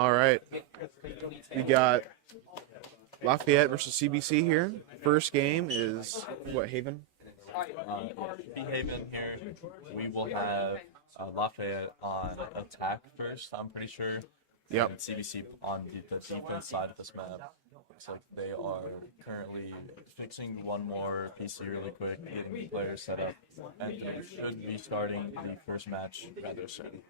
All right. We got Lafayette versus CBC here. First game is what, Haven? Be Haven here. We will have Lafayette on attack first, I'm pretty sure. Yep. And CBC on the defense side of this map. Looks like they are currently fixing one more PC really quick, getting the players set up, and they should be starting the first match rather soon.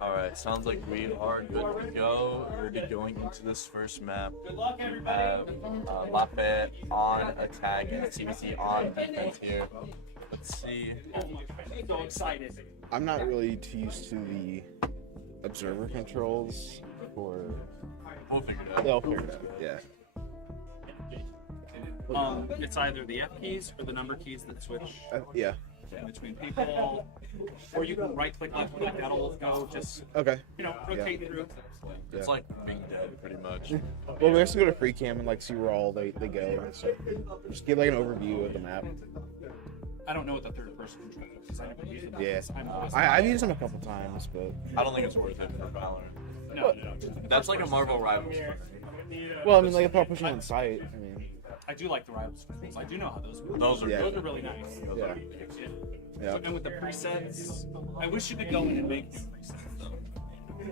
Alright, sounds like we are good to go. We're already going into this first map. We have Lafayette on attack and CBC on defense here. Let's see. So excited. I'm not really too used to the observer controls for. We'll figure it out. They'll figure it out. Yeah. It's either the F keys or the number keys that switch Yeah. in between people, or you can right click, left click. That'll go just Okay. rotate through. It's like being dead, pretty much. Well, we have to go to free cam and like see where all they go and stuff. Just get like an overview of the map. I don't know what the third person control is because I never used them. Yeah. I'm always I've used them a couple times, but I don't think it's worth it for Valorant. No. That's like a Marvel Rivals. Well, I mean, like, if I'm pushing on site, I mean, I do like the rivals. I do know how those work. Those are Yeah. Those good. are really nice. yeah. Yeah. And with the presets, I wish you could go in and make new presets though.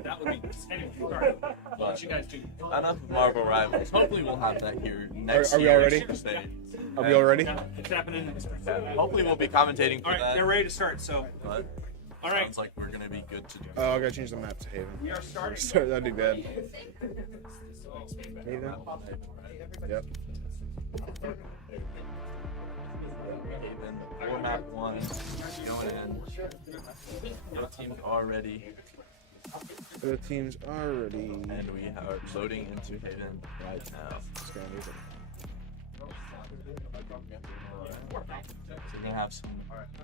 That would be. Anyway, sorry. I'll let you guys do. Enough of Marvel Rivals. Hopefully we'll have that here next Are we year. all ready? Tuesday. Are we all ready? Yeah, it's happening next week. Yeah, hopefully we'll be commentating for All right, that. they're ready to start. So, But all right. sounds like we're gonna be good to do. Oh, I gotta change the map to Haven. We are starting. That'd be bad. Haven? Yep. Haven, format 1, going in. Both teams are ready, The teams are ready. and we are loading into Haven right now. It's gonna be good. So we're gonna have some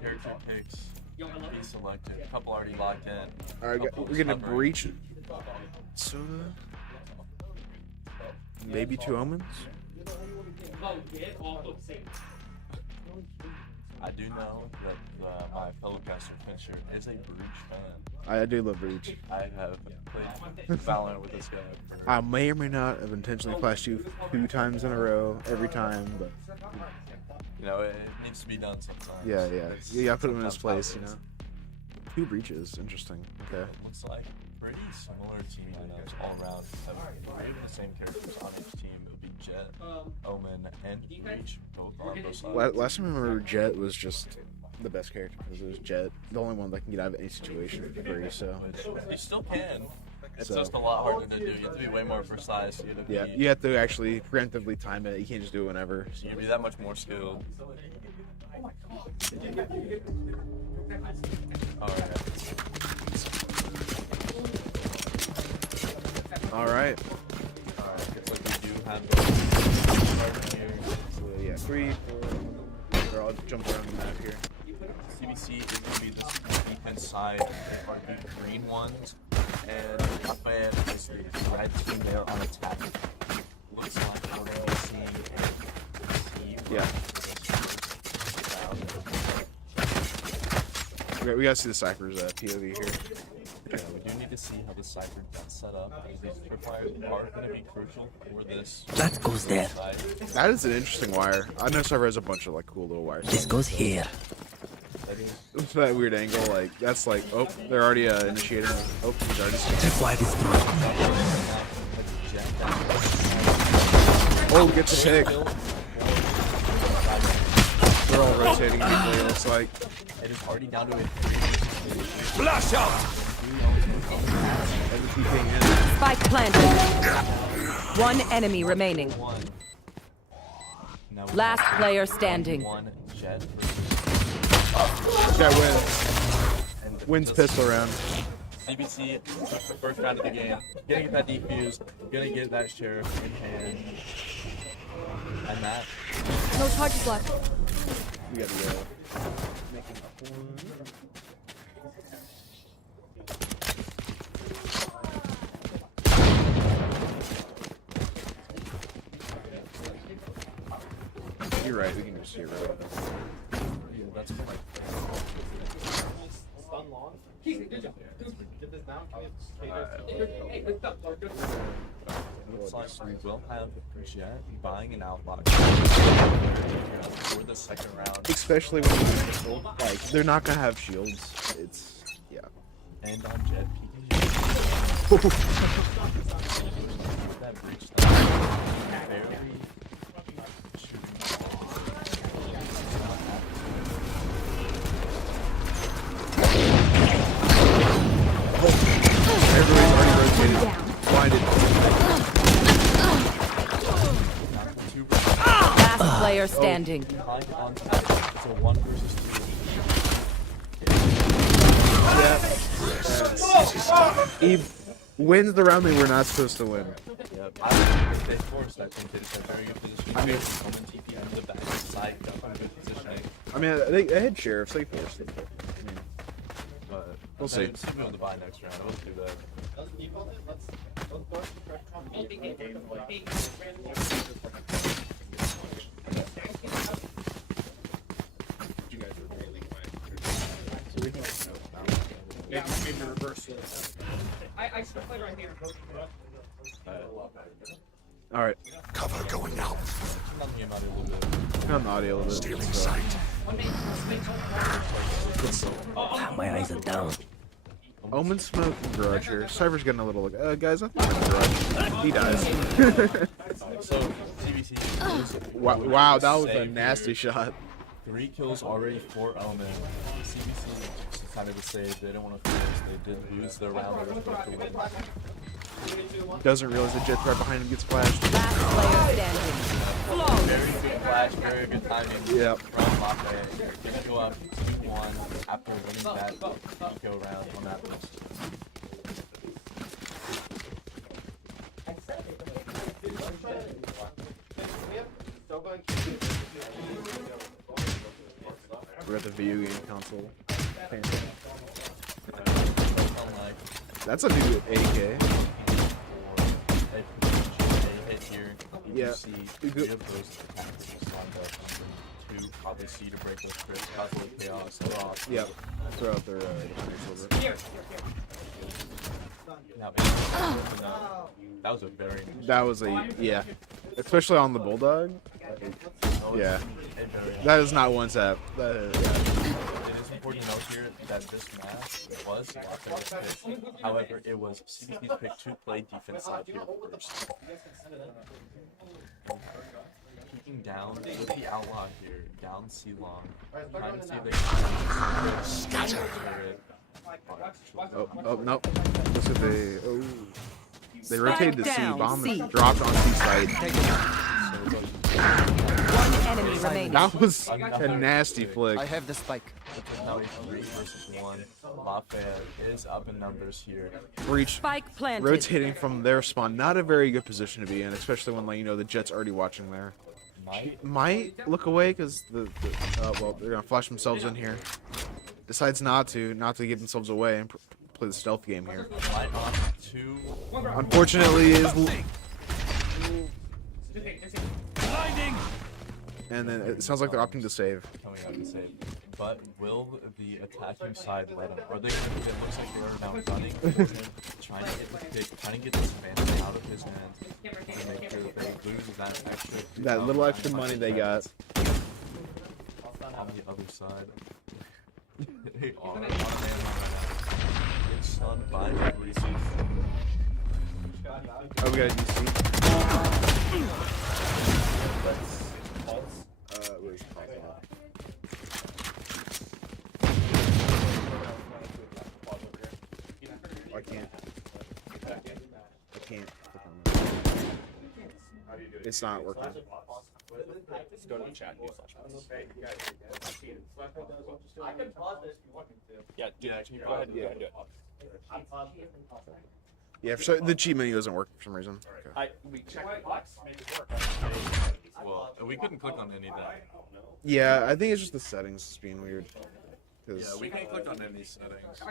character picks be selected. A couple already locked in. Alright, Couple we're gonna covering. breach Soda. Maybe 2 omens. I do know that my fellow caster Fincher is a Breach fan. I do love breach. I have played Valorant with this guy for I may or may not have intentionally flashed you 2 times in a row every time, but you know, it needs to be done sometimes. yeah. You gotta put him in his Sometimes place, you know. 2 breaches, interesting. Okay. Looks like pretty similar team lineups all around. The same characters on each team. It would be Jet, Omen, and Breach, both on both sides. Last time I remember, Jet was just the best character because it was Jet, the only one that can get out of any situation for free. So Which you still can. It's So- just a lot harder to do. You have to be way more precise. You have to yeah, be, you have to actually preemptively time it. You can't just do it whenever. you have to be that much more skilled. Alright. All right. Alright. Looks like we do have the starter here. So yeah, 3, 4. They're all jump around the map here. CBC is going to be this defense side, are the green ones, and Rafael is the red team there on attack. Looks like we're going to be seeing a team. Yeah. We gotta see the Cypher's POV here. Yeah, we do need to see how the Cypher gets set up. These required are going to be crucial for this. That goes there. side. That is an interesting wire. I know Cypher has a bunch of like cool little wires. This goes here. That is With that weird angle, like that's like, oh, they're already initiating. Oh, he's already. Tripwire is through. Oh, get the pick. They're all rotating equally. It looks like. it is already down to a 3. Flash out! MVP king in. Spike planted. One enemy remaining. One. Now we Last have player standing. One Jet That wins. and Wins just- pistol round. CBC, first round of the game, gonna get that defuse, gonna get that sheriff in hand, and that. No charges left. We gotta go. Making a horn. You're right, we can just see it right. Yeah, that's correct. Looks like we will have Jet buying an outbox for the second round, Especially when you pistol. Like, they're not gonna have shields. It's, yeah. and on Jet PK. That breach time. Very Everybody's already rotated. Blinded. Last player standing. high on top. It's a 1 versus 3. Yeah. He wins the round they were not supposed to win. Yep. I think they forced. I think it's a very good position. I mean, on the TP on the back side, got a good positioning. I mean, they had sheriffs. They forced them. I mean, But We'll see. See me on the buy next round. We'll do that. you guys were really quiet. Yeah, maybe reverse it. I still play right here. All right. Cover going out. Not me about it a little bit. Turn on the audio a little Stealing bit. sight. My eyes are down. Omen smoke and garage here. Cypher's getting a little like, guys, I think it's garage. He dies. So, CBC. Wow, that was a nasty shot. 3 kills already for Omen. CBC decided to save. They didn't want to finish. They did lose their round. They were supposed to win. Doesn't realize the jet's right behind him, gets flashed. Last player standing. Very good flash, very good timing. Yep. From Lafayette. You're gonna go up 2-1 after winning that eco round on that list. We're at the video game console. Unlike That's a new AK. a hit here, you Yeah. see 3 of those attacks just lined up. 2 probably C to break those crits, possibly chaos, draw. Yep. Throw out their silver. Now, that was a very That was yeah. Especially on the Bulldog. Yeah. That is not one tap. That is, yeah. It is important to note here that this match was Lafayette's pick. However, it was CBC's pick to play defense side here first. Peeking down with the outlaw here, down C long, trying to see if they can scatter it. Oh, nope. Looks like they rotated the C. down, Bomb C. dropped on C side. One enemy remaining. That was a nasty flick. I have the spike. Now a 3 versus 1. Lafayette is up in numbers here. Breach Spike planted. rotating from their spawn. Not a very good position to be in, especially when, like, you know, the Jet's already watching there. Might look away because well, they're gonna flash themselves in here. Decides not to give themselves away and play the stealth game here. Light on 2. Unfortunately, is Blinding! and then it sounds like they're opting to save. Coming out to save. But will the attacking side let him? Are they going to? It looks like they're now running for him, trying to get the pick, trying to get this man out of his hands to make sure that they lose that extra. That little extra money they got. On the other side, they are on man. It's stunned by the Reese's. Oh, we got a DC. Where's I can't. It's not working. Let's go to the chat. Yeah, do that. Go ahead and do it. Yeah, the cheat menu doesn't work for some reason. Okay. We checked the box, made it work. Well, we couldn't click on any of that. Yeah, I think it's just the settings is being weird. Yeah, we can't click on any settings.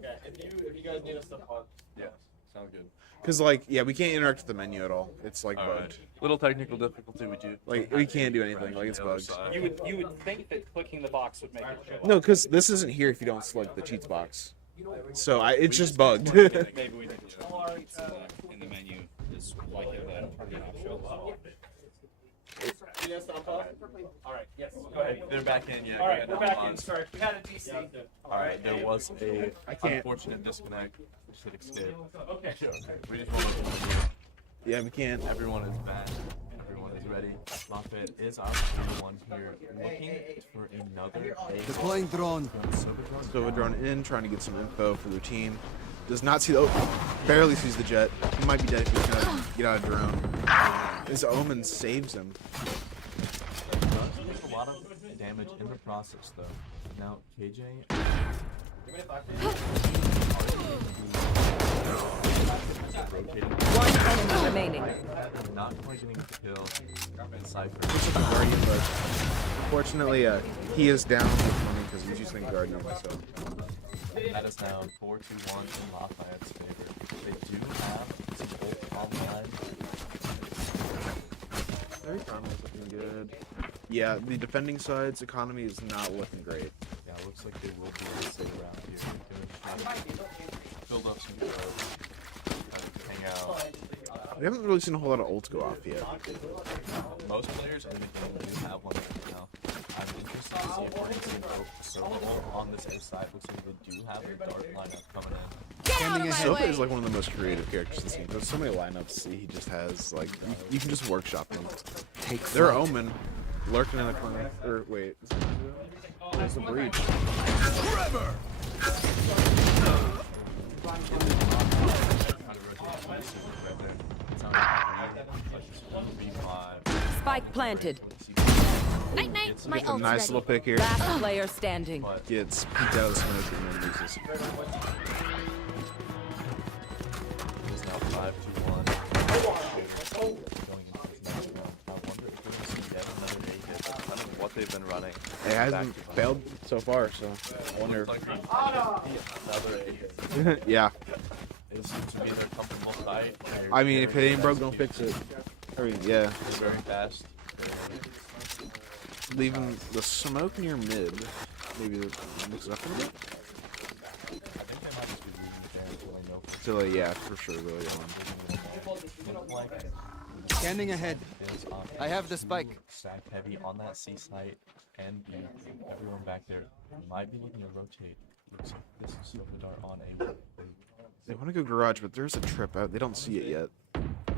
Yeah, if you guys need us to pause. Yeah, sound good. Cause like, yeah, we can't interact with the menu at all. It's like bugged. Alright. Little technical difficulty we do. Like we can't do anything. Like it's The other bugged. side. You would think that clicking the box would make it show up. No, cause this isn't here if you don't select the cheats box. So it's just bugged. Maybe we need to cheats in the menu is like it Alright, yes, go ahead. They're back in, yeah. Alright, go we're ahead, back in. pause. Sorry, we had a DC. Alright, there was a can't. unfortunate disconnect. We should escape. Okay. We just want to Yeah, we can't. everyone is back. Everyone is ready. Lafayette is out for one here, looking for another Deploying drone. Silver drone in, trying to get some info for their team. Does not see the barely sees the jet. He might be dead if he's gonna get out of drone. His Omen saves him. Does take a lot of damage in the process, though. Now, KJ. Rotating. One enemy remaining. Not quite getting the kill. Cypher. Guardian, but unfortunately, he is down with money because he's using Guardian. So That is now 4-1 in Lafayette's favor. They do have some ult online. their economy's looking good. Yeah, the defending side's economy is not looking great. Yeah, it looks like they will be able to stay around here. They're gonna try to build up some growth. coming out. We haven't really seen a whole lot of ults go off yet. Most players in the game do have one right now. I'm interested to see if we're going to see Solo on this A side. Looks like they do have a dark lineup coming in. Standing ahead. Silva is like one of the most creative characters in this game. There's so many lineups he just has. Like you can just workshop him. Take They're flight. Omen lurking in the corner. Or wait, there's the breach. Spike planted. Night night, my Gets a ult's nice ready. little pick here. Last player standing. Gets peeked out of the smoke and then loses. It's now 5-1. Going into this next round. I wonder if we're going to see yet another A hit. That's kind of what they've been running. It hasn't failed so far, so I wonder. Looks like another A hit. Yeah. It seems to be their comfortable side. I mean, if it ain't broke, don't fix it. I mean, yeah. They're very fast. Leaving the smoke near mid. Maybe mix it up a little bit. I think they might just be leaving there until they know So, like, yeah, for sure, really on. Scanning ahead. I have the spike. Stack heavy on that C site and B. Everyone back there might be looking to rotate. Looks like this is Silvadar on A. They want to go garage, but there's a trip out. They don't see it yet.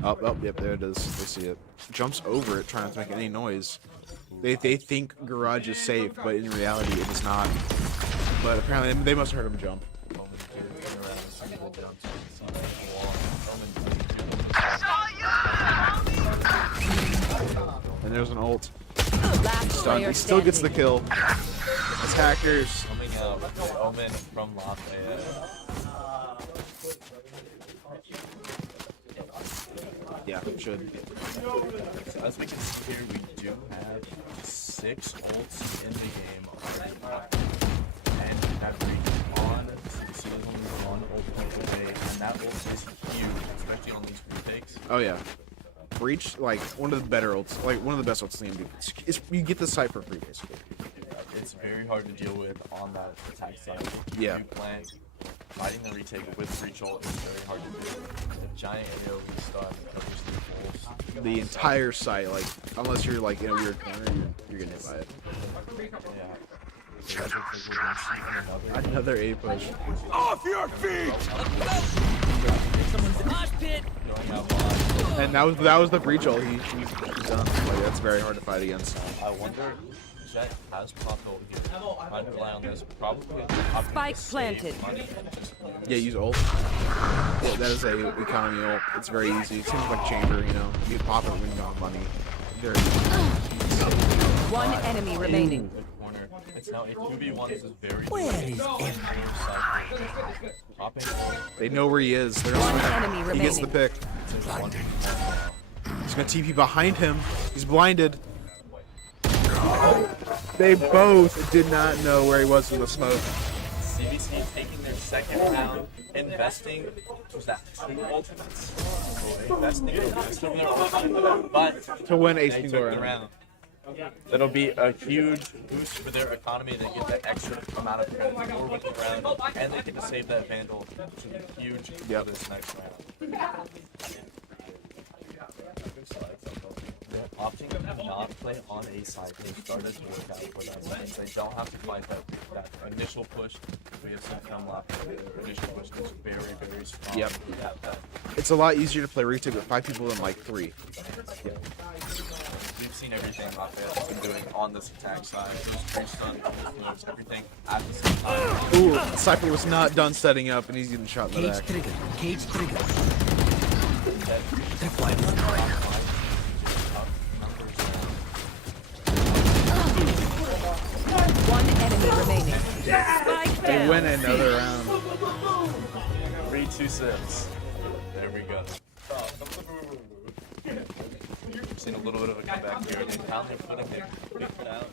Oh, yep, there it is. They see it. Jumps over it, trying not to make any noise. They think garage is safe, but in reality, it is not. But apparently, they must have heard him jump. And there's an ult. Last Stunned. player He still gets the standing. kill. Attackers. Coming out, the Omen from Lafayette. Yeah, should. So as we can see here, we do have 6 ults in the game already. And we have reached on, so you see there's only one ult point away, and that ult is huge, especially on these retakes. Oh yeah. Breach, like one of the better ults, like one of the best ults in the game. You get the site for free, basically. It's very hard to deal with on that attack side. Yeah. You plant, fighting the retake with breach ult is very hard to do. The giant AoE stun covers the bulls. The entire site, like unless you're like in a weird corner, you're getting hit by it. Yeah. So that looks like we're gonna see Another A push. Off your feet! going out wide. And that was the breach ult. He's done. Like that's very hard to fight against. I wonder, Jet has popped ult here. I'd rely on this. Probably Spike planted. Yeah, use ult. Yeah, that is a economy ult. It's very easy. It seems like chamber, you know. You can pop it when you don't have money. Very One enemy remaining. Corner. It's now a 2v1. This is very Where is Popping. They know where he is. They're One gonna enemy He gets the remaining. pick. It's a 1v1 now. He's gonna TP behind him. He's blinded. They both did not know where he was in the smoke. CBC taking their second round, investing, was that 2 ultimates? So investing in most of their ultimates, but To win a they single took the round. round. That'll be a huge boost for their economy. They get that extra amount of credit for winning the round, and they get to save that Vandal, which is huge for this next round. They're opting to not play on A side. They started to work out for that since they don't have to fight that initial push. We have seen from Lafayette. The initial push is very, very strong. Yep. That It's a lot easier to play retake with 5 people than like 3. we've seen everything Lafayette has been doing on this attack side. Those free stun, those moves, everything at the same time. Ooh, Cypher was not done setting up and he's getting shot in the Cage back. trigger. Cage trigger. That Tripwire. One enemy remaining. Spike They down. win another round. 3-2-6. There we go. We've seen a little bit of a comeback here. They finally putting it figured out.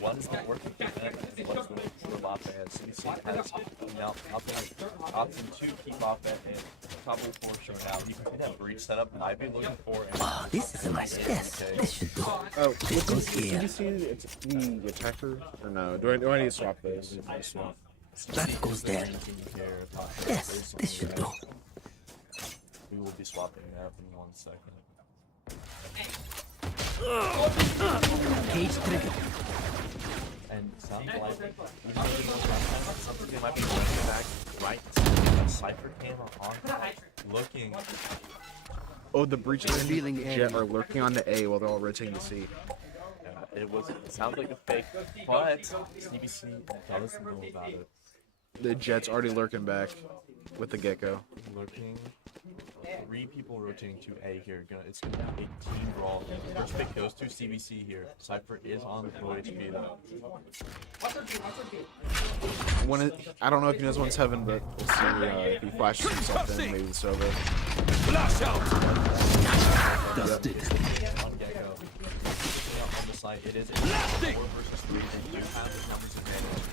One's not working for them, and one's working for Lafayette. CBC has now opting to keep Lafayette in top of the 4 showdown. You can see that breach setup might be looking for. Oh, this is a nice yes. This should do. Oh, This goes did here. you see the attacker? Or no? Do I need to swap those? That goes there. Yes, this should do. We will be swapping that in 1 second. And sounds like they might be running back right. Cypher came on looking. Oh, the breach and Jet are lurking on the A while they're all rotating to C. It sounds like a fake, but CBC does know about it. The Jet's already lurking back with the Gecko. Lurking. 3 people rotating to A here. It's gonna be a team brawl. First pick goes to CBC here. Cypher is on low HP though. I don't know if he knows one's heaven, but we'll see if he flashes himself in, maybe it's over. Flash out! Dusted. On Gecko. On the site, it is a 4 versus 3. They do have the numbers advantage.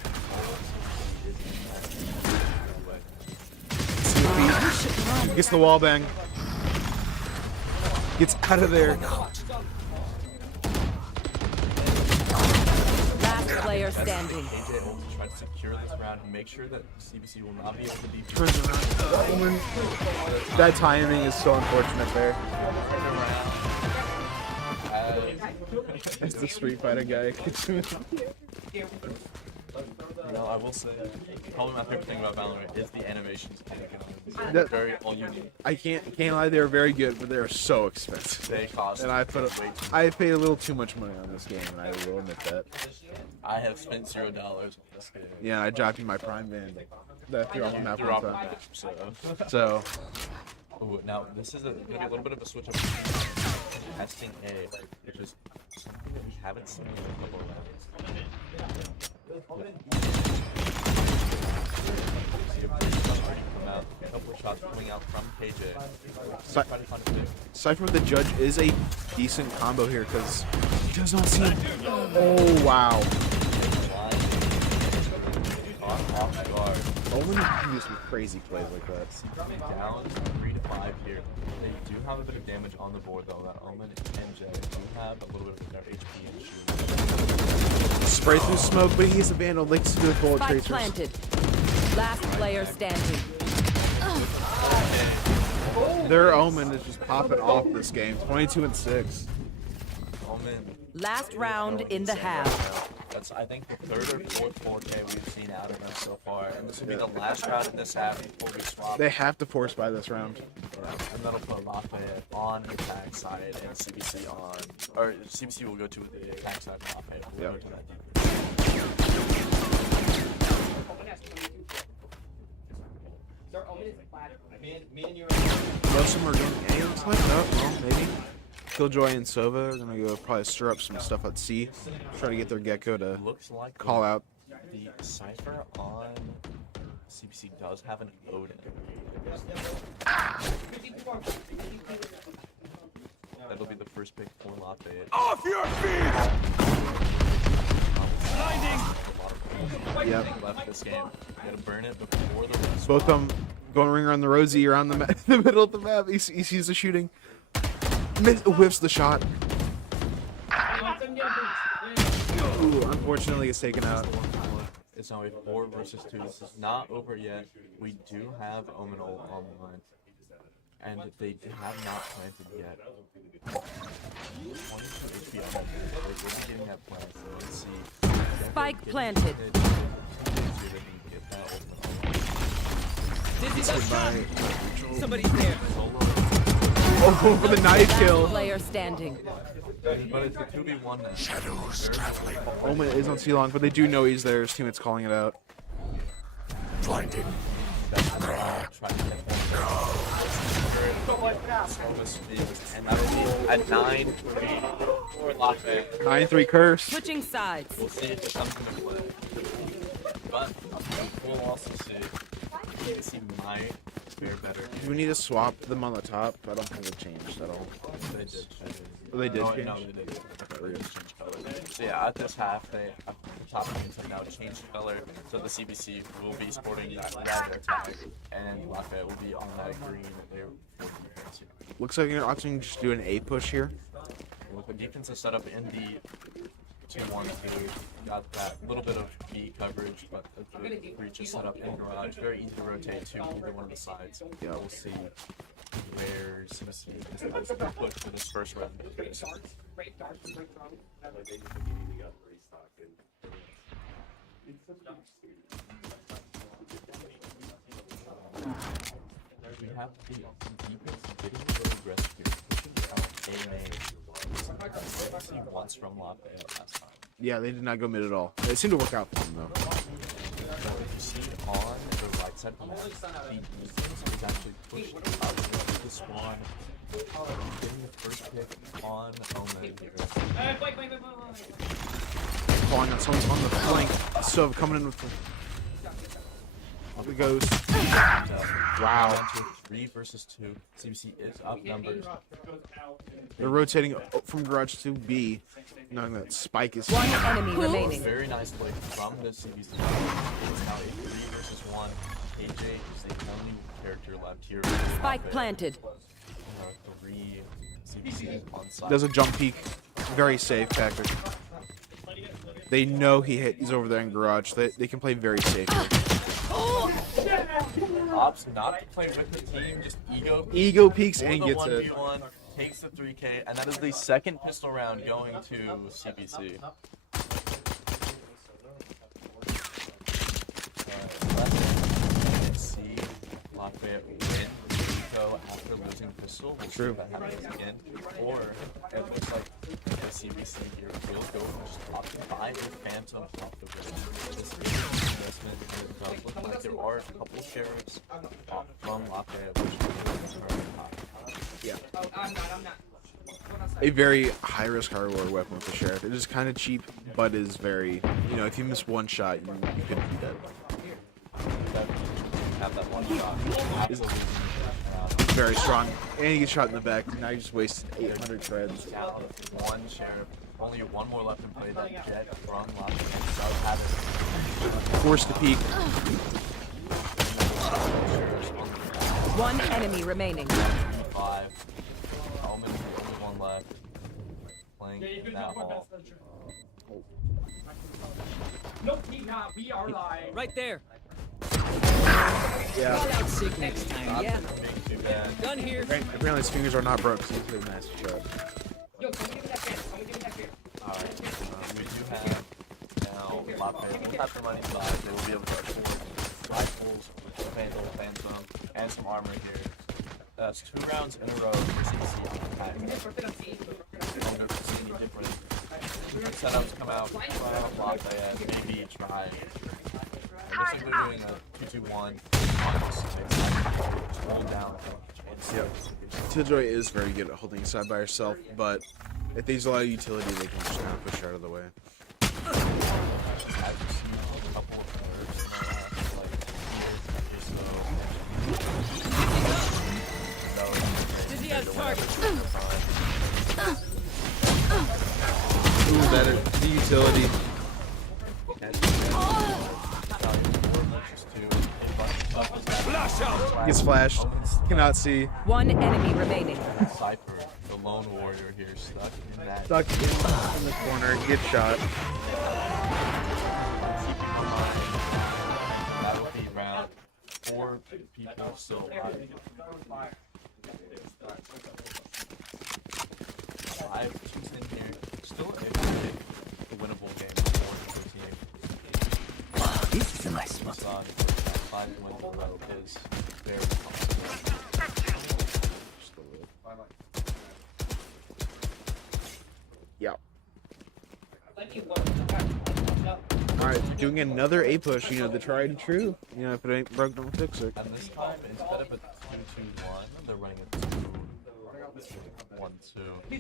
Gets the wall bang. Gets out of there. Last player standing. KJ Olsen tried to secure this round and make sure that CBC will not be able to defend. Turns around. That timing is so unfortunate there. As the Street Fighter guy. No, I will say, probably my favorite thing about Valorant is the animations. That- Very all unique. I can't lie, they're very good, but they're so expensive. They cost. And I paid a little too much money on this game, and I will admit that. I have spent $0 on this game. Yeah, I dropped you my Prime Band. That threw off the map Threw one off the time. map, so. So, Ooh, now this is gonna be a little bit of a switch up. Testing A, which is something that we haven't seen in a couple of rounds. See a pretty come out. A couple of shots coming out from KJ. Cy- Try to find a pick. Cypher with the Judge is a decent combo here, because he does not see him. Oh, wow. Off guard. Omen can do some crazy plays like that. Down 3 to 5 here. They do have a bit of damage on the board though. That Omen and Jay do have a little bit of their HP issue. Spray through smoke, but he is a Vandal. Likes to do with bullet Spike tracers. planted. Last player standing. Their Omen is just popping off this game. 22-6. Omen. Last round in the half. That's I think the 3rd or 4th 4K we've seen out of them so far, and this will be the last round in this half before we swap. They have to force by this round. Yeah, and that'll put Lafayette on the attack side and CBC on, or CBC will go to the attack side and Lafayette will go to that defense. Most of them are going A, looks like. Oh, well, maybe. Killjoy and Sova are going to go probably stir up some stuff at C. Try to get their Gecko to Looks like call out. the Cypher on CBC does have an Odin. That'll be the first pick for Lafayette. Off your feet! Yep. Left this game. Gotta burn it before the win. Both of them going ring around the rosy around the, the middle of the map. He sees the shooting. Whips the shot. Ooh, unfortunately, it's taken out. It's now a 4 versus 2. This is not over yet. We do have Omen ult on the line. And they have not planted yet. 22 HP on that. They will be getting that plant, so let's see. Spike planted. Somebody's there. Oh, for the knife kill. Player standing. But it's a 2v1 now. Shadows traveling. Omen is on C-Long, but they do know he's there. His teammate's calling it out. Blinding. Try to get and that'll be at 9-3 for Lafayette. 9-3 curse. Switching sides. We'll see if it comes into play. But we'll also see. CBC might fare better. Do we need to swap them on the top? I don't think it changed at all. They did. Oh, they did No, change? no, they did. They did change color. So yeah, at this half, the top teams have now changed color, so the CBC will be sporting that red attack, and Lafayette will be on that green layer for defense. Looks like you're opting to just do an A push here. With the defense is set up in the 2-1-2, got that little bit of B coverage, but the breach is set up in garage. Very easy to rotate to either one of the sides. Yeah, we'll see where CBC is supposed to push for this first round. We have the defense getting a little aggressive here, pushing out A main. CBC once from Lafayette last time. Yeah, they did not go mid at all. It seemed to work out for them though. So if you see on the right side of the map, the defense is actually pushed up the spawn, getting the first pick on Omen here. Falling on someone's on the flank. So coming in with the. Up it goes. Wow. Down to 3 versus 2. CBC is outnumbered. They're rotating from garage to B. Knowing that Spike is. One enemy remaining. Very nice play from the CBC. It's now a 3 versus 1. AJ is the only character left here. Spike planted. 3 CBC on side. Does a jump peek. Very safe tactic. They know he's over there in garage. They can play very safe. Ops not to play with the team, just Ego peeks for and the gets it. 1v1, takes the 3K, and that is the second pistol round going to CBC. Let's see Lafayette win Rico after losing pistol. We'll see if that happens again. Or it looks like the CBC here will go and just opt to buy the Phantom off the win. This is an investment, and it does look like there are a couple shares from Lafayette which are very high. Yeah. A very high risk hardware weapon with the sheriff. It is kind of cheap, but is very. You know, if you miss one shot, you could be dead. Have that one shot. Absolutely. Very strong. And he gets shot in the back. Now you just wasted 800 treads. Down one sheriff. Only one more left to play. That Jet from Lafayette does have it. Forced to peek. One enemy remaining. 5. Almond is the only one left. Playing in that hall. Nope, we are live. Right there. Yeah. Sick next time. Yeah. Too bad. Done here. Apparently his fingers are not broke, so he played a nice shot. Yo, someone give me that fan. Someone give me that fan. Alright, we do have now Lafayette will have the money side. They will be able to afford rifles, Phantom, and some armor here. That's 2 rounds in a row for CC on attack. I wonder if we see any different setups come out from Lafayette. Maybe try. It looks like they're doing a 2-2-1. Hold down. Yep. Killjoy is very good at holding side by herself, but if there's a lot of utility, they can just kind of push her out of the way. I've seen a couple of nerfs in the last, like, Dizzy on target. Ooh, that is the utility. Gets flashed. Cannot see. One enemy remaining. Cypher, the lone warrior here, stuck in that. Stuck in the corner. Gets shot. Keeping in mind, that would be round 4 people still alive. 5 2s in here. Still a winnable game for the team. This is a nice spot. 5 wins in a row is very possible. Yeah. Alright, doing another A push, you know, the tried and true. You know, if it ain't broke, don't fix it. And this time, instead of a 2-2-1, they're running a 2-1-2. The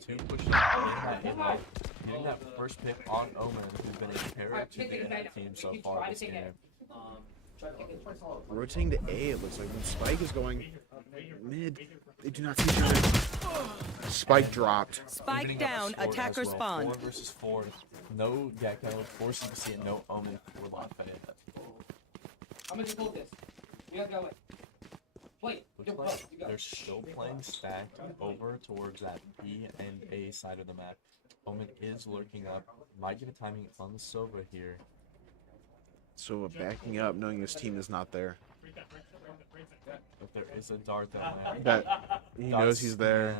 2 pushes in that inlet, getting that first pick on Omen, who's been a terror to the enemy team so far this game. Rotating to A, it looks like. When Spike is going mid, they do not see each other. Spike dropped. Spike Evening down. up the score Attacker as well. spawn. 4 versus 4. No Gecko, forcing to see it, no Omen for Lafayette. I'm gonna just hold this. You guys got like. Wait, Looks like they're still playing stacked over towards that B and A side of the map. Omen is lurking up. Might get a timing on the Sova here. So backing up, knowing his team is not there. If there is a dart down there, That he knows he's there.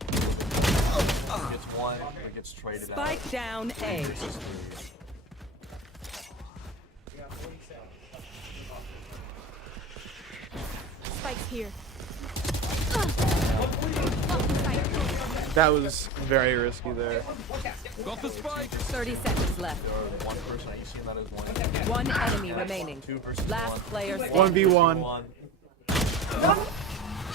Gets one, but gets traded out. Spike down A. Versus three. Spike's here. That was very risky there. Got the spike. 30 seconds left. There are one person. Are you seeing that as one? One enemy remaining. Two versus Last one. player standing. 1v1. One.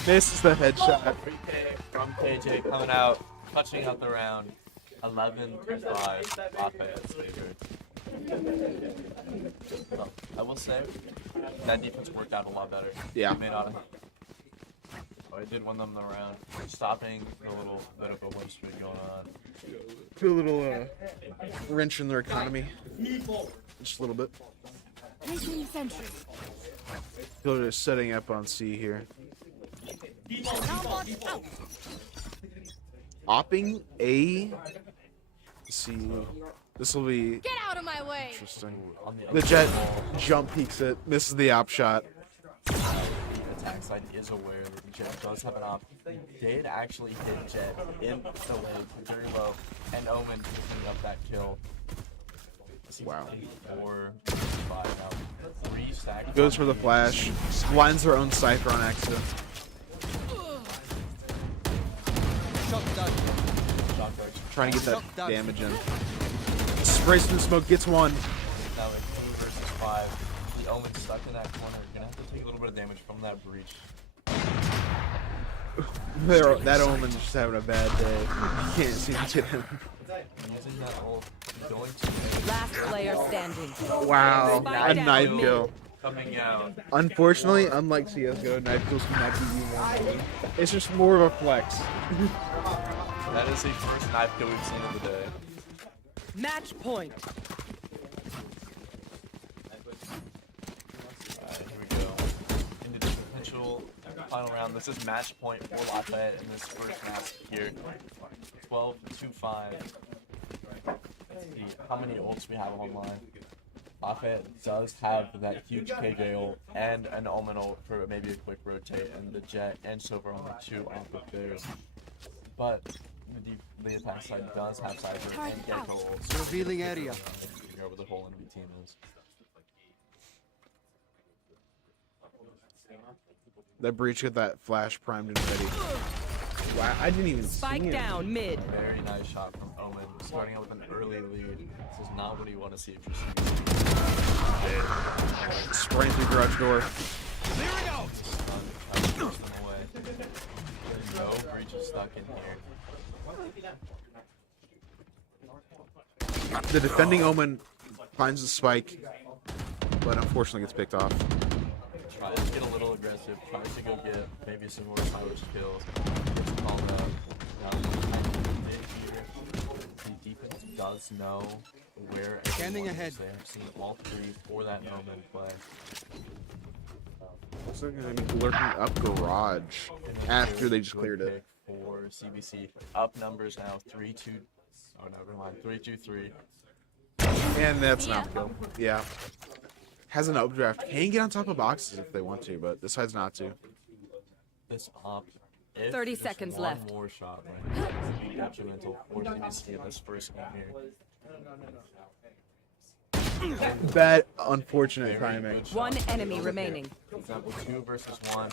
Misses the headshot. Free kick from KJ coming out, touching out the round. 11-5 offense favored. So, I will say that defense worked out a lot better. Yeah. It may not have. Oh, it did win them the round, stopping the little bit of a win streak going on. Put a little wrench in their economy. Just a little bit. Placing sentry. People are just setting up on C here. Now watch out. Opping A. Let's see. This will be Get out of my way. interesting. On the The other Jet ball, jump peeks it. Misses the op shot. the attack side is aware that Jet does have an op. Did actually hit Jet in the leg very low, and Omen picking up that kill. Wow. 4, 5 now. 3 stacks. Goes for the flash. Blinds their own Cypher on accident. Shot down. Shot darts. Trying to get that damage in. Sprays through the smoke. Gets one. Now in 2 versus 5. The Omen stuck in that corner. Gonna have to take a little bit of damage from that breach. That Omen's just having a bad day. You can't seem to get him. Using that ult, going to Last player standing. Wow. Spike A down. knife kill. coming out. Unfortunately, unlike CSGO, knife kills cannot give you one. It's just more of a flex. That is the first knife kill we've seen of the day. Match point. Alright, here we go. Into the potential final round. This is match point for Lafayette in this first match here. 12-5. Let's see how many ults we have online. Lafayette does have that huge KJ ult and an Omen ult for maybe a quick rotate, and the Jet and Silver only 2 off of theirs. But the attack side does have Cypher and Gecko ults. Revealing area. Figure out where the whole enemy team is. That breach got that flash primed and ready. Wow, I didn't even see Spike him. down mid. Very nice shot from Omen, starting out with an early lead. This is not what you want to see if you're shooting. Spraying through garage door. Clearing out! Trying to push them away. No breach is stuck in here. The defending Omen finds the spike, but unfortunately gets picked off. Tries to get a little aggressive, tries to go get maybe some more stylish kills. Gets called out. Now, the defense does know where Scanning everyone ahead. is. They have seen all 3 for that moment play. Looks like they're gonna be lurking up garage after they just Good cleared it. pick for CBC. Up numbers now, 3-2. Oh, never mind. 3-2-3. And that's not kill. Yeah. Has an updraft. Can get on top of boxes if they want to, but decides not to. This op. If 30 just seconds one left. more shot right now would be detrimental for CBC in this first game here. Bad, unfortunate Very timing. good shot. One enemy Over remaining. here. For example, 2 versus 1.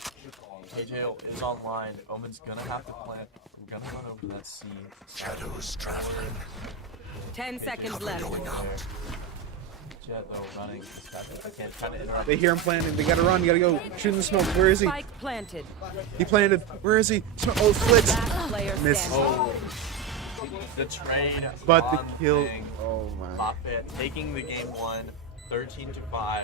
KJ is online. Omen's gonna have to plant. We're gonna run over that C. Shadows traveling. 10 seconds Cover left. going out. Jet though running. I can't try to interrupt. They hear him planting. They gotta run. You gotta go. Shoot in the smoke. Where is he? Spike planted. He planted. Where is he? Oh, flicks. Last player Miss. standing. Oh, the trade. But the on kill. thing. Oh my. Lafayette taking the game 1, 13-5.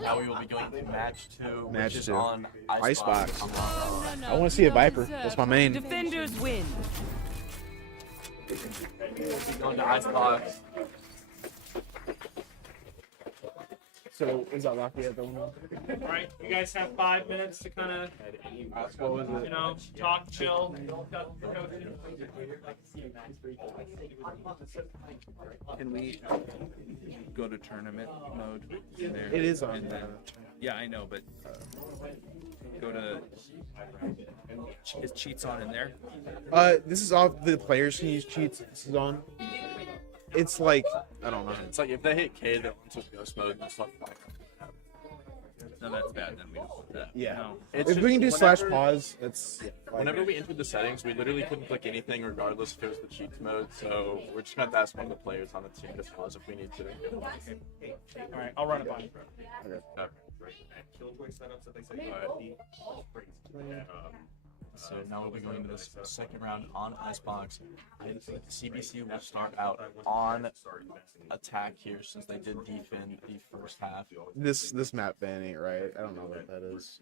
Now we will be going to match 2, Match which is 2. on Icebox. Icebox. I want to see a Viper. That's my main. Defenders win. Going to Icebox. So is that Lafayette the one? All right, you guys have 5 minutes to kind of, What was it? you know, talk, chill. Can we go to tournament mode in there? It is on. And then, yeah, I know, but go to is cheats on in there? This is off. The players can use cheats. This is on. It's like I don't know. It's like if they hit K, they'll into ghost mode and stuff like that. No, that's bad. Then we don't put that. Yeah. No. It's If just we can do whenever- /pause, it's Whenever we entered the settings, we literally couldn't click anything regardless if it was the cheats mode, so we're just going to have to ask one of the players on the team to pause if we need to. All right, I'll run it by you. So now we'll be going to this second round on Icebox. CBC will start out on attack here since they did defend the first half. this map ban ain't right. I don't know what that is.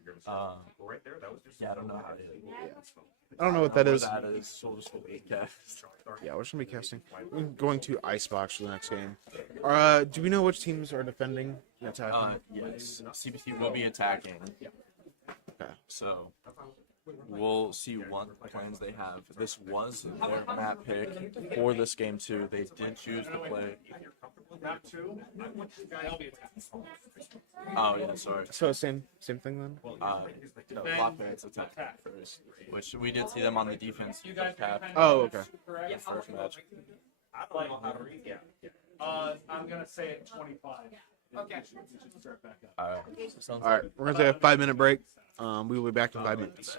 Yeah, I don't know how to I don't know what that is. That is, so we'll just cast. Yeah, we're just gonna be casting. We're going to Icebox for the next game. Do we know which teams are defending and attacking? Yes, CBC will be attacking. Okay. So we'll see what plans they have. This was their map pick for this game too. They did choose to play. Map 2, they'll be attacking. Oh yeah, sorry. So same thing then. No, Lafayette's attack first, which we did see them on the defense cap. Oh, okay. The first match. I don't know how to read. Yeah. I'm gonna say it 25. Okay. Alright. All right, we're gonna take a 5-minute break. We will be back in 5 minutes.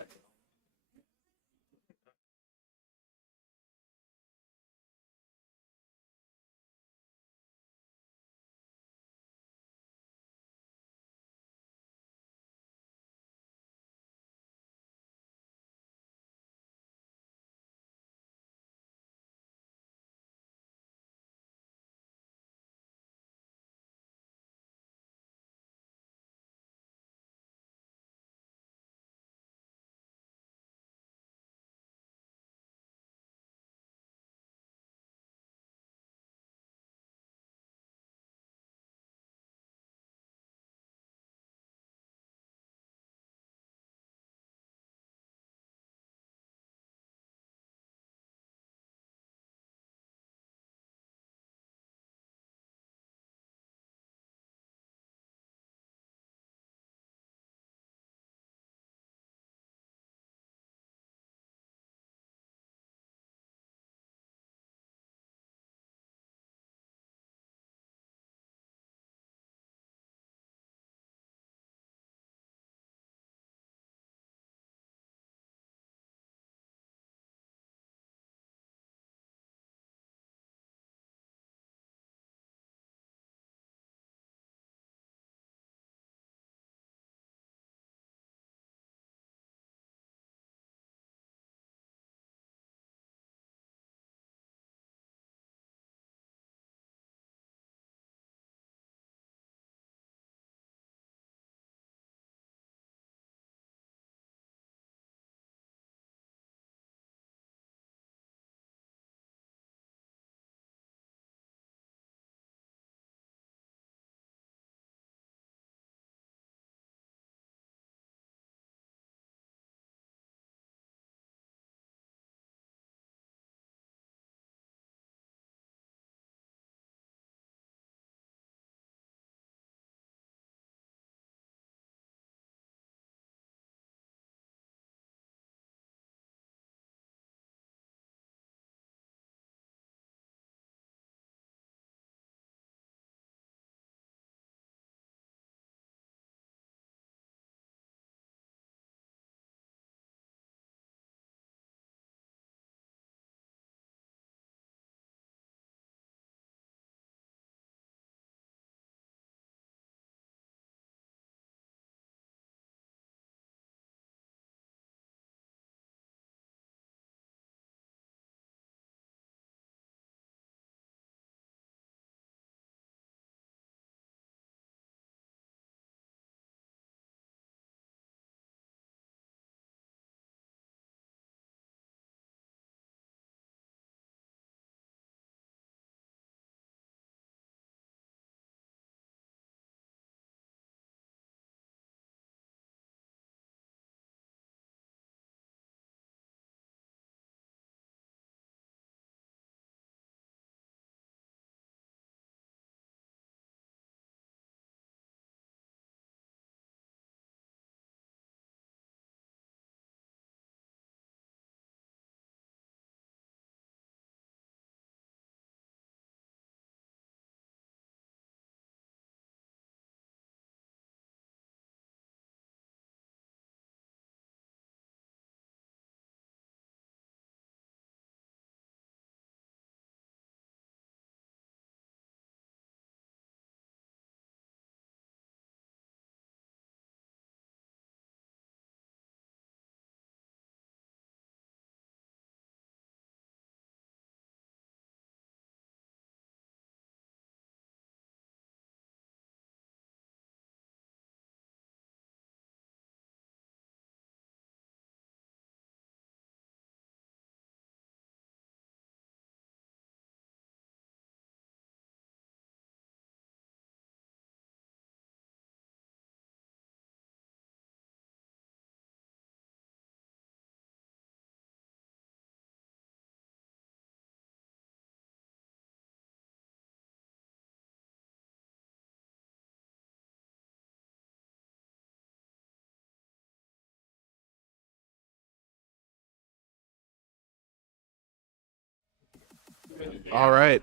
All right,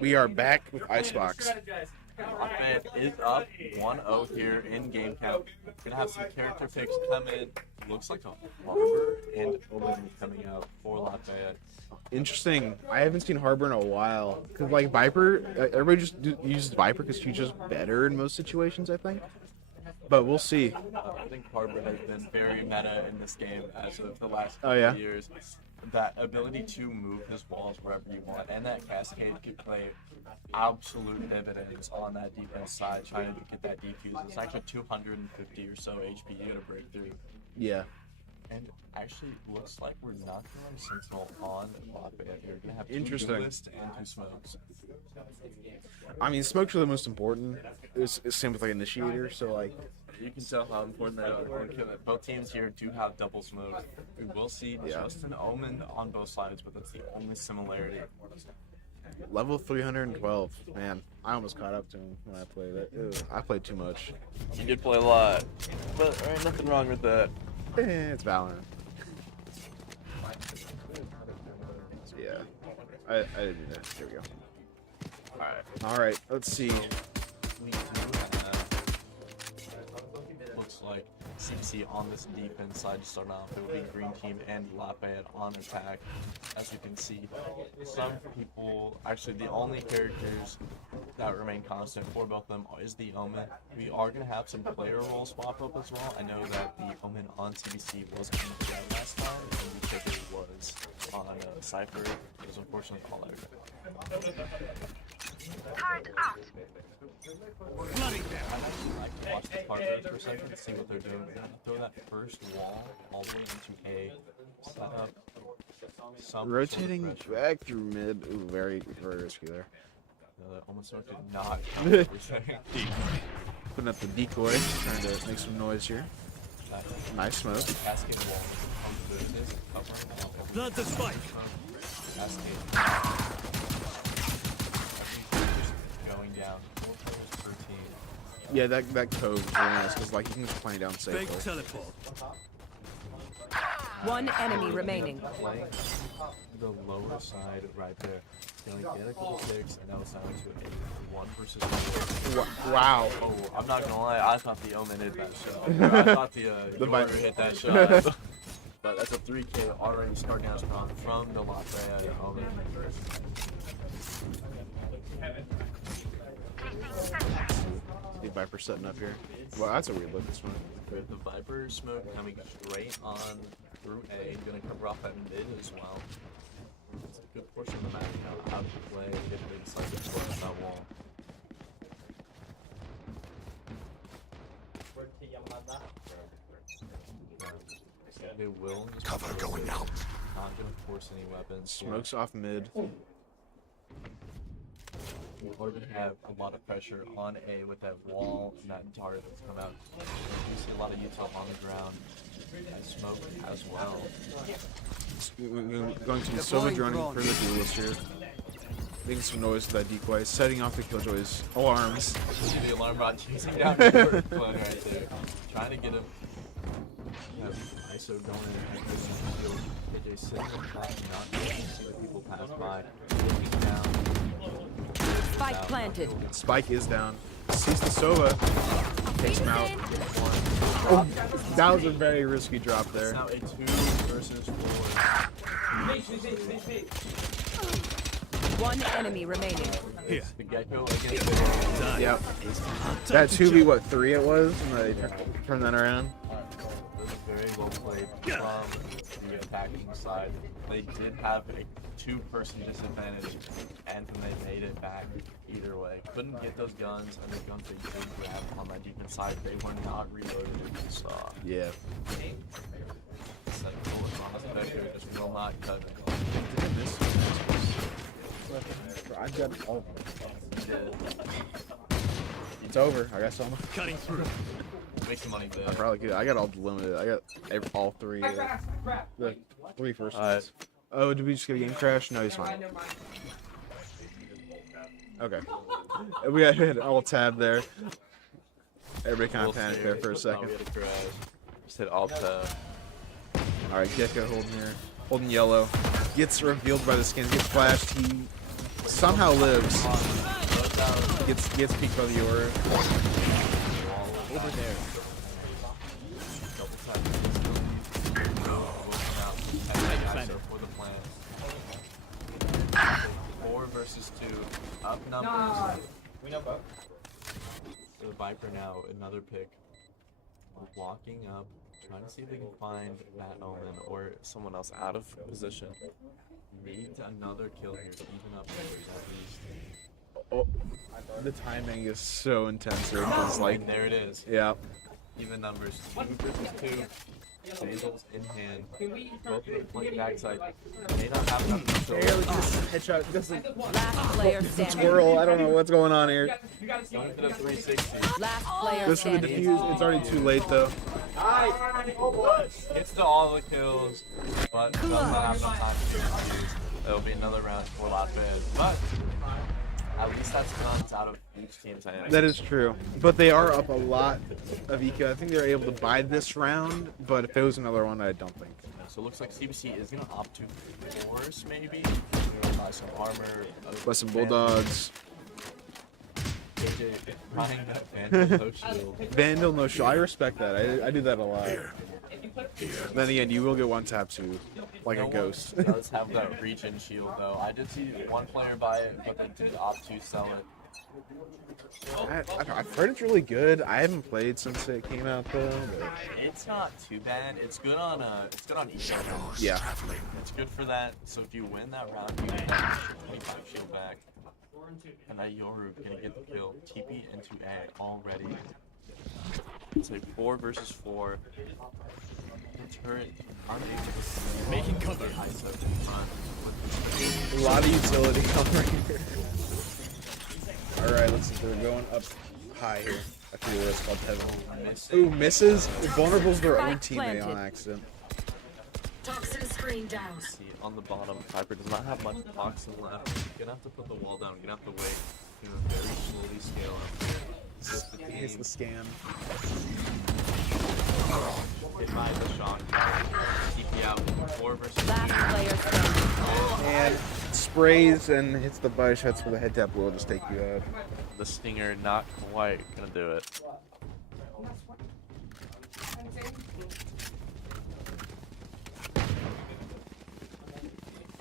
we are back with Icebox. Offman is up 1-0 here in game count. Gonna have some character picks come in. Looks like a Harbor and Omen coming out for Lafayette. Interesting. I haven't seen Harbor in a while. Cause like Viper, everybody just uses Viper because she's just better in most situations, I think. But we'll see. I think Harbor has been very meta in this game as of the last Oh, few yeah? years. That ability to move his walls wherever you want, and that Cascade could play absolute dividends on that defense side, trying to get that defuse. It's actually 250 or so HP to break through. Yeah. And actually, looks like we're not going to Sentinel on Lafayette here. We're going to have 2 Interesting. Duelists and 2 Smokes. I mean, smokes are the most important. It's same with like Initiator, so like. You can tell how important they are. Both teams here do have double smoke. We will see just an Omen on both sides, but that's the only similarity. Level 312. Man, I almost caught up to him when I played it. Ew, I played too much. You did play a lot, but there ain't nothing wrong with that. It's Valorant. Yeah. I didn't do that. Here we go. Alright, let's see. We do have, looks like CC on this defense side to start off. It will be Green Team and Lafayette on attack. As you can see, some people, actually the only characters that remain constant for both of them is the Omen. We are going to have some player role swap up as well. I know that the Omen on TBC was on the Jet last time, and the ticket was on Cypher. It was unfortunately all out. I'd actually like to watch the partners for a second to see what they're doing. They're going to throw that first wall all the way into A, set up some Rotating sort of pressure. back through mid. Ooh, very, very risky there. Almost did not count the resetting. Putting up the decoy, trying to make some noise here. Nice smoke. Cascade wall on the business, covering out everything. Plant the spike. Cascade. Everything just going down. 4 players per team. Yeah, that cove is really nice because like you can just play down Fake safely. teleport. One enemy remaining. Playing the lower side right there. Gonna get a couple picks, and now it's down to a 1 versus 4. Wow. Oh, I'm not gonna lie, I thought the Omen hit that shot. I thought the Viper. Viper hit that shot. But that's a 3K already starting out strong from the Lafayette Omen. The Viper setting up here. Well, that's a weird look. This one. With the Viper smoke coming straight on through A, gonna cover off at mid as well. It's a good portion of the map now out of play if they decide to close that wall. They will just Cover going out. not gonna force any weapons. Smokes off mid. We already have a lot of pressure on A with that wall and that target that's come out. You see a lot of util on the ground and smoke as well. Going to be Silva droning for the duelist here. Making some noise with that decoy, setting off the Killjoy's alarms. See the alarm bot chasing down the clone right there. Trying to get him. ISO going in and KJ sitting on top, not going to see the people pass by. Looking down. Spike planted. Spike is down. Sees the Sova. Takes him out. Oh, that was a very risky drop It's there. now a 2 versus 4. One enemy remaining. Here. The Gecko against the Yep. That 2v what 3 it was, and they turned that around. was very well played from the attacking side. They did have a 2-person disadvantage, and then they made it back either way. Couldn't get those guns, and the guns they did grab on that defense side, they were not reloaded as you saw. Yeah. It's like bullets on the Spectre just will not cut it. Did I miss? I've got all. It's over. I got some. Cutting through. Make some money I there. probably could. I got all limited. I got all 3. The 3 first ones. Oh, did we just get a game crash? No, he's fine. Okay. We got hit all tab there. Everybody kind of panicked there for a second. We had a crash. Just hit alt tab. Alright, Gecko holding here. Holding yellow. Gets revealed by the skin. Gets flashed. He somehow lives. Gets peeked by the Yoru. Over there. For the plan. 4 versus 2. Up numbers. The Viper now, another pick. Walking up, trying to see if they can find Matt Omen or someone else out of position. Need another kill here to even up numbers at least. Oh, the timing is so intense here. It's like, And there it is. yeah. Even numbers. 2 versus 2. Basil's in hand. Both of them playing backside. May not have enough control. Headshot. This is Last player standing. squirrel. I don't know what's going on here. Going for the 360. Last player This for the standing. defuse. It's already too late though. Gets to all the kills, but doesn't have enough time to do defuse. It'll be another round for Latvian, but at least that's guns out of each team's hand. That is true, but they are up a lot of EQ. I think they're able to buy this round, but if it was another one, I don't think. So it looks like CBC is going to opt to force, maybe. They're going to buy some armor. Buy some bulldogs. KJ buying that Vandal no shield. Vandal no shield. I respect that. I do that a lot. Then again, you will get one tap too, like a ghost. It does have that regen shield though. I did see one player buy it, but they did opt to sell it. I've heard it's really good. I haven't played since it came out though. But It's not too bad. It's good on each other. yeah. It's good for that. So if you win that round, you get that 25 shield back. And that Yoru gonna get the kill. TP into A already. It's like 4 versus 4. The turret unable to making cover. ISO in front with A lot of utility right here. Alright, let's see. We're going up high here. I forget what it's called, Heaven. Ooh, misses. Vulnerable's their own teammate on accident. Toxin screen down. See on the bottom. Viper does not have much toxin left. You're gonna have to put the wall down. You're gonna have to wait. You're gonna very slowly scale up here. Just the Here's the scam. Hit by the shock. TP out. 4 versus Last 2. player standing. And sprays and hits the body shots with a head tap will just take you out. The stinger not quite gonna do it.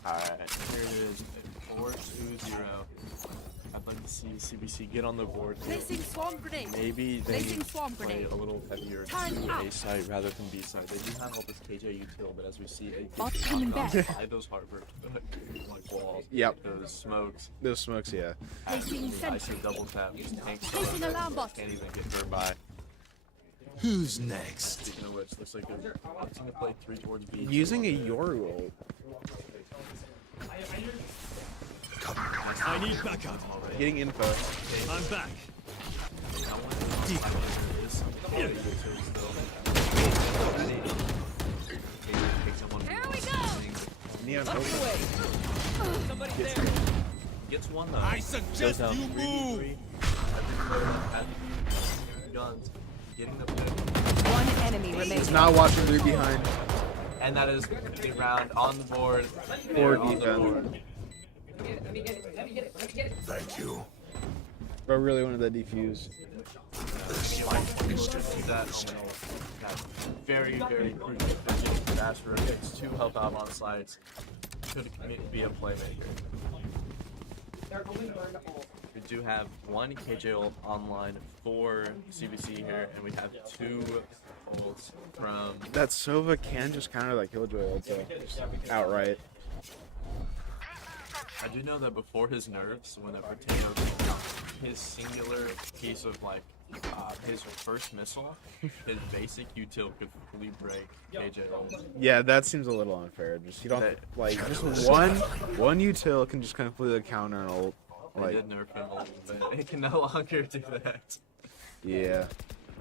Alright, here it is. 4-2-0. I'd like to see CBC get on the board here. Placing swarm grenade. Maybe they Placing swarm play grenade. a little heavier Time to out. A side rather than B side. They do have all this KJ util, but as we see, they Bot coming back. by those harbor like walls. Yep. Those smokes. Those smokes, yeah. Placing I see sentry. double tap. Just tanks. Placing alarm bot. Can't even get her by. Who's next? Speaking of which, looks like they're opting to play 3 towards B. Using a Yoru ult. I need backup. Getting info. I'm back. Here we go. Neon open. Gets one though. I suggest Goes down you 3v3. move. Guns. Getting the pick. One enemy remaining. He's not watching through behind. And that is the round on the board. For They're on the defense. board. Thank you. Bro really wanted that defuse. That very, very crucial position for Astro. Gets 2 help out on sides. Could be a playmaker. We do have 1 KJ ult online for CBC here, and we have 2 ults from. That Sova can just counter that Killjoy ult though. Just outright. I do know that before his nerfs, when the Potato, his singular piece of like his first missile, his basic util could fully break KJ ult. Yeah, that seems a little unfair. Just you don't like just one util can just completely counter an ult. They Like did nerf him a little bit. It can no longer do that. yeah.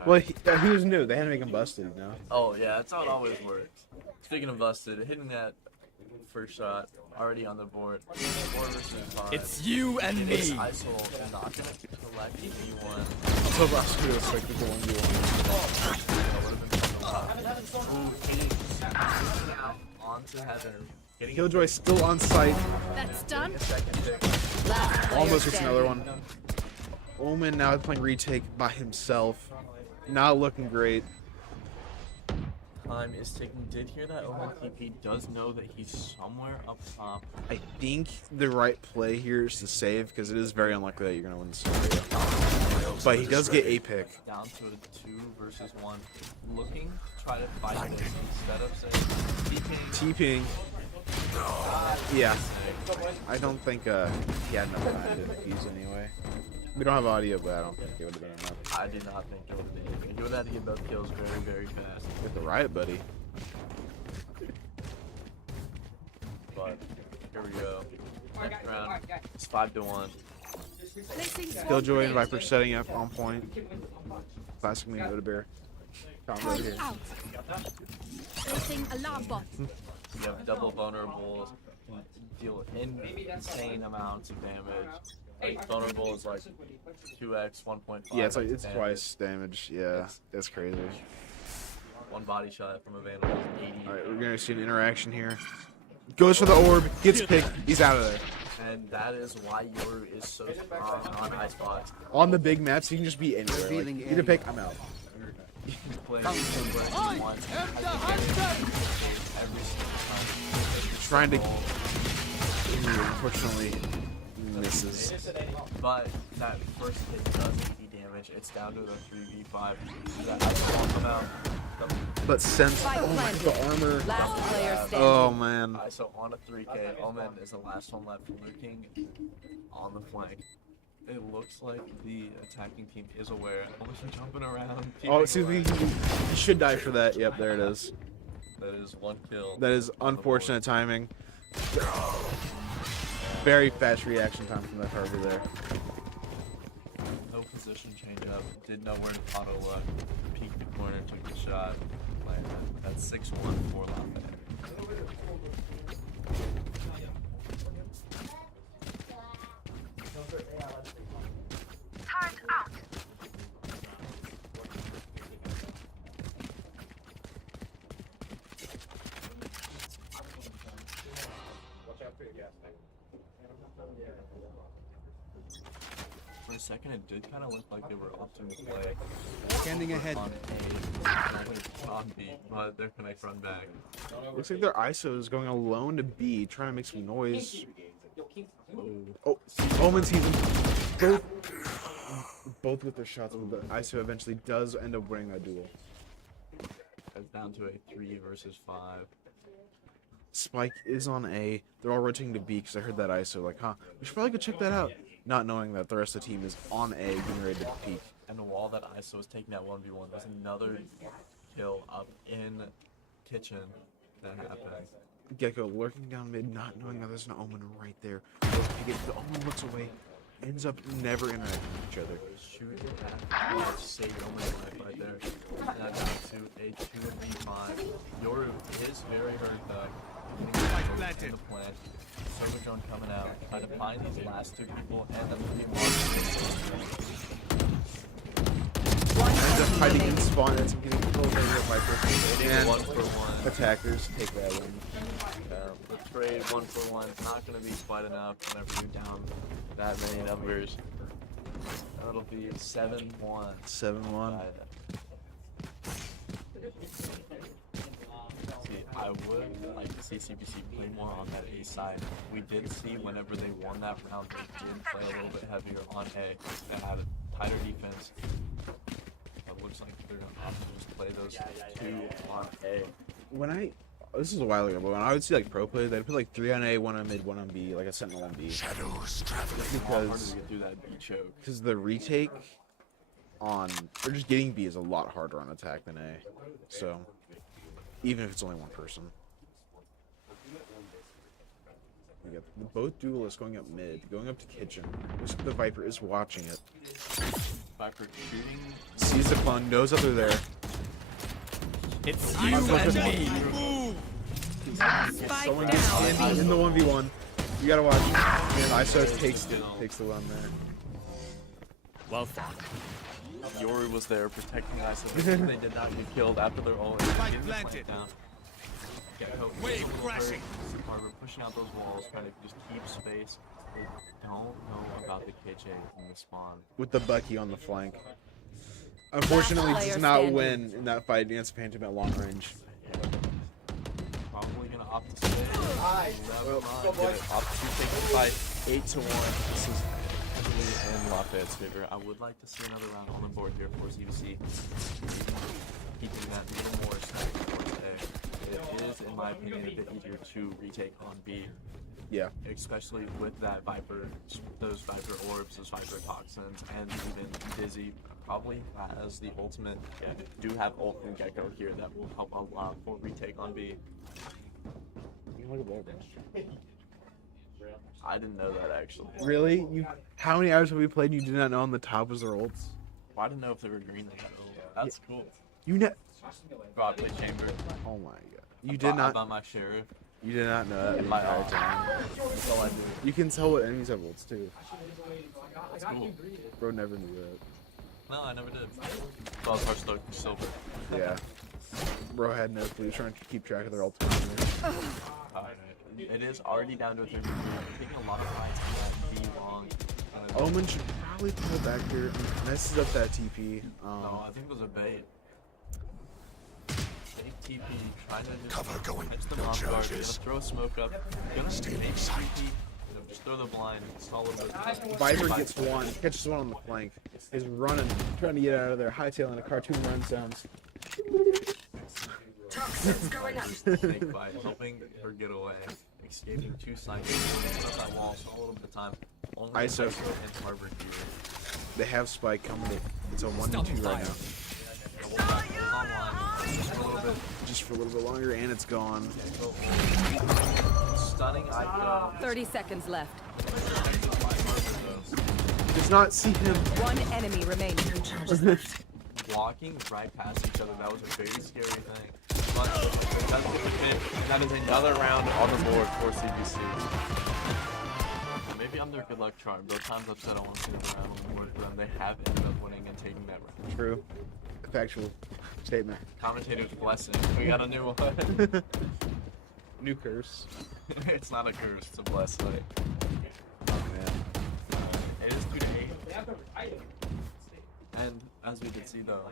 Well, he was new. They had to make him busted, you know. Oh yeah, that's how it always works. Speaking of busted, hitting that first shot already on the board. 4 versus 5. It's you and This me. ISO not gonna collect anyone. So last two was like the 1v1. Ooh, Phoenix onto Heaven. Killjoy still on site. That's done. Last player Almost gets standing. another one. Omen now playing retake by himself. Not looking great. Time is ticking. Did hear that Omen TP does know that he's somewhere up top. I think the right play here is to save because it is very unlikely that you're gonna win the scenario. But he does get a pick. Down to a 2 versus 1. Looking to try to fight this instead of saying TPing. TPing. Yeah. I don't think he had enough time to defuse anyway. We don't have audio, but I don't think it would have been enough. I did not think it would have been anything. You would have had to get both kills very, very fast. With the riot buddy. But here we go. Next round. It's 5-1. Killjoy and Viper setting up on point. Classic me Oda Bear. Combo here. Out. Placing alarm bot. You have double vulnerables. Deal insane amounts of damage. Like vulnerable is like 2x, 1.5. Yeah, it's like X it's damage. twice damage. Yeah, that's crazy. One body shot from a vandal is 80. All right, we're gonna see an interaction here. Goes for the orb, gets picked, he's out of there. And that is why Yoru is so strong on Icebox. On the big maps, he can just be anywhere. Like, Revealing get a pick, I'm out. He can play every single time. Trying to, unfortunately, misses. But that first hit does 80 damage. It's down to the 3v5. That will come out. But since Spike oh my, planted. the armor. Last player standing. Oh man. So on a 3k, Omen is the last one left, looking on the flank. It looks like the attacking team is aware. Almost jumping around. Oh, peeping see, around. he should die for that. Yep, there it is. That is one kill. That is on the unfortunate timing. Very fast reaction time from that harbor there. board. No position change up. Did know where to auto look. Peeked the corner, took the shot. Landed. That's 6-1 for Lafayette. For a second, it did kind of look like they were opting to play Scanning ahead. on B, but they're gonna run back. Looks like their ISO is going alone to B, trying to make some noise. Oh, Omen sees them. Both with their shots, but the ISO eventually does end up winning that duel. It's down to a 3 versus 5. Spike is on A. They're all rotating to B because I heard that ISO. Like, huh? We should probably go check that out. Not knowing that the rest of the team is on A, getting ready to peek. And the wall that ISO was taking that 1v1, there's another kill up in kitchen that happened. Gecko lurking down mid, not knowing that there's an Omen right there. The Omen looks away, ends up never interacting with each other. Shoot that save Omen right there. And that down to a 2v5. Yoru is very hurt though. In the plant. Server drone coming out. Try to find these last 2 people and then the Ends up hiding in spawn, ends up getting pulled over Viper. And 1-for-1. attackers take that one. The trade 1-for-1 is not going to be quite enough whenever you're down that many numbers. That'll be 7-1. 7-1. See, I would like to see CBC play more on that A side. We did see whenever they won that round, they did play a little bit heavier on A. They had a tighter defense. It looks like they're going to have to just play those 2 on A. This is a while ago, but when I would see like pro players, they'd put like 3 on A, 1 on mid, 1 on B, like a sentinel on B. Shadows traveling. It's harder Because to do that B choke. the retake on, or just getting B is a lot harder on attack than A. So, even if it's only one person. We got both duelists going up mid, going up to kitchen. Looks like the Viper is watching it. Viper shooting. Sees the clone, knows that they're there. It's you and me. Spike Someone down. gets in the 1v1. You gotta watch. And ISO takes the one there. Well fought. Yoru was there protecting ISO. They did not get killed after their ult. Getting the plant down. Gecko Wave crashing. Harbor pushing out those walls, trying to just keep space. They don't know about the KJ in the spawn. With the Bucky on the flank. Unfortunately, Last does player not standing. win in that fight against Phantom at long range. Probably gonna opt to stay. Never mind. Opt to take the fight 8-1. This is heavily in Lafayette's favor. I would like to see another round on the board here for CBC. Keeping that even more stacked towards A. It is, in my opinion, a bit easier to retake on B. Yeah. Especially with that Viper, those Viper orbs, those Viper toxins, and even Dizzy probably has the ultimate. Yeah, do have ult from Gecko here that will help a lot for retake on B. Look at that, bro. I didn't know that actually. Really? You? How many hours have we played and you did not know on the top was their ults? Well, I didn't know if they were green. That's cool. You know? Broadway chamber. Oh my god. You did not. About my sheriff. You did not know that the My entire time. That's all I do. You can tell what enemies have ults too. That's cool. Bro never knew that. No, I never did. So I was Hearthstone Silver. Yeah. Bro had no clue trying to keep track of their ultimate. It is already down to a 30. Taking a lot of fights to be long. Omen should probably pull back here. Messes up that TP. No, I think it was a bait. Fake TP, trying to just Cover going. catch them No off guard. Gonna charges. throw a smoke up. Gonna Stay make inside. TP. Just throw the blind. Stall a little bit. Viper gets one, catches one on the flank. Is running, trying to get out of there, hightailing a cartoon run sounds. Snake bite, helping her get away. Escaping 2 snipers. Up that wall, so a little bit of time. Only ISO. and Harbor here. They have Spike coming. It's a 1-2 right now. Double back is online. Just for a little bit. Just for a little bit longer, and it's gone. Stunning ISO. 30 seconds left. Does not see him. One enemy remaining. Walking right past each other, that was a very scary thing. But that's what we did. That is another round on the board for CBC. Maybe I'm their good luck charm. Both times I've said I want to see the round on the board for them, they have ended up winning and taking that round. True. Factual statement. Commentator's blessing. We got a new one. New curse. It's not a curse, it's a blessing. Oh man. It is 2-8. And as we did see though,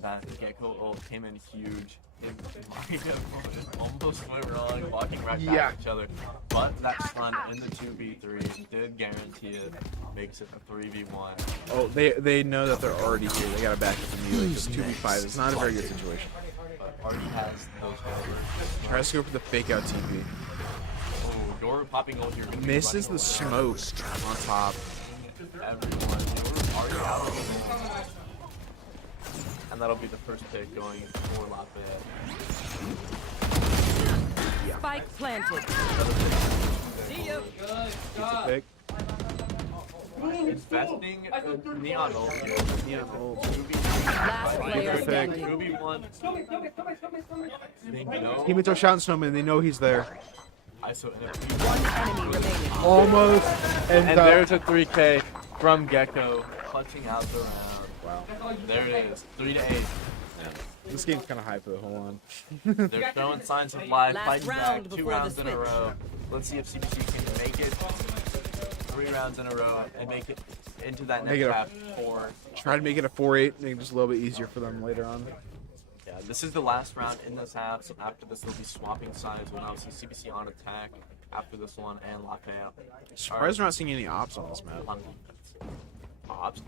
that Gecko ult came in huge. It might have almost went wrong, walking right past each other. But that stun in the 2v3 did guarantee it. Makes it a 3v1. Oh, they know that they're already here. They gotta back up immediately because 2v5 is not a very good situation. But already has those covers. Tries to go for the fake out TP. Oh, Yoru popping ult here. Misses the smoke on top. Everyone. Yoru already out of the and that'll be the first pick going for Lafayette. Spike planted. Gets a pick. Investing Neon ult here. Neon ult. Last player standing. 2v1. They know. Teammates are shouting snowman. They know he's there. ISO One enemy remaining. Almost. And there's a 3K from Gecko, clutching out the round. Wow. There it is, 3-8. This game's kind of hype though. Hold on. They're showing signs of life, Last fighting round back 2 before rounds the in a switch. row. Let's see if CBC can make it 3 rounds in a row and make it into that Make next it a- half 4. Try to make it a 4-8, make it just a little bit easier for them later on. Yeah, this is the last round in this half, so after this they'll be swapping sides. We'll now see CBC on attack after this one and Lafayette. Surprised we're not seeing any ops on this map. On defense. Ops.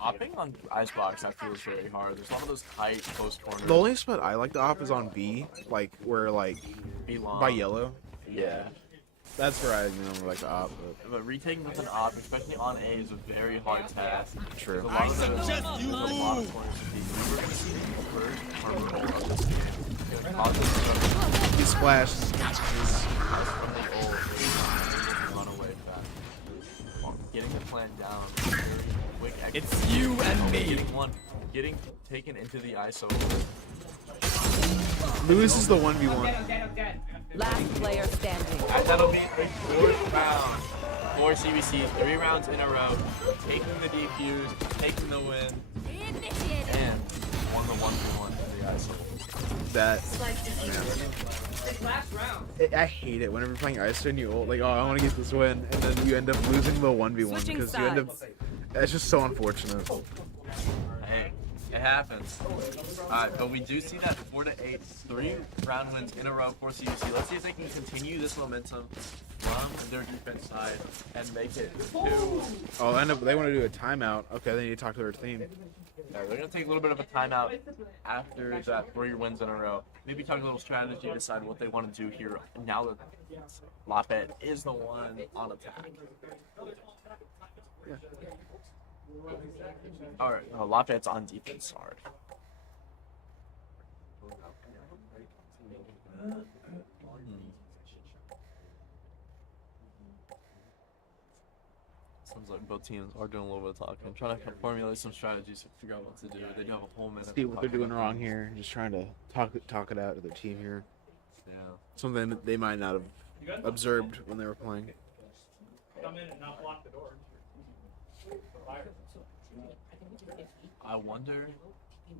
Opping on Icebox I feel is very hard. There's a lot of those tight, close corners. The only spot I like to op is on B, like where like Be long. by yellow. Yeah. That's where I normally like to op. But retaking with an op, especially on A, is a very hard task. True. There's a lot of those, there's a lot of corners to be. We're going to see the first armor roll of this game. It's gonna cause us But he splashed. from the ult, really run away fast. Well, getting the plan down, very quick execution. It's you and me. Getting taken into the ISO. Lewis is the 1v1. Last player standing. And that'll be the 4th round for CBC. 3 rounds in a row. Taking the defuse, taking the win, and won the 1v1 for the ISO. That man. I hate it whenever you're playing ISO and you ult, like, oh, I want to get this win, and then you end up losing the 1v1 Switching because you end up. sides. It's just so unfortunate. Hey, it happens. Alright, but we do see that 4-8, 3 round wins in a row for CUC. Let's see if they can continue this momentum from their defense side and make it 2. Oh, they want to do a timeout. Okay, they need to talk to their team. Yeah, they're going to take a little bit of a timeout after that 3 wins in a row. Maybe talk a little strategy, decide what they want to do here now that Lafayette is the one on attack. Yeah. Alright, Lafayette's on defense hard. Sounds like both teams are doing a little bit of talking. I'm trying to formulate some strategies to figure out what to do. They do have a whole minute. See what they're doing wrong here. Just trying to talk it out to their team here. Yeah. Something that they might not have observed when they were playing. Come in and not block the door. I wonder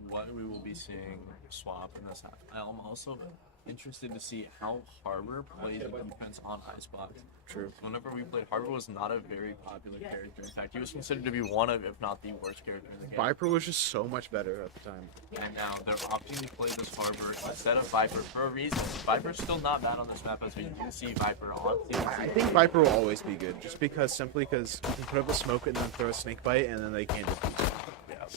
what we will be seeing swap in this half. I'm also interested to see how Harbor plays defense on Icebox. True. Whenever we played, Harbor was not a very popular character. In fact, he was considered to be one of, if not the worst character in the game. Viper was just so much better at the time. And now they're opting to play this Harbor instead of Viper for a reason. Viper's still not bad on this map, as we can see Viper on I think Viper will always be good, just simply because you can put up a smoke and then throw a snake bite, and then they can't defeat it.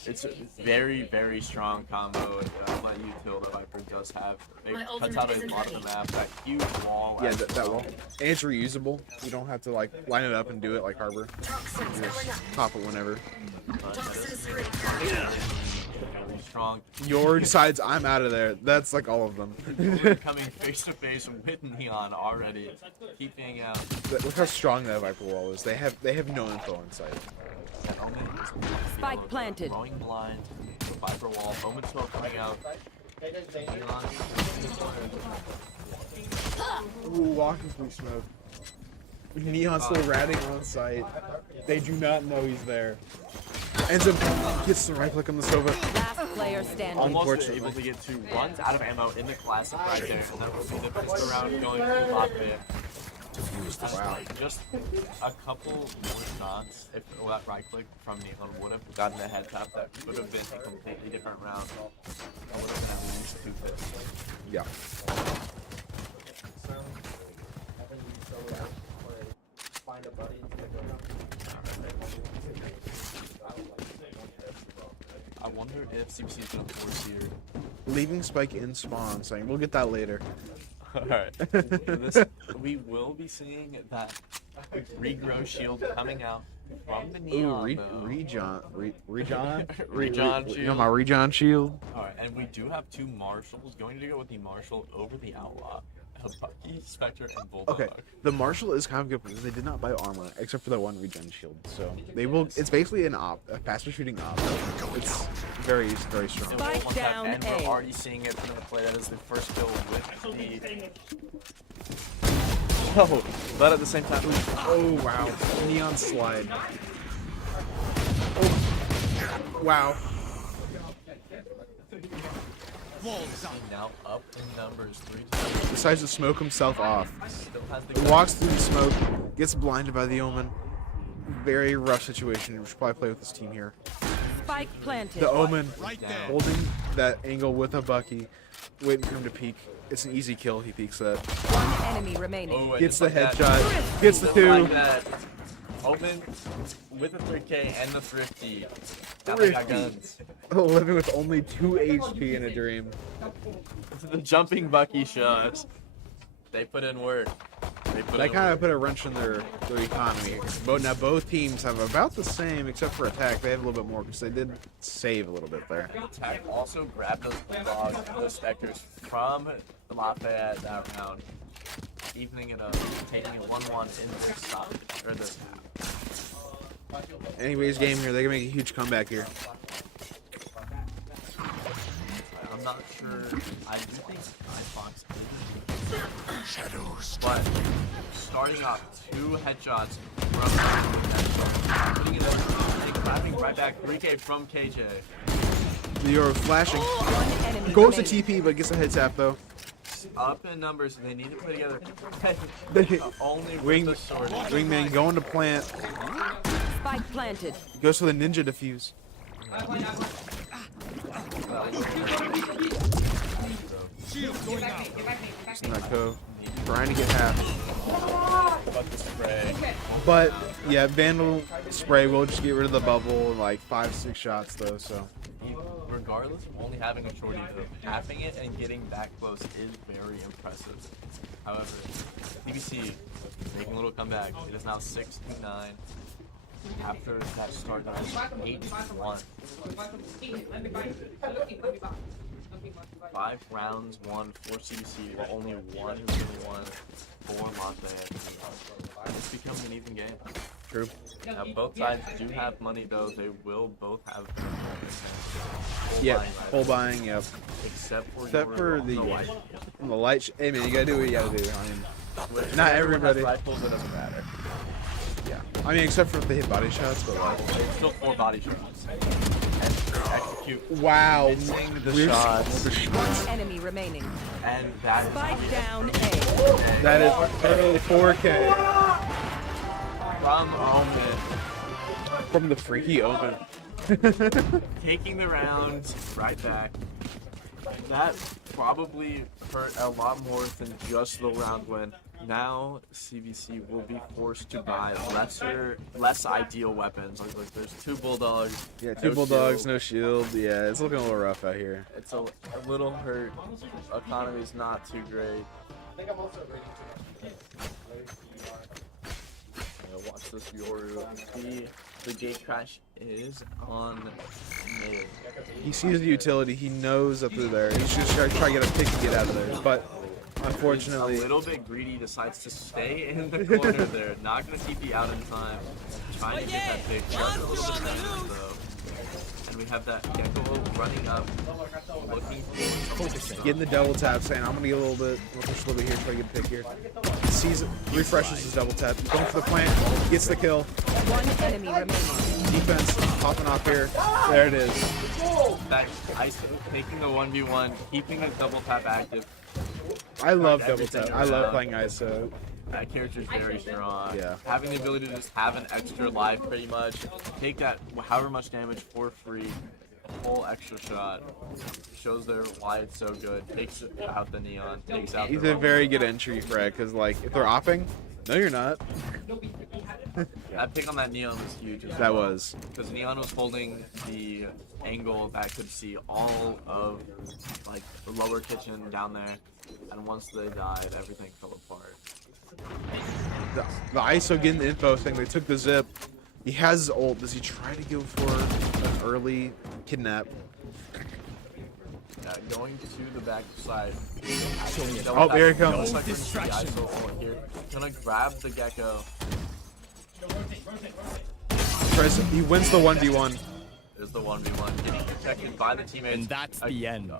It's a very, very strong combo. Let you kill the Viper does have. It My cuts out a ultimate lot of the map. That huge wall. Yeah, that wall. And it's reusable. You don't have to like line it up and do it like Harbor. You just pop it whenever. Very strong. Your decides I'm out of there. That's like all of them. We're coming face to face with Neon already. Keeping out. Look how strong that Viper wall is. They have no info in sight. And Omen is Spike planted. Throwing blind. The Viper wall. Omen still coming out. Neon. Ooh, walking through smoke. Neon's still ratting on site. They do not know he's there. Ends up gets the right click on the Sova. Last player standing. Almost Unfortunately. able to get 2 runs out of ammo in the classic right there. And that will be the first round going to Lafayette. Wow. Just a couple more shots. If that right click from Neon would have gotten the head tap, that would have been a completely different round. That would have been at least 2 hits. Yeah. I wonder if CBC is going to force here. Leaving Spike in spawn, saying we'll get that later. Alright. We will be seeing that regrow shield coming out from the Neon. Rejon Rejon You know my Rejon shield? Alright, and we do have 2 Marshals. Going to go with the Marshal over the Outlaw. Bucky, Spectre, and Bulldog. Okay, the Marshal is kind of good because they did not buy armor except for that one regen shield. So they will. It's basically a faster shooting op. It's very strong. Spike down And A. we're already seeing it from the play. That is the first kill with the. Oh, but at the same time. Oh wow, Neon slide. Oh, wow. Now up in numbers 3-2. Decides to smoke himself off. Still has the Walks through the smoke, gets blinded by the Omen. Very rough situation. We should probably play with this team here. Spike planted. The Omen down. holding that angle with a Bucky, waiting for him to peek. It's an easy kill. He peeks that. One enemy remaining. Oh, and Gets the just like headshot. Gets the Just 2. like that. Open with the 3K and the thrifty. Now they got guns. Living with only 2 HP in a dream. The jumping Bucky shots. They put in work. That kind of put a wrench in their economy. Now both teams have about the same, except for attack. They have a little bit more because they did save a little bit there. Attack also grabbed those Bulldogs, those Spectres from Lafayette that round, evening it up, taking it 1-1 in this stop, or this half. Anyways, game here. They can make a huge comeback here. I'm not sure. I do think Icebox Shadows. But starting off 2 headshots from putting it over and clapping right back 3K from KJ. You're flashing. One enemy Goes to remaining. TP, but gets a head tap though. It's up in numbers, and they need to play together. Only with Wing, the sword. wingman going to plant. Spike planted. Goes for the ninja defuse. Using that cove. Trying to get half. But the spray. But yeah, Vandal spray will just get rid of the bubble in like 5-6 shots though. So Regardless of only having a shorty, though, tapping it and getting that close is very impressive. However, CBC making a little comeback. It is now 6-9 after that start that was 8-1. 5 rounds won for CBC, but only one who really won for Monte. It's becoming an even game. true. Now, both sides do have money, though. They will both have Yeah, buying rights. full buying. Yep. Except for The light. on the light. Hey man, you gotta do what you gotta do. I mean, not Everyone has everybody. rifles, it doesn't matter. Yeah. I mean, except for if they hit body shots, but like. It's still 4 body shots. And execute. Wow. Missing the Weird- shots. One enemy remaining. And that Spike down A. is That is early 4K from Omen. from the freaky omen. Taking the round right back. That probably hurt a lot more than just the round win. Now CBC will be forced to buy less ideal weapons. Like there's 2 bulldogs. Yeah, 2 no bulldogs, shield. no shield. Yeah, it's looking a little rough out here. It's a little hurt. Economy's not too great. Watch this Yoru. The gate crash is on mid. He sees the utility. He knows up through there. He's just trying to get a pick and get out of there. But unfortunately, A little bit greedy, decides to stay in the corner there. Not gonna TP out in time. Trying to get that pick. Just a little bit better, though. And we have that Gecko running up, looking for getting the double tap, saying, I'm going to get a little bit, I'll push a little bit here, try to get a pick here. Sees it, refreshes his double tap, going for the plant, gets the kill. One enemy remaining. Defense, popping off here. There it is. that ISO, taking the 1v1, keeping the double tap active. I love double Everything tap. I love around. playing ISO. That character's very strong. Yeah. Having the ability to just have an extra life pretty much, take that however much damage for free, whole extra shot, shows there why it's so good, takes out the neon, takes out He's the a very good entry, Fred, because, like, if they're opping, no, you're not. That pick on that neon was huge. That was. Because neon was holding the angle that could see all of, like, the lower kitchen down there, and once they died, everything fell apart. The ISO getting the info saying they took the zip. He has his ult. Does he try to go for an early kidnap? Going to the back side. Oh, here he comes. Here. Gonna grab the Gecko. He wins the 1v1. There's the 1v1. Getting protected by the teammates. And that's the end.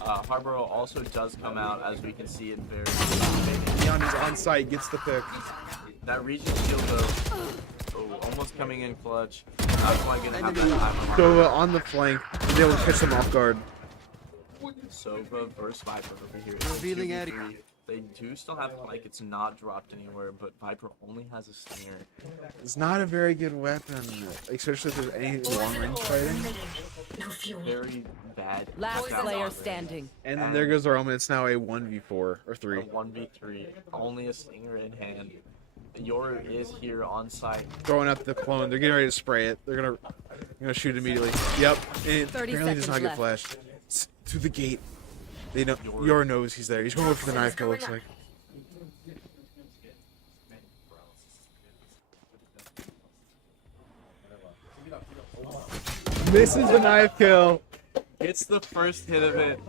Harborough also does come out, as we can see it very. Neon is on site, gets the pick. That region shield though. Oh, almost coming in clutch. Not quite gonna have that time. So on the flank, he's able to catch them off guard. Sova versus Viper over here. Revealing 2v3. area. They do still have like it's not dropped anywhere, but Viper only has a stinger. It's not a very good weapon, especially if there's any long range fighting. Very bad. Last sound player on it. standing. And then there goes our omen. It's now a 1v4 or A 3. 1v3, only a stinger in hand. Yoru is here on site. Throwing up the clone. They're getting ready to spray it. They're gonna shoot immediately. Yep. And 30 apparently does seconds not get left. flashed. It's through the gate. They know. Yoru knows he's there. He's going over for the knife kill. Looks like. Misses the knife kill. It's the first hit of it.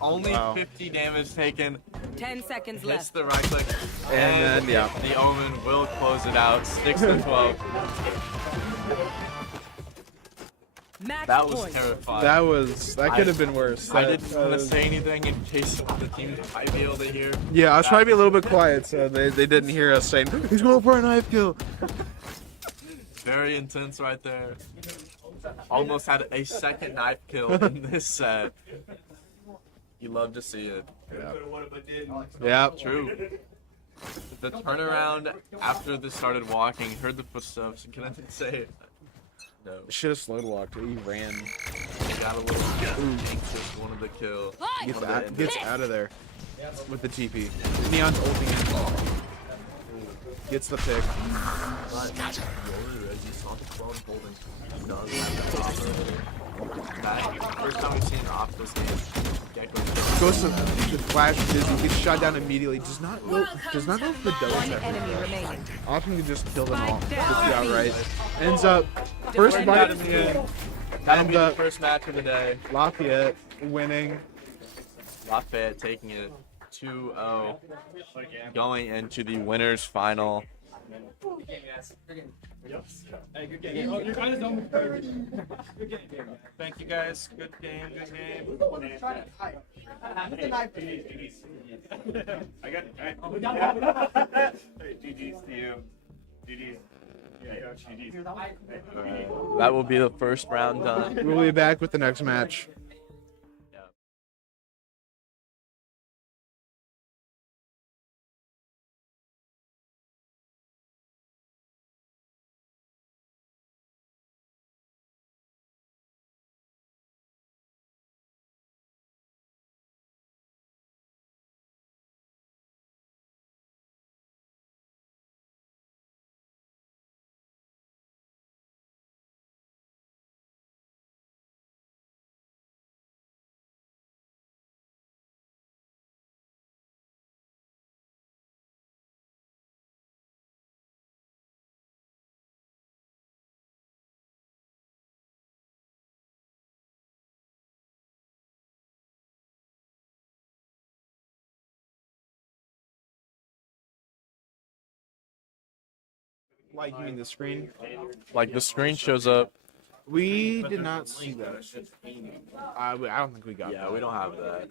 Only Wow. 50 damage taken. 10 seconds Hits left. the right click. And then, yeah. The Omen will close it out. 6-12. Match That was point. terrifying. That could have been worse. I That- didn't want to say anything in case the team might be able to hear. Yeah, I was trying to be a little bit quiet, so they didn't hear us saying he's going for a knife kill. Very intense right there. Almost had a second knife kill in this set. You love to see it. Yeah. True. The turnaround after they started walking, heard the footsteps, and couldn't say no. Should have slowed walked. He ran. He got a little anxious, wanted to kill. Gets out of there with the TP. Neon's ulting in. Gets the pick. But as you saw the club holding, he does have that offer. That first time we've seen it off this game. Gecko Goes to the flash. Dizzy gets shot down immediately. Does not go for the double One tap. enemy remaining. Option to just kill them all. Spike Just down. be outright. Ends up first We're fight. diving in. That'll Ends be the up first match of the day. Lafayette winning. Lafayette taking it 2-0, going into the winners final. Hey, good game. Oh, you guys don't. Good game. Thank you guys. Good game. Good game. I got it. GG's to you. GG's. Yeah, GG's. That will be the first round done. We'll be back with the next match. Like you mean the screen? Like the screen shows up. We did not see that. I don't think we got that. Yeah, we don't have that.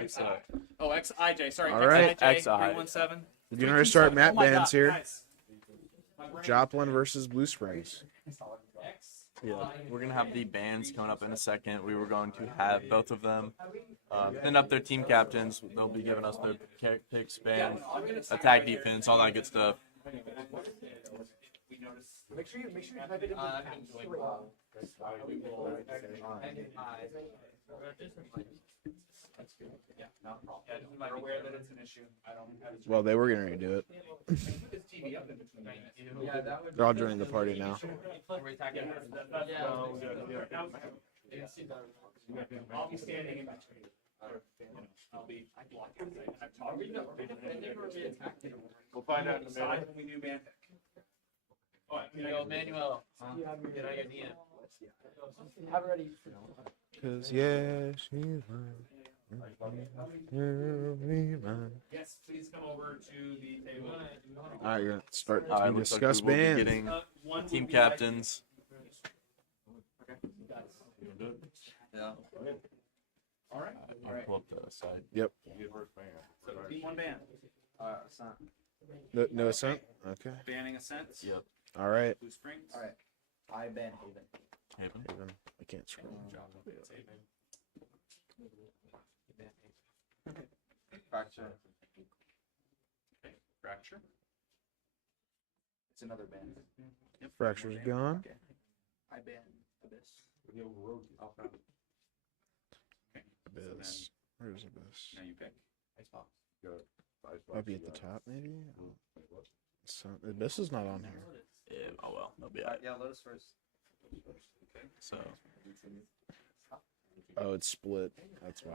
It's Oh, XIJ. Sorry. All right. XIJ. XI. 317. You know to start 327. map Oh my bans God, here. guys. Joplin versus Blue Springs. Yeah, we're gonna have the bans coming up in a second. We were going to have both of them pin up their team captains. They'll be giving us their picks, ban, attack, defense, all that good stuff. Well, they were going to do it. They're all joining the party now. I'll be standing in between. I'll be blocking. I've talked to them. We'll find out in a minute. We knew man. Oh, Manuel, get on your DM. Cause yeah, she's mine. yes, please come over to the table. All right, you're gonna start All right, to looks like discuss we will be bans. getting One team will be captains. Yeah. All right. I'll pull up the side. Yep. So team one ban. No assent. Okay. Banning Ascent. Yep. All right. Blue Springs. All right. I ban Haven. Haven. Haven. I can't scroll. Fracture. Fracture. It's another ban. Fracture's gone. I ban Abyss. Abyss. Where's Abyss? Now you pick. Might be at the top, maybe. So Abyss is not on here. Yeah, oh well, they'll be alright. Yeah, Lotus first. So Oh, it's split. That's why.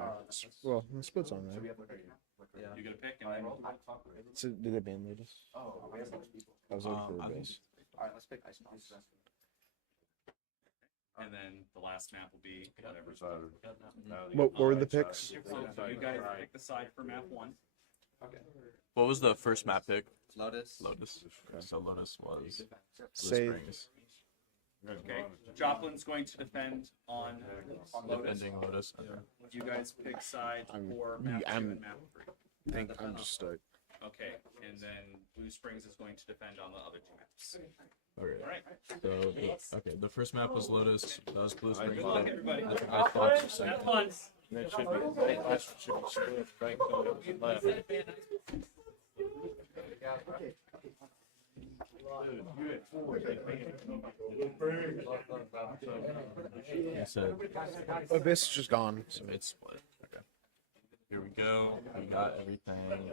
Well, the split's on there. Yeah. You get a pick, and then So did they ban Lotus? Oh, we have a bunch of people. I was looking for I think- Abyss. All right, let's pick Ice Mouse. and then the last map will be whatever. What were the picks? So you guys pick the side for map one. what was the first map pick? Lotus. Lotus. So Lotus was Blue Say Springs. Okay. Joplin's going to defend on Lotus. Defending Lotus. You guys pick side I'm- for map two I'm- and map three. I'm just stoked. Okay, and then Blue Springs is going to defend on the other two maps. Okay. All right. So okay, the first map was Lotus. That was Blue Springs. Good luck, everybody. I thought for a second. Have fun. You said Abyss is just gone. so it's split. Okay. Here we go. We got everything.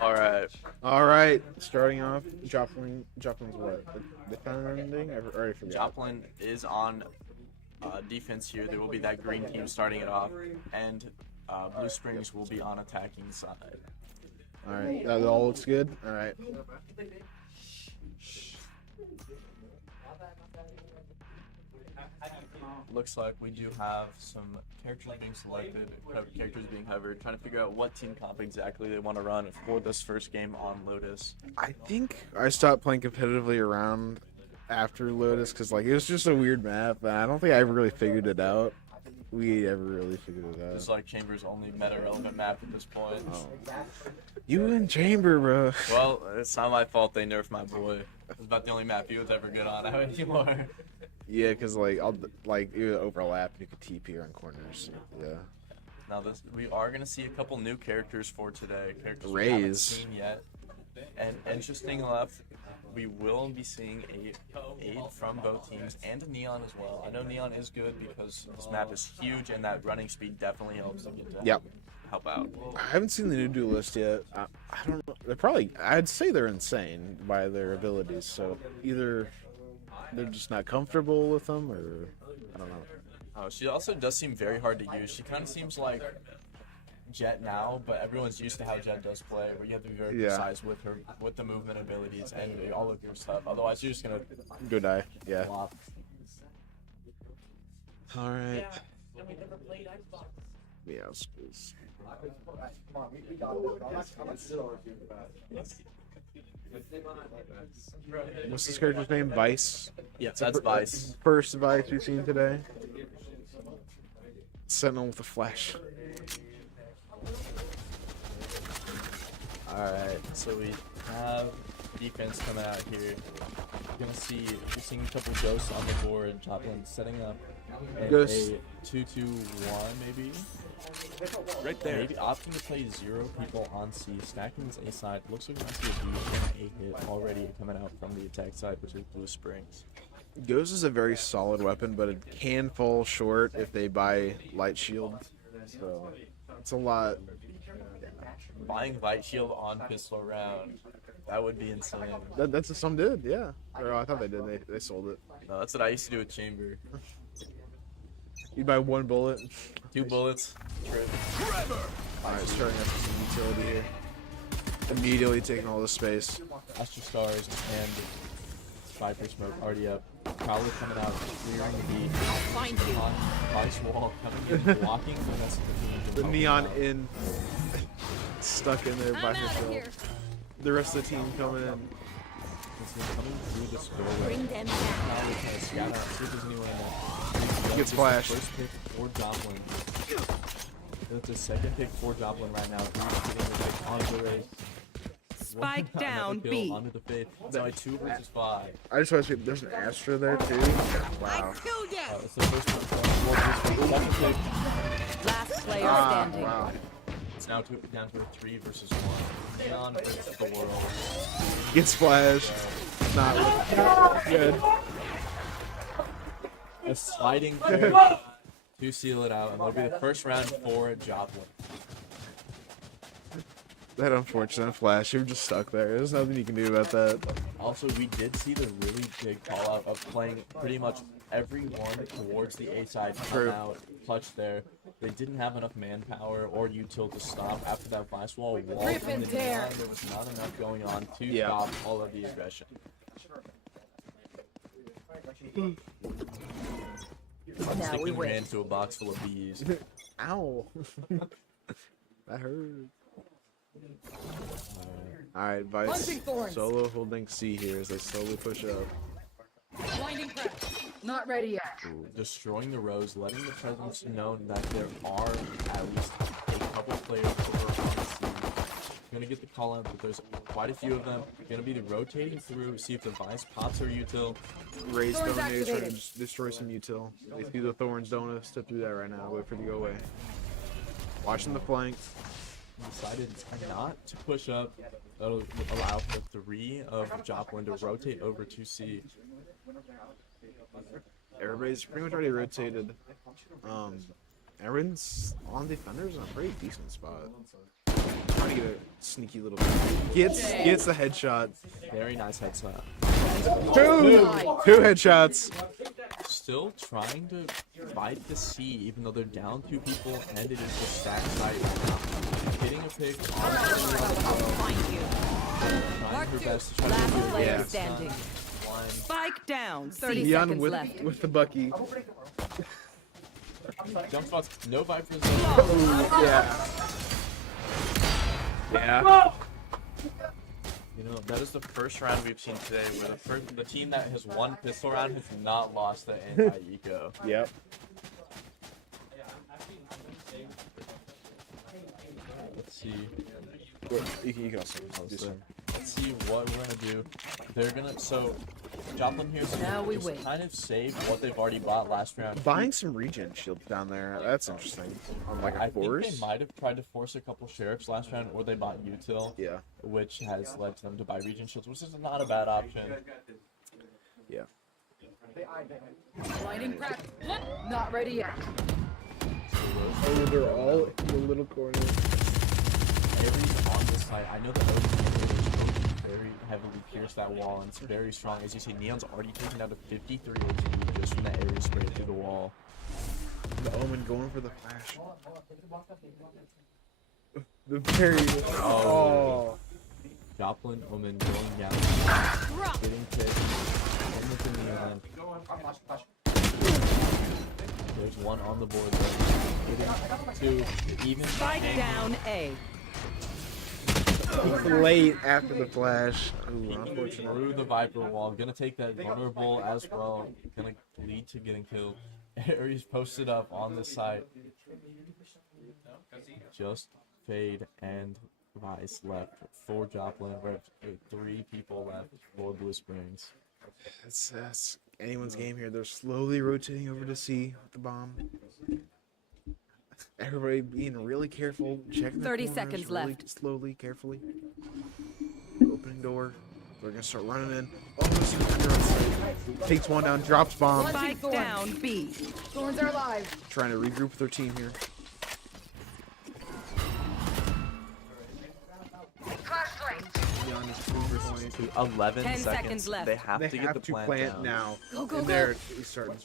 All right. All right, starting off, Joplin's what? Defending? I already forgot. Joplin is on defense here. There will be that green team starting it off, and Blue Springs will be on attacking side. All right, that all looks good. All right. Looks like we do have some characters being selected, characters being hovered, trying to figure out what team comp exactly they want to run for this first game on Lotus. I think I stopped playing competitively around after Lotus because like it was just a weird map, and I don't think I ever really figured it out. We ever really figured it out. It's like Chamber's only meta-relevant map at this point. Oh. You in Chamber, bro. Well, it's not my fault they nerfed my boy. It's about the only map he was ever good on anymore. Yeah, because like it would overlap. You could TP on corners. Yeah. Now we are gonna see a couple new characters for today. Characters we Raze. haven't seen yet. And interesting enough, we will be seeing a aid from both teams and a Neon as well. I know Neon is good because this map is huge and that running speed definitely helps them get to help out. I haven't seen the new duelist yet. I don't know. They're probably. I'd say they're insane by their abilities. So either they're just not comfortable with them, or I don't know. Oh, she also does seem very hard to use. She kind of seems like Jet now, but everyone's used to how Jet does play, where you have to be very precise with the movement abilities and all of your stuff. Otherwise, you're just gonna go die. Yeah. Flop. All right. Yeah. Schools. What's this character's name? Vice. Yeah, that's Vice. First Vice we've seen today. Sentinel with a flash. Alright, so we have defense coming out here. We're seeing a couple ghosts on the board. Joplin setting up Ghost. a 2-2-1 maybe. Right there. Maybe opting to play 0 people on C, stacking this A side. Looks like we might see a B and a hit already coming out from the attack side, which is Blue Springs. Ghost is a very solid weapon, but it can fall short if they buy Light Shield. So it's a lot. Buying Light Shield on pistol round, that would be insane. That's what some did, yeah. Or I thought they did. They sold it. No, that's what I used to do with Chamber. You buy 1 bullet. 2 bullets. Trip. Alright, starting up some utility here. Immediately taking all the space. Astro Stars and Viper Smoke already up. Prowler coming out, clearing the beat. Find you. Vice Wall coming in, blocking the rest of the team. The Neon in. Stuck in there by I'm out of herself. here. The rest of the team coming in. Coming through this doorway. Bring them down. Now we kind of scout out, see if there's anyone in there. Gets flashed. First pick for Joplin. It's a second pick for Joplin right now. Who's getting the pick onto the race. Spike down Kill B. onto the fifth. It's only 2 versus 5. I just want to see. There's an Astra there too. Wow. It's the first one. Second pick. Last player standing. Wow. It's now down to a 3 versus 1. Neon versus the world. Gets flashed. Not good. A sliding pick to seal it out, and it'll be the first round for Joplin. That unfortunate flash. You're just stuck there. There's nothing you can do about that. Also, we did see the really big call out of playing pretty much everyone towards the A side come out, clutch there. They didn't have enough manpower or util to stop after that vice wall from the Neon. There was not enough going on to stop all of the aggression. Sticking your hand to a box full of bees. Ow. That hurt. Alright, Vice solo holding C here as they slowly push up. Blinding prep. Not ready yet. Destroying the rows, letting the presence know that there are at least a couple players over on the scene. Gonna get the call out, but there's quite a few of them. Gonna be rotating through, see if the Vice pops or util. Raise donates, trying to just destroy some util. They see the Thorns don't step through that right now. Wait for it to go away. Watching the flank. Decided not to push up. That'll allow for 3 of Joplin to rotate over to C. Everybody's pretty much already rotated. Everyone's on defenders in a pretty decent spot. Trying to get a sneaky little gets the headshot. Very nice headshot. Two headshots. Still trying to fight the C, even though they're down 2 people, and it is just stacked tight right now. Getting a pick on the Find you. trying her best to try to Last do player it. standing. One. Spike down. 30 Neon seconds with left. with the Bucky. Jump spots, no Vipers. Yeah. Yeah. You know, that is the first round we've seen today where the team that has won pistol round has not lost the anti-eco. Yep. Let's see. You can also do some. Let's see what we're gonna do. They're gonna Joplin here Now we just wait. kind of saved what they've already bought last round. Buying some regen shields down there. That's interesting. On like a I think force. they might have tried to force a couple sheriffs last round, or they bought util, Yeah. which has led to them to buy region shields, which is not a bad option. Yeah. Blinding crack. Not ready yet. Oh, they're all in the little corner. Aries on this side. I know the OG very heavily pierced that wall, and it's very strong. As you see, Neon's already taken out a 53 HP just from that Aries spray through the wall. The Omen going for the flash. The very. Oh. Joplin, Omen going down. Getting picked. In with the Neon. There's one on the board there. Getting 2. Even. Spike down A. Late after the flash. Ooh, unfortunate. Through the Viper wall. Gonna take that vulnerable as well. Gonna lead to getting killed. Aries posted up on the side. Just Fade and Vice left for Joplin. We have 3 people left for Blue Springs. It's anyone's game here. They're slowly rotating over to C with the bomb. Everybody being really careful, checking the 30 corners seconds really left. slowly, carefully. Opening door. They're gonna start running in. Oh, this is on site. Takes one down, drops bomb. Spike down B. Thorns are live. Trying to regroup with their team here. Neon is 2 versus 22. 11 10 seconds. seconds left. They have They to have get the to plant, plant down. now. Go, go, and go. there he's starting.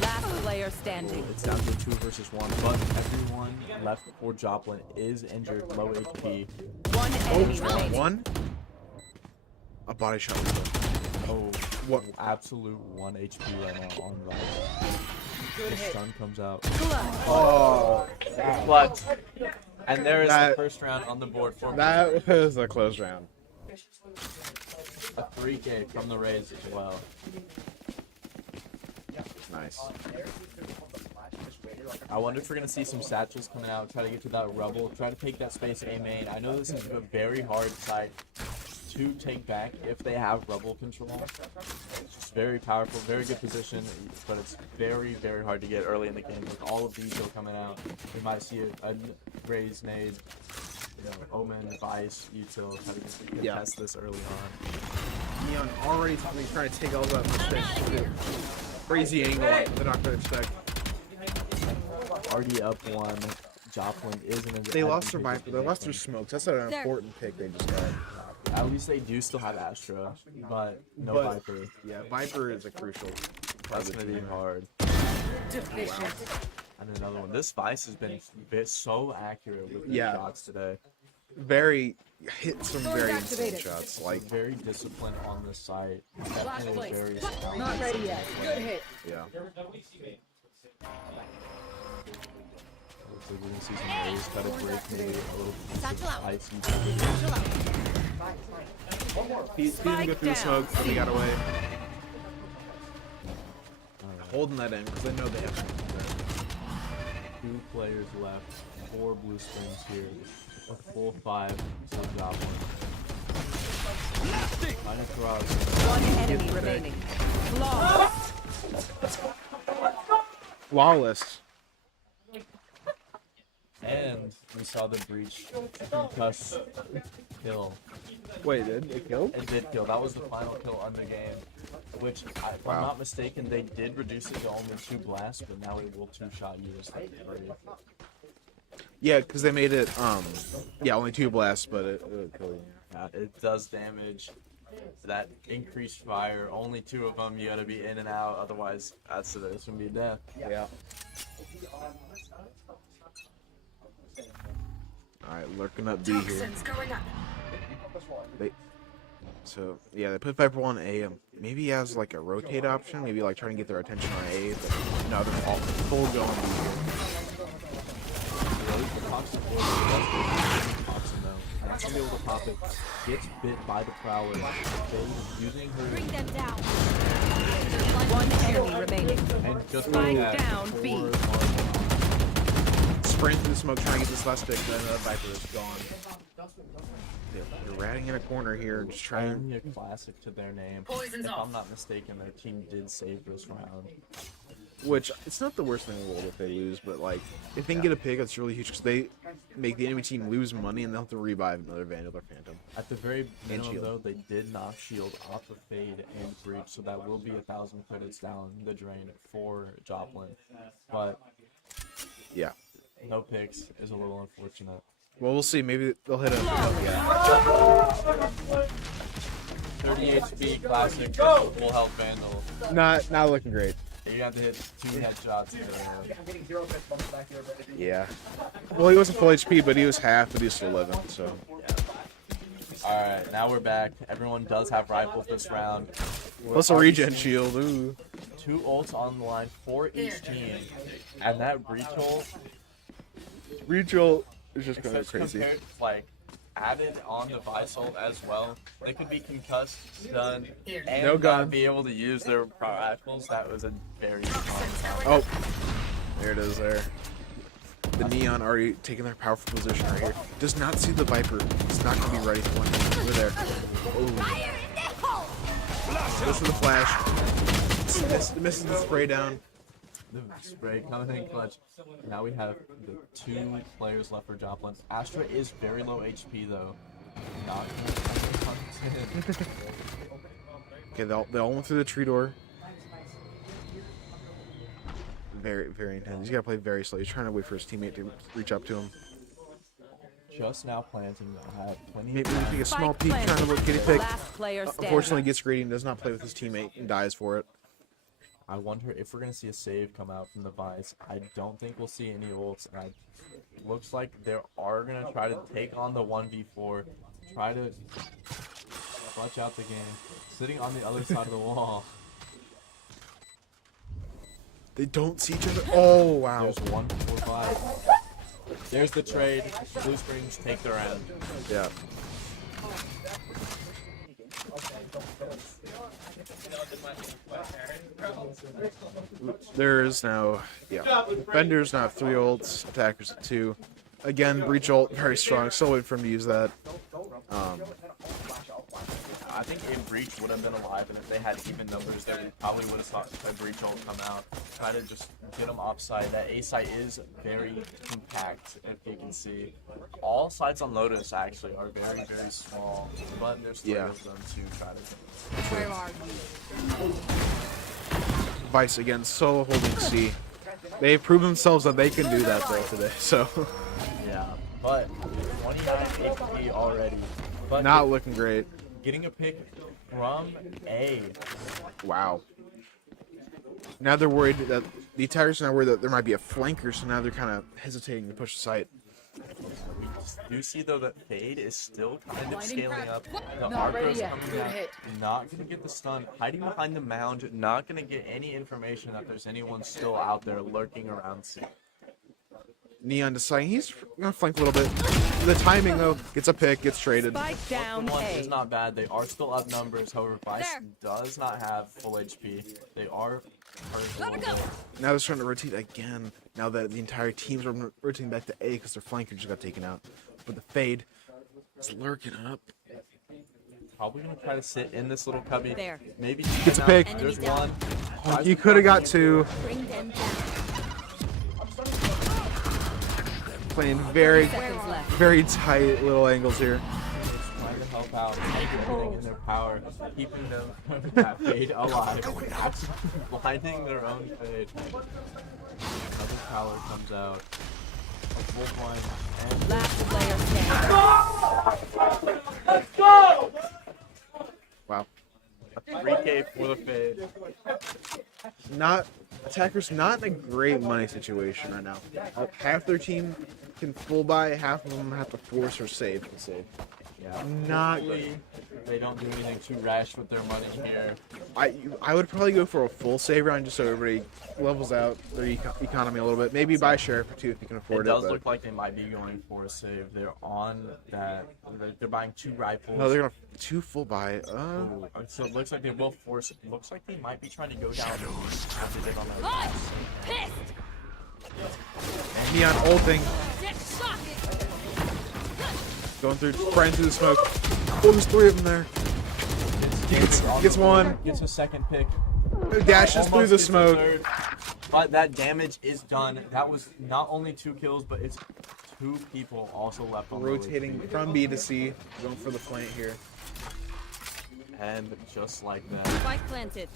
Last player standing. It's down to 2 versus 1, but everyone left for Joplin is injured, low HP. One enemy remaining. One. A body shot. Was done. Oh, What? absolute 1 HP right now on Vice. The stun comes out. Oh, Clutch. And there is the That- first round on the board for that was a close round. a 3K from the Rays as well. Nice. I wonder if we're gonna see some satchels coming out, try to get to that rubble, try to take that space A main. I know this is a very hard site to take back if they have rubble control. It's very powerful, very good position, but it's very, very hard to get early in the game. With all of these still coming out, we might see a Raise nade, Omen, Vice, Util, try to Yeah. test this early on. Neon already trying to take all that space. Crazy angle that they're not going to expect. Already up 1. Joplin is in a They lost their Viper. They lost their smokes. That's an important pick they just got. At least they do still have Astra, but no But- Viper. Yeah, Viper is a crucial part That's of the gonna be team. hard. And another one. This Vice has been so accurate with their shots today. Very hit some very insane activated. shots. Like, Very disciplined on the site. Definitely very strong. Not ready yet. Good hit. yeah. Looks like we're gonna see some Rays try to break maybe a little piece of icy. He didn't go through the smoke, but they got away. Holding that in because they know they have something there. 2 players left. 4 Blue Springs here. A full 5 for Joplin. Trying to throw out One enemy remaining. Flawless. Flawless. and we saw the breach concuss kill. Wait, did it kill? It did kill. That was the final kill on the game. Which, if I'm not mistaken, they did reduce it to only 2 blasts, but now it will 2-shot you instead of 3. Yeah, because they made it, yeah, only 2 blasts, but it kill you. It does damage. That increased fire, only 2 of them, you gotta be in and out, otherwise it's gonna be a death. Yeah. Alright, lurking up B here. So, yeah, they put Viper on A. Maybe he has, like, a rotate option. Maybe, like, trying to get their attention on A. But no, they're full going B here. Not gonna be able to pop it. Gets bit by the prowler. They using her. Bring them down. One enemy remaining. And just Spike like that, down, B. 4 are Sprint through the smoke, trying to get this last pick, and then the Viper is gone. They're ratting in a corner here, just trying. only a classic to their name. If I'm not mistaken, their team did save this round. Which, it's not the worst thing in the world if they lose, but, like, if they can get a pick, that's really huge, because they make the enemy team lose money, and they'll have to revive another Vandal or Phantom. At the very minimum, shield. though, they did knock shield off of Fade and Breach, so that will be 1,000 credits down the drain for Joplin. But Yeah. no picks is a little unfortunate. Well, we'll see. Maybe they'll hit a... Yeah. 30 HP classic full health Vandal. Not looking great. You have to hit 2 headshots. Yeah. Well, he wasn't full HP, but he was half, but he was still 11, so... Alright, now we're back. Everyone does have rifles this round. Plus a regen shield, ooh. 2 ults on the line for each team. And that breach ult, Reach ult is just going except crazy. compared, like, added on the Vice ult as well. They could be concussed, stunned, and No gun. not be able to use their rifles. That was a very strong Oh, there it is there. The Neon already taking their powerful position right here. Does not see the Viper. It's not going to be ready for one. Over there. Oh. Goes for the flash. Misses the spray down. The spray coming in clutch. Now we have the 2 players left for Joplin. Astra is very low HP though. Not gonna Okay, they all went through the tree door. Very, very intense. He's got to play very slow. He's trying to wait for his teammate to reach up to him. just now planting. I have 20. Maybe we take a small peek, trying to look kitty pick. Unfortunately, gets greedy and does not play with his teammate and dies for it. I wonder if we're gonna see a save come out from the Vice. I don't think we'll see any ults. And looks like they are gonna try to take on the 1v4, try to clutch out the game. Sitting on the other side of the wall. They don't see each other. Oh wow! There's 145. There's the trade. Blue Springs take the round. Yeah. There is now, yeah. Defenders now have 3 ults, attackers have 2. Again, breach ult, very strong. Still waiting for him to use that. I think a breach would have been alive, and if they had even numbers, they probably would have saw a breach ult come out. Try to just get them offside. That A site is very compact, if you can see. All sites on Lotus actually are very, very small, but there's 3 of them to try to. Where are you? Vice again, solo holding C. They've proved themselves that they can do that though today. So Yeah, but 29 HP already. But not looking great. getting a pick from A. Wow. Now they're worried that the attackers are now worried that there might be a flanker, so now they're kind of hesitating to push the site. We do see though that Fade is still kind of scaling up. The Not ready Arco's yet. coming Good out, hit. not gonna get the stun, hiding behind the mound, not gonna get any information that there's anyone still out there lurking around C. Neon deciding he's gonna flank a little bit. The timing though, gets a pick, gets traded. Spike down One A. is not bad. They are still up numbers. However, Vice does not have full HP. They are hurt a little bit. Now they're trying to rotate again. Now that the entire team's rotating back to A because their flanker just got taken out. But the Fade is lurking up. Probably gonna try to sit in this little cubby. There. Maybe Gets a pick. There's one. Oh, you could have got 2. Bring them down. Playing very, Seconds left. very tight little angles here. Trying to help out, take everything in their power, keeping them that Fade alive, blinding their own Fade. Another Prowler comes out. Wolfline and Last player standing. Wow. 3K for the fade. Not attackers not in a great money situation right now. Half their team can full buy, half of them have to force or save to save. Yeah. Not Hopefully, great. they don't do anything too rash with their money here. I would probably go for a full save round just so everybody levels out their economy a little bit. Maybe buy sheriff or two if you can It afford it. does but- look like they might be going for a save. They're on that. They're buying 2 rifles. No, they're gonna two full buy. Ooh, so it looks like they will force. It looks like they might be trying to go down as they did on that. Pissed. Neon ulting, Get socket. going through, spraying through the smoke. Oh, there's 3 of them there. Gets one. Gets a second pick. Dashes through Almost the gets a smoke. third, but that damage is done. That was not only 2 kills, but it's 2 people also left on the Rotating lead. from B to C, going for the flank here. And just like that, Spike planted.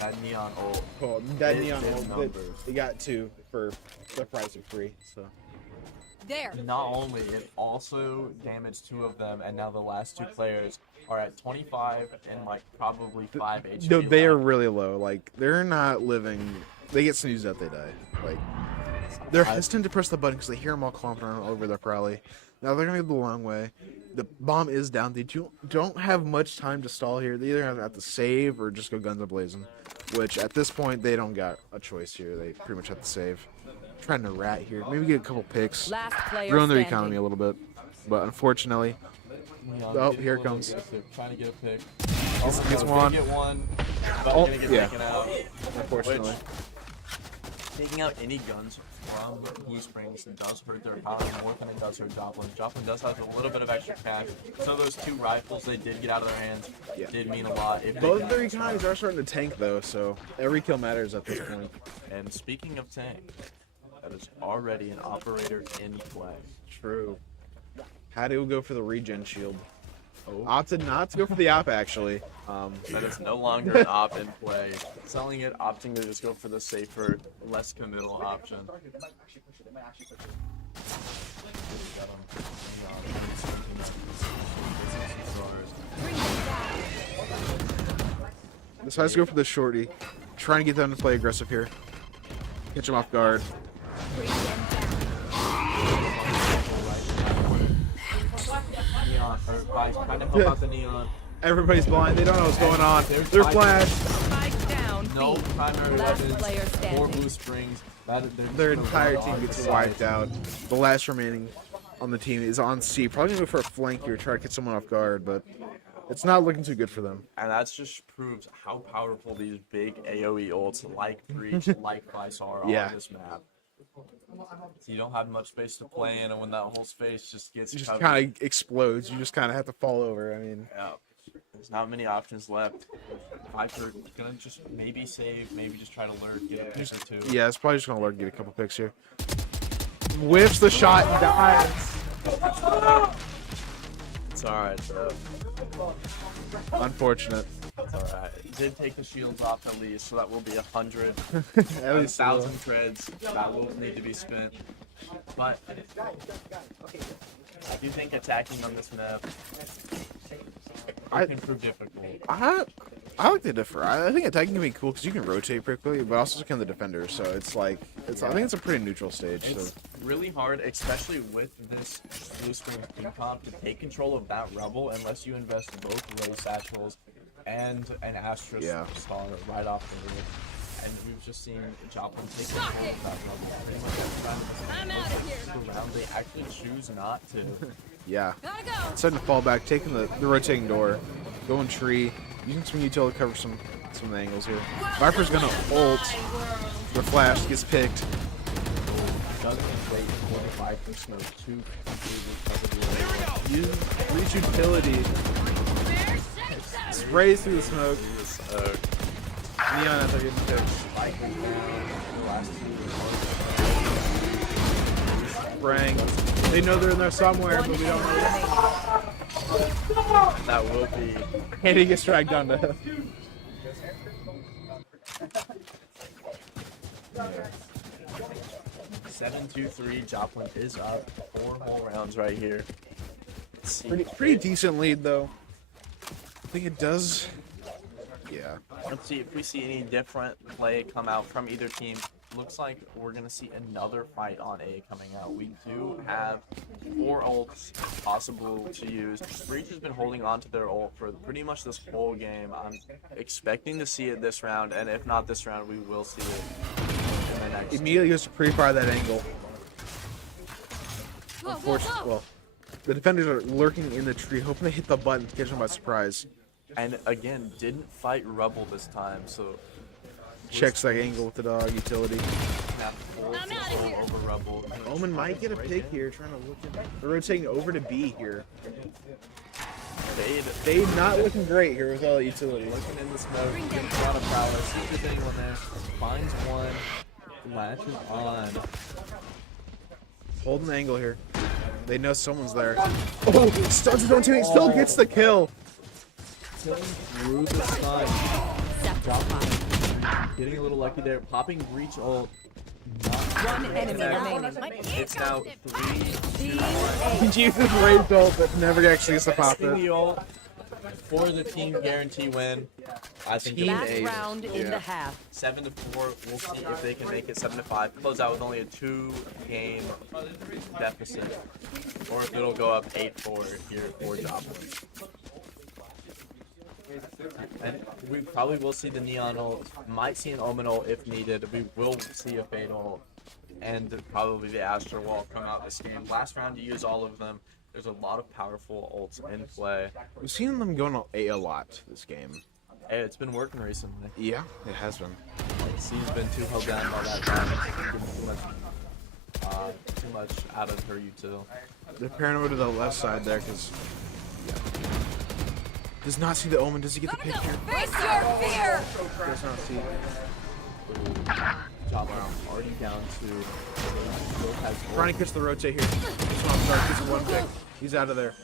that neon ult. Oh, that It neon did ult, numbers. they got 2 for the price of 3. So There. Not only, it also damaged 2 of them, and now the last 2 players are at 25 and like probably 5 HP. no, they are left. really low. Like they're not living. They get snoozed out, they die. Like they're hesitant to press the button because they hear them all clomping around all over their prowly. Now they're gonna go the long way. The bomb is down. They don't have much time to stall here. They either have to save or just go guns a-blazing. Which at this point they don't got a choice here. They pretty much have to save. Trying to rat here. Maybe get a couple picks. Last player Ruin their standing. economy a little bit. But unfortunately, Neon Oh, getting here a it little comes. aggressive, trying to get a pick. gets They one. Get one. But Oh, gonna get yeah. taken out. unfortunately. Which, taking out any guns from Blue Springs does hurt their economy more than it does hurt Joplin. Joplin does have a little bit of extra cash. So those 2 rifles they did get out of their hands Yeah. did mean a lot. If they Both got their extra. economies are starting to tank though, so every kill matters at this point. And speaking of tank, that is already an operator in play. True. Had to go for the regen shield. Oh. Opted not to go for the op actually. That is no longer an op in play. Selling it, opting to just go for the safer, less committal option. Decides to go for the shorty. Trying to get them to play aggressive here. Catch them off guard. Neon, or trying to help out the neon. Everybody's blind. They don't know what's going on. There's They're five- flashed. Spike down. No B. primary Last weapons player for standing. Blue Springs. They're just Their gonna entire run team on gets the side. wiped out. The last remaining on the team is on C. Probably gonna go for a flank here, try to get someone off guard, but it's not looking too good for them. And that just proves how powerful these big AoE ults like Breach, like Vice are Yeah. on this map. So you don't have much space to play in, and when that whole space just gets It just covered, kind of explodes. You just kind of have to fall over. I mean, yeah, there's not many options left. Viper gonna just maybe save, maybe just try to lurk, get a pick or 2. yeah, it's probably just gonna let get a couple picks here. Whiffs the shot and dies. It's alright, though. Unfortunate. It's alright. Did take the shields off at least, so that will be 100. At least 1,000 treads that will need to be spent. But I do think attacking on this map can prove difficult. I like the differ. I think attacking can be cool because you can rotate pretty quickly, but also can the defender. So it's like I think it's a pretty neutral stage. It's So really hard, especially with this Blue Springs team comp, to take control of that rebel unless you invest both Ray Satchels and an Astra Yeah. star right off the roof. And we've just seen Joplin take control of that rebel. Pretty much every I'm time out of here. around, they actually choose not to. yeah, Gotta go. starting to fall back, taking the rotating door, going tree, using some util to cover some of the angles here. Viper's gonna ult. The flash gets picked. Doesn't wait for the Viper smoke to completely cover the area. Use reach utility. Sprays through the smoke. Neon at the getting picked. Spraying. They know they're in there somewhere, but we don't know. That will be. And he gets dragged down to him. 7-2-3. Joplin is up 4 whole rounds right here. Pretty decent lead though. I think it does. Yeah. Let's see if we see any different play come out from either team. Looks like we're gonna see another fight on A coming out. We do have 4 ults possible to use. Breach has been holding on to their ult for pretty much this whole game. I'm expecting to see it this round, and if not this round, we will see it in the next. Immediately goes to pre-fire that angle. Unfortunately, well, the defenders are lurking in the tree, hoping they hit the button to catch them by surprise. And again, didn't fight Rubble this time, so Checks that angle with the dog utility. have full control over Rubble. Omen might get a pick here, trying to look at. They're rotating over to B here. They not looking great here with all the utility. Looking in the smoke, getting a lot of prowess. See if there's anyone there. Finds one, latches on. Holding the angle here. They know someone's there. Oh, starts his own teammate, still gets the kill. Killing through the stun. Getting a little lucky there. Popping Breach ult. One enemy remaining. It's now 3. He uses raised ult, but never actually gets to pop Casting it. the ult for the team guarantee win. I think Team Last A. round in the half. 7-4. We'll see if they can make it 7-5. Close out with only a 2-game deficit, or if it'll go up 8-4 here for Joplin. And we probably will see the Neon ult, might see an Omen ult if needed. We will see a Fade ult, and probably the Astra Wall come out this game. Last round, you use all of them. There's a lot of powerful ults in play. We've seen them going A a lot this game. Hey, it's been working recently. Yeah, it has been. C's been too held down by that time. Too much out of her util. They're pairing over to the left side there because. Does not see the Omen. Does he get the pick here? Face your fear! Does not see. Joplin already down to. Has Trying to catch the rotate here. Gets one pick. He's out of there.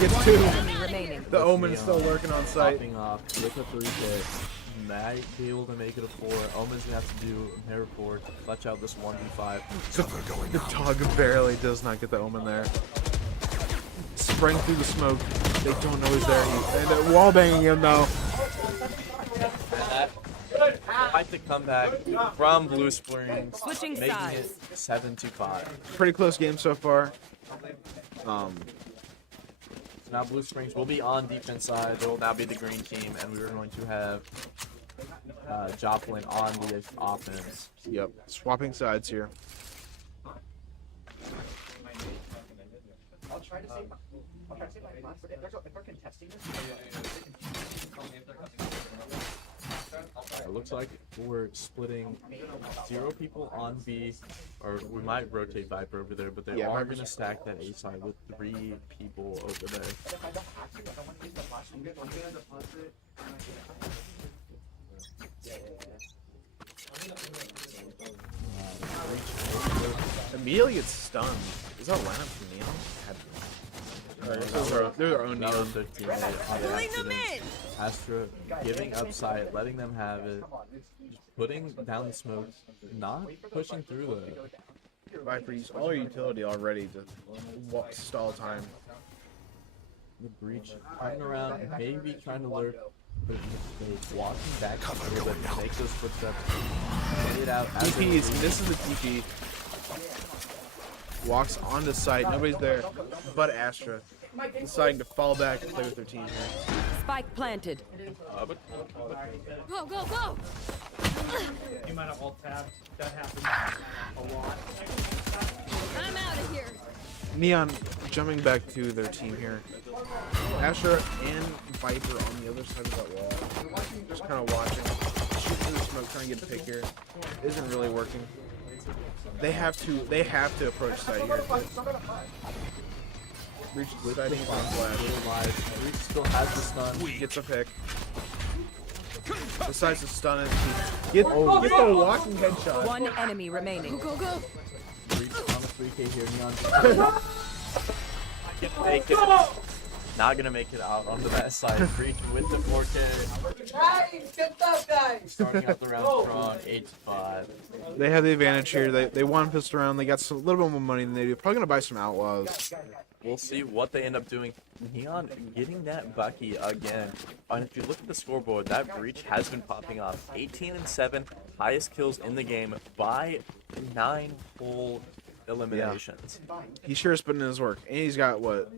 Gets 2. Enemy remaining. The Omen's still lurking on site. Popping off with a 3-hit. Might be able to make it a 4. Omen's gonna have to do a mirror 4 to clutch out this 1v5. The dog barely does not get the Omen there. Sprang through the smoke. They don't know he's there. And wall banging him though. Quite the comeback from Blue Springs, Switching making sides. it 7-5. Pretty close game so far. So now Blue Springs will be on defense side. They will now be the green team, and we are going to have Joplin on the offense. Yep. Swapping sides here. I'll try to save my class, but if they're contesting this, It looks like we're splitting 0 people on B, or we might rotate Viper over there, but they are going to stack that A side with 3 people over there. if I don't have to, I don't want to use the flash. I'm gonna deposit. Immediately gets stunned. Is that a lineup from Neon? They're their own That Neon. was their teammate on accident. Astra giving upside, letting them have it, just putting down the smoke, not pushing through the. Viper use all your utility already to stall time. The breach coming around, maybe trying to lurk, but it's walking back a little bit, make those footsteps, get it out. As TP is misses the TP. Walks onto site. Nobody's there but Astra. Deciding to fall back and play with their team here. Spike planted. Go, go, go! You might have alt tabbed. That happens a lot. I'm out of here. Neon jumping back to their team here. Astra and Viper on the other side of that wall. Just kind of watching. Shoot through the smoke, trying to get a pick here. Isn't really working. They have to approach site here. Reaches sighting on flash. Breach still has the stun. Gets a pick. Decides to stun it. Get the walking headshot. One enemy remaining. Go, go! Breach on the 3K here, Neon. Get not gonna make it out onto that side. Breach with the 4K. Starting out the round strong, 8-5. They have the advantage here. They won pistol round. They got a little bit more money than they do. Probably gonna buy some outlaws. We'll see what they end up doing. Neon getting that Bucky again. And if you look at the scoreboard, that Breach has been popping off. 18-7, highest kills in the game by 9 full eliminations. He sure has put in his work, and he's got what,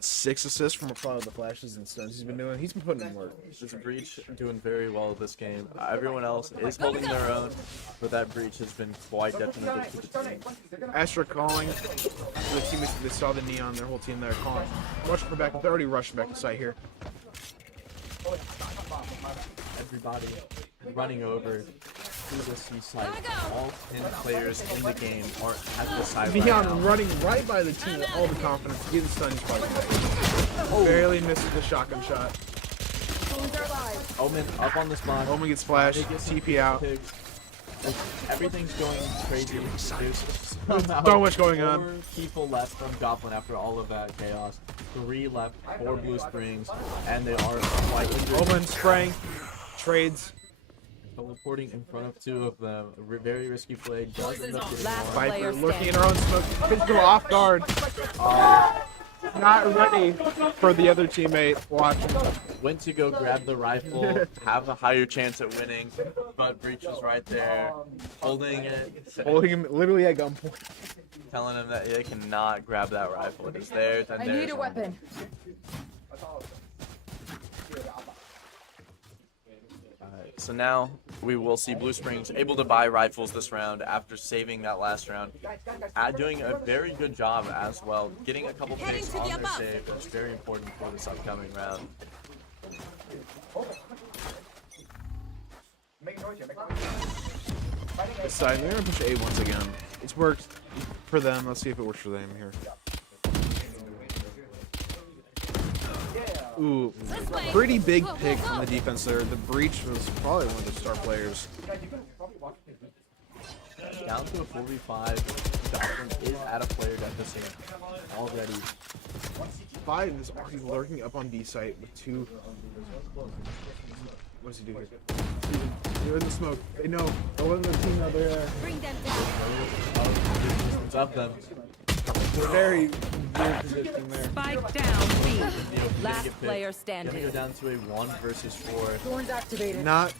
6 assists from all of the flashes and stuns he's been doing. He's been putting in work. This Breach doing very well this game. Everyone else is holding their own, but that Breach has been quite detrimental to the team. Astra calling. The teammates, they saw the Neon, their whole team there calling. Rushing for back. They're already rushing back to site here. Everybody running over to the C site. All 10 players in the game are at the side. Neon running right by the team with all the confidence. Getting stunned twice. Barely misses the shotgun shot. Omen up on the spawn. Omen gets flashed. TP out. Everything's going crazy. There's So much going on. 4 people left from Goblin after all of that chaos. 3 left for Blue Springs, and they are like Omen spraying. Trades. teleporting in front of 2 of them. Very risky play. Does end up getting Last one. player Viper standing. lurking in her own smoke. Physical off guard. Not ready for the other teammate watching. Went to go grab the rifle, have a higher chance at winning, but Breach was right there, holding it, Holding him literally at gunpoint. telling him that they cannot grab that rifle. It is theirs and theirs. I need a weapon. Alright, so now we will see Blue Springs able to buy rifles this round after saving that last round. Doing a very good job as well. Getting a couple picks on their save. That's very important for this upcoming round. This side, they're gonna push A once again. It's worked for them. Let's see if it works for them here. Ooh, pretty big pick from the defense there. The Breach was probably one of the star players. Down to a 4v5. Joplin is at a player deficit already. 5 is already lurking up on B site with 2. What does he do here? They're in the smoke. They know. There wasn't a team out there. Bring them down. Distance of them. They're very weird position there. Spike down B. Last Get picked. player Gonna standing. go down to a 1 versus 4. Thorns activated. Not.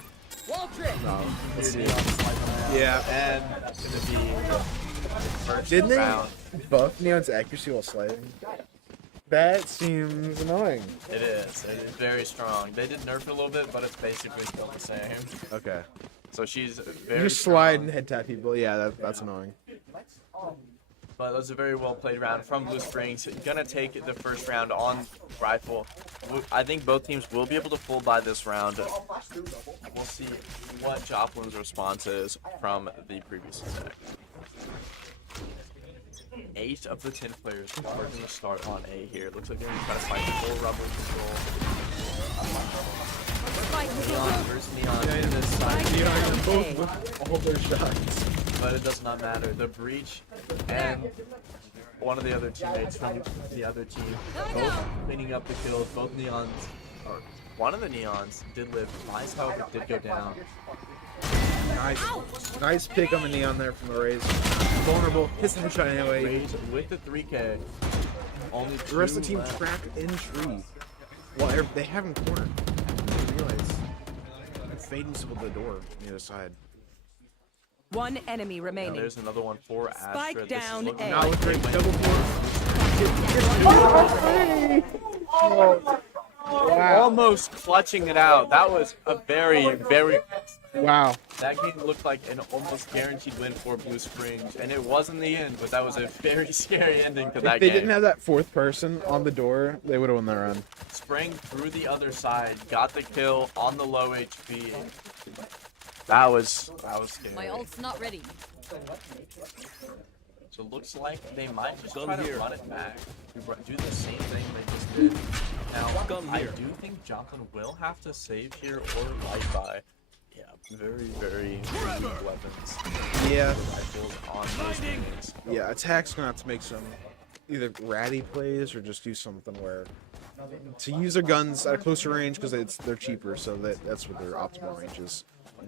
Wall trick. No. Let's see. Yeah, Yeah. and that's gonna be the first Didn't they round. buff Neon's accuracy while sliding? That seems annoying. It is very strong. They did nerf it a little bit, but it's basically still the same. Okay. So she's You very just slide strong. and head tap people. Yeah, that's annoying. But that was a very well played round from Blue Springs. Gonna take the first round on rifle. I think both teams will be able to full buy this round. We'll see what Joplin's response is from the previous attack. 8 of the 10 players are going to start on A here. Looks like they're going to try to fight the full rubber control. Neon versus Neon in this side. Neon both with all their shots. But it does not matter. The Breach and one of the other teammates from the other team, both cleaning up the kills. Both Neons, or one of the Neons, did live. Mice, however, did go down. Nice pick on the Neon there from the Rays. Vulnerable. Hits the shot anyway. Rays with the 3K. Only The rest of the team left. trapped in tree. Well, they have him cornered. I didn't realize. Fading to the door on the other side. One enemy Now remaining. there's another one for Astra. Spike This is down looking A. Now like with they great might double almost clutching it out. That was a very, very. Wow. That game looked like an almost guaranteed win for Blue Springs, and it was in the end, but that was a very scary ending to If that they game. didn't have that 4th person on the door, they would have won that round. Sprang through the other side, got the kill on the low HP. That was scary. My ult's not ready. So it looks like they might just try to run it back. Do the same thing they just did. Now, I do think Joplin will have to save here or light buy. Yeah, very, very weak weapons. Yeah. Rifles on those things. Yeah, Attack's gonna have to make some either ratty plays or just do something where to use their guns at a closer range because they're cheaper, so that's what their optimal range is.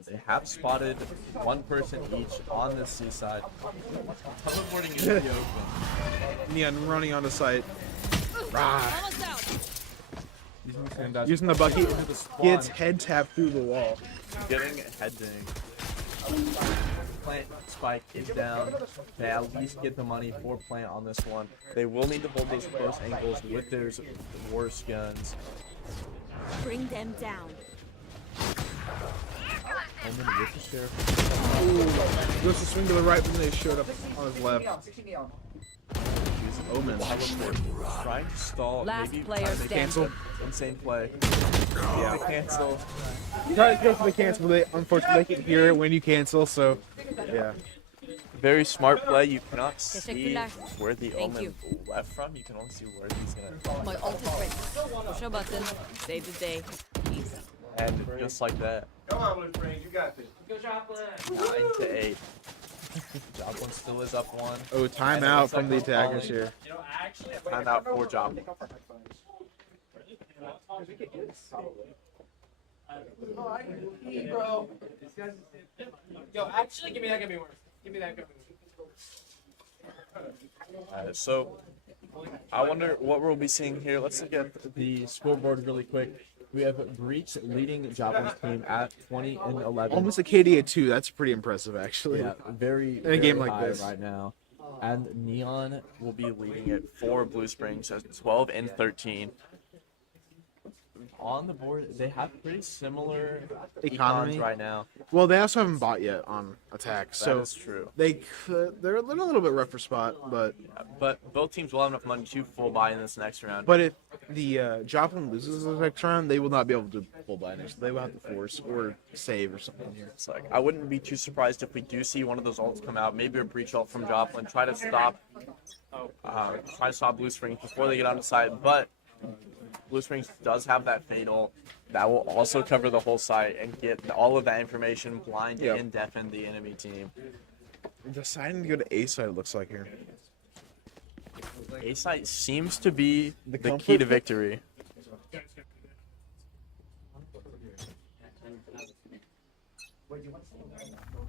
They have spotted one person each on the seaside. Teleporting into the open. Neon running on the site. Rah. Almost out. Using the bucket, Into the spawn, gets head tapped through the wall. getting head ding. Plant spike is down. They at least get the money for plant on this one. They will need to hold those close angles with their worst guns. Bring them down. And then with the sheriff, Goes to swing to the right when they showed up on his left. Omen. trying to stall. Last maybe player trying to make Cancel. insane play. Yeah, cancel. You try to go for the cancel, but unfortunately they can hear it when you cancel, so yeah. Very smart play. You cannot see Teşekkürler. where the Thank Omen you. left from. You can only see where he's gonna. My ult is ready. Push a button. Save the day. Easy. And just like that, Come on, Blue Springs, you got this. Go Joplin. 9-8. Joplin still is up 1. Oh, timeout from the attackers here. You know, actually, Timeout for Joplin. bro. Yo, actually, give me that. Give me worse. Give me that. Give me worse. So, I wonder what we'll be seeing here. Let's look at the scoreboard really quick. We have Breach leading Joplin's team at 20-11. Almost a KD at 2. That's pretty impressive, actually. Yeah, very, a game very like high this. right now. And Neon will be leading it for Blue Springs at 12-13. On the board, they have pretty similar Economy. econs right now. Well, they also haven't bought yet on attack, so That is true. they're a little bit rougher spot, but But both teams will have enough money to full buy in this next round. if the Joplin loses the next round, they will not be able to full buy next. They will have to force or save or something here. It's like I wouldn't be too surprised if we do see one of those ults come out, maybe a breach ult from Joplin, try to stop Blue Springs before they get on the site. But Blue Springs does have that fatal that will also cover the whole site and get all of that information, blind Yep. and deafen the enemy team. Deciding to go to A side, it looks like here. A site seems to be the key comfort to pick? victory.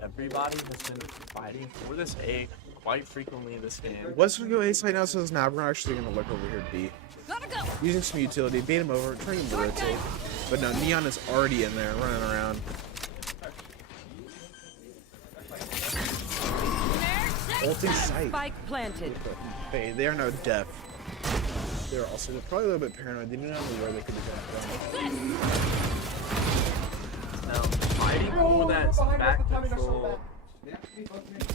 Everybody has been fighting for this A quite frequently this game. What's gonna go A side now? So now we're actually gonna look over here at B. Gotta go. Using some utility, bait him over, trying to rotate. But no, Neon is already in there, running around. Ulting sight. Spike planted. They are now deaf. They're also probably a little bit paranoid. They do not know where they could have gone. Now, fighting for that back control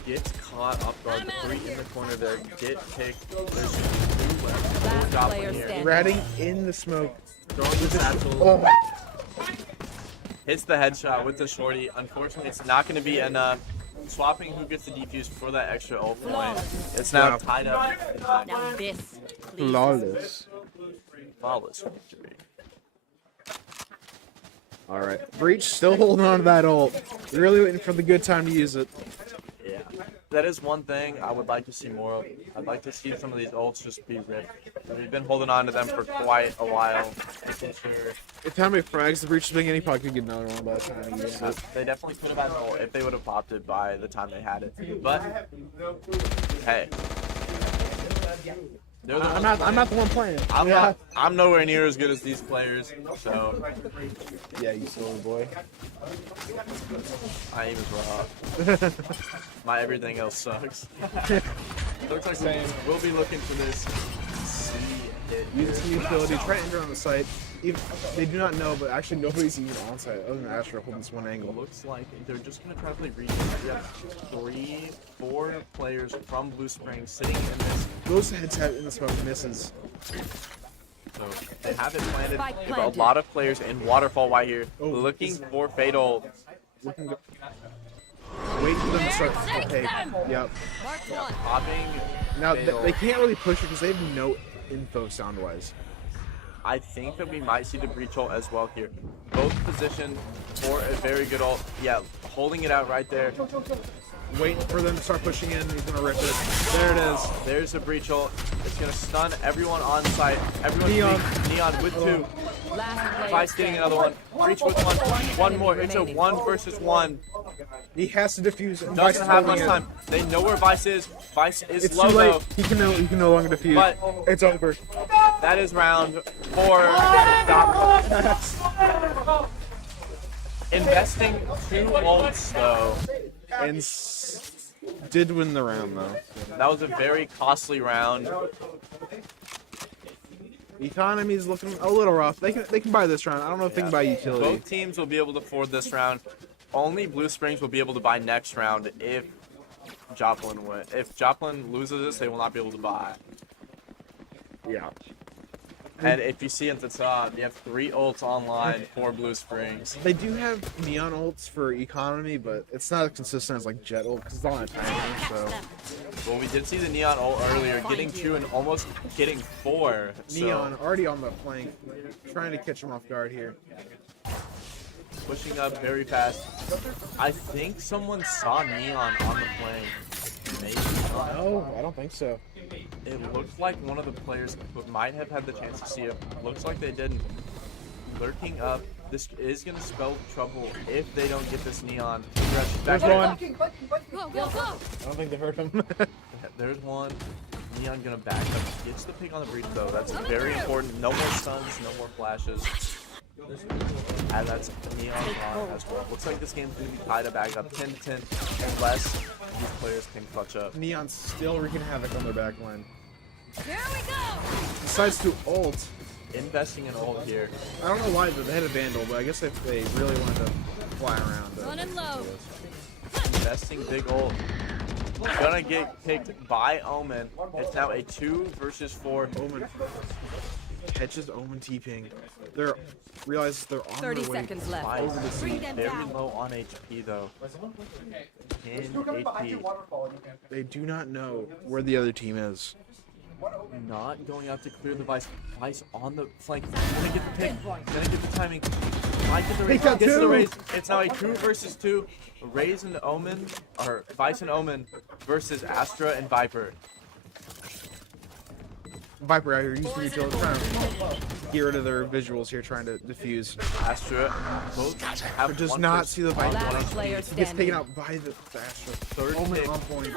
gets caught off guard. The 3 in the corner there get picked. There's 2 left. Last Joplin player here. standing. Ratting in the smoke. Throwing the satchel. Oh, Hits the headshot with the shorty. Unfortunately, it's not going to be enough. Swapping who gets the defuse for that extra ult point. It's now Wow. tied up. Now this. flawless. Flawless victory. All right, Breach still holding on to that ult. Really waiting for the good time to use it. Yeah, that is one thing I would like to see more of. I'd like to see some of these ults just be ripped. We've been holding on to them for quite a while, making sure. With how many frags the Breach is being, any pot could get another one by the time he gets it. They definitely could have had an ult if they would have popped it by the time they had it. But hey, they're the I'm ones not the one playing. I'm nowhere near as good as these players, so Yeah, you silly boy. my aim is raw. My everything else sucks. Looks like we'll be looking for this C hit. Use some utility, try to enter on the site. Even, they do not know, but actually nobody's even on site other than Astra holding this one angle. Looks like they're just gonna try to play region. We have 4 players from Blue Springs sitting in this. Goes to head tap in the smoke, misses. So they have it planted. Spike They have a planted. lot of players in waterfall right here, Oh, looking for fatal. Looking good. Wait for them to start to take. Yep. Mark one. Popping. Now fatal. they can't really push it because they have no info sound wise. I think that we might see the breach ult as well here. Both positioned for a very good ult. Yeah, holding it out right there. waiting for them to start pushing in. He's gonna rip it. There it is. There's a breach ult. It's gonna stun everyone on site. Everyone Neon with 2. Last player Vice getting another one. Breach with 1. One more. It's a 1 versus 1. He has to defuse. And Vice Doesn't is have holding much it. time. They know where Vice is. Vice is It's low too late. though. He can no longer defuse. But it's over. that is round 4. Investing 2 ults though. And did win the round though. That was a very costly round. Economy is looking a little rough. They can buy this round. I don't know if they can buy utility. Both teams will be able to afford this round. Only Blue Springs will be able to buy next round if Joplin win. If Joplin loses this, they will not be able to buy. Yeah. And if you see at the top, you have 3 ults online for Blue Springs. They do have neon ults for economy, but it's not as consistent as like jet ult because it's all on a timer. So Well, we did see the neon ult earlier, getting 2 and almost getting 4. neon already on the flank, trying to catch him off guard here. Pushing up very fast. I think someone saw neon on the flank. Maybe not. No, I don't think so. It looks like one of the players might have had the chance to see it. Looks like they didn't. Lurking up. This is going to spell trouble if they don't get this neon. There's one. Go, go, go! I don't think they hurt him. There's one. Neon going to back up. Gets the pick on the breach though. That's very important. No more stuns, no more flashes. And that's Neon on as well. Looks like this game's going to be tied up back up 10-10 unless these players can clutch up. Neon's still wreaking havoc on their back line. Here we go! Decides to ult. Investing in ult here. I don't know why, but they had a Vandal, but I guess if they really wanted to fly around. Running low. Investing big ult. Gonna get picked by Omen. It's now a 2 versus 4. Omen catches Omen TPing. They're realizes they're on 30 their way. seconds left. Vice is Bring them very down. low on HP though. 10 HP. They do not know where the other team is. Not going out to clear the Vice. Vice on the flank. Gonna get the pick. Gonna get the timing. Might get the raise. got Gets the two. raise. It's now a 2 versus 2. Raze and Omen, or Vice and Omen versus Astra and Viper. Viper out here using the utility, trying to get rid of their visuals here, trying to defuse. Astra both have Does one not person see the on Viper. Last one player He gets taken standing. out by the Astra. Third Omen pick. on point.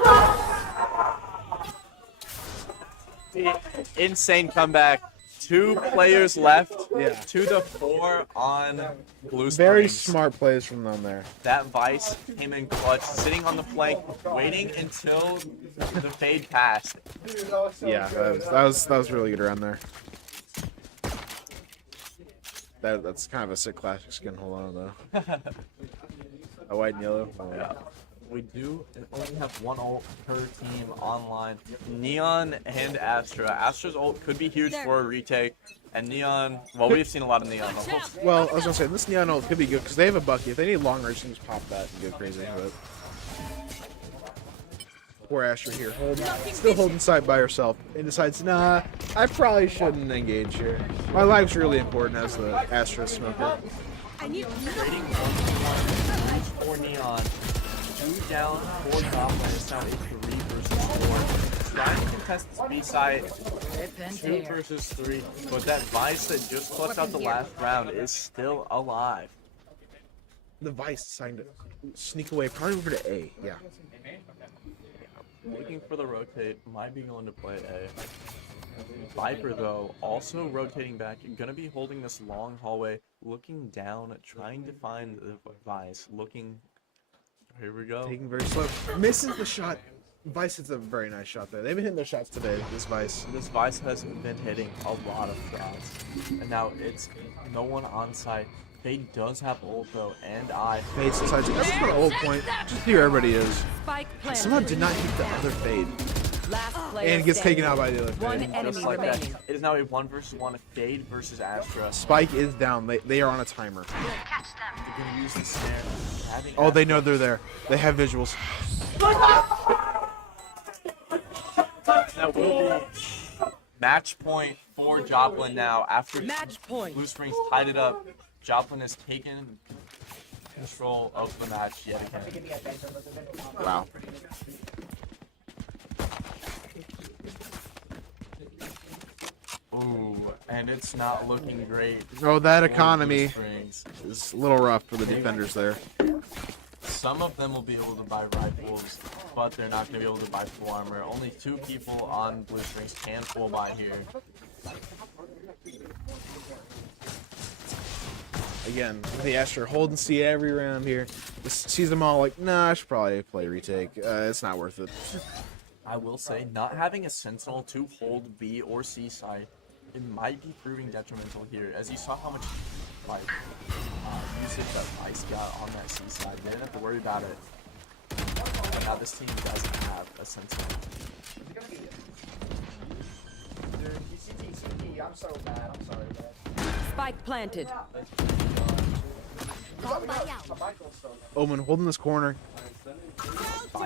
Insane comeback. 2 players left. Yeah. 2-4 on Blue Springs. Very smart plays from them there. That Vice came in clutch, sitting on the flank, waiting until the fade passed. Yeah, that was really good around there. That's kind of a sick classic skin. Hold on though. A white and yellow. Oh, Yeah. We do only have 1 ult per team online. Neon and Astra. Astra's ult could be huge for a retake. And Neon, well, we've seen a lot of Neon. Well, I was gonna say this neon ult could be good because they have a bucky. If they need long range, they can just pop that and go crazy. But poor Astra here, still holding side by herself, and decides, nah, I probably shouldn't engage here. My life's really important as the Astra smoker. I need Trading 1-1 each for Neon. 2 down, 4 top lane. It's now a 3 versus 4. Trying to contest this B side. 2 versus 3. But that Vice that just clutched out the last round is still alive. The Vice deciding to sneak away, probably over to A. Yeah. Looking for the rotate. Might be going to play A. Viper, though, also rotating back. Gonna be holding this long hallway. Looking down, trying to find the Vice. Looking... Here we go. Taking very slow. Misses the shot. Vice hits a very nice shot there. They've been hitting their shots today, this Vice. This Vice has been hitting a lot of shots. And now it's no one on site. Fade does have ult though, and Fade decides, that's just an old point. Just here everybody is. Spike planted. Somehow did not hit the other Fade. Last player And gets taken standing. out by the other One Fade. enemy just like remaining. that. It is now a 1 versus 1 Fade versus Astra. Spike is down. They are on a timer. They're gonna use the snare. Having Oh, they Astra- know they're there. They have visuals. That will be match point for Joplin now after Match point. Blue Springs tied it up. Joplin has taken control of the match yet again. Wow. Ooh, and it's not looking great. Oh, that for economy Blue Springs. is a little rough for the defenders there. Some of them will be able to buy rifles, but they're not going to be able to buy full armor. Only 2 people on Blue Springs can full buy here. Again, with the Asher holding C every round here. Just sees them all like, nah, I should probably play retake. It's not worth it. I will say, not having a Sentinel to hold B or C side, it might be proving detrimental here. As you saw how much like usage that Vice got on that C side, they didn't have to worry about it. But now this team doesn't have a Sentinel. I'm so bad. I'm sorry, man. Spike planted. Omen holding this corner.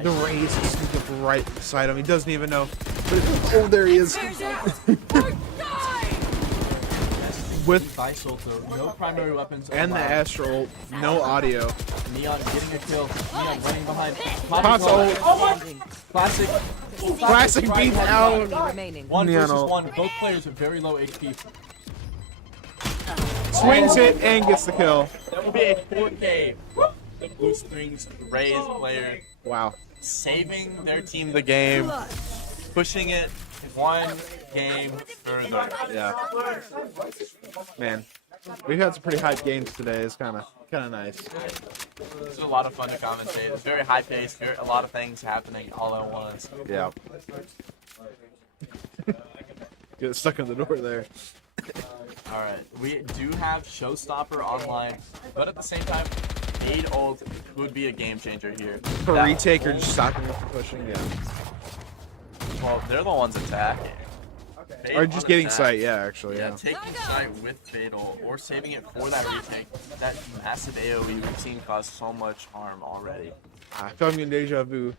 The Raze is sneaked up right beside him. He doesn't even know. But, oh, there he is. With Vice ult though, no primary weapons. and the allowed. Astra ult, no audio. Neon getting a kill. Neon running behind. Pops ult. Classic. Classic beat down. Enemy remaining. One Neon versus ult. one. Both players are very low HP. Swings it and gets the kill. That will be a 4K. The Blue Springs Rays player Wow. saving their team the game, pushing it one game further. Yeah. Man, we've had some pretty hype games today. It's kind of nice. It's a lot of fun to commentate. It's very high paced. A lot of things happening all at once. Yeah. Get stuck in the door there. All right, we do have Showstopper online, but at the same time, Fade ult would be a game changer here. For That retake or ult- just stopping it from pushing, yeah. Well, they're the ones attacking. Fade Or just on getting attack. sight, yeah, actually, Yeah, yeah. taking sight with Fatal or saving it for that retake. That massive AoE we've seen cause so much harm already. I feel I'm getting deja vu.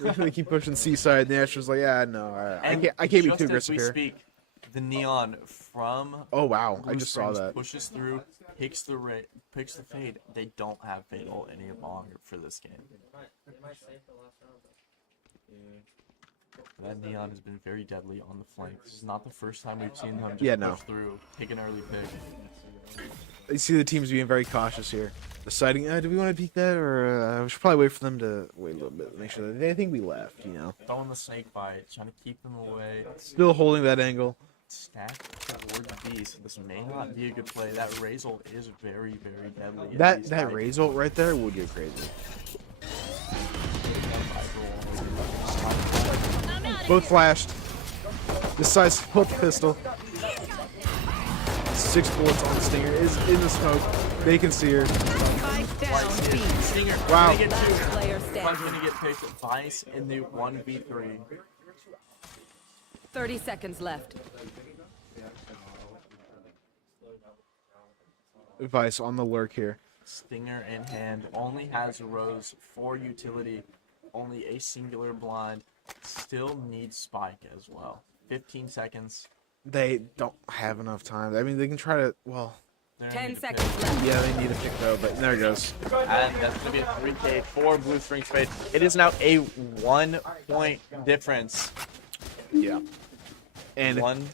They keep pushing C-side, and the Astra's like, yeah, no, I And can't be just too as aggressive we here. speak, the Neon from Oh, wow, I Blue just saw Springs that. pushes through, picks the fade. They don't have Fatal any longer for this game. That Neon has been very deadly on the flank. This is not the first time we've seen them just push through, take an early pick. You see the teams being very cautious here. Deciding, do we want to peek that, or we should probably wait for them to wait a little bit, make sure that they think we left, you know. Throwing the snake bite, trying to keep them away. Still holding that angle. Stack towards B, so this may not be a good play. That Raze ult is very, very deadly. in That these that fights. Raze ult right there would get crazy. Both flashed. Decides to pull up the pistol. 6 bullets on the Stinger. Is in the smoke. They can see her. Spike down. B. Stinger, Wow. gonna get Last two. player One's standing. gonna get picked. Vice in the 1v3. 30 seconds left. Vice on the lurk here. Stinger in hand, only has a rose for utility, only a singular blind. Still needs spike as well. 15 seconds. They don't have enough time. I mean, they can try to. Well, They're gonna 10 need to pick. seconds left. yeah, they need a pick though. But there it goes. And that's going to be a 3K for Blue Springs Fade. It is now a 1 point difference. Yeah. And One.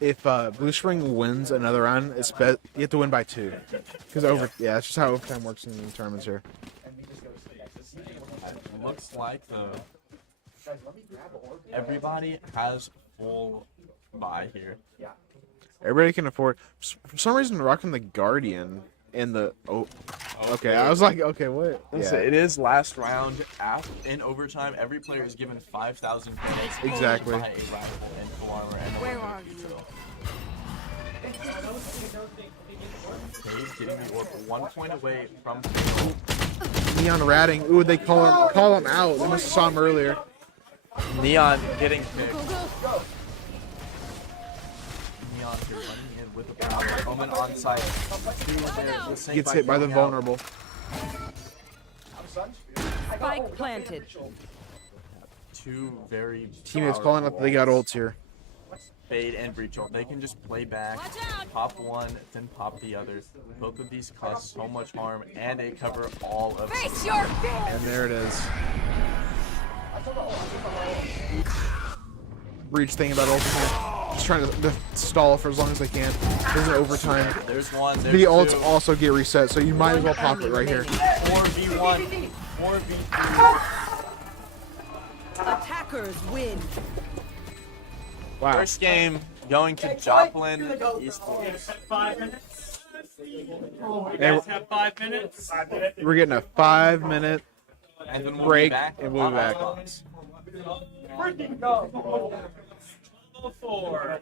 if Blue Spring wins another round, you have to win by 2. Because yeah, that's just how overtime works in tournaments here. It looks like everybody has full buy here. Everybody can afford. For some reason, rocking the Guardian and the. Oh, okay. I was like, okay, what? So Yeah, it is last round. In overtime, every player is given 5,000 credits. Exactly. To buy a rifle and full armor and a Where weapon are detail. He's getting the orb 1 point away from Neon ratting. Ooh, they call him out. They must have saw him earlier. Neon getting picked. Neon here running in with the power. Omen on site. Gets hit by the vulnerable. Spike planted. Two very Teammates calling up. They got ults here. Fade and breach ult. They can just play back, Watch out. pop one, then pop the other. Both of these cause so much harm, and they cover all of Face your fear. And there it is. Breach thinking about ultimate. Just trying to stall for as long as they can. There's an overtime. There's one. There's The ults two. also get reset, so you might as well pop it right here. 4v1. 4v3. Attackers win. Wow. First game going to Joplin Esports. 5 minutes. You And guys have 5 minutes. we're getting a 5-minute And then we'll break, be back and we'll be on back. Xbox. Freaking go. 4.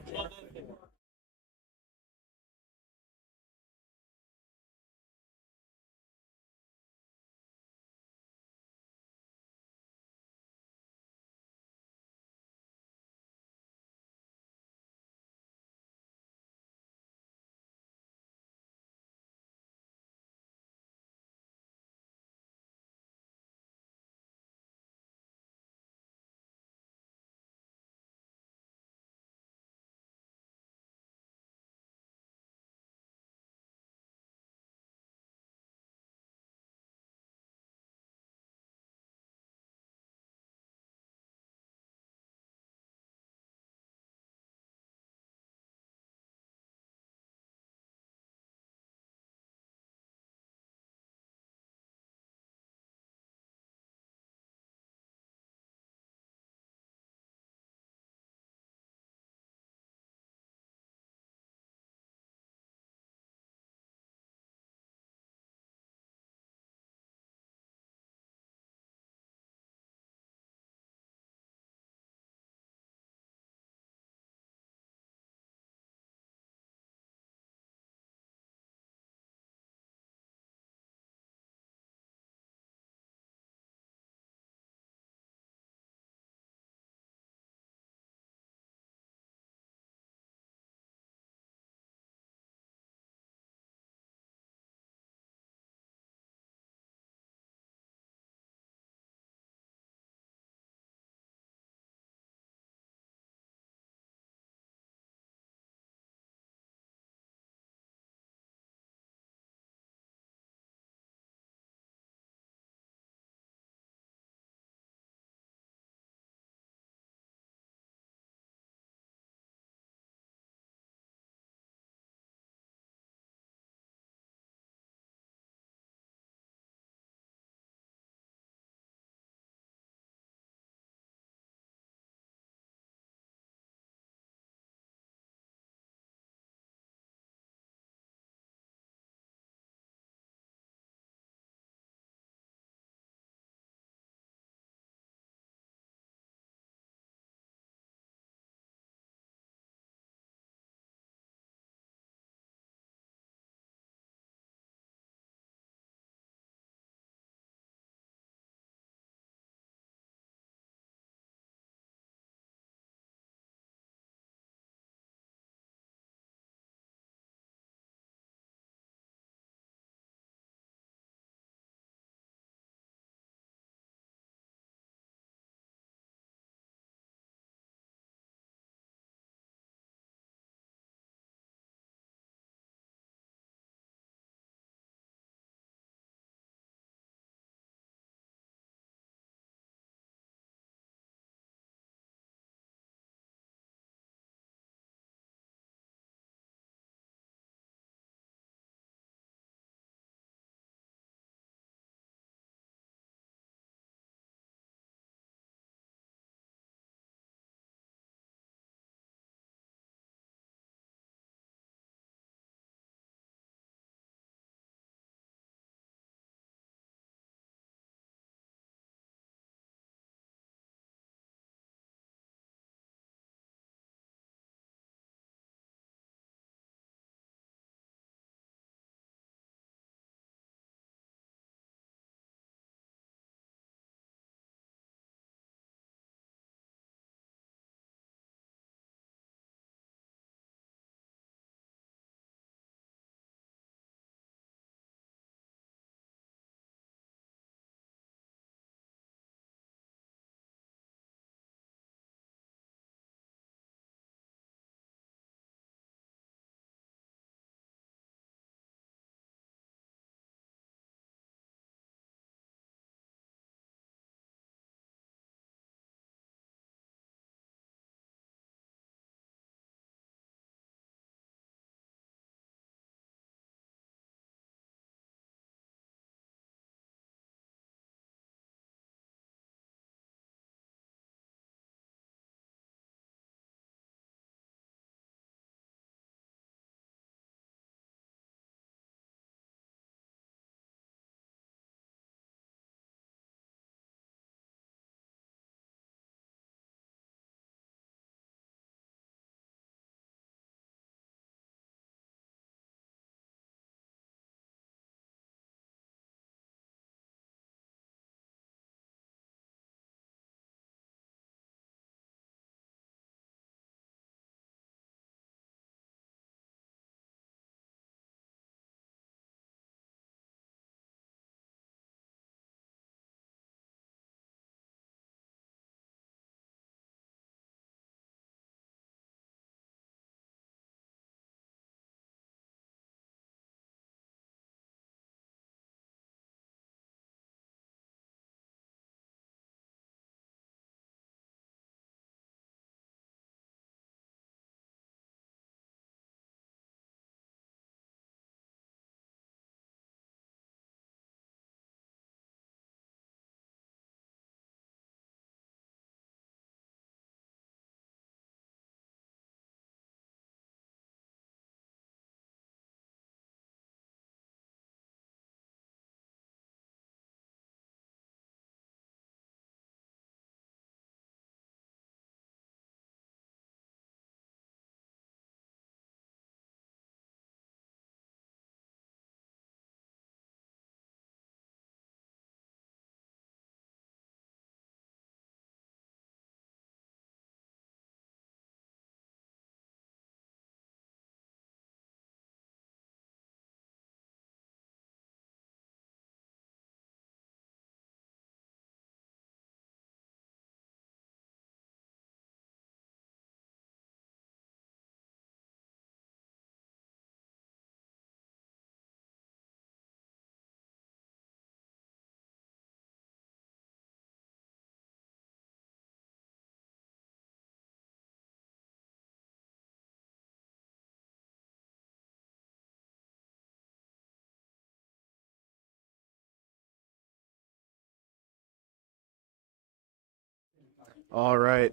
All right,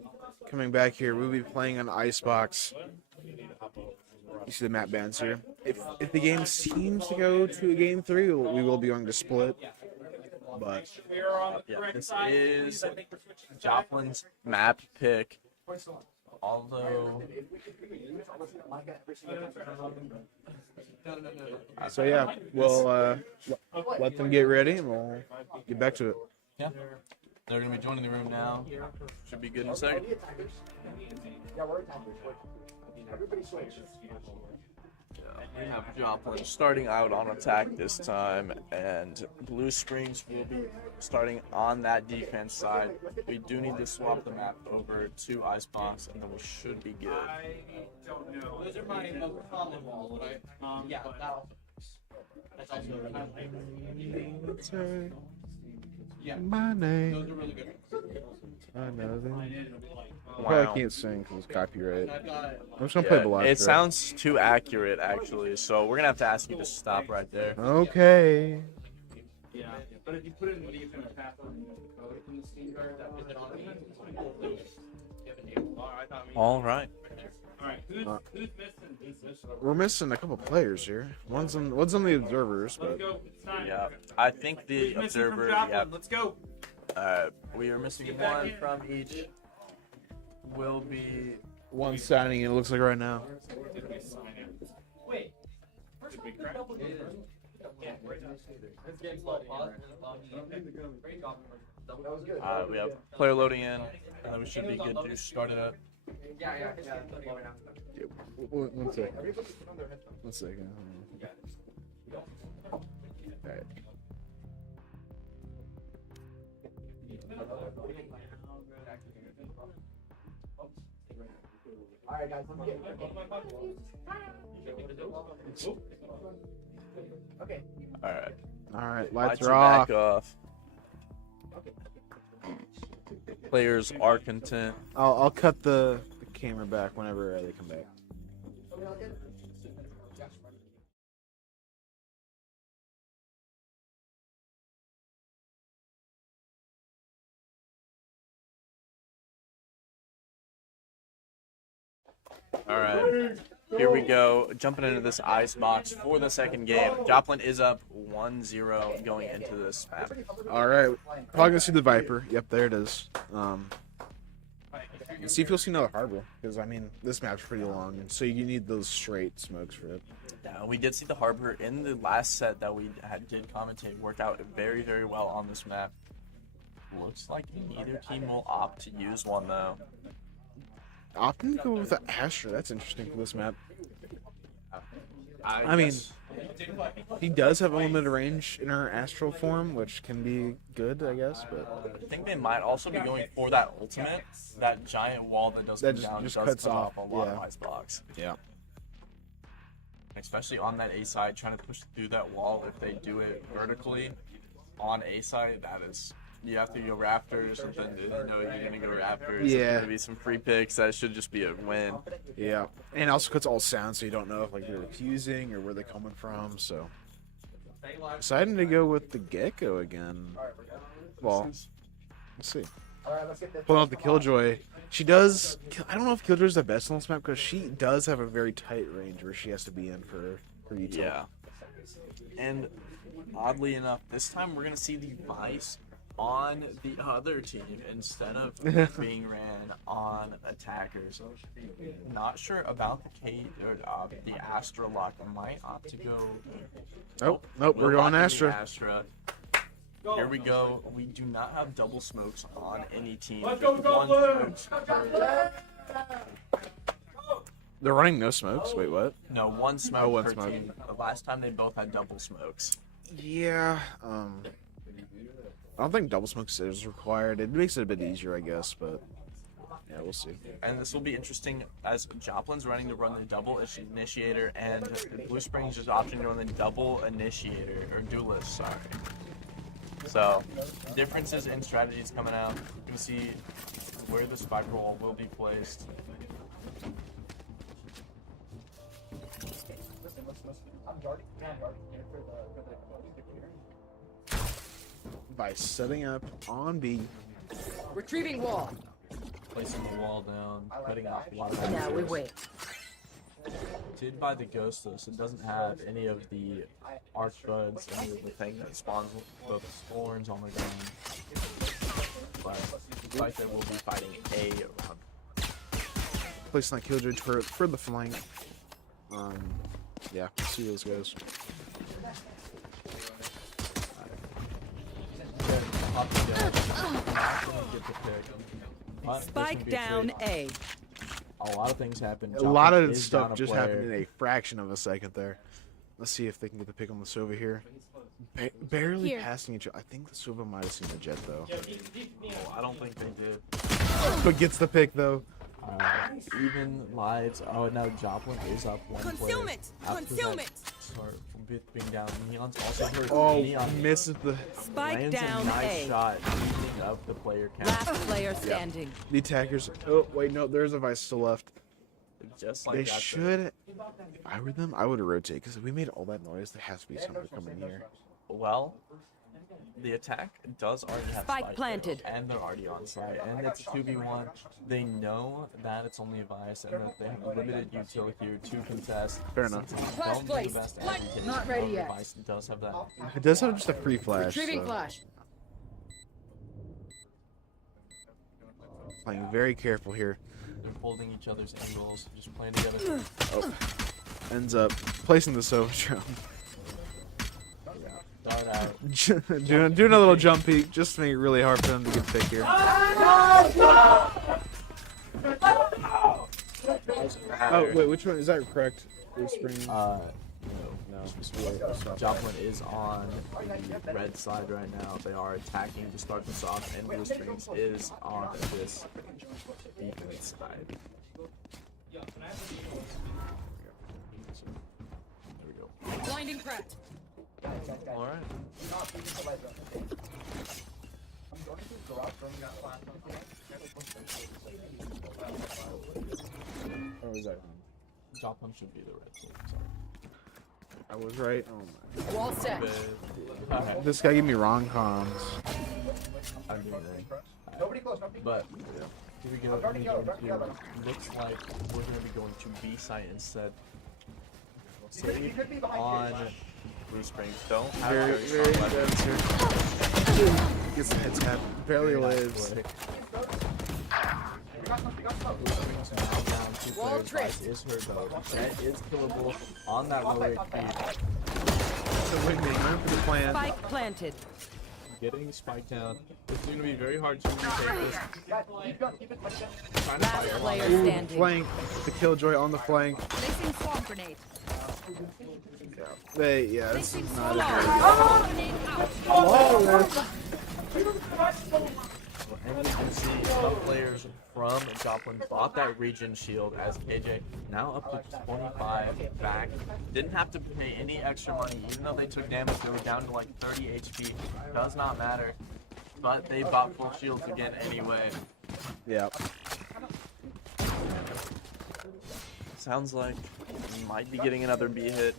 coming back here, we'll be playing on Icebox. You see the map bans here. If the game seems to go to a game 3, we will be going to split. But Yeah, this is Joplin's map pick. Although, so yeah, we'll let them get ready and we'll get back to it. yeah, they're gonna be joining the room now. Should be good in a second. We have Joplin starting out on attack this time, and Blue Springs will be starting on that defense side. We do need to swap the map over to Icebox, and then we should be good. I don't know. Those are my common walls, right? Yeah, that'll. That's also. Yeah. My name. Those are really good. I know them. I Wow. probably can't sing because it's copyright. I've got I'm just gonna play the live. It sounds too accurate, actually, so we're gonna have to ask you to stop right there. Okay. Yeah, but if you put in the defense path on the code in the Steam card, that was it on me. All right. Alright, who's missing? Who's missing? We're missing a couple players here. One's on the observers, Let's but go. It's time. Yeah, I think the Who's missing from observer. Joplin? Yeah, Let's go. we are missing one from each. Will be one's signing. It looks like right now. Wait. we have player loading in, and then we should be good to start it up. Yeah. One second. One second. All right. Alright, guys, let's get Okay. All right. All right. Lights Lights are are off. back off. Players are content. I'll cut the camera back whenever they come back. All right. Here we go. Jumping into this Icebox for the second game. Joplin is up 1-0 going into this map. All right. Probably gonna see the Viper. Yep, there it is. See if you'll see another Harbor, because I mean this map's pretty long, and so you need those straight smokes for it. We did see the Harbor in the last set that we did commentate. Worked out very, very well on this map. Looks like neither team will opt to use one though. Opting to go with the Astra. That's interesting for this map. I mean, guess- he does have unlimited range in her Astral form, which can be good, I guess. But I think they might also be going for that ultimate, that giant wall that does That come down, just does cuts cut off, off a lot yeah. of Icebox. yeah, Especially on that A side, trying to push through that wall. If they do it vertically on A side, that is, you have to go Raptors, and then you know you're gonna go Raptors. Yeah. There's gonna be some free picks. That should just be a win. yeah, and it also cuts all sound, so you don't know if like they're refusing or where they're coming from. So deciding to go with the Gecko again. Well, let's see. Pulling out the Killjoy. She does. I don't know if Killjoy's the best on this map because she does have a very tight range where she has to be in for util. Yeah. And oddly enough, this time we're gonna see the Vice on the other team instead of being ran on attackers. Not sure about the the Astra lock. I might opt to go. Nope, we're We'll going lock in the Astra. Astra. Here we go. We do not have double smokes on any team. Let's go, One Goblin! smoke per- They're running no smokes. Wait, what? No, one smoke one per smoke. team. The last time they both had double smokes. Yeah. I don't think double smokes is required. It makes it a bit easier, I guess, but yeah, we'll see. And this will be interesting as Joplin's running to run the double initiator, and Blue Springs is opting to run the double initiator, or duelist, sorry. So, differences in strategies coming out. You can see where the Viper wall will be placed. By setting up on B. Retrieving wall. placing the wall down, cutting off a lot of Now we access. wait. Did by the ghost though, so it doesn't have any of the arc buds, any of the thing that spawns both thorns on the ground. But like that we'll be fighting a round. Placing that killjoy turret for the flank. Yeah, we'll see how this goes. Hopping down, not gonna get the pick. But there's gonna Spike be a down trade. A. A lot of things happen. A lot Joplin of is stuff down a just player. happened in a fraction of a second there. Let's see if they can get the pick on the Sova here. Barely Here. passing each other. I think the Sova might have seen the jet though. Oh, I don't think they did. But gets the pick though. Even lives. Oh, now Joplin is up one Concealment! player. After that Concealment! start from being down. Neon's also hurt. Oh, Neon misses the Spike lands down a nice A. shot, evening up the player count. Last player standing. the attackers. Oh wait, no, there's a vice still left. Just like They that. should. If I were them, I would rotate because if we made all that noise, there has to be somebody coming here. Well, the attack does already have Spike spike planted. though, and they're already on site, and it's a 2v1. They know that it's only a vice, and that they have limited utility here to contest. Fair enough. Since they don't do the best advantage Not ready of yet. The vice does have that. It does have just a free flash. Retrieving so flash. playing very careful here. They're holding each other's angles, just playing together. Oh, ends up placing the Sova drone. Dart out. doing a little jump peek just to make it really hard for them to get the pick here. Oh wait, which one is that correct? Spring. No. No. Joplin is on the red side right now. They are attacking to start this off, and Blue Strings is on this defense side. There we go. Blinding cracked. Alright. Oh, is that? Joplin should be the red team. Sorry. I was right. Oh my. Wall set. Okay. This guy gave me wrong comms. I'm doing that. But here we go. Looks like we're going to be going to B site instead. Save on Blue Springs. Don't have Very, very very strong good weapons. answer. Gets the head tap. Barely lives. Now down two Wall players. Vice is hurt though. Jet is killable on that low HP. So wingman going for the plan. Spike planted. Getting spiked down. It's going to be very hard to retake this. Trying to Last fight player along. standing. Flank. The killjoy on the flank. Placing swarm grenade. Yeah, this is not a Swarm grenade out. And you can see the players from Joplin bought that region shield as KJ now up to 25 back. Didn't have to pay any extra money, even though they took damage. They were down to like 30 HP. Does not matter. But they bought full shields again anyway. Yeah. Sounds like we might be getting another B hit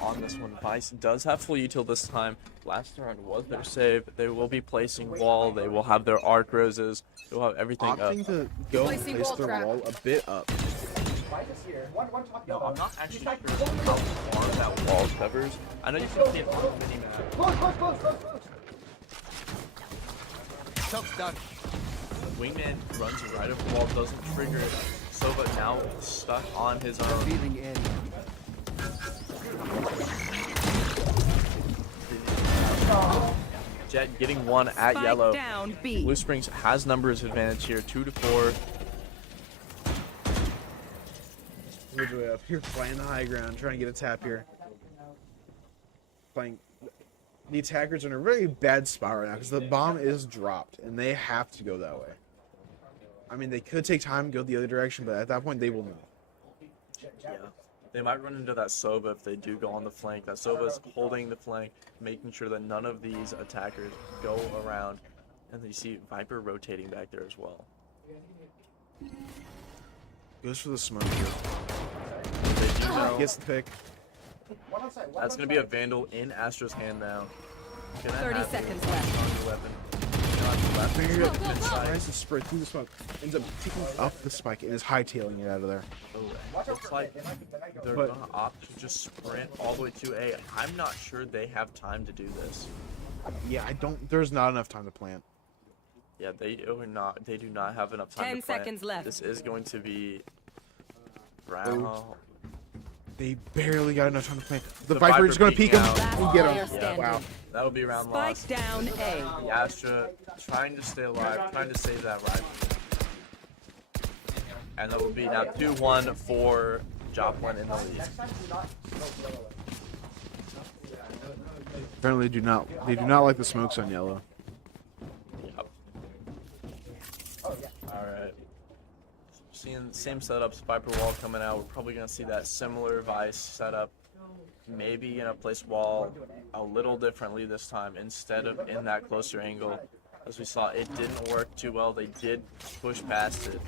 on this one. Vice does have full util this time. Last round was their save. They will be placing wall. They will have their arc roses. They will have everything up. Opting to go and Placing place wall their trap. wall a bit up. No, I'm not actually sure how far that wall covers. I know you can see it on the mini-map. Choke's done. Wingman runs right up the wall, doesn't trigger it. Sova now stuck on his own. Feeling in. Jet getting one at Spike yellow. down B. Blue Springs has numbers advantage here, 2-4. Ridgeway up here, playing the high ground, trying to get a tap here. Playing. The attackers are in a really bad spot right now because the bomb is dropped and they have to go that way. I mean, they could take time and go the other direction, but at that point, they will know. Yeah. They might run into that Sova if they do go on the flank. That Sova's holding the flank, making sure that none of these attackers go around. And then you see Viper rotating back there as well. Goes for the smoke here. They do know Gets the pick. that's going to be a Vandal in Astro's hand now. Gonna 30 have seconds a left. stronger weapon. Neon left. Finger Inside. tries to spread through the smoke. Ends up taking up the spike and is hightailing it out of there. Looks like they're But- gonna opt to just sprint all the way to A. I'm not sure they have time to do this. Yeah, there's not enough time to plant. Yeah, they do not have enough time 10 to plant. seconds left. This is going to be Brown. They barely got enough time to plant. The The Viper is going to peeking peek him out. and get Player him. standing. Wow. That'll be round Spike lost. down A. The Astra trying to stay alive, trying to save that rifle. And that will be now 2-1 for Joplin in the lead. Apparently, they do not like the smokes on yellow. Yep. Alright. Seeing the same setup, Viper wall coming out. We're probably going to see that similar Vice setup. Maybe gonna place wall a little differently this time instead of in that closer angle. As we saw, it didn't work too well. They did push past it.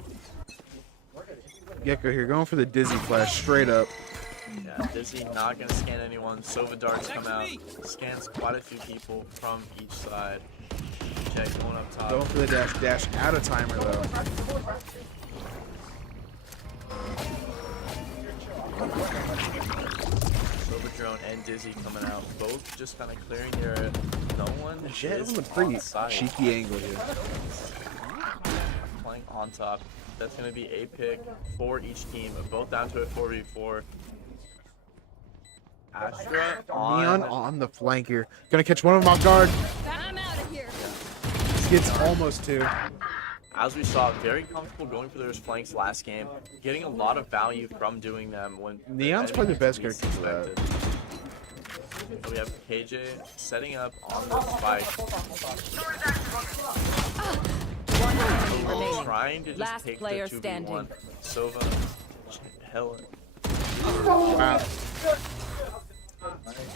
Gecko here, going for the dizzy flash straight up. Yeah, Dizzy not gonna scan anyone. Sova darts come out, scans quite a few people from each side. Jay going up top. Going for the dash out of timer though. Sova drone and Dizzy coming out, both just kind of clearing the area. No one Jet is on a pretty on site. cheeky angle here. Playing on top. That's gonna be a pick for each team. Both down to a 4v4. Astra Neon on the flank here. Gonna catch one of them off guard. I'm out of here. Gets almost two. As we saw, very comfortable going for those flanks last game, getting a lot of value from doing them when Neon's probably the best least character for that. expected. So we have KJ setting up on the spike, One enemy remaining. trying to just Last take player the 2v1. standing. Sova, Helen. Wow.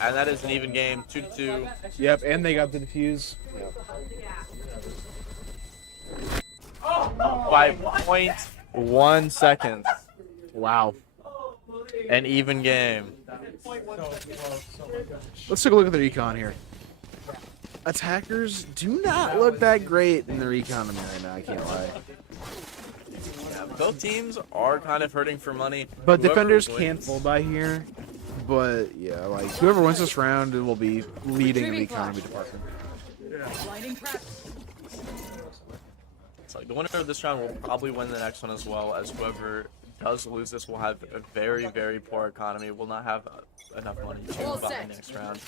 And that is an even game, 2-2. Yep, and they got the defuse. By 0.1 seconds. Wow. An even game. Let's take a look at the recon here. Attackers do not look that great in the recon to me right now, I can't lie. Yeah, both teams are kind of hurting for money. But Whoever defenders wins- can full by here. But yeah, like whoever wins this round will be leading the economy department. Blinding trap. It's like the winner of this round will probably win the next one as well, as whoever does lose this will have a very, very poor economy, will not have enough money to All buy set. the next round.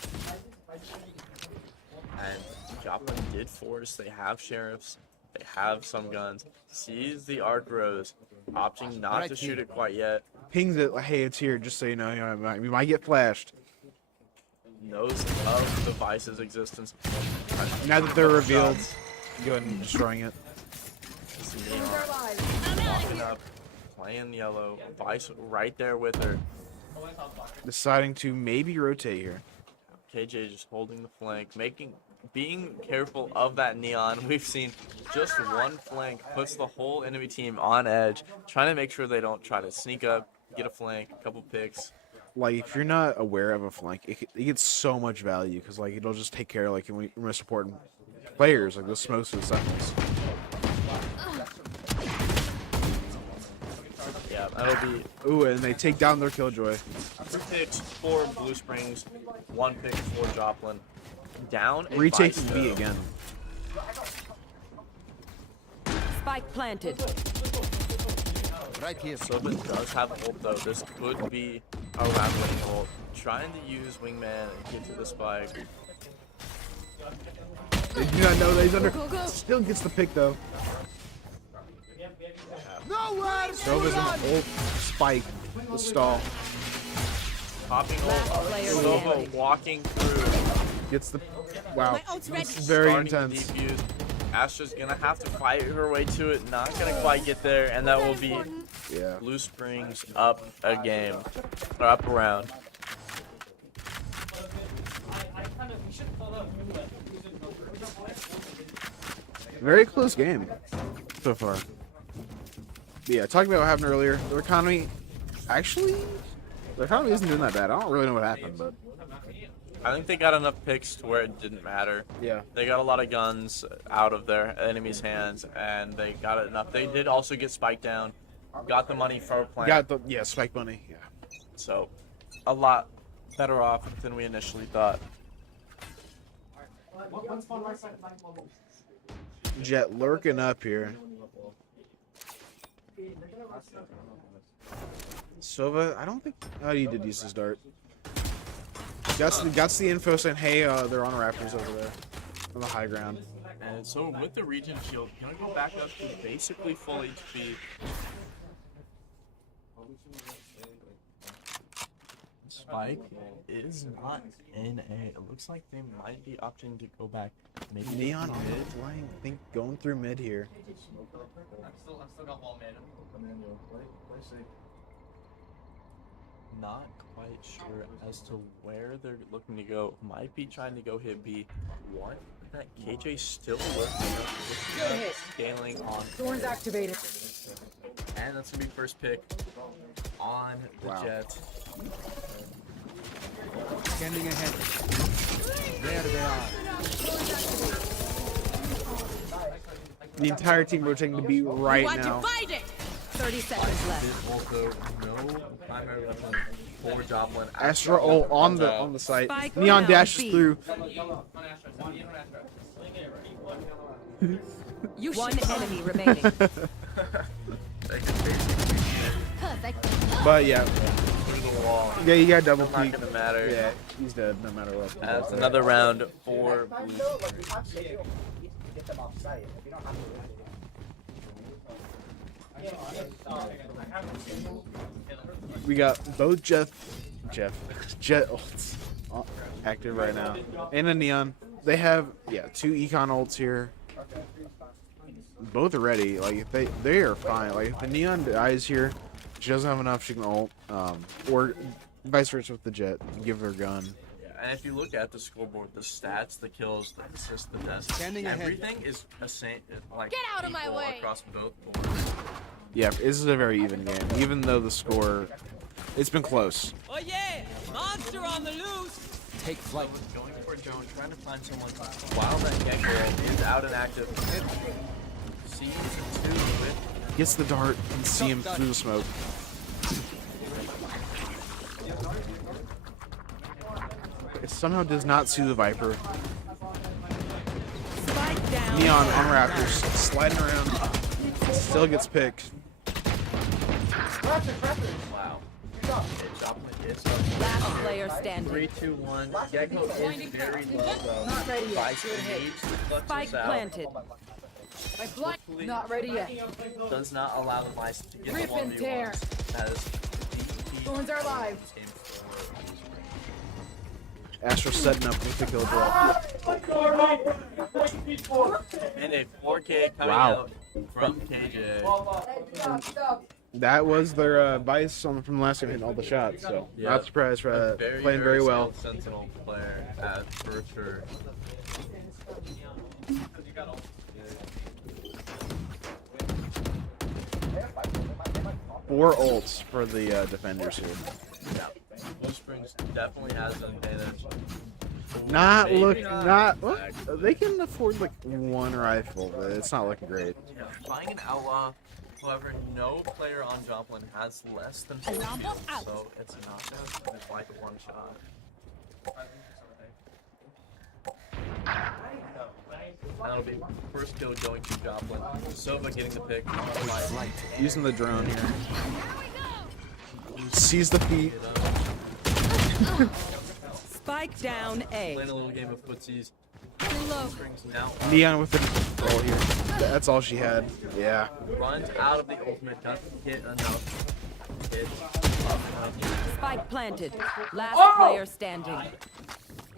And Joplin did force, they have sheriffs, they have some guns, sees the arc rose, opting not to shoot it quite yet, Pings it, hey, it's here, just so you know, we might get flashed. knows of the Vice's existence. Now that they're revealed, go ahead and destroying it. See Neon walking up, playing yellow, Vice right there with her. Deciding to maybe rotate here. KJ just holding the flank, being careful of that Neon. We've seen just one flank puts the whole enemy team on edge, trying to make sure they don't try to sneak up, get a flank, a couple picks. Like, if you're not aware of a flank, it gets so much value, because, like, it'll just take care of, like, when you're supporting players, like, the smokes and seconds. Yeah, that'll be Ooh, and they take down their Killjoy. 2 picks for Blue Springs, 1 pick for Joplin. Down a Retaking Vice, B though. again. Spike planted. Right here. Sova does have ult though. This could be a round winning ult. Trying to use Wingman and get to the spike. They do not know that he's under. Still gets the pick, though. Sova's in ult spike. The stall. Popping ult. player Sova standing. walking through. Gets the. Wow. My ult's ready. This is very Starting to intense. defuse. Astra's gonna have to fight her way to it. Not gonna quite get there, and that will be Yeah. Blue Springs up a game, or up a round. Very close game so far. But yeah, talking about what happened earlier, their economy actually Their economy isn't doing that bad. I don't really know what happened, but I think they got enough picks to where it didn't matter. yeah. They got a lot of guns out of their enemies' hands, and they got it enough. They did also get spiked down, got the money for a plan. Got the spike money. Yeah. So, a lot better off than we initially thought. Jet lurking up here. Sova, I don't think. Oh, he did use his dart. Got the info saying, hey, they're on Raptors over there on the high ground. And so with the Regen shield, gonna go back up to basically full HP. Spike is not in A. It looks like they might be opting to go back. Maybe Neon on mid. the flying. I think going through mid here. I'm still got wall mid. Not quite sure as to where they're looking to go. Might be trying to go hit B. One that KJ still lurking up, scaling on. Thorns activated. And that's gonna be first pick on the Wow. Jets. Scanning ahead. There they are. The entire team rotating to B right now. 30 seconds left. There's also no primary weapon for Joplin. Astra ult on the site. Spike Neon down, dashes B. through. One enemy remaining. But yeah, Through the wall. yeah, you got double Not peek. gonna matter. Yeah, he's dead no matter what. That's another round for Blue. We got both Jet ults active right now, and a Neon. They have two econ ults here. Both are ready. Like if they are fine. Like if the Neon dies here, she doesn't have enough. She can ult, or vice versa with the Jet. Give her a gun. And if you look at the scoreboard, the stats, the kills, the assists, the deaths, Standing ahead. everything is the same, like Get out of my equal way. across both boards. Yeah, this is a very even game. Even though the score, it's been close. Oh yeah! Monster on the loose! Take flight. Going for Joan, trying to find someone while that Gecko is out and active. Sees two with Gets the dart and see him through the smoke. It somehow does not see the Viper. Spike down. Neon on Raptors, sliding around. Still gets picked. wow. Joplin is up. Last player standing. 3, 2, 1. Gecko is very low though. Vice needs to clutch Spike this out. planted. Hopefully Not ready yet. does not allow the Vice to get Rip the and tear. 1v1s as the Thorns are live. game forward. Astro setting up with the kill drop. And a 4K coming Wow. out from KJ. That was their Vice from the last game hitting all the shots, so Yeah. not surprised for that. Playing very well. skilled Sentinel player for sure. Four ults for the defenders here. Yeah. Blue Springs definitely has an advantage. Not Maybe look, not. Well, They can afford like one rifle, but it's not looking great. yeah, buying an outlaw. However, no player on Joplin has less than 4 kills, so it's not just like a one shot. That'll be first kill going to Joplin. Sova getting the pick. Using the drone here. Sees the feet. Spike down A. Playing a little game of footsies. Springs now Neon with the roll here. That's all she had. Yeah. runs out of the ultimate, doesn't get enough hits. Spike planted. Last player standing.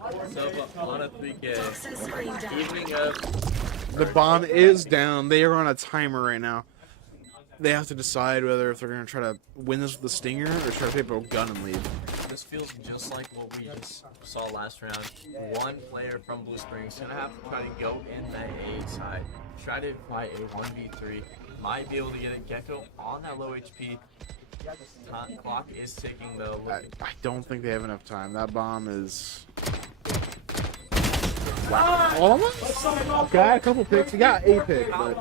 Sova on a 3K. Evening up. The bomb is down. They are on a timer right now. They have to decide whether if they're going to try to win this with the stinger or try to pick up a gun and leave. This feels just like what we just saw last round. One player from Blue Springs gonna have to try to go in the A side, try to fight a 1v3. Might be able to get a Gecko on that low HP. Clock is ticking though. I don't think they have enough time. That bomb is. Wow. Almost? Got a couple picks. He got 8 picks. But...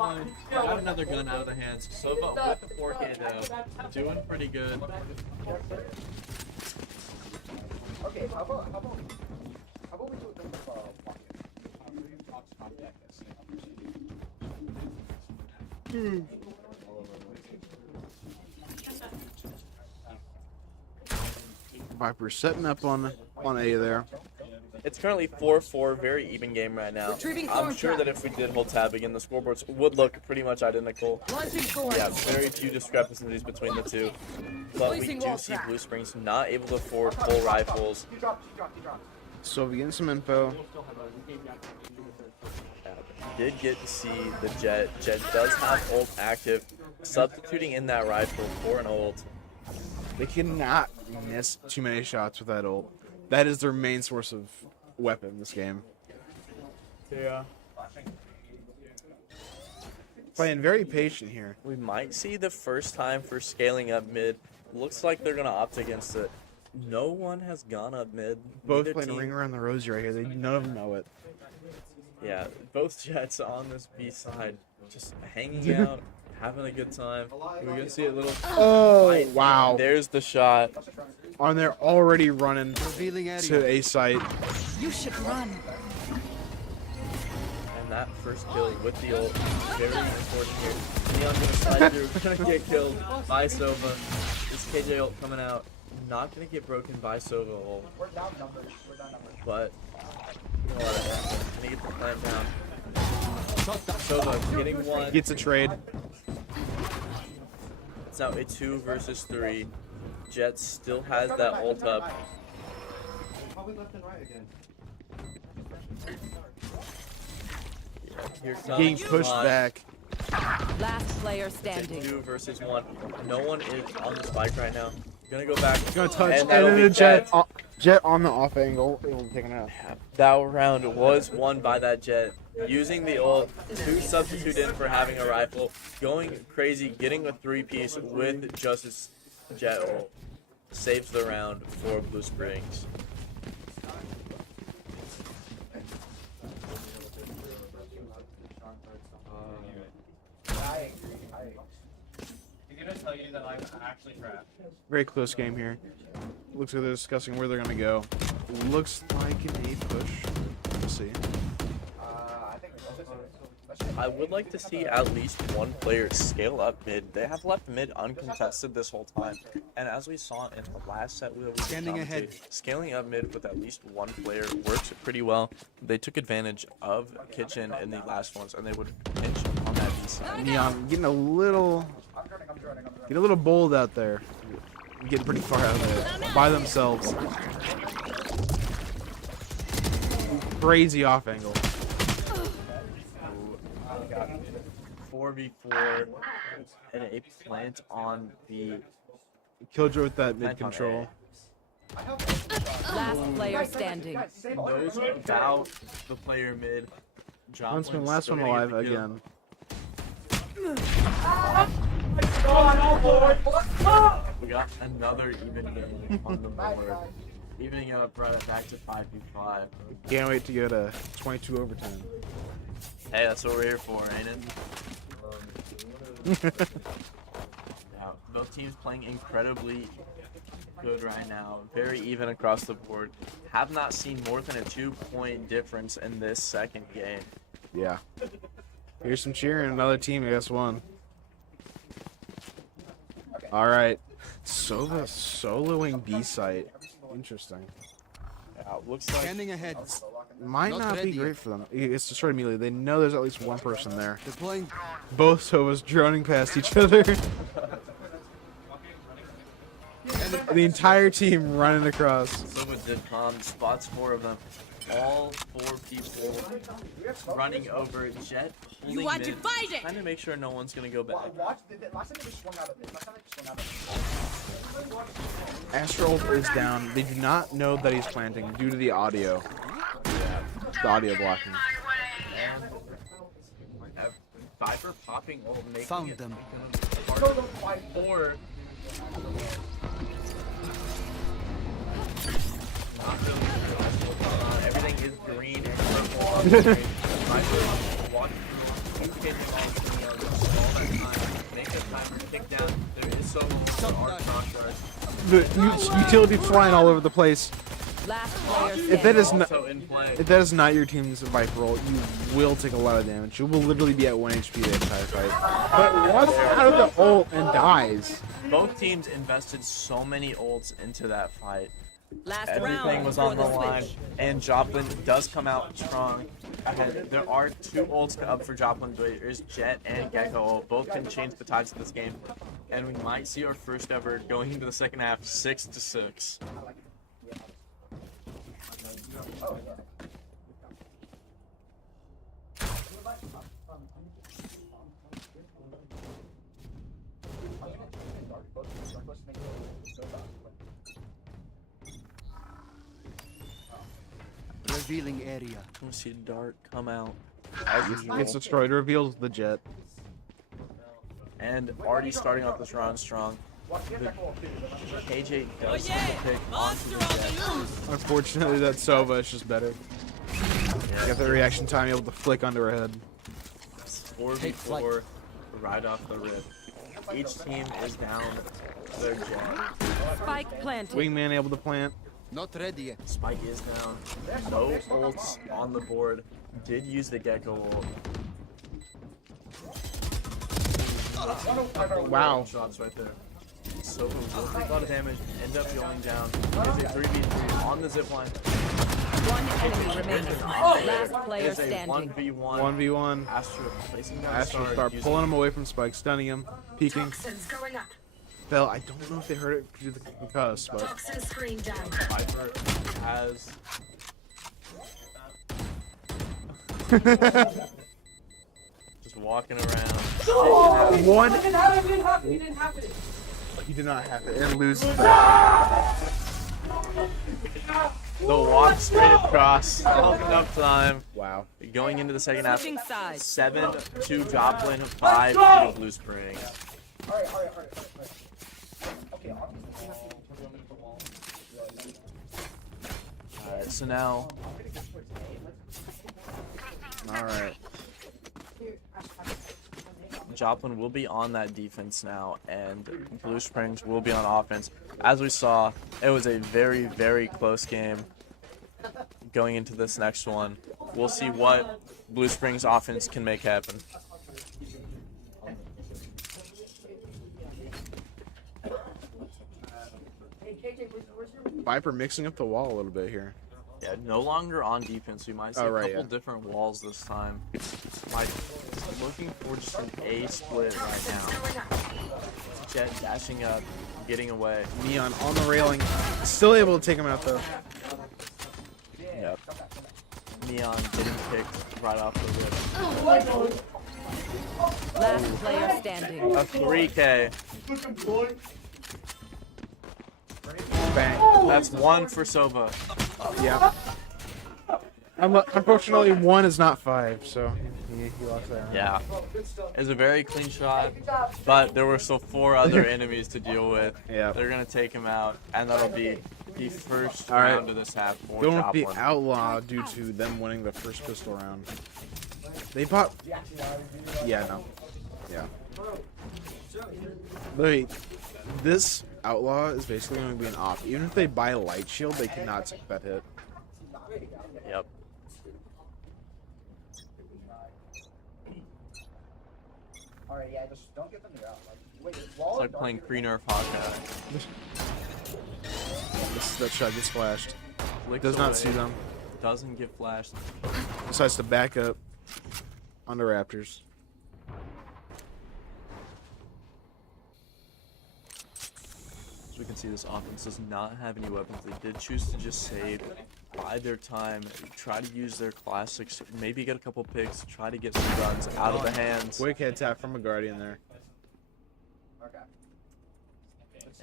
Got another gun out of the hands. Sova with the 4K though. Doing pretty good. Okay, how about we do it Viper setting up on A there. It's currently 4-4, very even game right now. I'm sure that if we did hold tab again, the scoreboards would look pretty much identical. Yeah, very few discrepancies between the two. But we do see Blue Springs not able to afford full rifles. So we getting some info. Did get to see the Jet. Jet does have ult active, substituting in that rifle for an ult. They cannot miss too many shots with that ult. That is their main source of weapon in this game. Yeah. Playing very patient here. We might see the first time for scaling up mid. Looks like they're going to opt against it. No one has gone up mid. Both Neither playing team. ring around the rosy right here. None of them know it. Yeah, both Jets on this B side, just hanging out, having a good time. We're going to see a little... Oh, wow. There's the shot. On there already running Revealing area. to A site. You should run. And that first kill with the ult, very important here. Neon gonna slide through, gonna get killed by Sova. This KJ ult coming out, not gonna get broken by Sova ult. But, you know what, gonna get the plant down. Sova getting one. Gets a trade. It's now a 2 versus 3. Jet still has that ult up. Here comes Getting pushed Juan. back. Last player It's a standing. 2 versus 1. No one is on the spike right now. Gonna go back. Gonna touch. And that'll then be the jet on the off angle. Able to take it out. That round was won by that Jet. Using the ult to substitute in for having a rifle. Going crazy, getting a 3-piece with just his Jet ult. Saves the round for Blue Springs. He's gonna tell you that I'm actually trapped. Very close game here. Looks like they're discussing where they're gonna go. Looks like an A push. We'll see. I would like to see at least one player scale up mid. They have left mid uncontested this whole time. And as we saw in the last set we Standing ahead. scaling up mid with at least one player works pretty well. They took advantage of Kitchen in the last ones, and they would pinch on that B side. Neon getting a little bold out there. Getting pretty far out of it by themselves. Crazy off angle. 4v4 and a plant on B. Killjoy with that mid Plant on control. Last player standing. Knows about the player mid. Huntsman, last one alive again. We got another even game on the board. Evening up right back to 5v5. Can't wait to go to 22 overtime. Hey, that's what we're here for, ain't it? Yeah, both teams playing incredibly good right now. Very even across the board. Have not seen more than a 2-point difference in this second game. Yeah. Here's some cheering. Another team, I guess, won. All right. Sova soloing B site. Interesting. Yeah, looks like Scanning ahead. Might Not not ready. be great for them. It's destroyed immediately. They know there's at least one person there. Deploying. Both Sovas droning past each other. The entire team running across. Silva did spots 4 of them. All 4 people running over. Jet holding You want mid, to fight it? trying to make sure no one's gonna go back. Astral is down. They do not know that he's planting due to the audio. The audio blocking. Viper popping ult, making Found it them. hard for Not feeling good. Everything is green and purple on the screen. Viper walking through, keep hitting all that time, make the timer tick down. There is so much art cross The utility flying all over the place. Last player standing. If that is not, Also in play. if that is not your team's Viper roll, you will take a lot of damage. You will literally be at 1 HP the entire fight. But walks out of the ult and dies. Both teams invested so many ults into that fight. Last Everything round was for on the the line, switch. and Joplin does come out strong ahead. There are 2 ults up for Joplin. There's Jet and Gecko ult. Both can change the tides of this game, and we might see our first ever going into the second half 6-6. Revealing area. We see Dart come out Gets destroyed. Reveals the Jet. and already starting off this round strong. KJ does pick onto the Jet. Unfortunately, that Sova is just better. Got the reaction time able to flick onto her head. 4v4 right off the rip. Each team is down their Jet. Spike planted. Wingman able to plant. Not ready yet. Spike is down. No ults on the board. Did use the Gecko ult. Wow. Shots right there. So will take a lot of damage. End up going down. Is a 3v3 on the zipline. One enemy remaining. Last player Is a standing. 1v1. 1v1. Astra placing down Astro start using- pulling him away from Spike, stunning him, peeking. Fell. I don't know if they heard it through the concuss, but Viper has just walking around. one. You didn't have it. He did not have it and loses that. The walk straight across. Not enough time. Wow. Going into the second half. Switching sides. 7 to Joplin, 5 to Blue Springs. Alright, so now Alright. Joplin will be on that defense now, and Blue Springs will be on offense. As we saw, it was a very, very close game going into this next one. We'll see what Blue Springs offense can make happen. Viper mixing up the wall a little bit here. Yeah, no longer on defense. We might see a couple yeah. different walls this time. Like, looking for just an A split right now. Jet dashing up, getting away. Neon on the railing. Still able to take him out though. Yep. Neon getting picked right off the rip. Last player standing. A 3K. Bang. That's 1 for Sova. Yeah. Unfortunately, 1 is not 5, so he lost that round. Yeah. It's a very clean shot, but there were still 4 other enemies to deal with. Yeah. They're going to take him out, and that'll be the first All right. round of this half for Going with the Joplin. outlaw due to them winning the first pistol round. They bought. Yeah, no. Yeah. Wait, this outlaw is basically going to be an off. Even if they buy a light shield, they cannot take that hit. Yep. Alright, yeah, just don't get them here. Wait, It's like playing pre-nerf Hawkeye. That shot gets flashed. Flicks Does not away, see them. Doesn't get flashed. Decides to back up on the Raptors. As we can see, this offense does not have any weapons. They did choose to just save, bide their time, try to use their classics, maybe get a couple picks, try to get some guns out of the hands. Quick head tap from a Guardian there.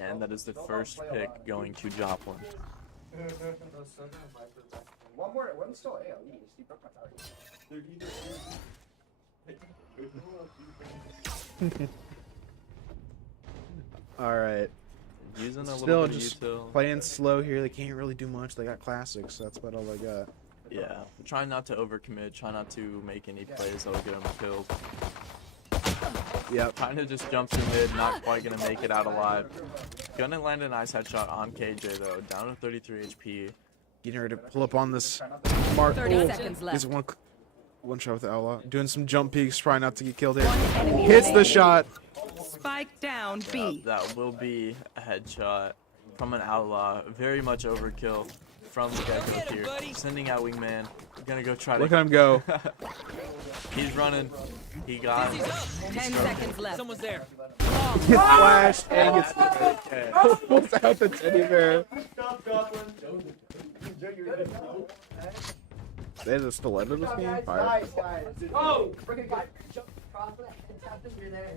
And that is the first pick going to Joplin. One still AoE. Steve broke my target. All right. Using a Still little bit just of util. playing slow here. They can't really do much. They got classics. So that's about all they got. Yeah, try not to overcommit. Try not to make any plays that'll get them killed. Yep. Trying to just jump through mid, not quite gonna make it out alive. Gonna land a nice headshot on KJ though, down to 33 HP. Getting ready to pull up on this mark. 30 seconds left. He's one shot with the outlaw. Doing some jump peeks, trying not to get killed here. One enemy Hits the remaining. shot. Spike down B. That will be a headshot from an outlaw. Very much overkill from the Gecko here. Sending out wingman. Gonna go try Look to. at him go. He's running. He got him. 10 seconds left. Someone's there. Gets flashed and gets pulls out the teddy bear. They had a stiletto this game? Fire. Oh! Freaking guy jumped across it and tapped his rear there.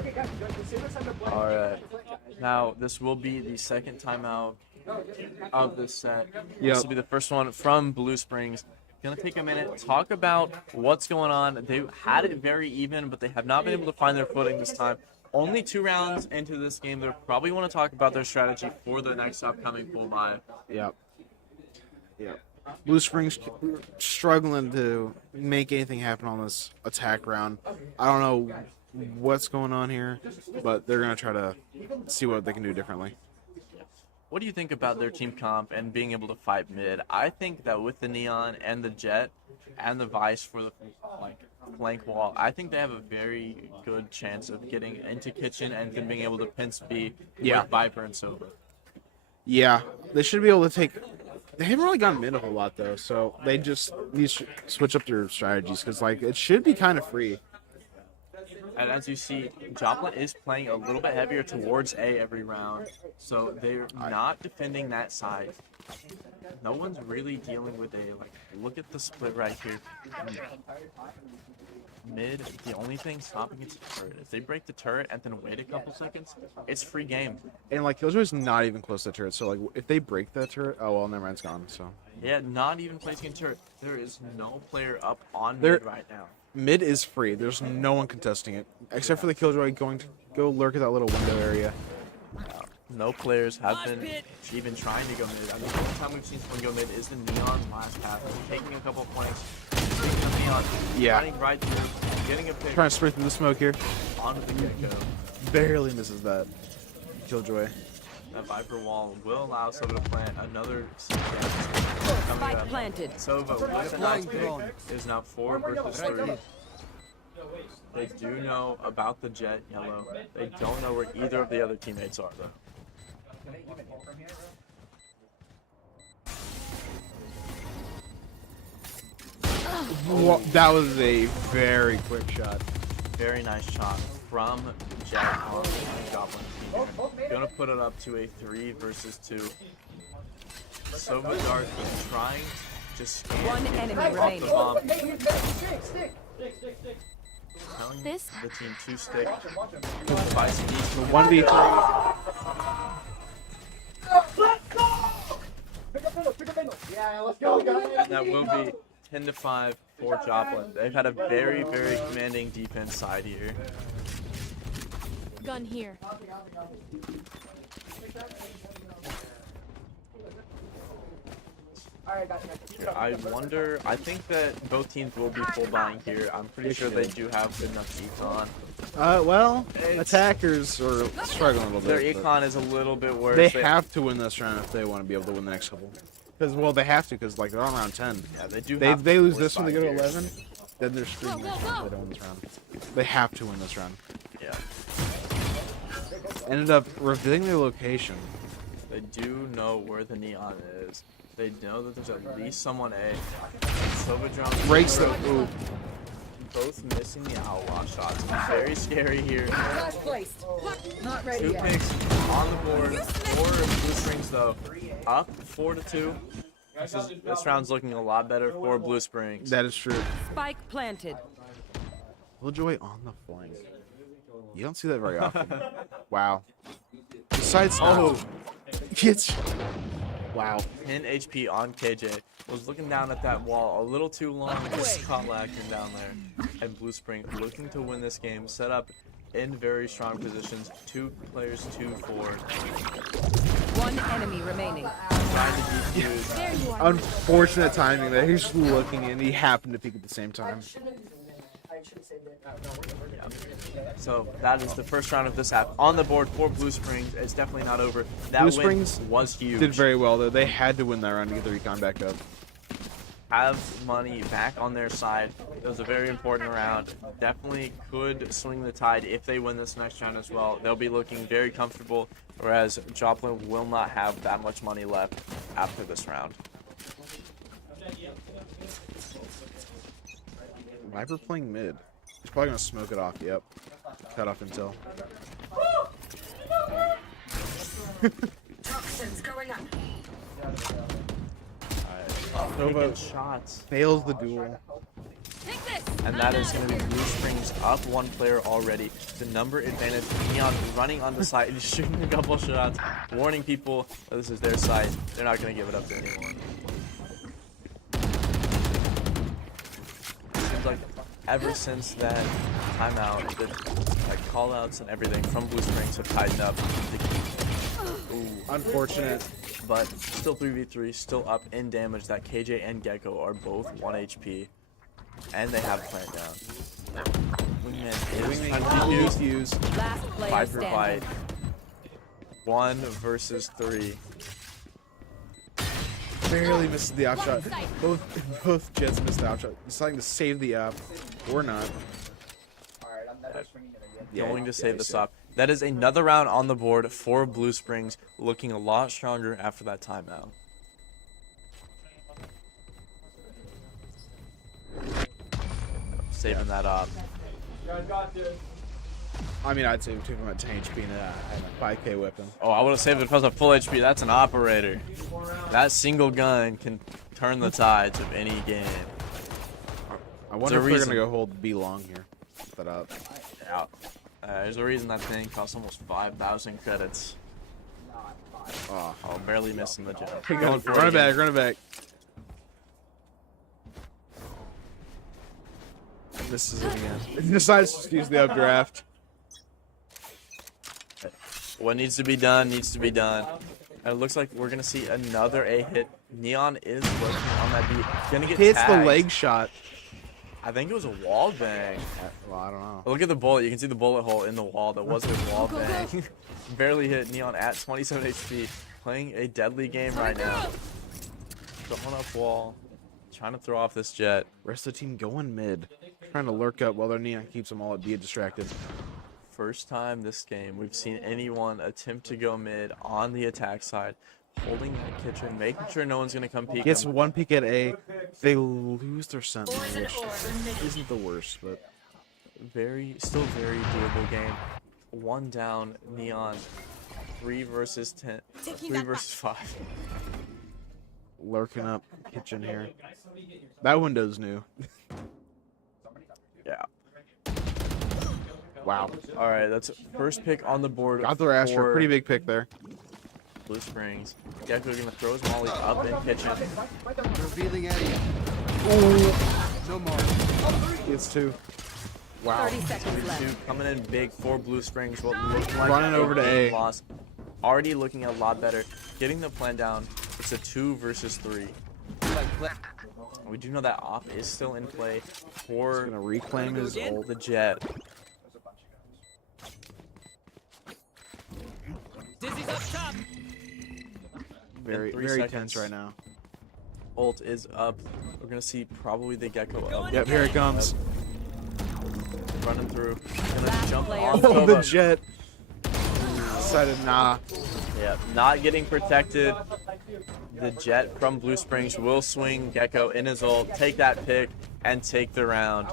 Okay, guys, as soon as I'm the All right. Now this will be the second timeout of this set. Yep. This will be the first one from Blue Springs. Gonna take a minute, talk about what's going on. They had it very even, but they have not been able to find their footing this time. Only 2 rounds into this game, they probably want to talk about their strategy for the next upcoming pull by. Yep. Yep. Blue Springs struggling to make anything happen on this attack round. I don't know what's going on here, but they're gonna try to see what they can do differently. What do you think about their team comp and being able to fight mid? I think that with the Neon and the Jet and the Vice for the flank wall, I think they have a very good chance of getting into kitchen and then being able to pinch B with Viper and Silver. Yeah, they should be able to take. They haven't really gone mid a whole lot though, so they just need to switch up their strategies because it should be kind of free. And as you see, Joplin is playing a little bit heavier towards A every round, so they're not defending that side. No one's really dealing with A. Look at the split right here. Mid, the only thing stopping it's the turret. If they break the turret and then wait a couple seconds, it's free game. And Killjoy's not even close to the turret, so if they break that turret, oh well, never mind, it's gone. So Yeah, not even placing a turret. There is no player up on There- mid right now. mid is free. There's no one contesting it except for the Killjoy going to go lurk at that little window area. No players have been even trying to go mid. I mean, the only time we've seen someone go mid is the Neon last half. Taking a couple points, taking the Neon, Yeah. running right through, getting a pick Trying to spray through the smoke here. onto the Gecko. Barely misses that. Killjoy. That Viper wall will allow Sova to plant another seed coming Spike up. planted. Sova with a nice pick is now 4 versus 3. They do know about the Jet yellow. They don't know where either of the other teammates are though. That was a very quick shot. Very nice shot from Jet on the Joplin team. Gonna put it up to a 3 versus 2. Sova Dark is trying to just scan One enemy off the remaining. bomb. Stick. Telling This- the team to stick. Vice needs to 1v3. Yeah, let's go, guys. That will be 10-5 for Joplin. They've had a very, very commanding defense side here. Gun here. I wonder, I think that both teams will be full buying here. I'm pretty sure they do have good enough seats on. Well, attackers are struggling a little Their bit. but econ is a little bit worse. They have to win this round if they want to be able to win the next couple. Because they have to because they're on round 10. Yeah, they do. They lose this one one, they go to 11, then they're screwed. Go, go, If go. they don't win this round. They have to win this round. Yeah, Ended up revealing their location. they do know where the neon is. They know that there's at least someone A. Silverdrum Breaks the. Ooh. both missing the outlaw shots. Very scary here. Last placed. Not ready 2 yet. picks on the board for Blue Springs though. Up 4-2. This round's looking a lot better for Blue Springs. That is true. Spike planted. Killjoy on the flank. You don't see that very often. Wow. Besides, gets. Wow. 10 HP on KJ. Was looking down at that wall a little too long. Just caught lacking down there. And Blue Spring looking to win this game. Set up in very strong positions. 2 players, 2-4. One enemy remaining. Trying to defuse. There you are. Unfortunate timing there. He's just looking and he happened to peek at the same time. I should have saved it. So that is the first round of this half. On the board for Blue Springs. It's definitely not over. That Blue win Springs was huge. Did very well though. They had to win that round to get the recon back up. Have money back on their side. It was a very important round. Definitely could swing the tide if they win this next round as well. They'll be looking very comfortable, whereas Joplin will not have that much money left after this round. Viper playing mid. He's probably gonna smoke it off. Yep. Cut off until. Toxins going up. Taking shots. Fails the duel. Take this. And that is going to be Blue Springs up 1 player already. The number advantage. Neon running on the side and shooting a couple shots, warning people that this is their side. They're not going to give it up to anyone. Seems like ever since that timeout, the call-outs and everything from Blue Springs have tightened up. Ooh. Unfortunate. But still 3v3, still up in damage. That KJ and Gecko are both 1 HP. And they have plant down. Wingman is trying to defuse. Last player Viper standing. fight. 1 versus 3. Barely missed the outshot. Both Jets missed the outshot. Deciding to save the app. Or not. Alright, I'm never swinging it again. Going to save this up. That is another round on the board for Blue Springs, looking a lot stronger after that timeout. Saving that up. I mean, I'd say between him at 10 HP and a 5k weapon. Oh, I would have saved it if I was at full HP. That's an operator. That single gun can turn the tides of any game. I wonder if they're going to go hold B long here. Put that up. Yeah. There's a reason that thing costs almost 5,000 credits. Oh, Barely missing the jump. run it back, run it back. Misses it again. He decides to use the updraft. What needs to be done needs to be done. And it looks like we're gonna see another A hit. Neon is working on that beat. Gonna get Hits tagged. the leg shot. I think it was a wall bang. Well, I don't know. Look at the bullet. You can see the bullet hole in the wall. That wasn't a wall bang. Barely hit. Neon at 27 HP. Playing a deadly game right now. Going up wall. Trying to throw off this jet. Rest of the team going mid. Trying to lurk up while their Neon keeps them all at B distracted. First time this game we've seen anyone attempt to go mid on the attack side. Holding that kitchen, making sure no one's going to come peek Gets them. one peek at A. They lose their sentinel, which isn't the worst, but Still very doable game. 1 down, Neon. 3 versus 10. 3 versus 5. lurking up kitchen here. That window's new. Yeah. Wow. All right, that's first pick on the board. Got the Rasher. for Pretty big pick there. Blue Springs. Gecko gonna throw his molly up in kitchen. Revealing area. No more. It's 2. Wow. 30 seconds left. 2 coming in big for Blue Springs. What looked like Running over to game A. loss. Already looking a lot better. Getting the plan down. It's a 2 versus 3. We do know that op is still in play for He's gonna reclaim his ult. the jet. Dizzy's up top. Very, 3 very seconds. tense right now. Ult is up. We're gonna see probably the Gecko up. Yep, here it comes. Running through. Gonna Last jump player on Oh, the Tova. jet. Decided nah. Yeah, not getting protected. The jet from Blue Springs will swing Gecko in his ult, take that pick, and take the round.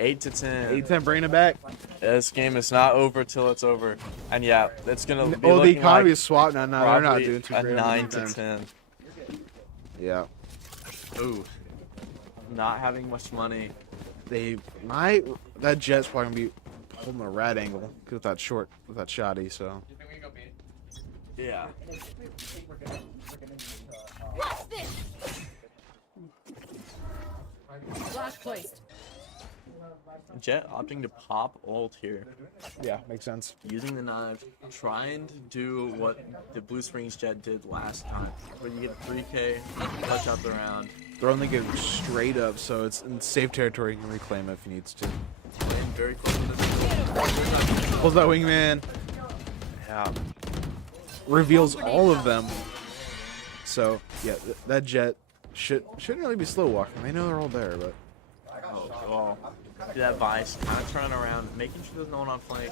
8 to 10. 8-10, bringing it back. This game is not over till it's over. And yeah, it's gonna be Oh, the looking economy like is swapped now. No, they're not probably doing too a great. 9 to 10. Yeah. Ooh. Not having much money. They might. That jet's probably gonna be holding a rat angle with that short, with that shoddy. So. Yeah. What's this? Flash placed. Jet opting to pop ult here, Yeah, makes sense. using the knife, trying to do what the Blue Springs Jet did last time, where you get 3K, clutch out the round, They're only getting straight up, so it's in safe territory. He can reclaim it if he needs to. playing very close to this. Pulls that wingman. Yeah. Reveals all of them. So yeah, that Jet shouldn't really be slow walking. They know they're all there, but Oh, well, that Vice kind of turning around, making sure there's no one on flank.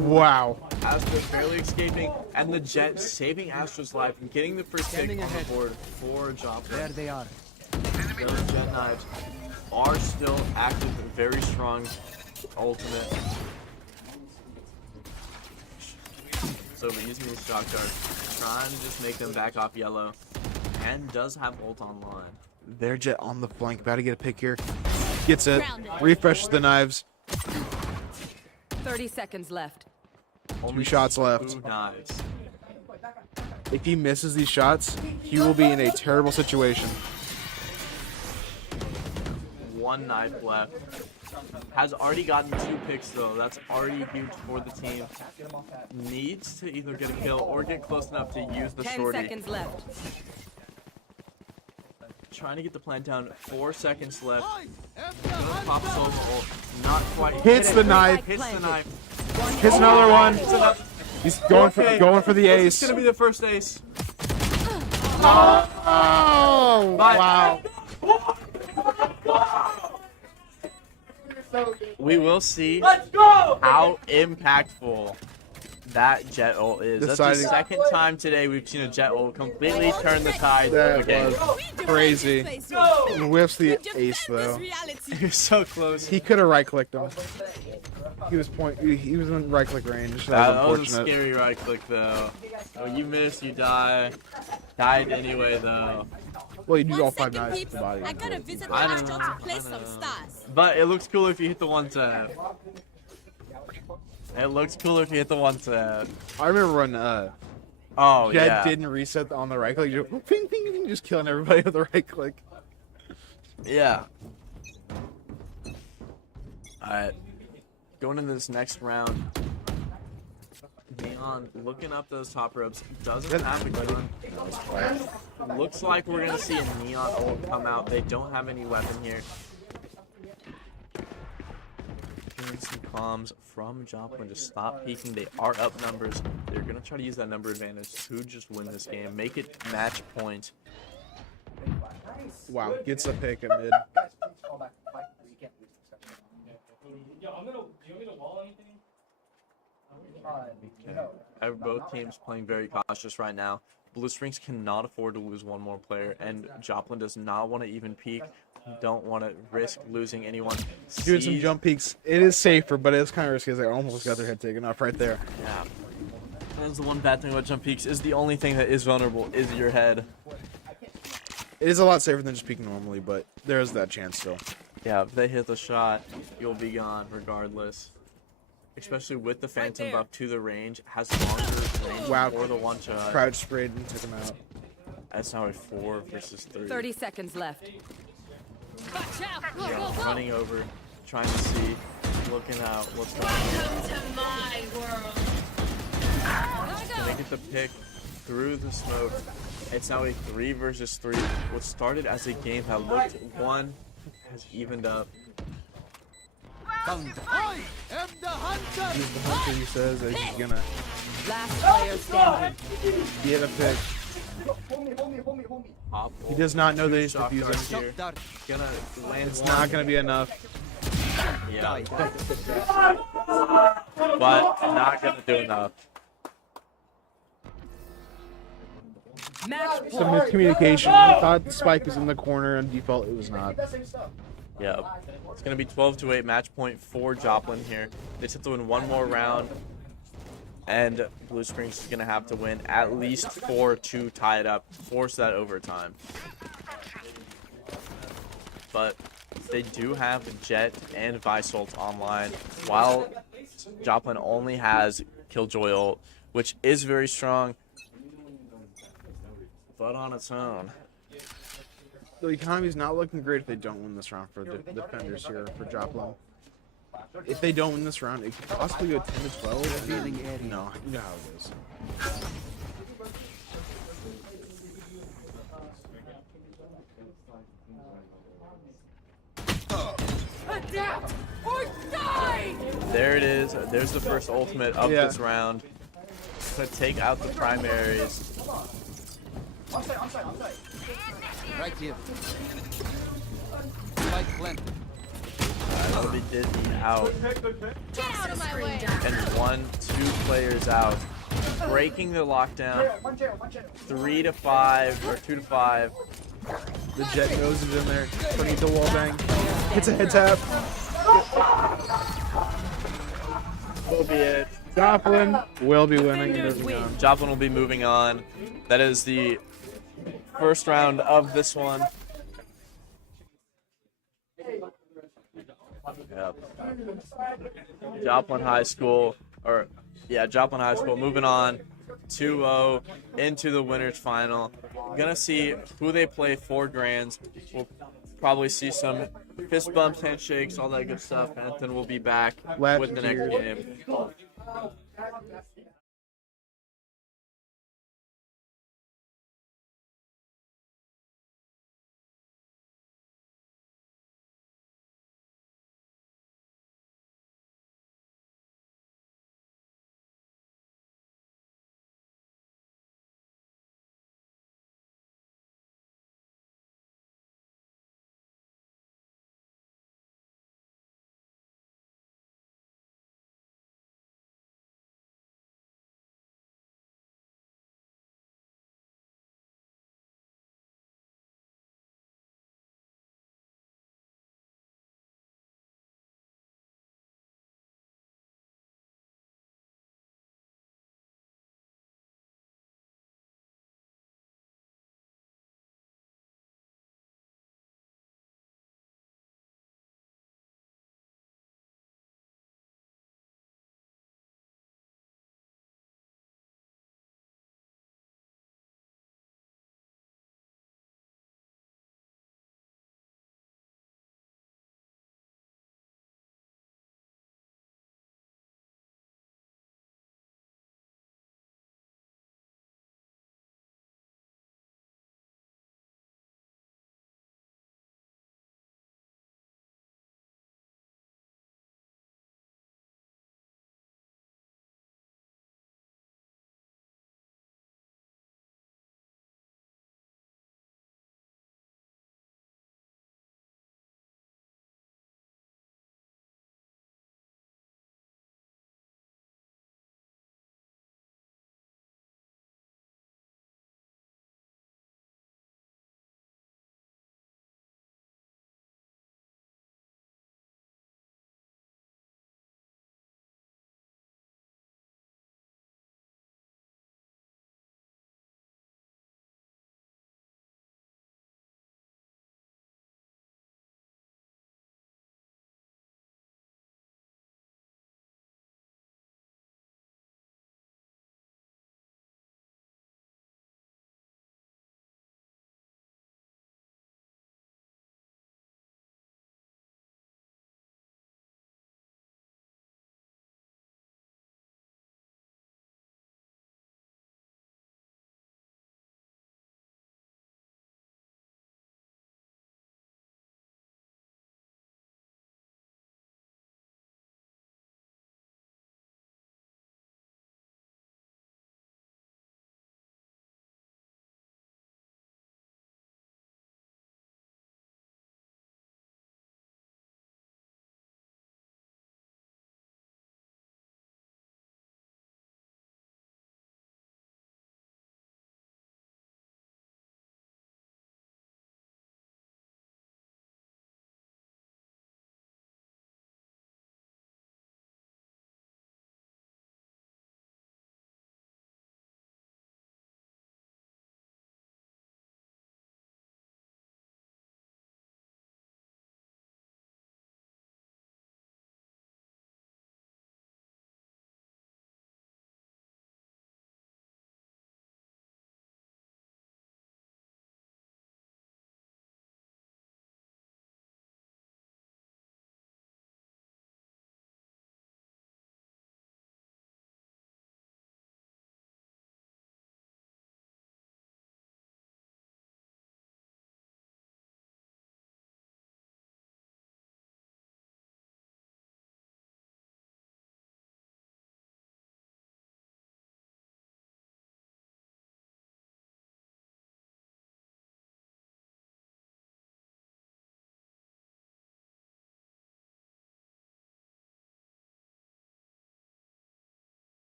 wow. Astra barely escaping, and the Jet saving Astra's life and getting the first pick on Standing ahead. the board for Joplin. There they are. Those Jet knives are still active, very strong ultimate. So we're using these shock darts, trying to just make them back off yellow, and does have ult online. Their Jet on the flank, about to get a pick here. Gets it. Refreshes the knives. 30 seconds left. Only shots left. 2 knives. If he misses these shots, he will be in a terrible situation. 1 knife left. Has already gotten 2 picks though. That's already huge for the team. Needs to either get a kill or get close enough to use the 10 shorty. seconds left. Trying to get the plan down. 4 seconds left. Gonna pop solo ult. Not quite. Hits Hit the it. knife. Hits the knife. Hits another one. Hits another. He's going for the It's ace. gonna be the first ace. Oh wow. We will see how impactful that Jet ult is. That's the Deciding- second time today we've seen a Jet ult completely turn the tide of the That game. was crazy. He whiffs the ace though. You're so close. He could have right clicked him. He was He was in right click range. That That was was a unfortunate. scary right click though. When you miss, you die. Died anyway though. Well, you'd use all 5 knives to the body. I gotta visit the I know, restaurant to play I some know. stars. But it looks cool if you hit the 1 tap. It looks cool if you hit the 1 tap. I remember when Oh Jet yeah. didn't reset on the right click. You just, ping, ping, ping, just killing everybody with the right click. Yeah. Alright. Going into this next round. Neon looking up those top ropes. Doesn't have a gun. Looks like we're gonna see a Neon ult come out. They don't have any weapon here. Getting some comms from Joplin to stop peeking. They are up numbers. They're gonna try to use that number advantage to just win this game. Make it match point. Wow, gets a pick at mid. Both teams playing very cautious right now. Blue Springs cannot afford to lose 1 more player, and Joplin does not want to even peek. Don't want to risk losing anyone. Doing some jump peeks. It is safer, but it's kind of risky as they almost got their head taken off right there. Yeah. That's the one bad thing about jump peeks is the only thing that is vulnerable is your head. It is a lot safer than just peeking normally, but there is that chance still. Yeah, if they hit the shot, you'll be gone regardless. Especially with the Phantom buff to the range, has longer range Wow. for the 1 shot. Crouch sprayed and took him out. That's now a 4 versus 3. 30 seconds left. Watch out! Go, Yeah, go, go! running over, trying to see, looking out what's going on. Gonna get the pick through the smoke. It's now a 3 versus 3. What started as a game that looked 1 has evened up. I am the hunter. He's the hunter, he says, that he's gonna Last player standing. get a pick. Pop He does not know that he's Shock dart defusing. here. Dart. Gonna land It's one. not gonna be enough. Yeah. But not gonna do enough. Match Some point. miscommunication. He thought the spike was in the corner, and default it was not. Yeah. It's gonna be 12-8 match point for Joplin here. They just have to win 1 more round. And Blue Springs is gonna have to win at least 4 to tie it up, force that overtime. But they do have Jet and Visolt online, while Joplin only has Killjoy ult, which is very strong, but on its own. The economy's not looking great if they don't win this round for the defenders here for Joplin. If they don't win this round, it could possibly go 10 to 12. Revealing area. No, you know how it is. Adapt or die! There it is. There's the first ultimate of Yeah. this round. To take out the primaries. Right here. Spike planted. That'll be Disney out. Get out of my way! And 1-2 players out. Breaking the lockdown. 3 to 5 or 2 to 5. The Jet nose is in there. Turning the wall bang. Hits a head tap. Will be it. Joplin will be winning. and moving on. Joplin will be moving on. That is the first round of this one. Yep. Joplin High School, Joplin High School moving on 2-0 into the winners final. Gonna see who they play for grands. We'll probably see some fist bumps, handshakes, all that good stuff, and then we'll be back Last with the next year. game.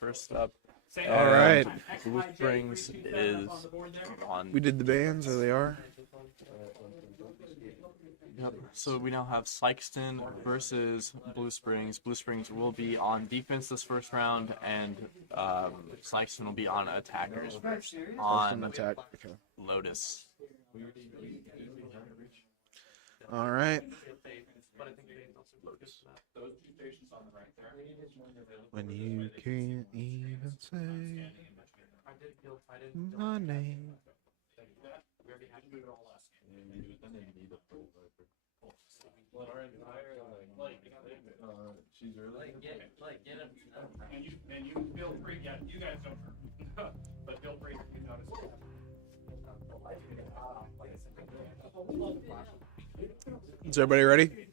First up, All right. Blue Springs is on. We did the bands, there they are. Yep. So we now have Sykeston versus Blue Springs. Blue Springs will be on defense this first round, and Sykeston will be on attackers on Attack. Okay. Lotus. All right. When you can't even say my name. And you feel free, yeah, you guys don't, but feel free if you notice. Is everybody ready?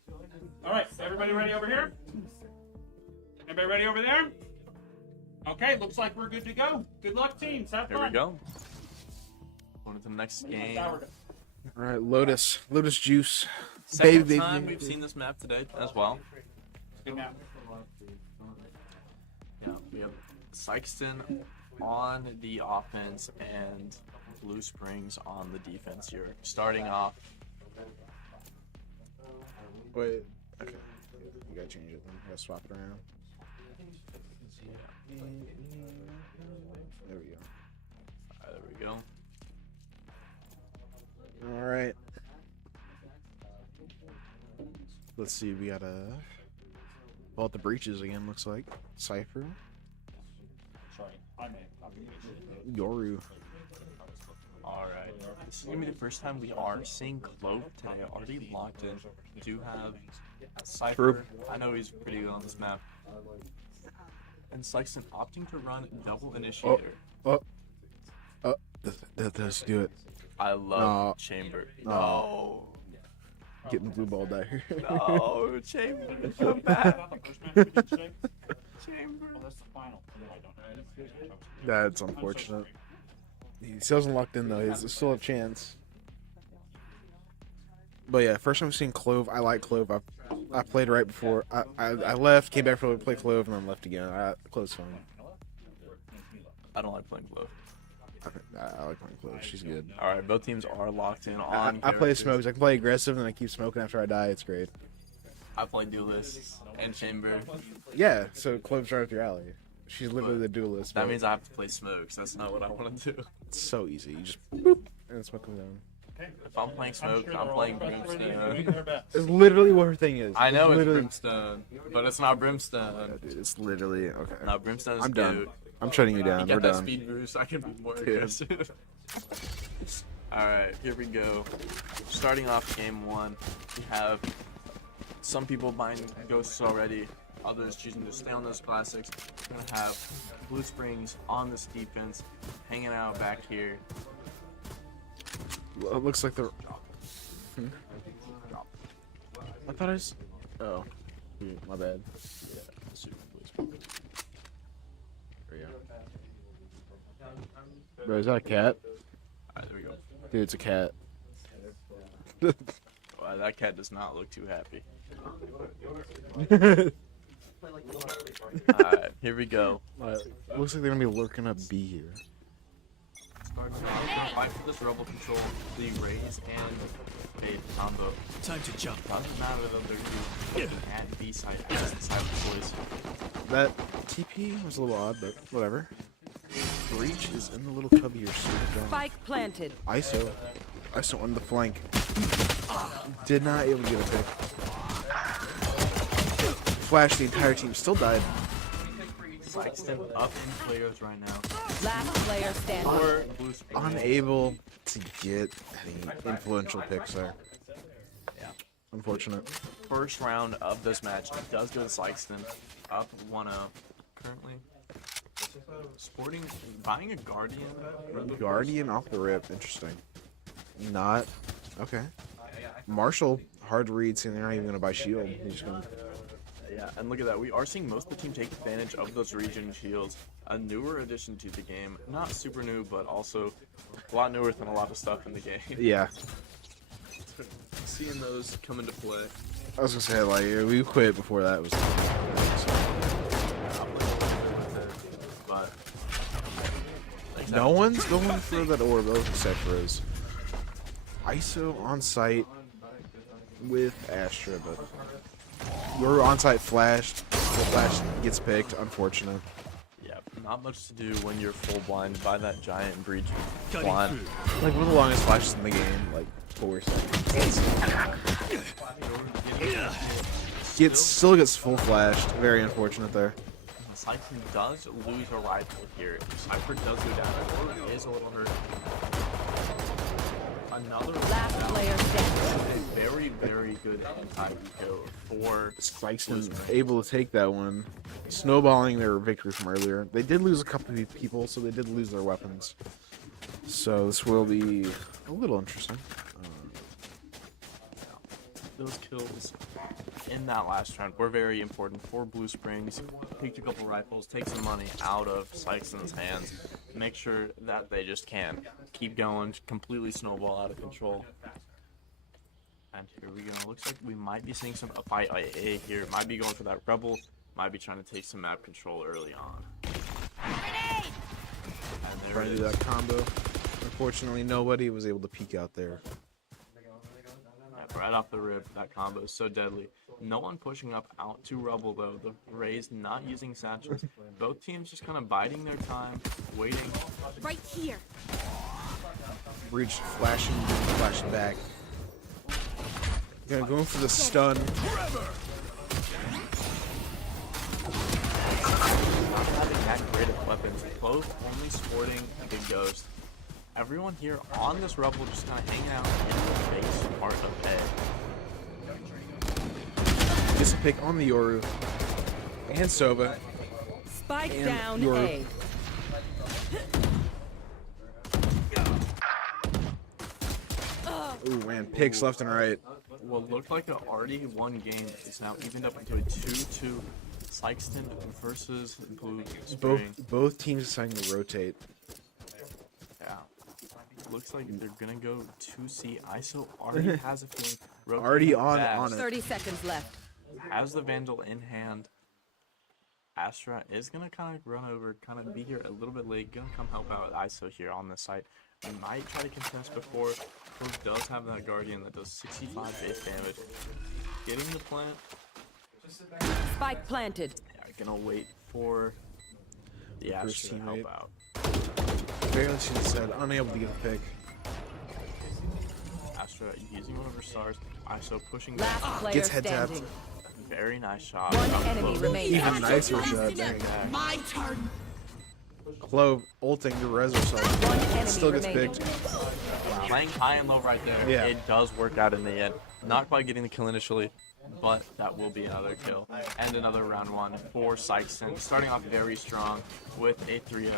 All right, everybody ready over here? Everybody ready over there? Okay, looks like we're good to go. Good luck, teams. Have fun. Here we go. On to the next game. All right, Lotus Juice. Second Baby, time baby. we've seen this map today as well. Good map. Yeah, we have Sykeston on the offense and Blue Springs on the defense here. Starting off. Wait. Okay. You gotta change it then. You gotta swap it around. There we go. There we go. All right. Let's see. We got the breaches again. Looks like Cypher, Sorry, I'm Yoru. All right. This is gonna be the first time we are seeing Clove today. Already locked in. We do have Cypher. I know he's pretty good on this map. And Sykeston opting to run double initiator. Let's do it. I love Chamber. No. Getting the blue ball there. No, Chamber, come back. Chamber. Chamber. Oh, that's the final. No, I don't. That's unfortunate. He still hasn't locked in though. He's still a chance. But yeah, first time I've seen Clove. I like Clove. I played right before. I left, came back to play Clove, and then left again. Clove's fun. I don't like playing Clove. I like playing Clove. She's good. All right, both teams are locked in on. I play smokes. I can play aggressive, and I keep smoking after I die. It's great. I play duelists and Chamber. Yeah, so Clove's right up your alley. She's literally the duelist. That means I have to play smokes. That's not what I want to do. It's so easy. You just boop, and smoke them down. If I'm playing smoke, I'm playing brimstone. It's literally what her thing is. I know it's literally brimstone, but it's not brimstone. Dude, it's literally okay. No, brimstone is I'm done. good. I'm shutting you down. You We're got that done. speed boost. I can be more aggressive. All right, here we go. Starting off game one, we have some people buying ghosts already. Others choosing to stay on those classics. We're gonna have Blue Springs on this defense, hanging out back here. Well, it looks like they're. I thought I was. Oh, my bad. There we go. Bro, is that a cat? Alright, there we go. Dude, it's a cat. Wow, that cat does not look too happy. Alright, here we go. Looks like they're gonna be lurking up B here. Starting off, we're gonna fight for this rebel control, the raise and fade combo. Time to jump. Doesn't matter that they're using at B side as the silent voice. That TP was a little odd, but whatever. Breach is in the little cubby here. Spike planted. ISO on the flank. Did not able to get a pick. Flash the entire team. Still died. Sykeston up in players right now. Last player standing. Or Blue Springs. Unable to get any influential picks there. Yeah. Unfortunate. First round of this match does go to Sykeston, up 1-0. Currently, buying a Guardian. Guardian off the rip. Interesting. Not. Okay. Marshall, hard to read, seeing they're not even going to buy shield. He's just going to. Yeah, and look at that. We are seeing most of the team take advantage of those region shields. A newer addition to the game. Not super new, but also a lot newer than a lot of stuff in the game. Yeah. Seeing those come into play. I was going to say, like, we quit before that was. No one's going for that orb, except for his ISO on site with Astra, but we're on site flashed. The flash gets picked, unfortunate. Yeah, not much to do when you're full blind by that giant breach blind. Like one of the longest flashes in the game, like 4 seconds. Still gets full flashed. Very unfortunate there. Cypher does lose a rifle here. Cypher does go down. It is a little hurt. Another Last player standing. a very, very good anti-eco for Spikesman able to take that one, snowballing their victory from earlier. They did lose a couple of people, so they did lose their weapons. So this will be a little interesting. those kills in that last round were very important for Blue Springs. Picked a couple rifles, take some money out of Sykeson's hands, make sure that they just can't keep going, completely snowball out of control. And here we go. Looks like we might be seeing some fight IA here. Might be going for that Rebel. Might be trying to take some map control early on. And there Trying it to is. do that combo. Unfortunately, nobody was able to peek out there. Right off the rip, that combo is so deadly. No one pushing up out to Rebel though. The Rays not using satchels. Both teams just kind of biding their time, waiting. Right here. Breach flashing, flashing back. Going for the stun. Not having that great of weapons. Both only sporting the Ghost. Everyone here on this Rebel just kind of hanging out in the base part of A. Just pick on the Yoru and Sova. Spike And down your- A. Ooh man, picks left and right. What looked like an already won game is now evened up into a 2-2. Sykeston versus Blue Spring. Both teams deciding to rotate. Yeah. Looks like they're gonna go 2C. ISO already has a feeling. rotating Already on fast, it. 30 seconds left. has the Vandal in hand. Astra is gonna kind of run over, kind of be here a little bit late. Gonna come help out with ISO here on this site. We might try to contest before. Clove does have that Guardian that does 65 base damage. Getting the plant. Spike planted. Yeah, gonna wait for the First Astra to help teammate. out. Barely should have said unable to get a pick. Astra using one of her stars. ISO pushing Last back. player Gets head tapped. standing. Very nice shot. One Up enemy close. remaining. Even nicer shot. Dang. My turn. Clove ulting to res herself. One enemy Still gets remaining. picked. Playing high and low right there. Yeah. It does work out in the end. Not quite getting the kill initially, but that will be another kill. And another round one for Sykeston. Starting off very strong with a 3-0.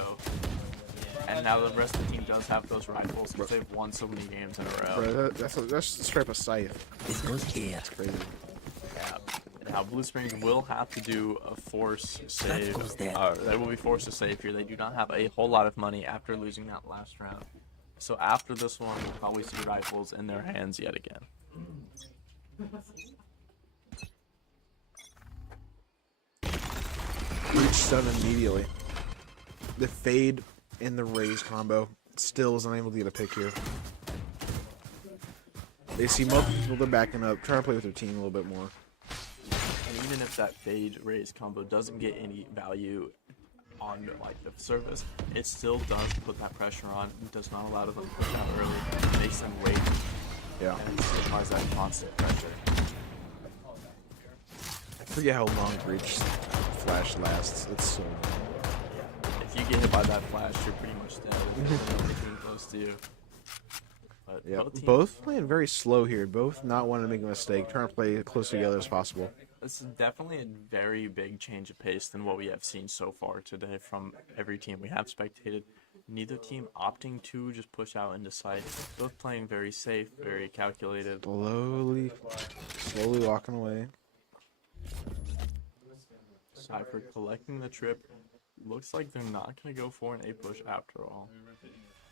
And now the rest of the team does have those rifles because they've won so many games in a row. Bro, that's straight up a scythe. This goes here. That's crazy. Yeah. Now Blue Springs will have to do a force save. goes there. They will be forced to save here. They do not have a whole lot of money after losing that last round. So after this one, we'll probably see rifles in their hands yet again. Breach stun immediately. The fade and the raise combo still is unable to get a pick here. They see multiple people they're backing up, trying to play with their team a little bit more. And even if that fade raise combo doesn't get any value on like the surface, it still does put that pressure on. It does not allow them to push out early. It makes them wait, Yeah. and it still applies that constant pressure. I forget how long Breach flash lasts. It's so long. If you get hit by that flash, you're pretty much dead. There's nothing close to you. But Yeah, both teams, both playing very slow here. Both not wanting to make a mistake, trying to play close together as possible. this is definitely a very big change of pace than what we have seen so far today from every team we have spectated. Neither team opting to just push out into sight. Both playing very safe, very calculated. Slowly walking away. Cypher collecting the trip. Looks like they're not going to go for an A push after all.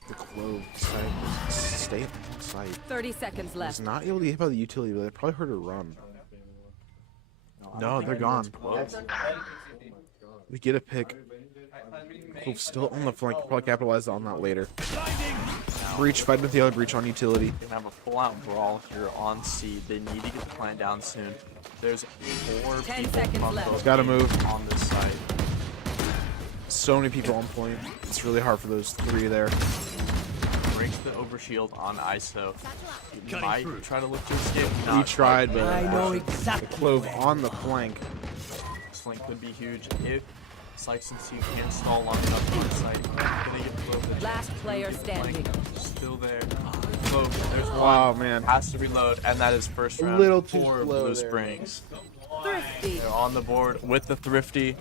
The Clove side state side. 30 seconds It's left. not able to get hit by the utility, but they probably heard her run. I No, don't think they're anyone's gone. close. We get a pick. Wolf still on the flank. Probably capitalize on that later. Breach fighting with the other breach on utility. They're gonna have a full-out brawl here on C. They need to get the plan down soon. There's 4 10 people seconds from left. both Gotta teams move. on this side. So many people on point. It's really hard for those 3 there. Breaks the overshield on ISO. He might try to look to escape. He Not tried, but I know the exactly. clove on the flank. This link could be huge if Sykes and C can stall long enough on site. Gonna get Clove. Last player Get the flank. standing. Still there. Clove, there's one. Wow, man. Has to reload, and that is first round little too for slow Blue there. Springs. Thrifty. They're on the board with the Thrifty.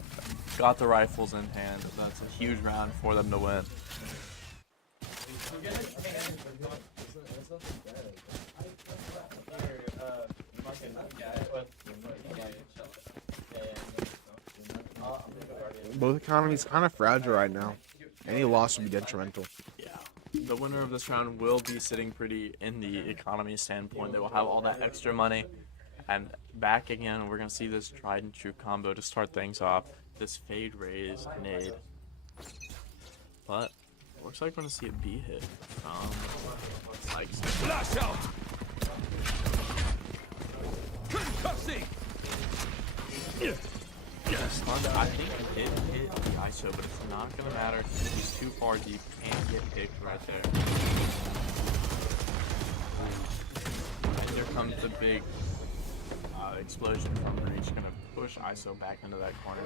Got the rifles in hand. That's a huge round for them to win. Both economies kind of fragile right now. Any loss would be detrimental. Yeah. The winner of this round will be sitting pretty in the economy standpoint. They will have all that extra money. And back again, we're going to see this tried and true combo to start things off. This fade raise nade. But looks like we're going to see a B hit from Sykes. Flash out. Concussing. Stunned, I think he did hit the ISO, but it's not going to matter. He's too far deep and get picked right there. And there comes the big explosion from Breach, going to push ISO back into that corner.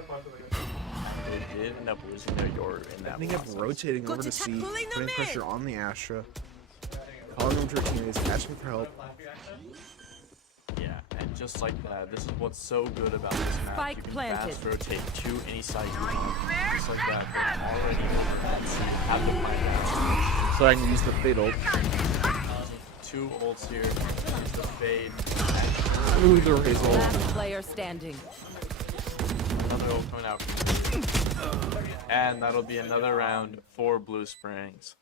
They did end up losing their Yoru in that I think I'm process. rotating over to C, putting pressure on the Astra, calling them to her teammates, asking for help. Yeah, and just like that, this is what's so good about this map. Spike You can planted. fast rotate to any side you want. Just like that, they're already have the plan. So I can use the fade ult. 2 ults here. Here's the fade. Ooh, the raise ult. Last player standing. Another ult coming out. And that'll be another round for Blue Springs.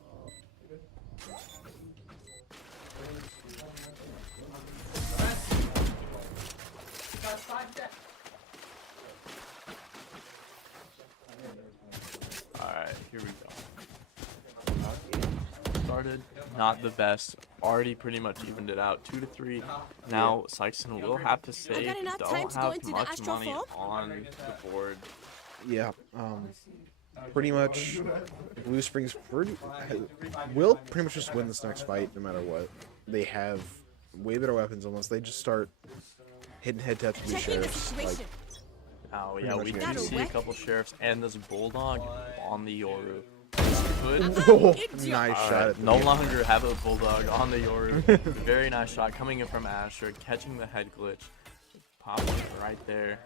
Alright, here we go. Started not the best. Already pretty much evened it out. 2-3. Now Sykeston will have to save. got enough time Don't to go have into the much astral money form? on the board. Yeah, pretty much Blue Springs will pretty much just win this next fight no matter what. They have way better weapons unless they just start hitting head taps with these Checking the sheriffs. Like, situation. Oh yeah, much we good. do see a Got a couple sheriffs and this bulldog on the Yoru. Good. oh, It's nice All shot right, at the no end. longer have a bulldog on the Yoru. Very nice shot coming in from Asher, catching the head glitch, popping right there.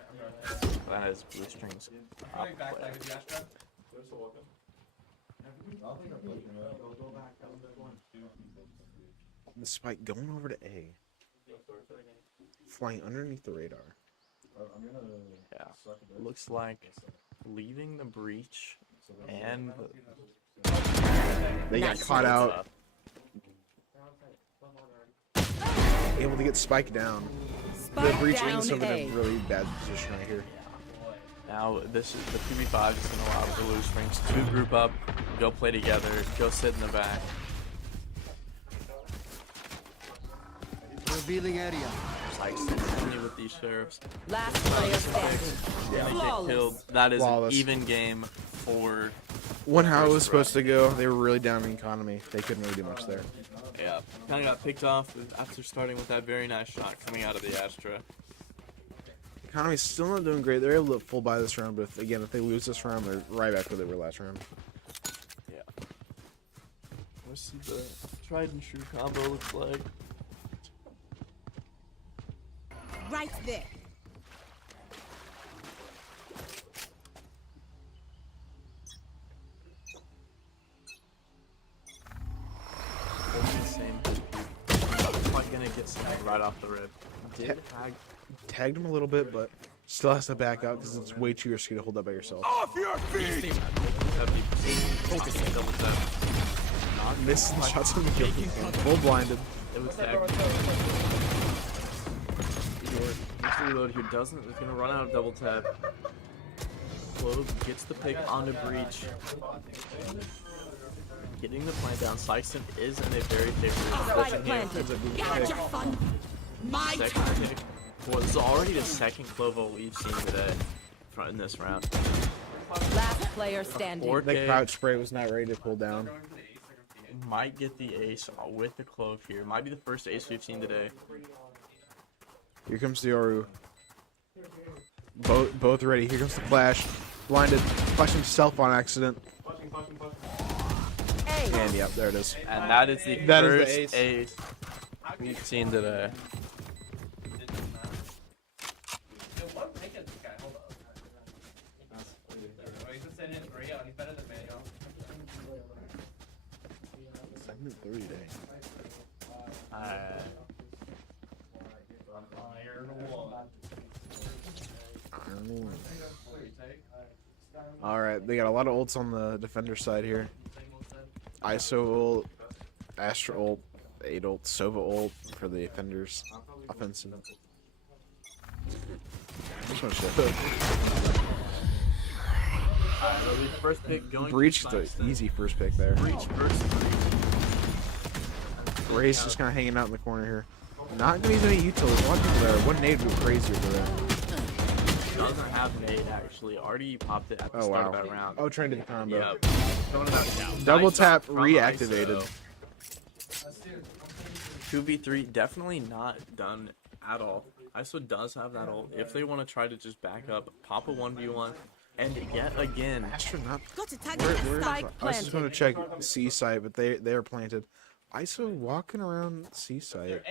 That is Blue Strings. Top play. The spike going over to A. Flying underneath the radar. Yeah, looks like leaving the breach and They got caught out. Able to get spike down. The Spike breach down ends up in A. a really bad position right here. now this is the 2v5 is going to allow Blue Strings to group up, go play together, go sit in the back. Revealing area. Like continue with these sheriffs. Last player standing. Gonna get Flawless. killed. That is Flawless. an even game for. When how it was supposed to go, they were really down in economy. They couldn't really do much there. Yeah, kind of got picked off after starting with that very nice shot coming out of the Astra. Economy's still not doing great. They're able to full buy this round, but again, if they lose this round, they're right back where they were last round. Yeah. Let's see the tried and true combo looks like. Right there. Same. Quite gonna get something right off the rip. Did Tagged him a little bit, but still has to back out because it's way too risky to hold that by yourself. Off your feet. focusing double tap. Missing shots on the kill. Full blinded. It was tagged. Mr. Reload here is gonna run out of double tap. Clove gets the pick on the breach. Getting the plant down. Sykeston is in a very favorable position here. planted. Get your fun. My Second turn. pick was already the second Clovo we've seen today in this round. Last player standing. 4K The crouch spray was not ready to pull down. might get the ace with the Clove here. Might be the first ace we've seen today. Here comes the Yoru. Both ready. Here comes the flash. Blinded. Flash himself on accident. Hey. And yep, there it is. And that is the That is first the ace we've seen today. Segment 3 day. Alright, they got a lot of ults on the defender side here. ISO ult, Astra ult, 8 ult, Sova ult for the defenders. Offensive. This one shit. First pick going Breach to the Sykeston. easy first pick there. Breach versus Breach. Ray's just kind of hanging out in the corner here. Not gonna use any util. There's a lot of people there. One nade would be crazy over there. Doesn't have nade actually. Already popped it at the Oh start wow. of that round. Oh, trying to do the combo. Yep. Throwing it out now. Double Nice shot tap from reactivated. ISO. 2v3 definitely not done at all. ISO does have that ult. If they want to try to just back up, pop a 1v1, and yet again, Astra not. Got to tag Where, it. Spike I was just going planted. to check C site, but they are planted. ISO walking around C site.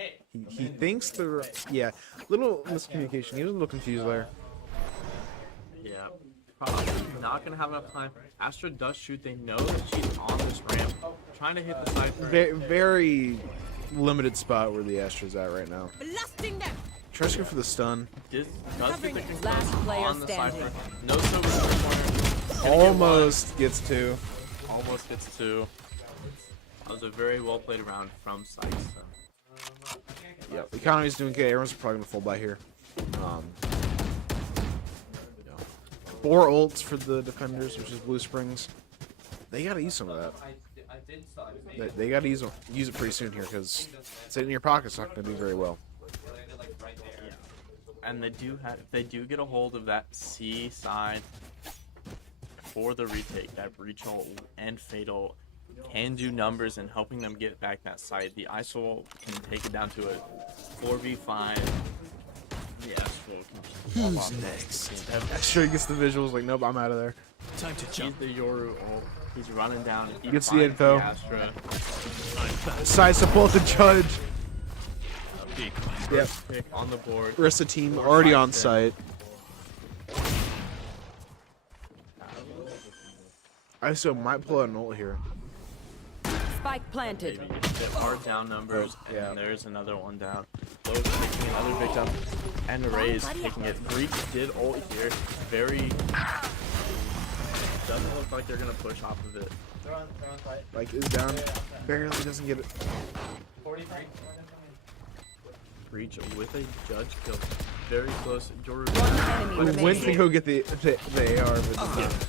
He thinks they're yeah. Little miscommunication. He was a little confused there. yeah, probably not gonna have enough time. Astra does shoot. They know that she's on this ramp, trying to hit the side. Very limited spot where the Astra's at right now. Blasting them. Tries to go for the stun. Does get the Last control player on the standing. Cypher. No silver in the corner. Almost gets 2. Almost gets 2. That was a very well played round from Sykes. Yep. The economy's doing good. Everyone's probably gonna full buy here. 4 ults for the defenders, which is Blue Springs. They gotta use some of that. They gotta use it pretty soon here because sitting in your pocket's not gonna do very well. And they do get a hold of that C side for the retake. That breach ult and fatal can do numbers in helping them get back that side. The ISO can take it down to a 4v5. The Astro can Who's next? Astra gets the visuals like, nope, I'm out of there. Time to He's jump. the Yoru ult. He's running down. He Gets the finds info. Astra. Side support the judge. A big one. Yep. Pick on the board. Rest of the team already on site. ISO might pull out an ult here. Spike planted. Maybe. There are down numbers, and yeah. there's another one down. Lowe's taking another victim, and Ray's taking it. Breach did ult here. Very. Doesn't look like they're gonna push off of it. Like is down. Barely doesn't get it. Breach with a judge kill. Very close. Yoru Enemy Went to remaining. go get the AR, but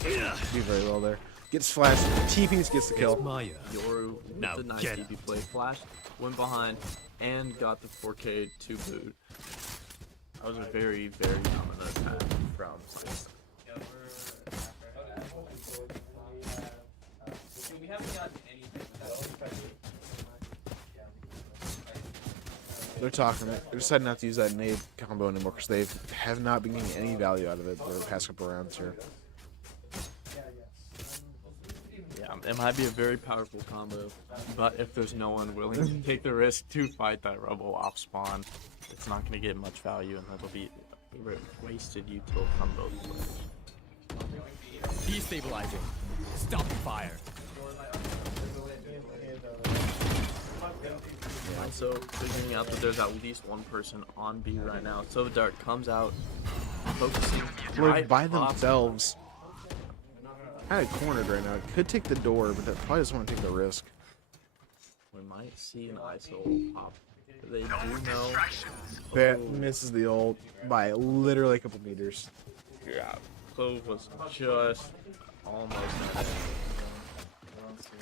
does not do very well there. Gets flashed. TPs gets the kill. Maya. Yoru with Now the nice get DB play. Flash, went behind, and got the 4K 2 boot. That was a very, very dominant attack from Sykes. They're talking. They're deciding not to use that nade combo anymore because they have not been getting any value out of it the past couple rounds here. Yeah, it might be a very powerful combo, but if there's no one willing to take the risk to fight that Rebel off spawn, it's not going to get much value, and that'll be wasted util from both players. Destabilizing. Stop fire. Yeah, so figuring out that there's at least one person on B right now. So Dart comes out, focusing They're right by off- themselves. Kind of cornered right now. Could take the door, but they probably just want to take the risk. We might see an ISO pop. They do know. That misses the ult by literally a couple meters. Yeah. Clove was just almost at it.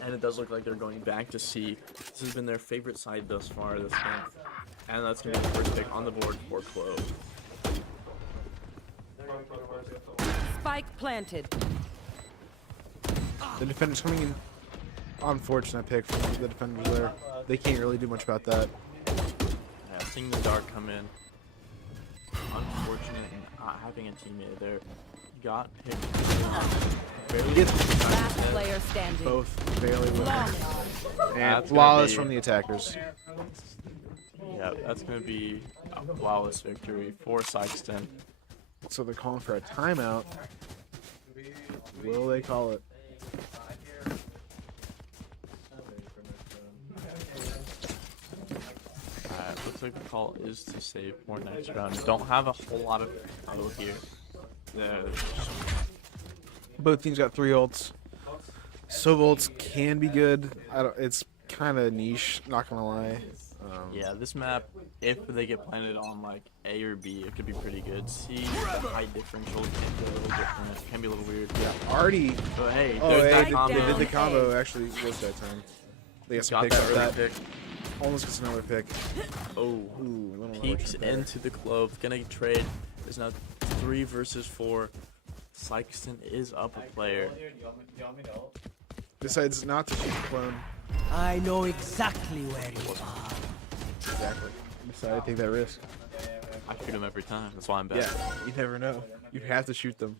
And it does look like they're going back to C. This has been their favorite side thus far this game. And that's going to be the first pick on the board for Clove. Spike planted. The defender's coming in. Unfortunate pick from the defenders there. They can't really do much about that. Yeah, seeing the dart come in. Unfortunate in not having a teammate there. Got picked. Barely gets Last player standing. both barely win. And That's flawless gonna from be- the attackers. Yeah, that's going to be a flawless victory for Sykeston. So they're calling for a timeout. Will they call it? Looks like the call is to save for next round. Don't have a whole lot of ammo here. Both teams got 3 ults. So ults can be good. It's kind of niche, not gonna lie. Yeah, this map, if they get planted on like A or B, it could be pretty good. C, the high differential can be a little different. It can be a little weird. Yeah, already. But hey, Oh, there's hey, that they combo. did the combo actually was that time. They got some Got picks that for early that. pick. Almost gets another pick. Oh, Ooh, a little peeks unfortunate there. into the Clove. Gonna trade. There's now 3 versus 4. Sykeston is up a player. Decides not to shoot the clone. I know exactly where you are. Exactly. Decided to take that risk. I shoot him every time. That's why I'm back. Yeah, you never know. You have to shoot them.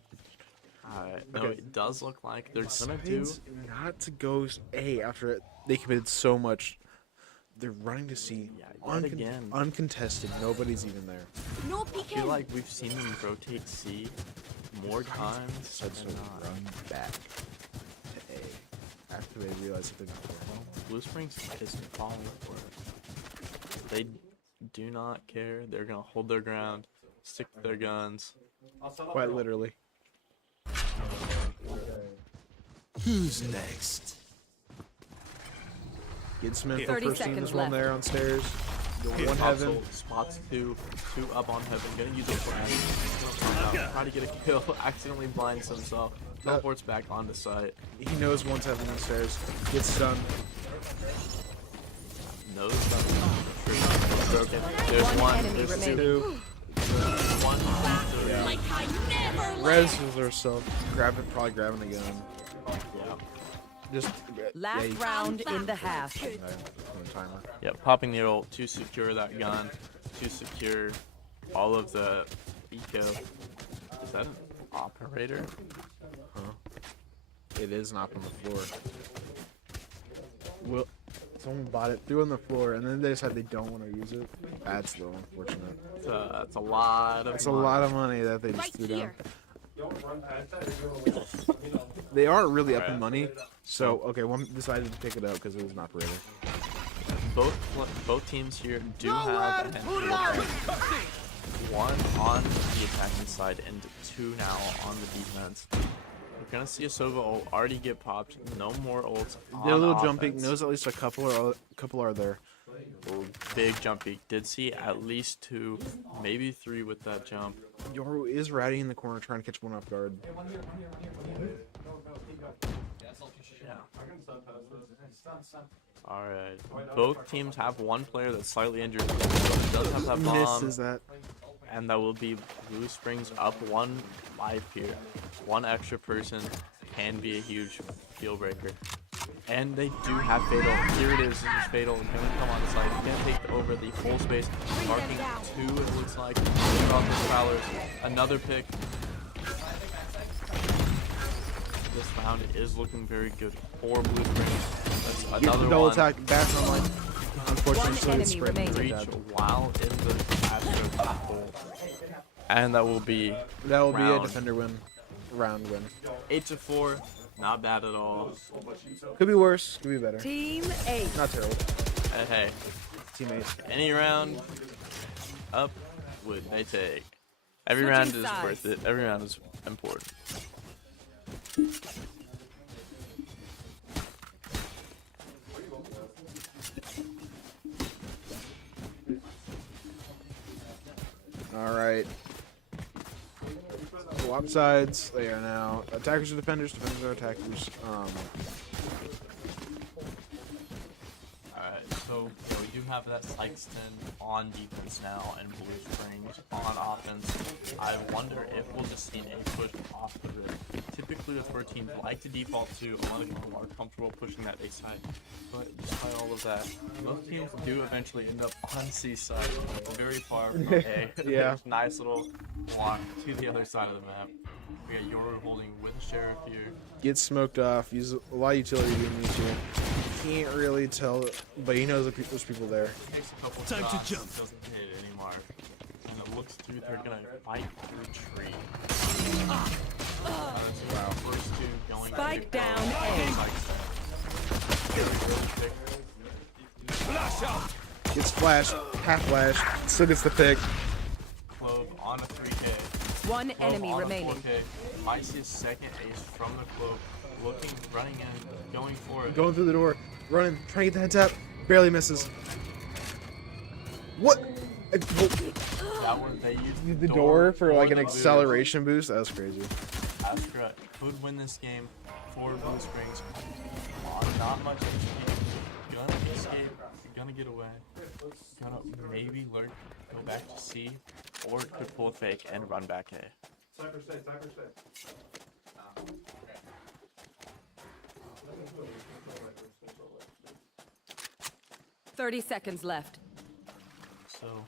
Alright, no, Okay. it does look like they're gonna do. Decides not to go A after it. They committed so much. They're running to C. Yeah, yet again. Uncontested. Nobody's even there. No I feel peeking. like we've seen them rotate C more times Decides to than not. run back to A after they realize that they're not there. Blue Springs is falling for it. They do not care. They're gonna hold their ground, stick to their guns. Quite literally. Who's next? Get Smith the 30 first team. There's seconds one left. there on stairs. One Hustle, heaven. spots two up on heaven. Gonna use it for try to get a kill. Accidentally blinds himself. Teleports back onto site. He knows one's heaven on stairs. Gets stunned. Knows that broken. There's One one. enemy There's remaining. two. One. Like I never Res was herself. Probably grabbing a gun. Yeah. Just Last yeah, round in the half. on the timer. Yep, popping the ult to secure that gun, to secure all of the eco. Is that an operator? It is not on the floor. Well, someone bought it, threw it on the floor, and then they decided they don't want to use it. That's a little unfortunate. That's a lot of. It's a lot of money that they just right threw down. here. They aren't really up in money, so okay, one decided to pick it up because it was an operator. Both teams here do have an one on the attacking side and 2 now on the defense. We're gonna see a Sova ult already get popped. No more ults. They're a little on jumping. offense. Knows at least a couple are there. Big jump peak. Did see at least 2, maybe 3 with that jump. Yoru is ratting in the corner trying to catch one off guard. Alright. Both teams have one player that's slightly injured. Does have that bomb. Misses that. And that will be Blue Springs up 1 life here. 1 extra person can be a huge deal breaker. And they do have Fatal. Here it is. This is Fatal. Gonna come on the side. Gonna take over the full space. Marking 2, it looks like. Off the Prowlers. Another pick. This round is looking very good for Blue Springs. That's Get the another double one. attack back online. Unfortunately, One so enemy it's spread. remaining. Reach while in the Astro hole. And that will be That will be a round. defender win. Round win. 8-4. Not bad at all. Could be worse. Could be better. Team 8. Not terrible. Hey, Teammates. any round up would they take? Every Switching round is sides. worth it. Every round is important. All right. Swap sides. They are now attackers or defenders. Defenders are attackers. Alright, so we do have that Sykeston on defense now and Blue Springs on offense. I wonder if we'll just see a push off the rip. Typically, the 4 teams like to default to a lot of people are comfortable pushing that A side, but despite all of that, most teams do eventually end up on C side, very far from A. Yeah. Nice little walk to the other side of the map. We got Yoru holding with a sheriff here. Gets smoked off. Use a lot of utility being used here. Can't really tell, but he knows that there's people there. Takes a couple Time to shots, jump. doesn't hit any mark. And it looks through, they're gonna fight through tree. Wow. First two going Spike to down A. Gets flashed, half flashed, still gets the pick. Clove on a 3K. One Clove enemy on a remaining. 4K. Might see a second ace from the Clove. Looking, running in, going for it. Going through the door, running, trying to get the head tap, barely misses. What? That one, they used The door for like an the boost. acceleration boost? That was crazy. Astra could win this game for Blue Springs. Not much HP. Gonna escape, gonna get away. Gonna maybe lurk, go back to C, or could pull a fake and run back A. 30 seconds left. So,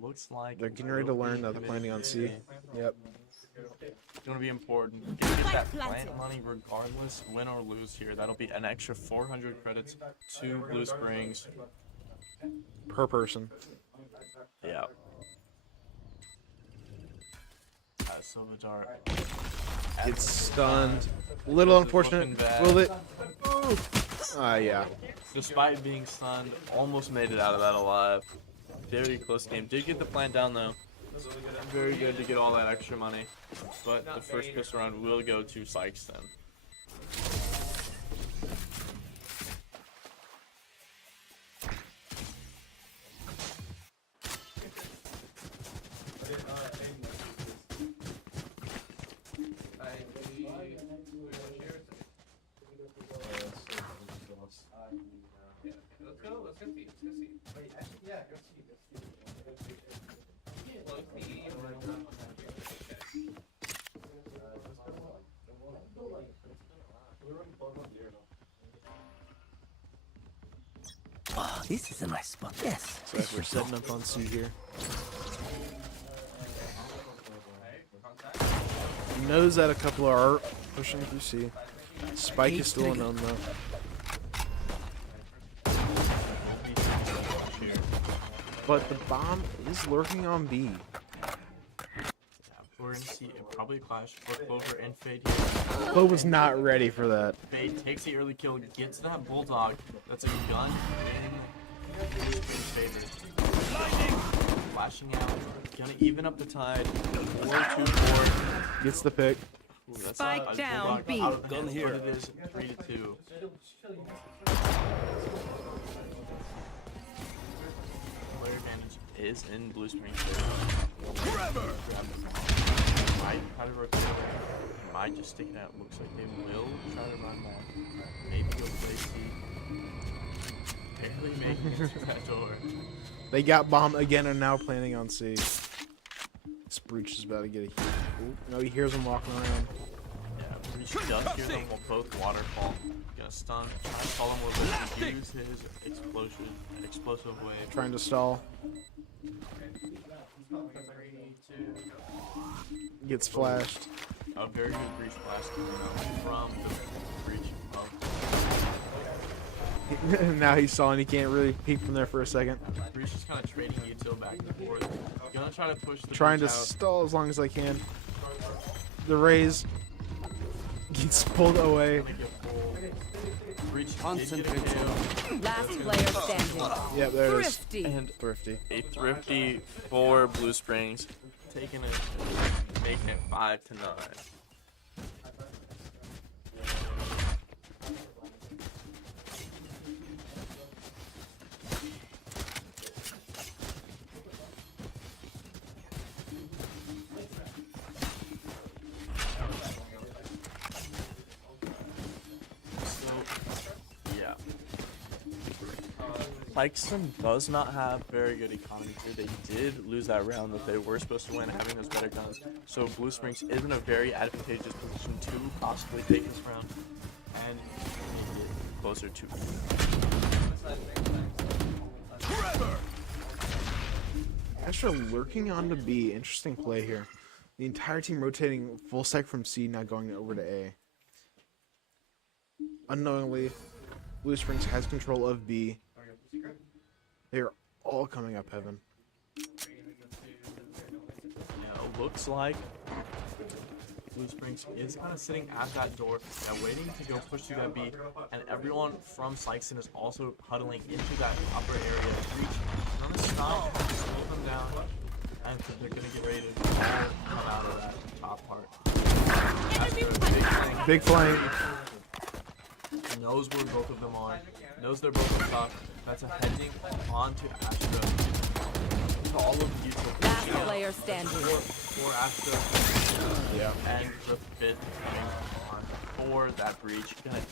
looks like They're getting ready to learn that they're planning on C. Yep. It's gonna be important. Get that plant money regardless, win or lose here. That'll be an extra 400 credits to Blue Springs. Per person. Yeah. Silvajar. Gets stunned. Little unfortunate. Looking bad. Will it? Yeah. Despite being stunned, almost made it out of that alive. Very close game. Did get the plant down though. Very good to get all that extra money. But the first pistol round will go to Sykeston. Oh, this is a nice spot. Yes. So we're setting up on C here. He knows that a couple are pushing through C. Spike is still unknown though. But the bomb is lurking on B. We're in C, probably clash for Clover and Fade here. Bo was not ready for that. Fade takes the early kill, gets that Bulldog. That's a gun in Blue Springs' favor. Flashing out, gonna even up the tide. 4-2-4. Gets the pick. Ooh, that's Spike a down, Bulldog B. out of the hands, but it is 3-2. Player advantage is in Blue Springs' favor. Might try to rotate away. Might just stick it out. Looks like they will try to run back. Maybe go play C. Barely making it to that door. They got bomb again and now planning on C. This breach is about to get a hit. Ooh, no, he hears him walking around. Yeah, Breach does hear them while both waterfall. Gonna stun. Try to call him with it. Use his explosive wave. Trying to stall. Gets flashed. A very good breach blast from the breach of Now he saw and he can't really peek from there for a second. Breach is kind of trading util back and forth. Gonna try to push the Trying to breach out. stall as long as I can. The raise gets pulled away. Gonna get full. Breach did Concentrate. get a KO. Last player standing. Yep, there it is. Thrifty. And Thrifty. a thrifty for Blue Springs, taking it, making it 5-9. Spikeson does not have very good economy here. They did lose that round that they were supposed to win, having those better guns. So Blue Springs is in a very advantageous position to possibly take this round and make it closer to. Astra lurking onto B. Interesting play here. The entire team rotating full sec from C, now going over to A. Unknowingly, Blue Springs has control of B. They are all coming up heaven. Yeah, it looks like Blue Springs is kind of sitting at that door, waiting to go push through that B, and everyone from Sykeston is also huddling into that upper area to reach. They're gonna stop, slow them down, and they're gonna get ready to all come out of that top part. That's Big flank. Knows where both of them are. Knows they're both on top. That's a heading onto Astra. To all of you. Last player standing. For Astra. Yeah. And the fifth coming on for that breach. Gonna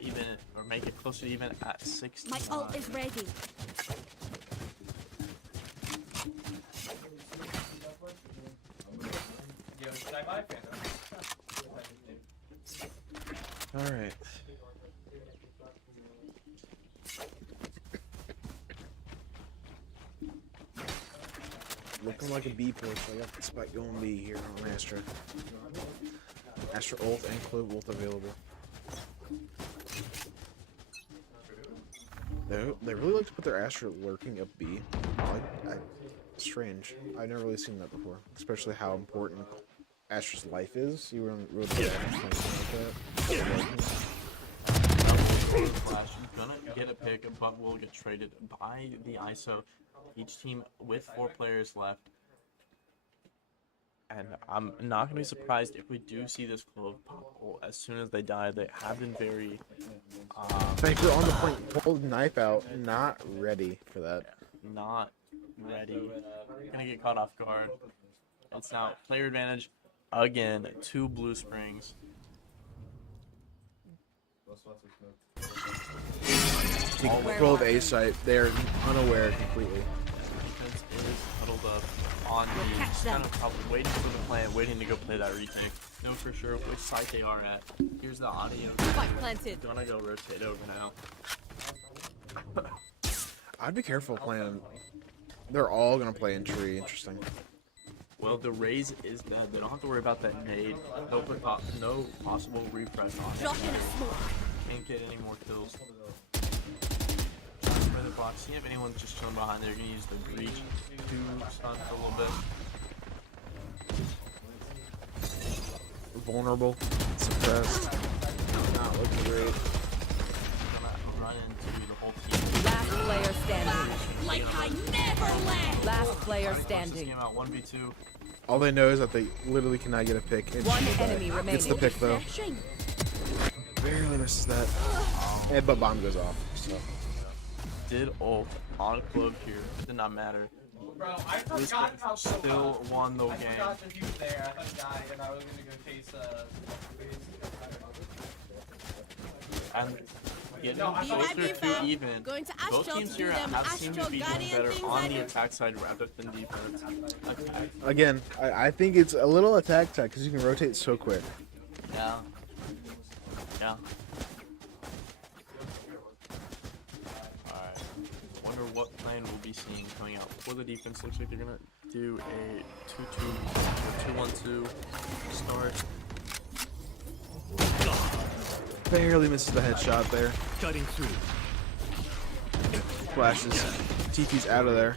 even or make it closer to even at 6. My ult is ready. All right. Looking like a B push. I got the spike going B here on Astra. Astra ult and Clove ult available. They really like to put their Astra lurking up B. Strange. I've never really seen that before. Especially how important Astra's life is. You really like that. Flash, gonna get a pick, but will get traded by the ISO. Each team with 4 players left. And I'm not going to be surprised if we do see this Clove pop as soon as they die. They have been very... Thank on the point. Pulled knife out. Not ready for that. Not ready. Gonna get caught off guard. It's now player advantage again to Blue Springs. Control of A site. They're unaware completely. Defense is huddled up on the kind of probably waiting for the plan, waiting to go play that retake. Know for sure which site they are at. Here's the audio. Spike planted. Gonna go rotate over now. I'd be careful playing. They're all gonna play in tree. Interesting. Well, the raise is dead. They don't have to worry about that nade. No possible refresh on it. Can't get any more kills. For the box, see if anyone's just chilling behind there. You're gonna use the breach to stun for a little bit. Vulnerable. Suppressed. Not looking great. Gonna run into the whole team. Last player standing. Like I never left. Last player standing. Came out 1v2. All they know is that they literally cannot get a pick. One enemy remaining. Gets the pick though. Barely misses that. And but bomb goes off. So. Did ult on Clove here. Did not matter. Bro, I Blue forgot how Springs still won the game. I forgot that he was there. I thought he died, and I was gonna go chase And getting closer to even. Both teams here have seemed to be doing better on the attack side rather than defense. Attack. Again, I think it's a little attack tech because you can rotate so quick. Yeah. Yeah. Alright. Wonder what plan we'll be seeing coming out for the defense. Looks like they're gonna do a 2-2 or 2-1-2 start. Barely misses the headshot there. Cutting through. Flashes. TP's out of there.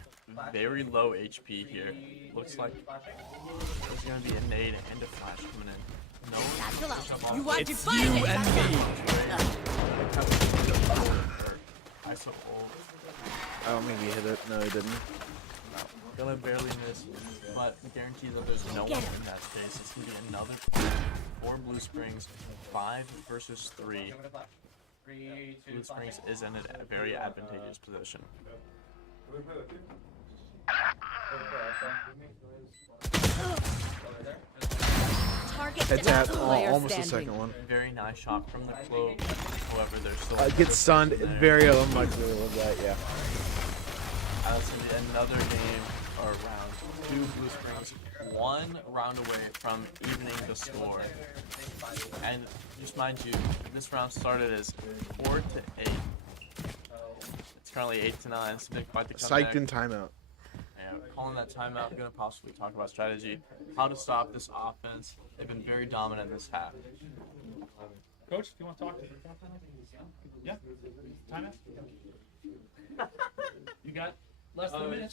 Very low HP here. Looks like there's gonna be a nade and a flash coming in. No, You want to it's fight you it? and me. ISO ult. I don't think he hit it. No, he didn't. Gonna barely miss, but guarantee that there's no one in that space. It's gonna be another for Blue Springs, 5 versus 3. Blue Springs is in a very advantageous position. Head tap. Almost the second one. Very nice shot from the Clove. However, there's still Gets stunned. Very unlikely to live that. Yeah. another game or round. 2 Blue Springs, 1 round away from evening the score. And just mind you, this round started as 4-8. It's currently 8-9. It's been quite the comeback. Psyched in timeout. Yeah, calling that timeout. We're gonna possibly talk about strategy, how to stop this offense. They've been very dominant this half. Coach, do you want to talk? Yeah. Time it. You got less than a minute.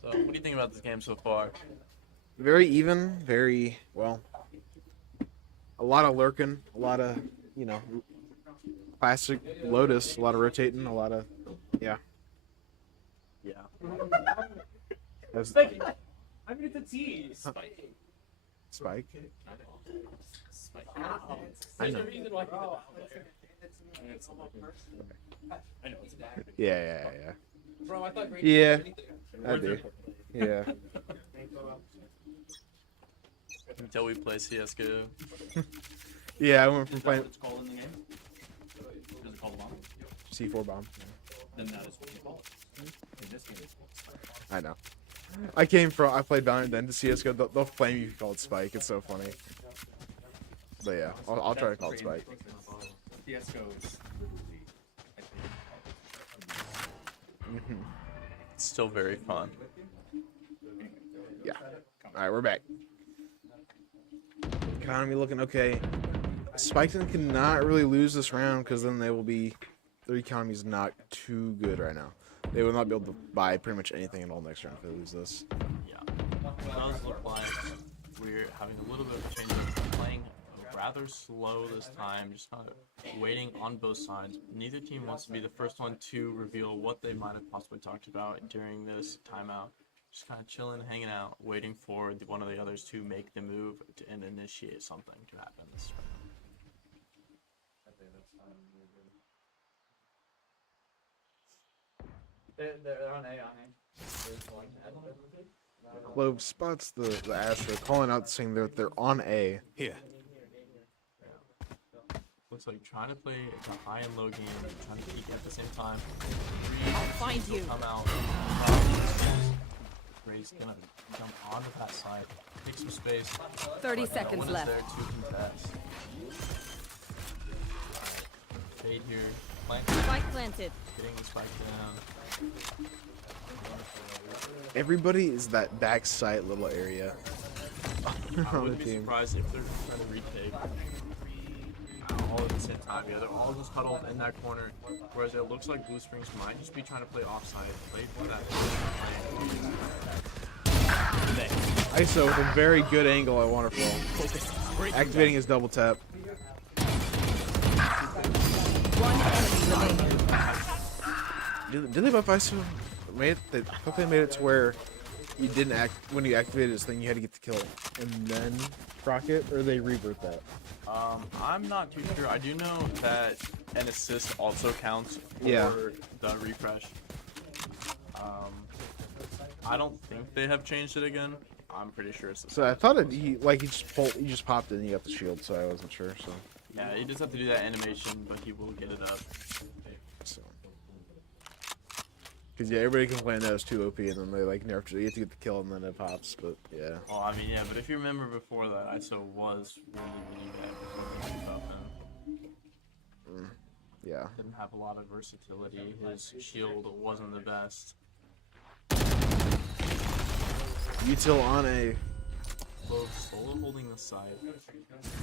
So, what do you think about this game so far? Very even, very, well, a lot of lurking, a lot of, you know, classic Lotus, a lot of rotating, a lot of, yeah. Yeah. That's Spike. I mean, it's a T. Spike. Spike. Spike. I know. There's a reason why. I know it's bad. Yeah. Bro, I thought Yeah, I do. Yeah. Until we play CSGO. Yeah, I went from Is that playing what it's called in the game? Is it called a bomb? C4 bomb. Then that is what you call it. In this game, it's called Spike. I know. I played Valorant then to CSGO. They'll flame you if you call it Spike. It's so funny. But yeah, I'll try to call it Spike. CSGO is literally, I think. It's still very fun. Yeah. Alright, we're back. Economy looking okay. Spiketon cannot really lose this round because then their economy is not too good right now. They will not be able to buy pretty much anything at all next round if they lose this. Yeah. It does look like we're having a little bit of a change. We're playing rather slow this time, just kind of waiting on both sides. Neither team wants to be the first one to reveal what they might have possibly talked about during this timeout. Just kind of chilling, hanging out, waiting for one of the others to make the move and initiate something to happen this round. They're on A. Clove spots the Astra, calling out saying they're on A. Here. Looks like trying to play a high and low game, trying to peek at the same time. I'll find you. Come out. Gray's gonna jump onto that side, take some space. 30 No seconds one is left. there to contest. Fade here, flank, Spike planted. getting the spike down. Everybody is that backside little area I on the wouldn't be team. surprised if they're trying to retake all at the same time. Yeah, they're all just huddled in that corner, whereas it looks like Blue Springs might just be trying to play offside, play for that. ISO with a very good angle at Waterfall. Activating his double tap. One enemy remaining. Did they buff ISO? I thought they made it to where you didn't when you activated this thing, you had to get the kill and then proc it, or they revert that. I'm not too sure. I do know that an assist also counts for Yeah. the refresh. I don't think they have changed it again. I'm pretty sure it's the So I thought he just popped it and he got the shield, so I wasn't sure. So. Yeah, he just have to do that animation, but he will get it up. Because yeah, everybody complained that it was too OP, and then they nerfed it. You have to get the kill, and then it pops. But yeah. Well, I mean, yeah, but if you remember before that, ISO was really, really bad before they buffed him. Yeah. Didn't have a lot of versatility. His shield wasn't the best. Util on A. Clove solo holding the side.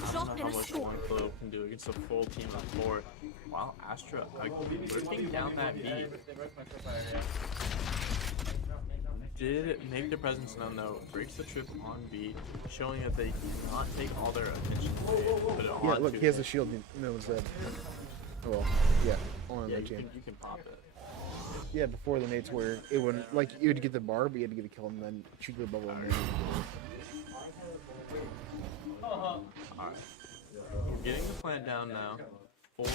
I don't know how much one Clove can do against a full team of 4. Wow, Astra lurking down that B. Did make their presence known though, breaks the trip on B, showing that they cannot take all their attention and put it on. Yeah, look, he has a shield. No one's dead. Oh, well, yeah, on Yeah, the team. you can pop it. Yeah, before the nades where it wouldn't you would get the bar, but you had to get a kill and then shoot the bubble. And then Alright. We're getting the plant down now. 4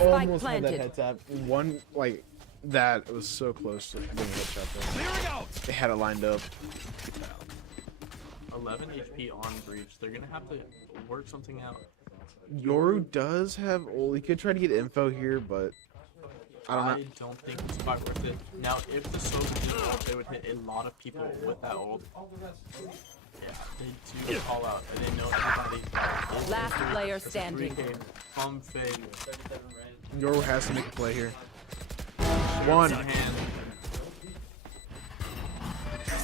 almost had that planted. head tap. One that was so close to being a headshot there. They had it lined up. A 11 HP on Breach. They're gonna have to work something out. Yoru does have ult. He could try to get info here, but I don't know. I don't think it's quite worth it. Now, if the Sova did ult, they would hit a lot of people with that ult. Yeah, they do call out, and they know everybody. Last player standing. From Fade. Yoru has to make a play here. One. Hand.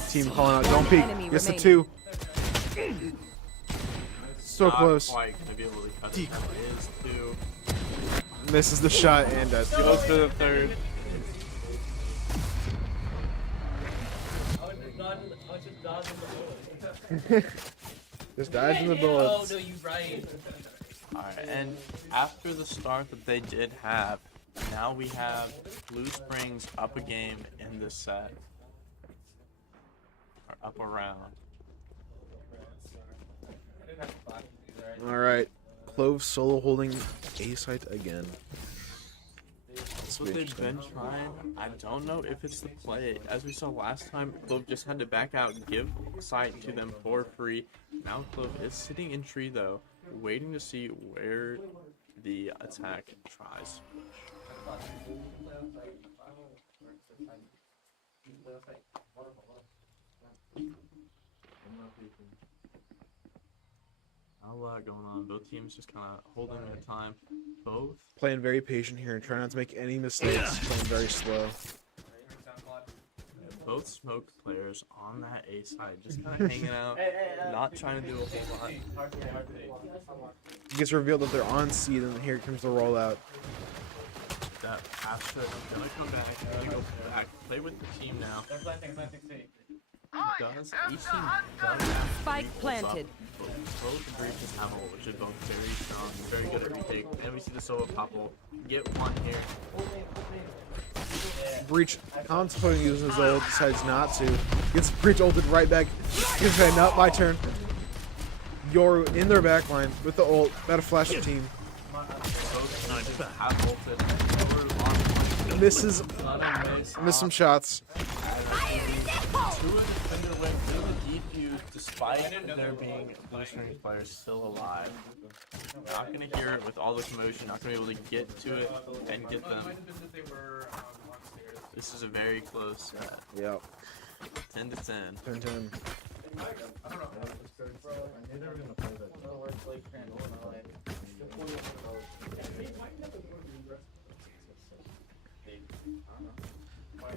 Team calling out. Don't peek. Enemy Gets the remaining. 2. So Not close. quite gonna be able to cut it. That is 2. Misses the shot and does. Goes to the 3rd. Just dodging the bullets. Oh, no, you right. Alright, and after the start that they did have, now we have Blue Springs up a game in this set. Or up a round. Alright. Clove solo holding A site again. That's what they've been trying. I don't know if it's the play. As we saw last time, Clove just had to back out, give sight to them for free. Now Clove is sitting in tree though, waiting to see where the attack tries. Not a lot going on. Both teams just kind of holding their time. Both Playing very patient here and trying not to make any mistakes. Playing very slow. both smoke players on that A side, just kind of hanging out, not trying to do a whole lot. It gets revealed that they're on C, and here comes the rollout. That Astra is gonna come back, gonna go back, play with the team now. Each team does have Spike three planted. ults up. Both breaches have ult, which is both very strong, very good at retake. And we see the solo pop ult. Get one here. Breach contemplating using his ult, decides not to. Gets Breach ulted right back. Gives me not my turn. Yoru in their backline with the ult. About to flash the team. Both teams have ulted. Misses. Miss some shots. Despite there being Blue Springs players still alive. Not gonna hear it with all the commotion, not gonna be able to get to it and get them. This is a very close set. Yep. 10 to 10. 10-10.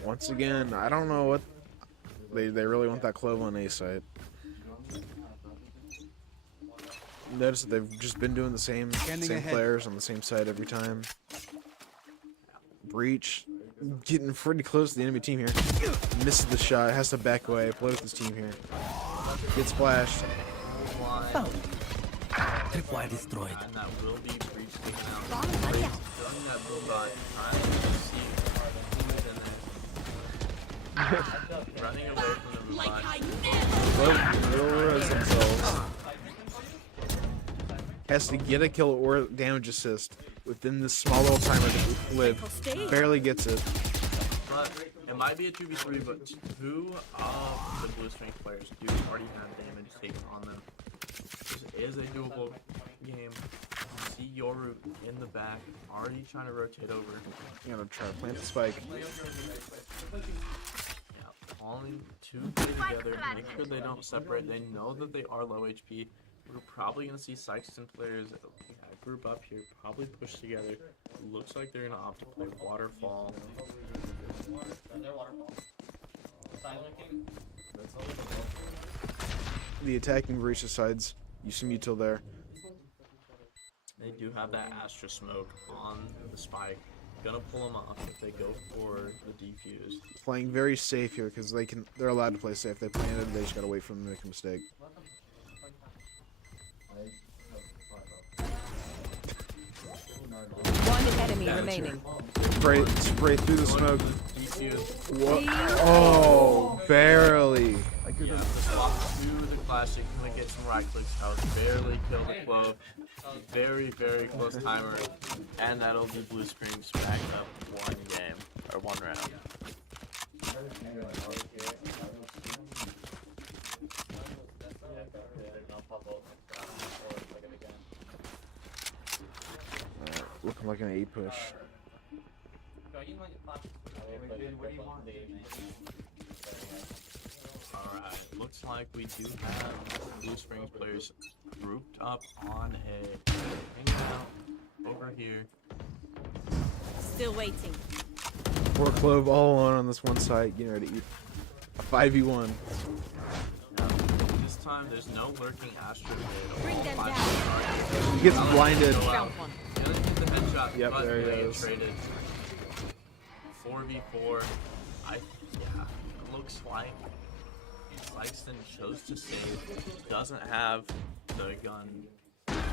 Once again, I don't know what they really want that Clove on A site. Notice that they've just been doing the same players on the same side every time. Breach getting pretty close to the enemy team here. Misses the shot, has to back away, play with his team here. Gets splashed. Tripwire destroyed. And that will be Breach taken out. Done that robot, trying to see who's in there. Running away from the robot. Will res themselves. Has to get a kill or damage assist within this small little timer to live. Barely gets it. But it might be a 2v3, but two of the Blue Strength players do already have damage taken on them. This is a doable game. You see Yoru in the back, already trying to rotate over. You're gonna try to plant the spike. Yeah, calling two together, make sure they don't separate. They know that they are low HP. We're probably going to see Sykeston players group up here, probably push together. Looks like they're going to opt to play Waterfall. The attacking Breach sides. You see me till there. They do have that Astra smoke on the spike. Gonna pull them off if they go for the defuse. Playing very safe here because they're allowed to play safe. They planted, they just gotta wait for them to make a mistake. One enemy remaining. Spray through the smoke. Defuse. What? Oh, barely. Yeah, the swap to the classic. Gonna get some right clicks out. Barely kill the Clove. Very, very close timer. And that'll be Blue Springs back up one game. Or one round. Looking like an 8 push. Alright, looks like we do have Blue Springs players grouped up on a hangout over here. Still waiting. Poor Clove all alone on this one side, getting ready to eat a 5v1. This time there's no lurking Astro. Bring them down. He gets blinded. Found one. Gonna get the headshot, Yep, but there he they get is. traded. 4v4. Yeah, it looks like Sykeston chose to save. Doesn't have the gun.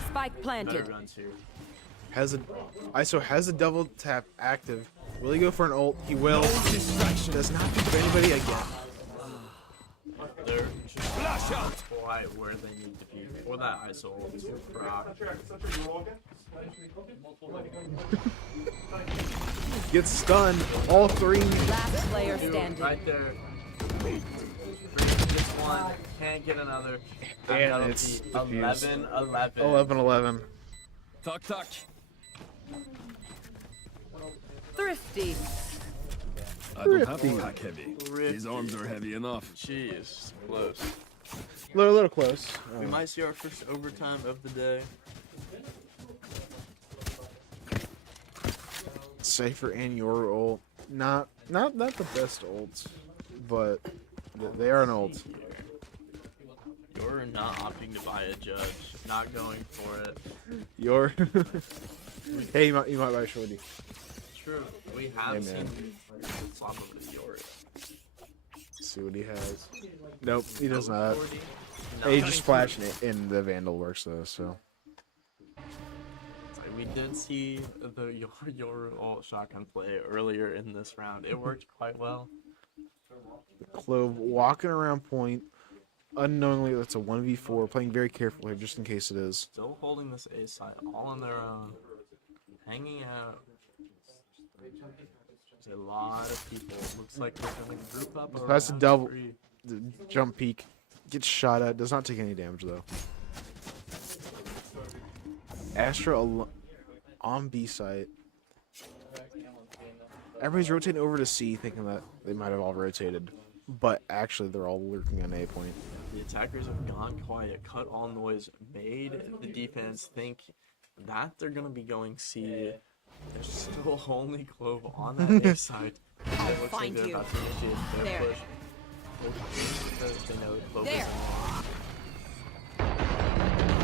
Spike Better planted. guns here. ISO has a double tap active. Will he go for an ult? He will. Does not pick up anybody again. They're just quite where they need to be for that ISO ult to proc. Gets stunned. All 3. Last player standing. Right there. Gets one, can't get another. And That'll it's be defused. 11-11. 11-11. Tuck, tuck. Thrifty. I don't have Thrifty. to pack heavy. These arms are heavy enough. Jeez, close. Little close. We might see our first overtime of the day. Cypher and your ult. Not the best ults, but they are an ult. You're not opting to buy a judge. Not going for it. Your hey, you might buy a shorty. True. We have Hey, man. seen flop over the Yori. See what he has. Nope, he does not. 40. Hey, he just flashing it in the Vandal works though, so. Like, we did see the your ult shotgun play earlier in this round. It worked quite well. Clove walking around point. Unknowingly, that's a 1v4. Playing very carefully just in case it is. Still holding this A side all on their own. Hanging out. There's a lot of people. Looks like we're going to group up. That's a around double. 3. The jump peek. Gets shot at. Does not take any damage though. Astra on B site. Everybody's rotating over to C, thinking that they might have all rotated, but actually they're all lurking on A point. The attackers have gone quiet, cut all noise, made the defense think that they're going to be going C. There's still only Clove on that A side. It looks like find they're you. about to initiate their There. push. Because they know Clove There. is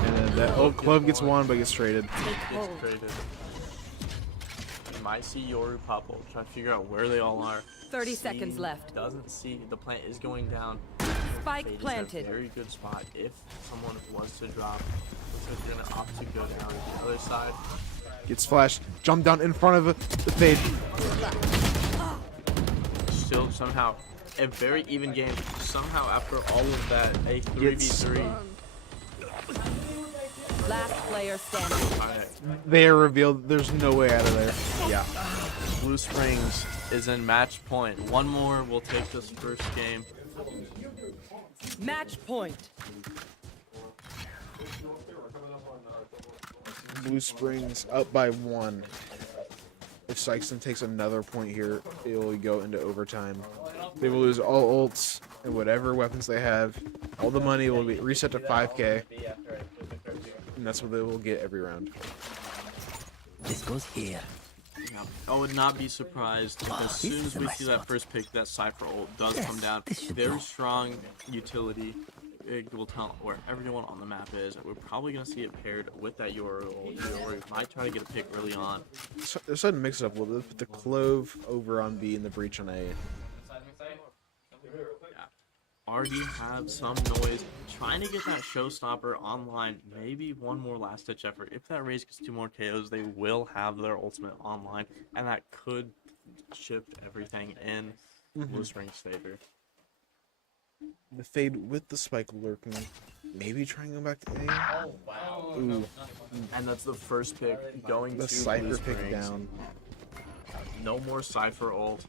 And then that Clove gets one, but gets traded. Take gets hold. traded. You might see Yoru pop ult, try to figure out where they all are. 30 seconds left. Doesn't see the plant is going down. Spike Fade is planted. a very good spot if someone was to drop. Looks like they're gonna opt to go down to the other side. Gets flashed. Jump down in front of the fade. Still somehow a very even game. Somehow after all of that, a 3v3. Last player standing. Alright, They are revealed. There's no way out of there. Yeah. Blue Springs is in match point. One more will take this first game. Match point. Blue Springs up by 1. If Sykeston takes another point here, it will go into overtime. They will lose all ults and whatever weapons they have. All the money will be reset to 5k. And that's what they will get every round. This goes here. Yeah, I would not be surprised if as soon as we see that first pick, that Cypher ult does come down. Very strong utility. It will tell where everyone on the map is. We're probably going to see it paired with that URL. Or we might try to get a pick early on. So, they're starting to mix it up a little bit. Put the Clove over on B and the Breach on A. Yeah. Already have some noise. Trying to get that showstopper online. Maybe one more last ditch effort. If that Raze gets 2 more KOs, they will have their ultimate online. And that could shift everything in Blue Springs' favor. The fade with the spike lurking. Maybe trying to go back to A. Oh, wow. Ooh, And that's the first pick going the to Cypher Blue pick Springs. down. No more Cypher ult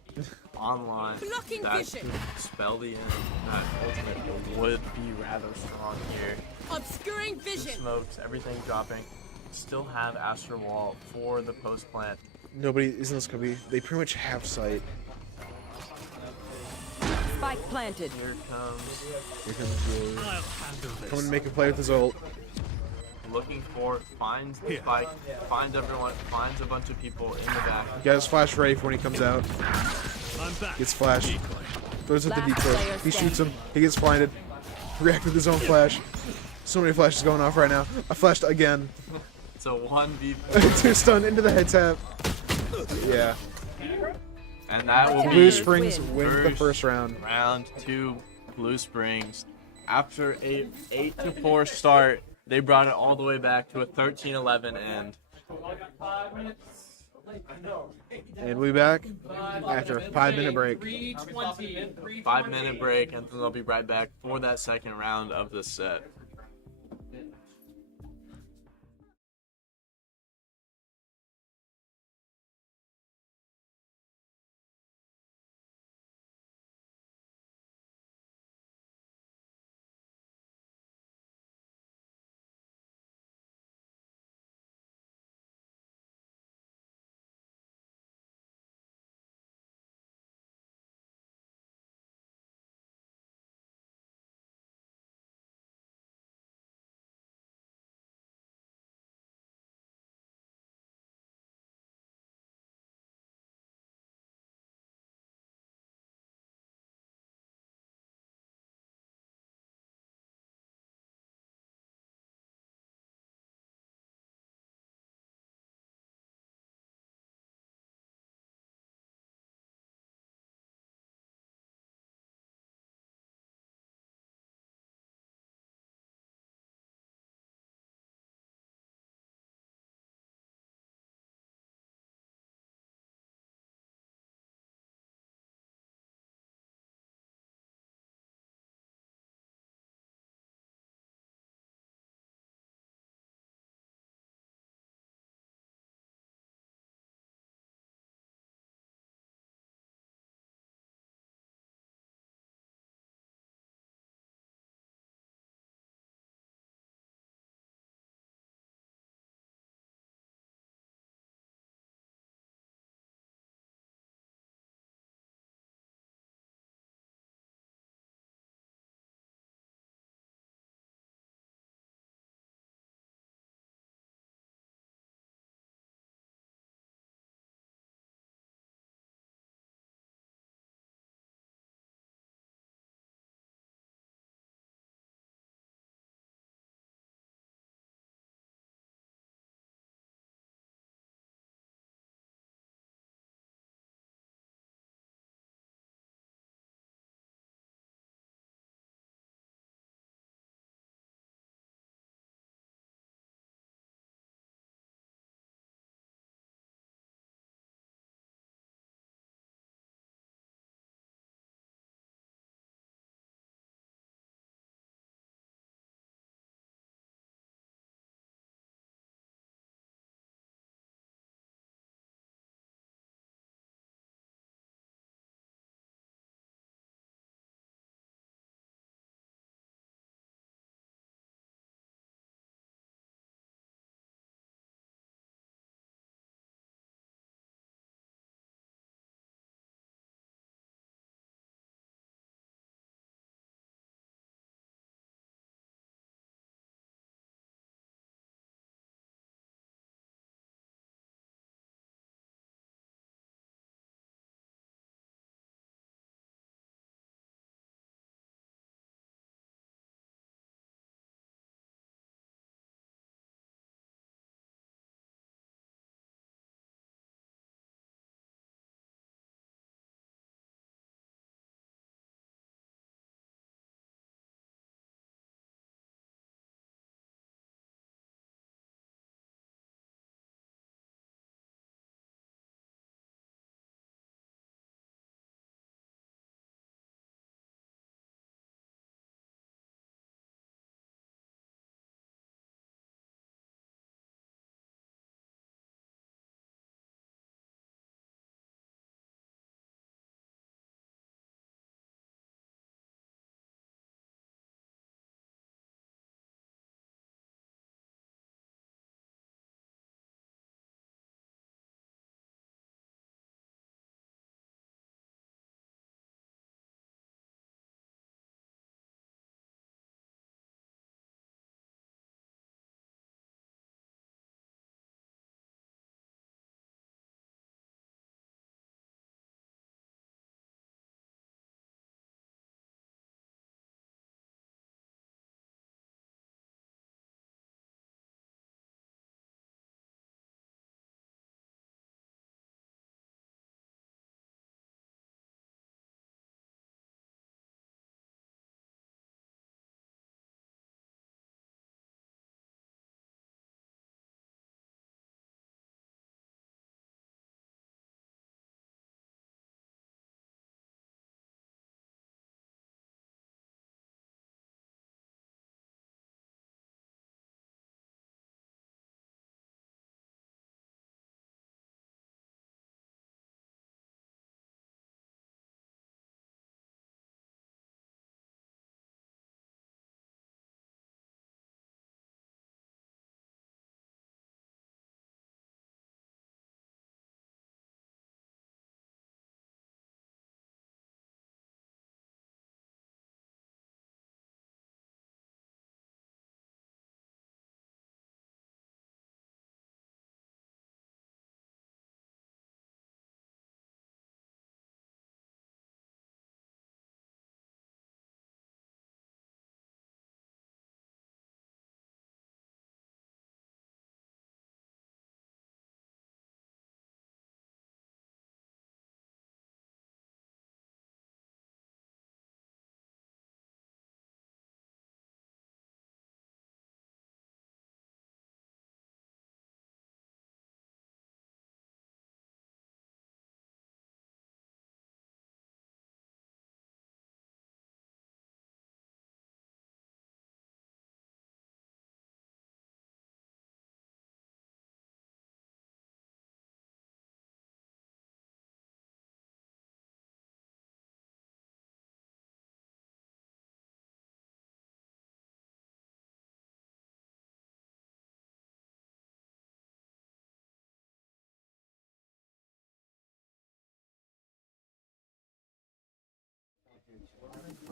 online. Blocking That vision. could spell the end. That ultimate would be rather strong here. Obscuring Two vision. smokes, everything dropping. Still have Astro Wall for the post plant. Nobody isn't this gonna be? They pretty much have sight. Spike planted. Here comes Here comes Julie. Coming to make a play with his ult. looking for, finds the spike, finds everyone, finds a bunch of people in the back. Got his flash ready for when he comes out. Gets flashed. Throws it the Last decoy. player He shoots him. He gets blinded. React with his own flash. So many flashes going off right now. I flashed again. It's a 1v4. 2 stun into the head tap. Yeah. And that will Blue be Springs win the first round. round 2. Blue Springs. After a 8-4 start, they brought it all the way back to a 13-11 end. And we back after a 5-minute break. 5-minute break, and then they'll be right back for that second round of the set.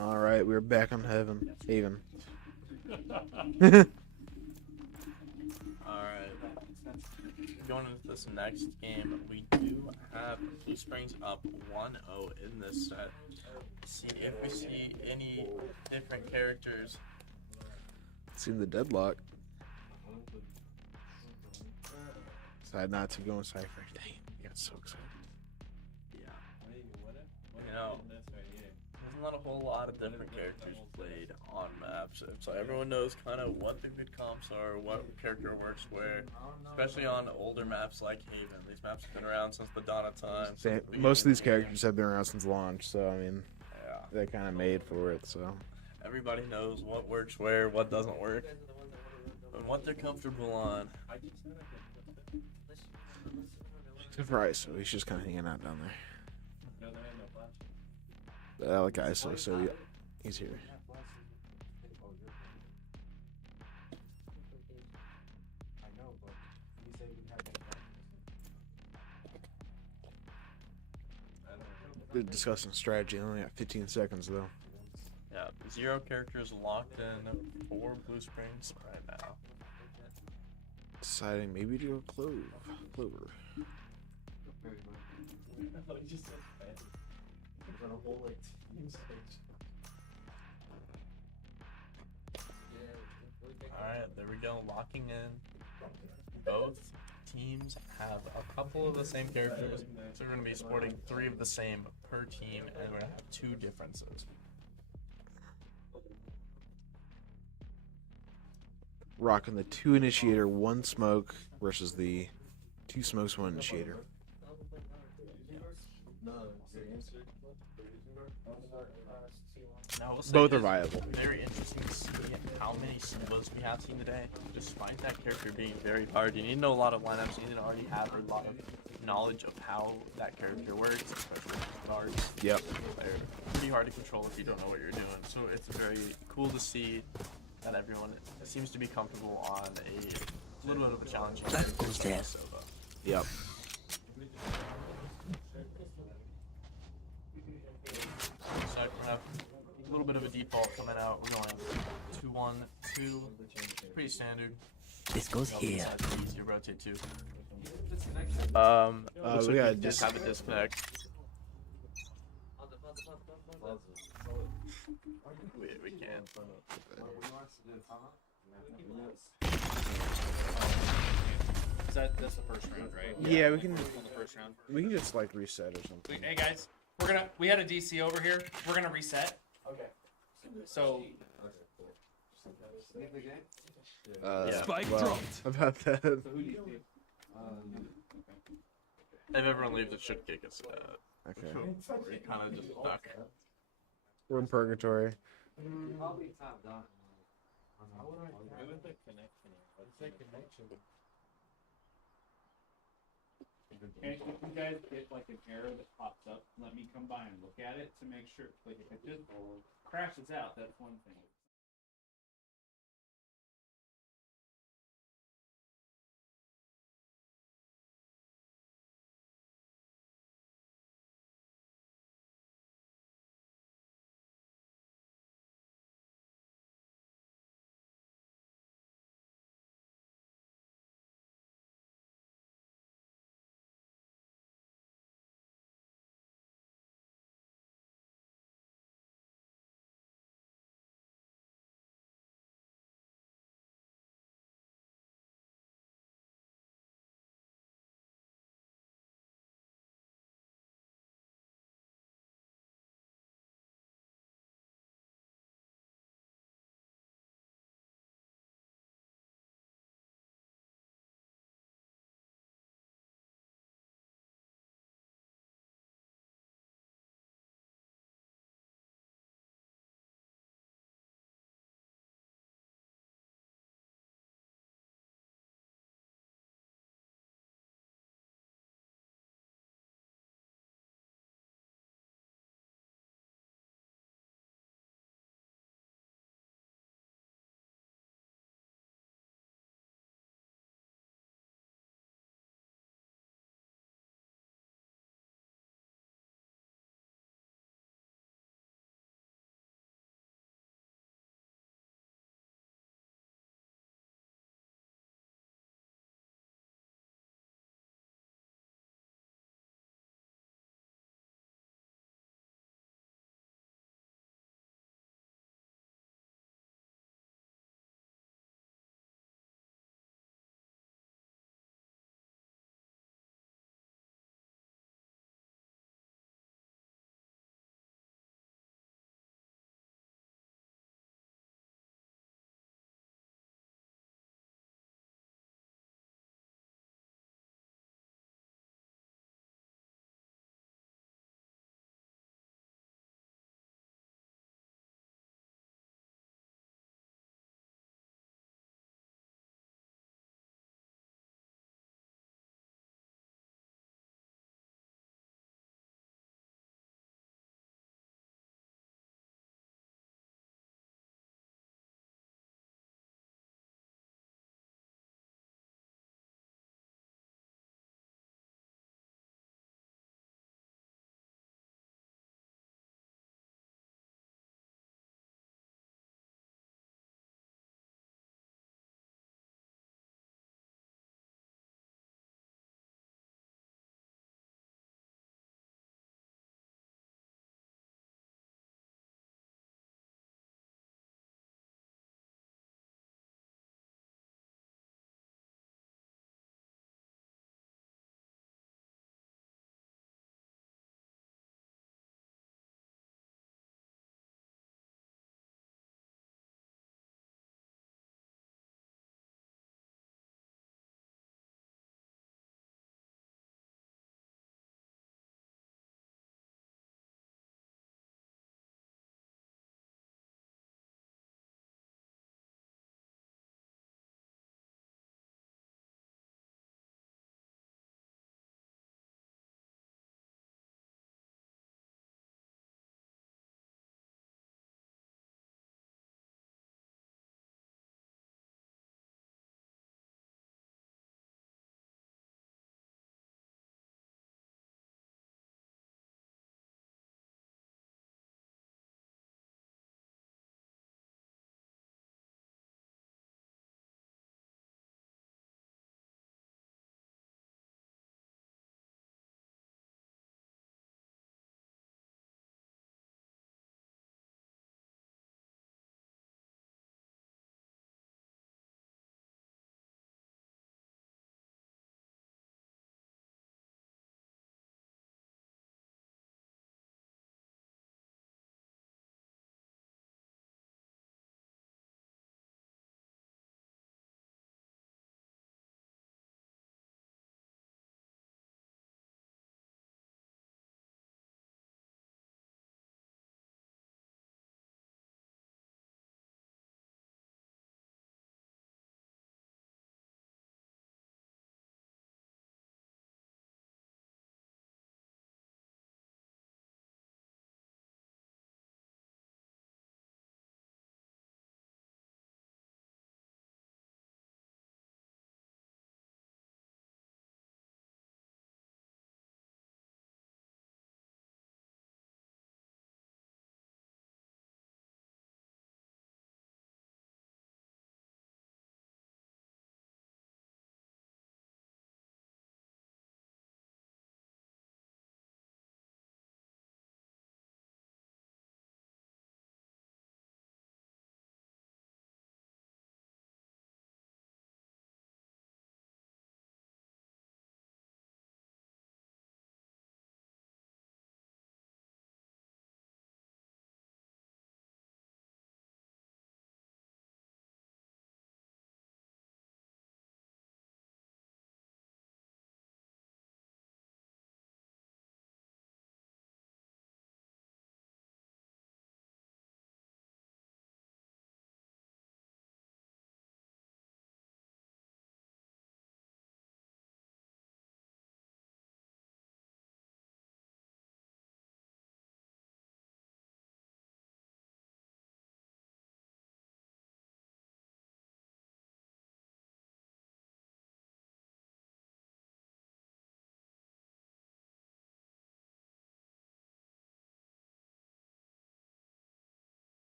All right, we're back on Haven. Alright. Going into this next game, we do have Blue Springs up 1-0 in this set. See if we see any different characters. Seen the deadlock. Decided not to go in Cypher. Dang, I got so excited. Yeah. You know, there's not a whole lot of different characters played on maps, so everyone knows kind of what the good comps are, what character works where, especially on older maps like Haven. These maps have been around since the dawn of time. Most of these characters have been around since launch, so I mean, Yeah. they're kind of made for it. So Everybody knows what works where, what doesn't work, and what they're comfortable on. except for ISO, he's just kind of hanging out down there. But I like ISO, so yeah, he's here. They're discussing strategy. I only got 15 seconds though. Yeah, 0 characters locked in for Blue Springs right now. Deciding maybe to go Clover. Alright, there we go, locking in. Both teams have a couple of the same characters, so we're going to be sporting 3 of the same per team, and we're going to have 2 differences. Rocking the 2 initiator, 1 smoke versus the 2 smokes, 1 initiator. Now, I will say Both it are is viable. Very interesting to see how many solos we have seen today. Despite that character being very hard, you need to know a lot of lineups. You need to already have a lot of knowledge of how that character works, especially with guards. Yep. They're pretty hard to control if you don't know what you're doing. So it's very cool to see that everyone seems to be comfortable on a little bit of a challenge. That goes there. Yep. So we're gonna have a little bit of a default coming out. We're going 2-1-2, pretty standard. This goes here. Besides the easier rotate 2. we got a just have a disconnect. We can't. That's the first round, right? Yeah, we can. On the first round. We can just like reset or something. Hey guys, we had a DC over here. We're gonna reset. Okay. So Yeah. Spike well, dropped. about that. If everyone leaves, it should kick us. Okay. We're kind of just stuck. We're in purgatory. And if you guys get like an error that pops up, let me come by and look at it to make sure. Like if it just crashes out, that's one thing.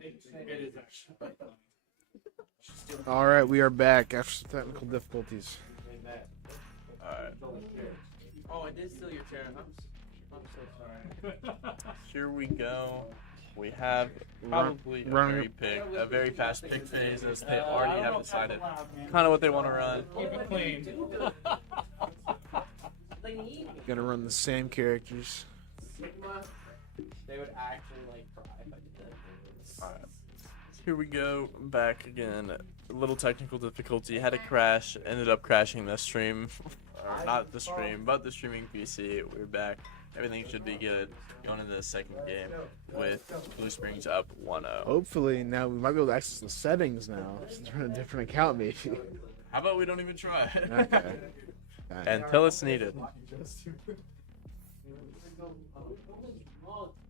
It is actually. All right, we are back after some technical difficulties. Alright. Oh, I did steal your chair. I'm so sorry. Here we go. We have probably a very fast pick phase as they already have decided kind of what they want to run. Keep it clean. Gonna run the same characters. Sigma, they would actually like cry if I did that. Alright. Here we go, back again. A little technical difficulty, had a crash, ended up crashing the stream. Or not the stream, but the streaming PC. We're back. Everything should be good. Going into the second game with Blue Springs up 1-0. Hopefully now we might be able to access the settings now. Since we're on a different account, maybe. How about we don't even try? Okay. Until it's needed.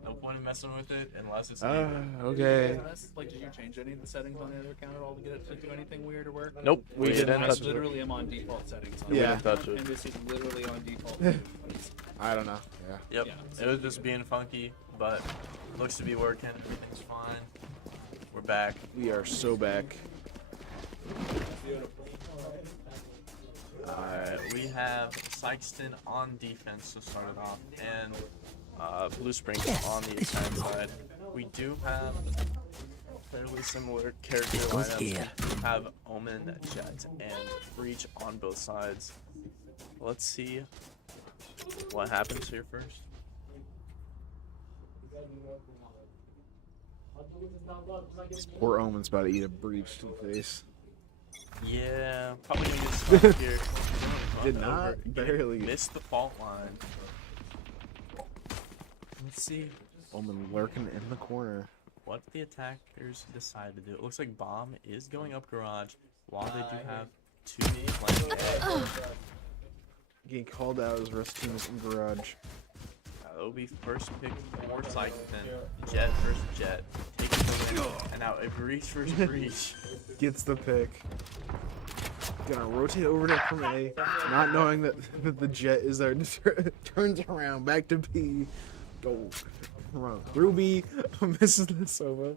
No point in messing with it unless it's needed. Okay. Like, did you change any of the settings on the other account at all to get it to do anything weird or work? Nope, we didn't I touch it. literally am on default settings. On We Yeah. didn't touch it. And this is literally on default. I don't know. Yeah. Yep, it was just being funky, but looks to be working. Everything's fine. We're back. We are so back. We have Sykeston on defense to start it off, and Blue Springs on the attack side. We do have fairly similar character lineups. We have Omen, Jet, and Breach on both sides. Let's see what happens here first. Poor Omen's about to eat a breach to the face. Yeah, probably gonna get stuck here. Did not barely missed the fault line. Let's see Omen lurking in the corner. what the attackers decide to do. It looks like Bomb is going up garage while they do have two playing. Getting called out as the rest of the team is in garage. That'll be first pick for Sykeston. Jet versus Jet. Taking the win. And now a Breach versus Breach. Gets the pick. Gonna rotate over to from A, not knowing that the Jet is there. Turns around, back to B. Go. Run. Through B. Misses the Sova.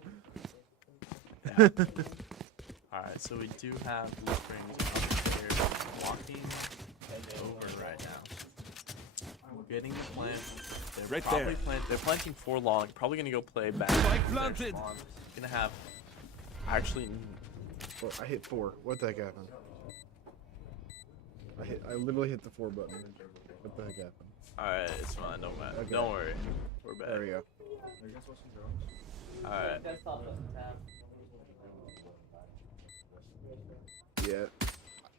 Alright, so we do have Blue Springs up here walking over right now. Getting the plant. They're Right probably there. They're planting for long. Probably gonna go play back. planted. Gonna have actually Well, I hit 4. What the heck happened? I literally hit the 4 button. What the heck happened? alright, it's fine, don't matter. Okay. Don't worry. We're back. There we go. Alright. Yeah.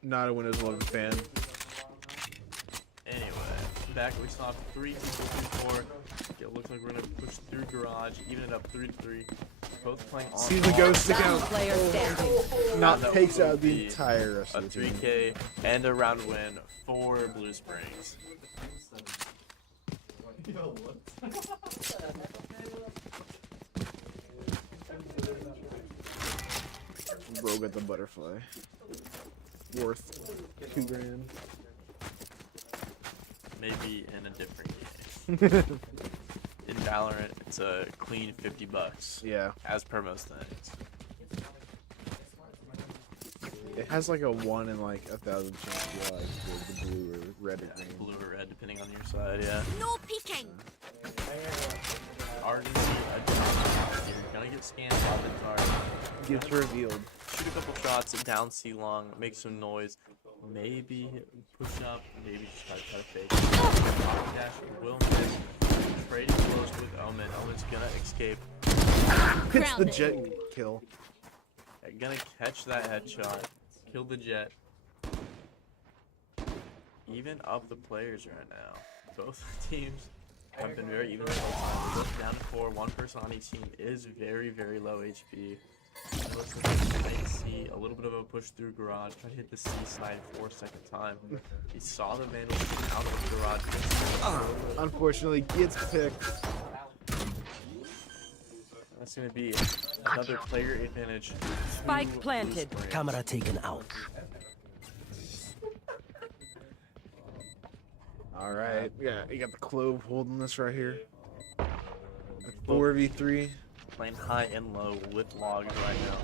Not a Windows 11 fan. Anyway, back we still have 3 people before. It looks like we're gonna push through garage, even it up 3-3. Both playing on. See the ghost stick Last out. player standing. Not That takes will out the be entire rest a of the team. 3K and a round win for Blue Springs. Bro got the butterfly. Worth $2,000. Maybe in a different game. In Valorant, it's a clean $50, Yeah. as per most things. It has like a 1 in like 1,000 chance to be like the blue or red or green. Blue or red, depending on your side, yeah. No peeking. Arden, you're gonna get scanned out the dark. Gets revealed. Shoot a couple shots, down C long, make some noise, maybe push up, maybe just try to fake. Dash will miss. Trading close with Omen. Omen's gonna escape. Hits the Grounded. jet kill. Gonna catch that headshot. Kill the Jet. Even up the players right now. Both teams have been very even the whole time. Both down to 4. One person on each team is very, very low HP. Looks like they might see a little bit of a push through garage. Try to hit the C side for a second time. He saw the Vandal come out of the garage. Unfortunately, gets picked. That's gonna be another player advantage. to Spike Blue planted. Springs. Camera taken out. All right. Yeah, you got the Clove holding this right here. 4v3. playing high and low with logs right now.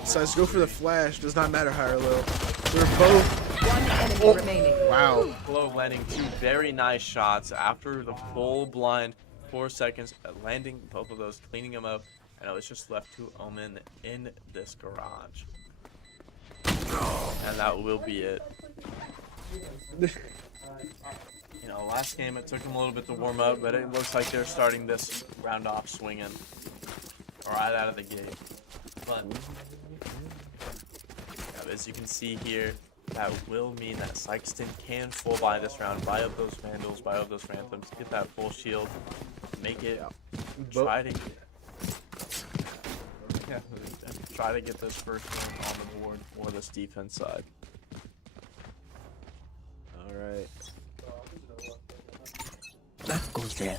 Decides to go for the flash. Does not matter high or low. They're both. One enemy remaining. Wow. Flow landing 2 very nice shots after the full blind 4 seconds, landing both of those, cleaning them up, and it was just left to Omen in this garage. And that will be it. You know, last game it took them a little bit to warm up, but it looks like they're starting this round off swinging right out of the gate. But as you can see here, that will mean that Sykeston can full buy this round, buy up those Vandals, buy up those Phantoms, get that full shield, make it, try to get this first one on the board for this defense side. Alright. That goes there.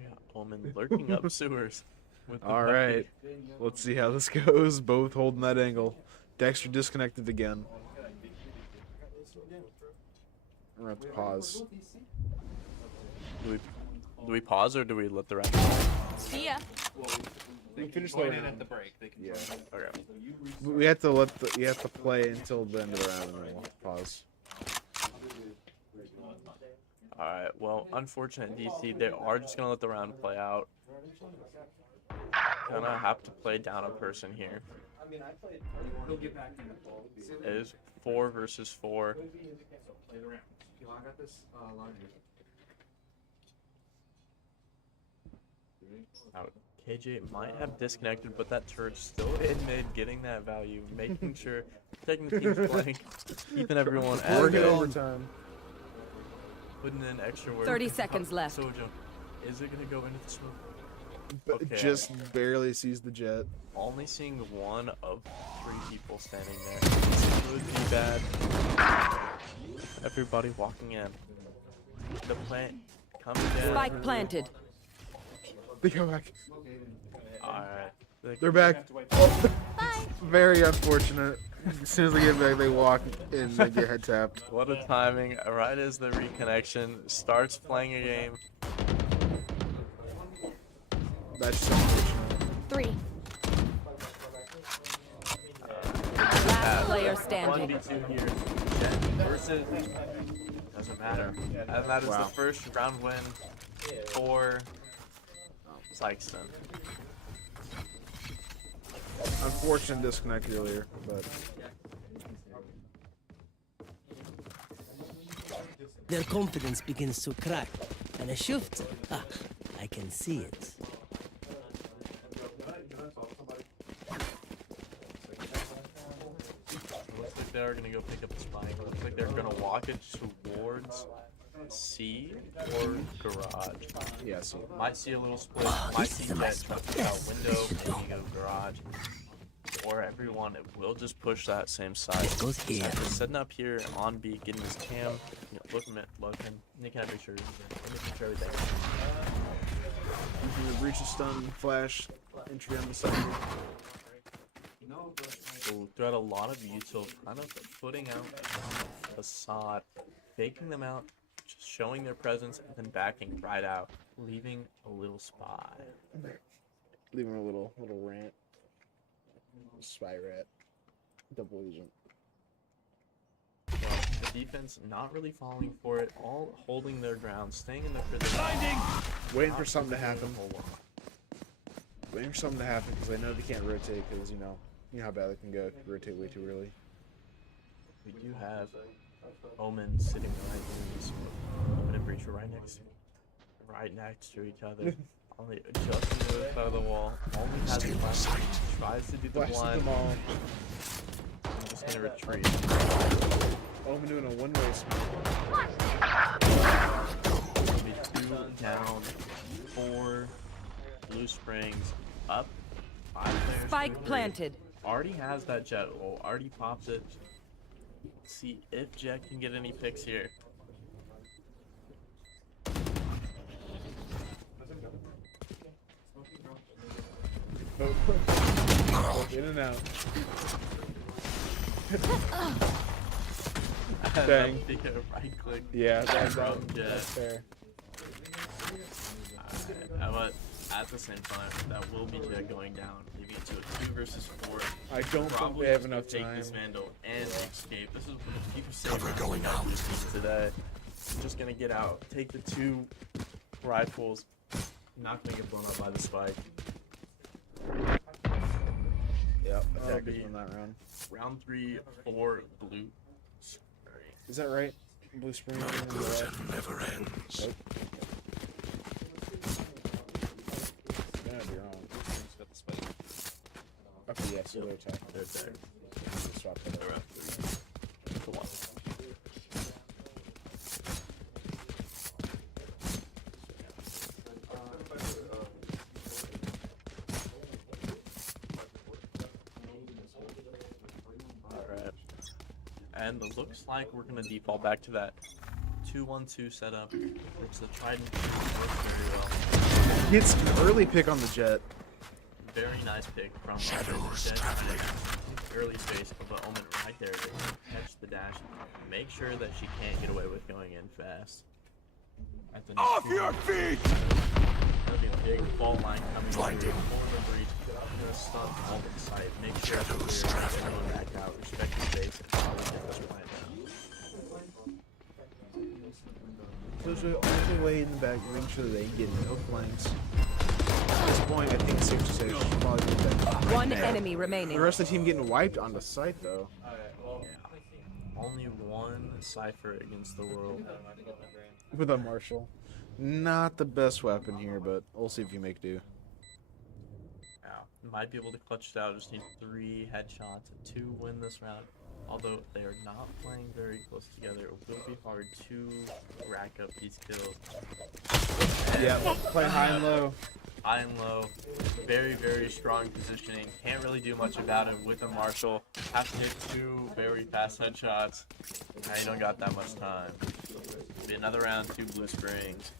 Yeah, Omen lurking up sewers. Alright. Let's see how this goes. Both holding that angle. Dexter disconnected again. We're gonna have to pause. Do we pause or do we let the round? See ya. They can finish the at the break. They can Okay. We have to let the you have to play until the end of the round and then we'll pause. Alright, well, unfortunate DC, they are just gonna let the round play out. Gonna have to play down a person here. It is 4 versus 4. Out. KJ might have disconnected, but that turret's still in mid, getting that value, making sure, taking the team's flank, keeping everyone at Working bay, overtime. putting in extra work. 30 seconds left. Sojo, is it gonna go into the smoke? But Okay. just barely sees the jet. Only seeing 1 of 3 people standing there. This could be bad. Everybody walking in. The plant coming down. Spike planted. They come back. Alright. They're back. Oh, very unfortunate. As soon as they get back, they walk in and get head tapped. What a timing. Right as the reconnection starts playing a game. That's just unfortunate. 3. Last player standing. 1v2 here. Jen versus. Doesn't matter. And that is Wow. the first round win for Sykeston. Unfortunate disconnect earlier, but Their confidence begins to crack. And a shift. Ah, I can see it. Looks like they're gonna go pick up the spike. Looks like they're gonna walk it towards C or garage. yeah, see. Might see a little split. Might this see is a that mess. jumping out window, maybe go garage. Or everyone will just push that same side. This goes here. After setting up here on B, getting his cam, you know, looking, making sure everything. Breach of stun, flash, entry on the side. So throughout a lot of util, kind of putting out a facade, faking them out, just showing their presence, and then backing right out, leaving a little spy. Leaving a little rant. Spy rat. Double agent. Well, the defense not really falling for it, all holding their ground, staying in their prison. Waiting for something to happen. Waiting for something to happen because I know they can't rotate because you know how bad they can go if you rotate way too early. We do have Omen sitting right in this Omen and Breach are right next to each other. Only just on the other side of the wall. Only has the blind. Tries to do the Flashes blind. them all. I'm just gonna retreat. Omen doing a one-way smoke. It'll be 2 down, 4 blue springs up. 5 players. Spike to 3. planted. Already has that jet ult. Already popped it. See if Jet can get any picks here. In and out. Dang. Right click. Yeah, Jet. that's fair. But at the same time, that will be Jet going down, leaving it to a 2 versus 4. I don't think Probably they have just enough take time. this Vandal and escape. This is what you can say Cover going out. today. Just gonna get out, take the 2 rifles, not gonna get blown up by the spike. Yep, That'll attackers be won that round. round 3 for blue. Is that right? Blue Spring. Never ends. Nope. Yeah, you're wrong. Okay, yeah, so they're attacking. They're there. Swap that They're over. up 3 to 1. Alright. And it looks like we're gonna default back to that 2-1-2 setup, which the Trident works very well. Gets an early pick on the Jet. Very nice pick from Shadows Jet. traveling. Early space of the Omen right there to catch the dash. Make sure that she can't get away with going in fast. At the Off your feet! There'll be a big fault line coming Blinding. through. Forward of breach. Gonna stun all the site. Make sure that Shadows we're traveling. going back out. Respect the space and probably get this plant down. So it's all the way in the back, making sure that they get no flanks. At this point, I think it's safe to say she's probably going to back. One enemy remaining. The rest of the team getting wiped on the site, though. Only one Cypher against the world. With a Marshall. Not the best weapon here, but we'll see if you make do. Might be able to clutch it out. Just need 3 headshots to win this round. Although they are not playing very close together, it will be hard to rack up these kills. Yeah, play high and low. High and low. Very, very strong positioning. Can't really do much about it with a Marshall. Have to hit 2 very fast headshots. Now you don't got that much time. Be another round, 2 Blue Springs.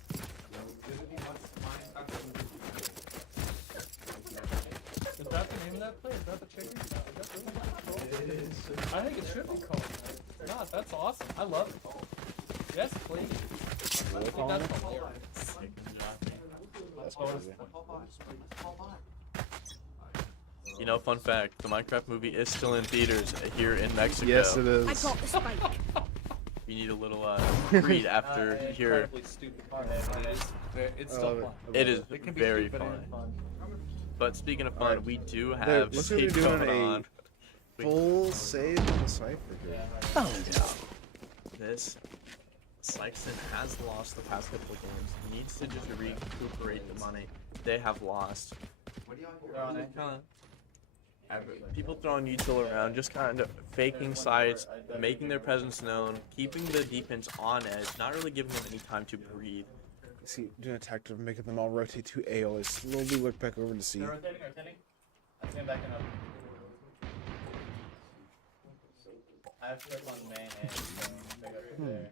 Is that the name of that play? Is that the chicken? I think it should be called that. No, that's awesome. I love it. Yes, please. I think that's hilarious. That's crazy. You know, fun fact, the Minecraft movie is still in theaters here in Mexico. Yes, it I is. got the spike. You need a little read after here. It's still fun. It is It can be very stupid fun. and fun. But speaking of fun, Alright. we do Look, have looks like they're Siege doing going a on. full save on the Cypher here. Oh, yeah. This Sykeston has lost the past couple of games. He needs to just recuperate the money they have lost. People throwing util around, just kind of faking sites, making their presence known, keeping the defense on edge, not really giving them any time to breathe. See, doing a tactic of making them all rotate to A, always slowly look back over to C. Rotating. I see him backing up. I have to click on main and pick up there.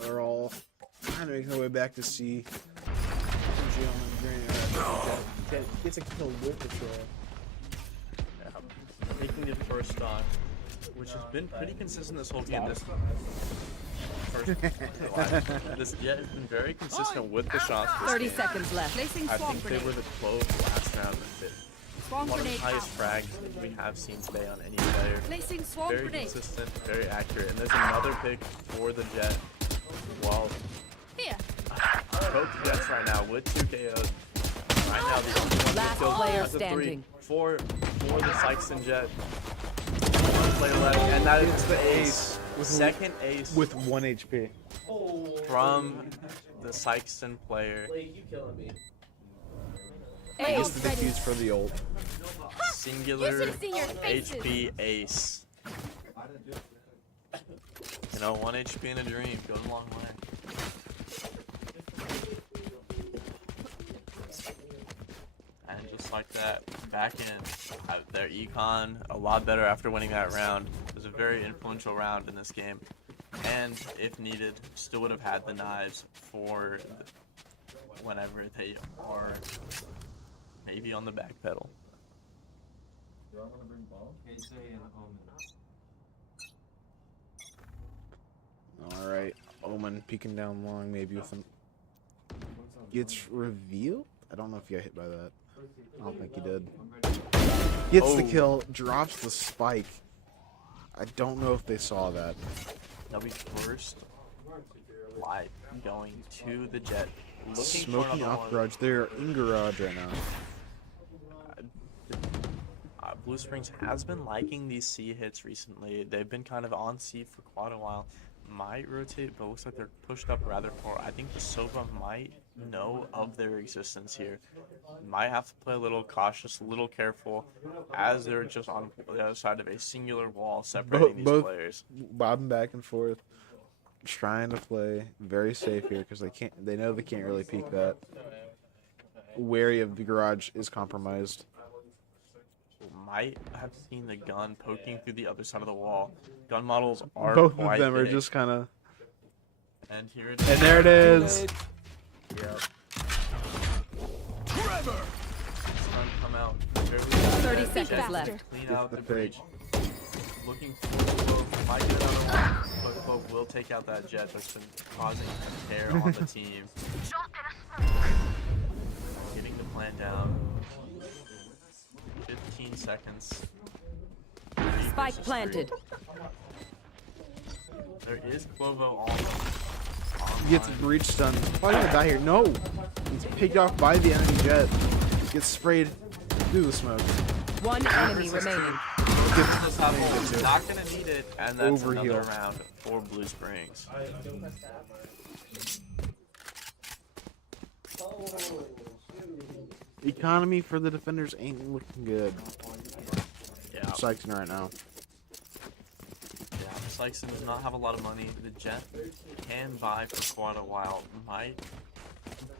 They're all kind of making their way back to C. Gets a kill with the trail. Taking the first stock, which has been pretty consistent this whole game. This Jet has been very consistent with the shots. This 30 game. seconds left. Placing I swarm think they grenade. were the close last round with it. Swarm One of the grenade highest out. frags we have seen today on any player. Placing swarm Very grenade. consistent, very accurate. And there's another pick for the Jet. Well, Here. both Jets right now with 2 KOs. Right now, the only one Last who killed player has a 3 standing. for the Sykeston Jet. One player left, and that is the ace. Second ace With 1 HP. from the Sykeston player. I guess the defuse for the ult. Singular You should've seen your faces. HP ace. You know, 1 HP in a dream goes a long way. And just like that, back in. Their econ a lot better after winning that round. It was a very influential round in this game. And if needed, still would have had the knives for whenever they are maybe on the back pedal. Do I want to bring All right, Omen peeking down long, maybe with him. Gets revealed. I don't know if he got hit by that. I don't think he did. Gets the kill, drops the spike. I don't know if they saw that. That'll be first live going to the jet. Looking Smoking for off another garage. They're in garage right now. Blue Springs has been liking these C hits recently. They've been kind of on C for quite a while. Might rotate, but looks like they're pushed up rather far. I think the Sova might know of their existence here. Might have to play a little cautious, a little careful, as they're just on the other side of a singular wall separating these Both players. bobbing back and forth, trying to play very safe here because they know they can't really peek that. Wary of the garage is compromised. Might have seen the gun poking through the other side of the wall. Gun models are Both quite of them are big. just kind of. And here it is. And there it is. Yep. Trevor! Sun come out. 30 seconds Jet left. Clean Get out the the fake. breach. Looking for Clove. Might get another one, but Clove will take out that jet that's been causing a tear on the team. Getting the plan down. 15 seconds. Spike planted. There is Clovo on. Gets breach stun. Oh, he's gonna die here. No! He's picked off by the enemy jet. Gets sprayed through the smoke. One enemy remaining. This level, not gonna need it, and that's Overheal. another round for Blue Springs. Economy for the defenders ain't looking good. Yeah. Sykes right now. Yeah, Sykes does not have a lot of money. The jet can buy for quite a while. Might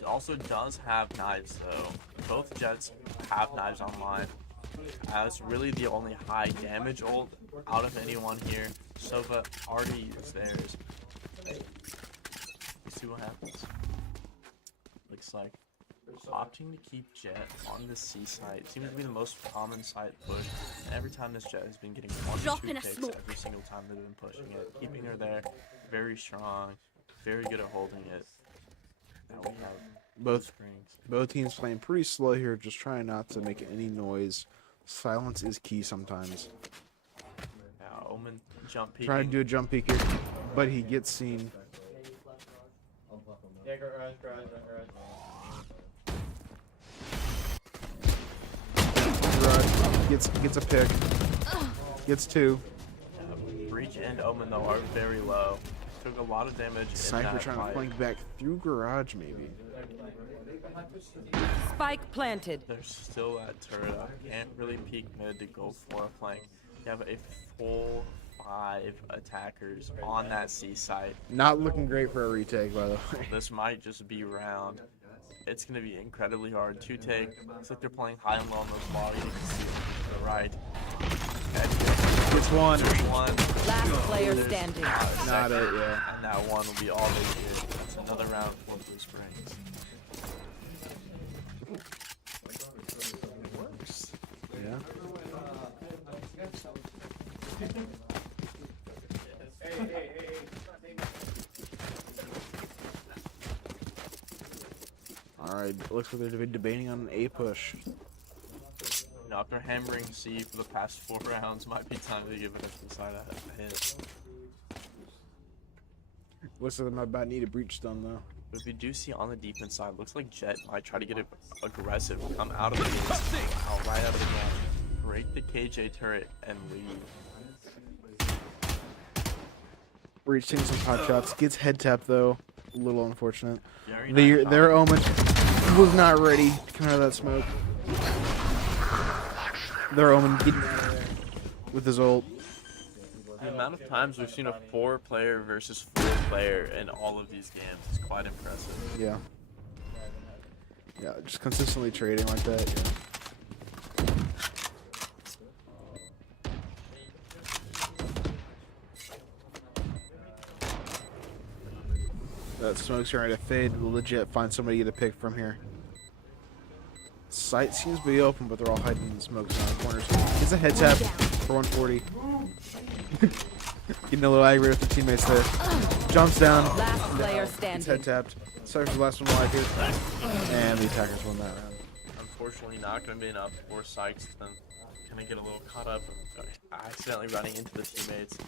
also does have knives though. Both jets have knives online. That's really the only high damage ult out of anyone here. Sova already used theirs. Let's see what happens. Looks like opting to keep Jet on the C site seems to be the most common site push. And every time this Jet has been getting 1 or 2 picks every single time they've been pushing it. Keeping her there, very strong, very good at holding it. Now we have Both teams playing pretty slow here, just trying not to make any noise. Silence is key sometimes. Now Omen jump peeking. Trying to do a jump peek here, but he gets seen. Yeah, garage. Gets a pick. Gets 2. Breach and Omen though are very low. Took a lot of damage. Sniper in that trying fight. to flank back through garage maybe. Spike planted. There's still that turret up. Can't really peek mid to go for a flank. You have a full 5 attackers on that C site. Not looking great for a retake, by the way. This might just be round. It's going to be incredibly hard to take. Looks like they're playing high and low on those logs. You can see to the right. Gets 1. Last player There's standing. Not it, yeah. And that one will be all they do. That's another round for Blue Springs. Yeah. Alright, looks like they're debating on an A push. Now, after hammering C for the past 4 rounds, might be time to give it a side a hit. Looks like they might about need a breach stun though. But if you do see on the defense side, looks like Jet might try to get it aggressive, come out of the gates, out right out of the gate, break the KJ turret, and leave. Breach taking some hot shots. Gets head tap though. A little unfortunate. Very nice Their shot. Omen was not ready to come out of that smoke. Their Omen getting out of there with his ult. The amount of times we've seen a 4-player versus 4-player in all of these games is quite impressive. Yeah. Yeah, just consistently trading like that. Yeah. That smoke's trying to fade. Legit find somebody to get a pick from here. Sight seems to be open, but they're all hiding in the smokes on the corners. It's a head tap for 140. Getting a little aggravated with the teammates there. Jumps down. Last player It's standing. head tapped. Cypher's the last one alive here. And the attackers won that round. Unfortunately, not going to be enough for Sykes to kind of get a little caught up, accidentally running into the teammates.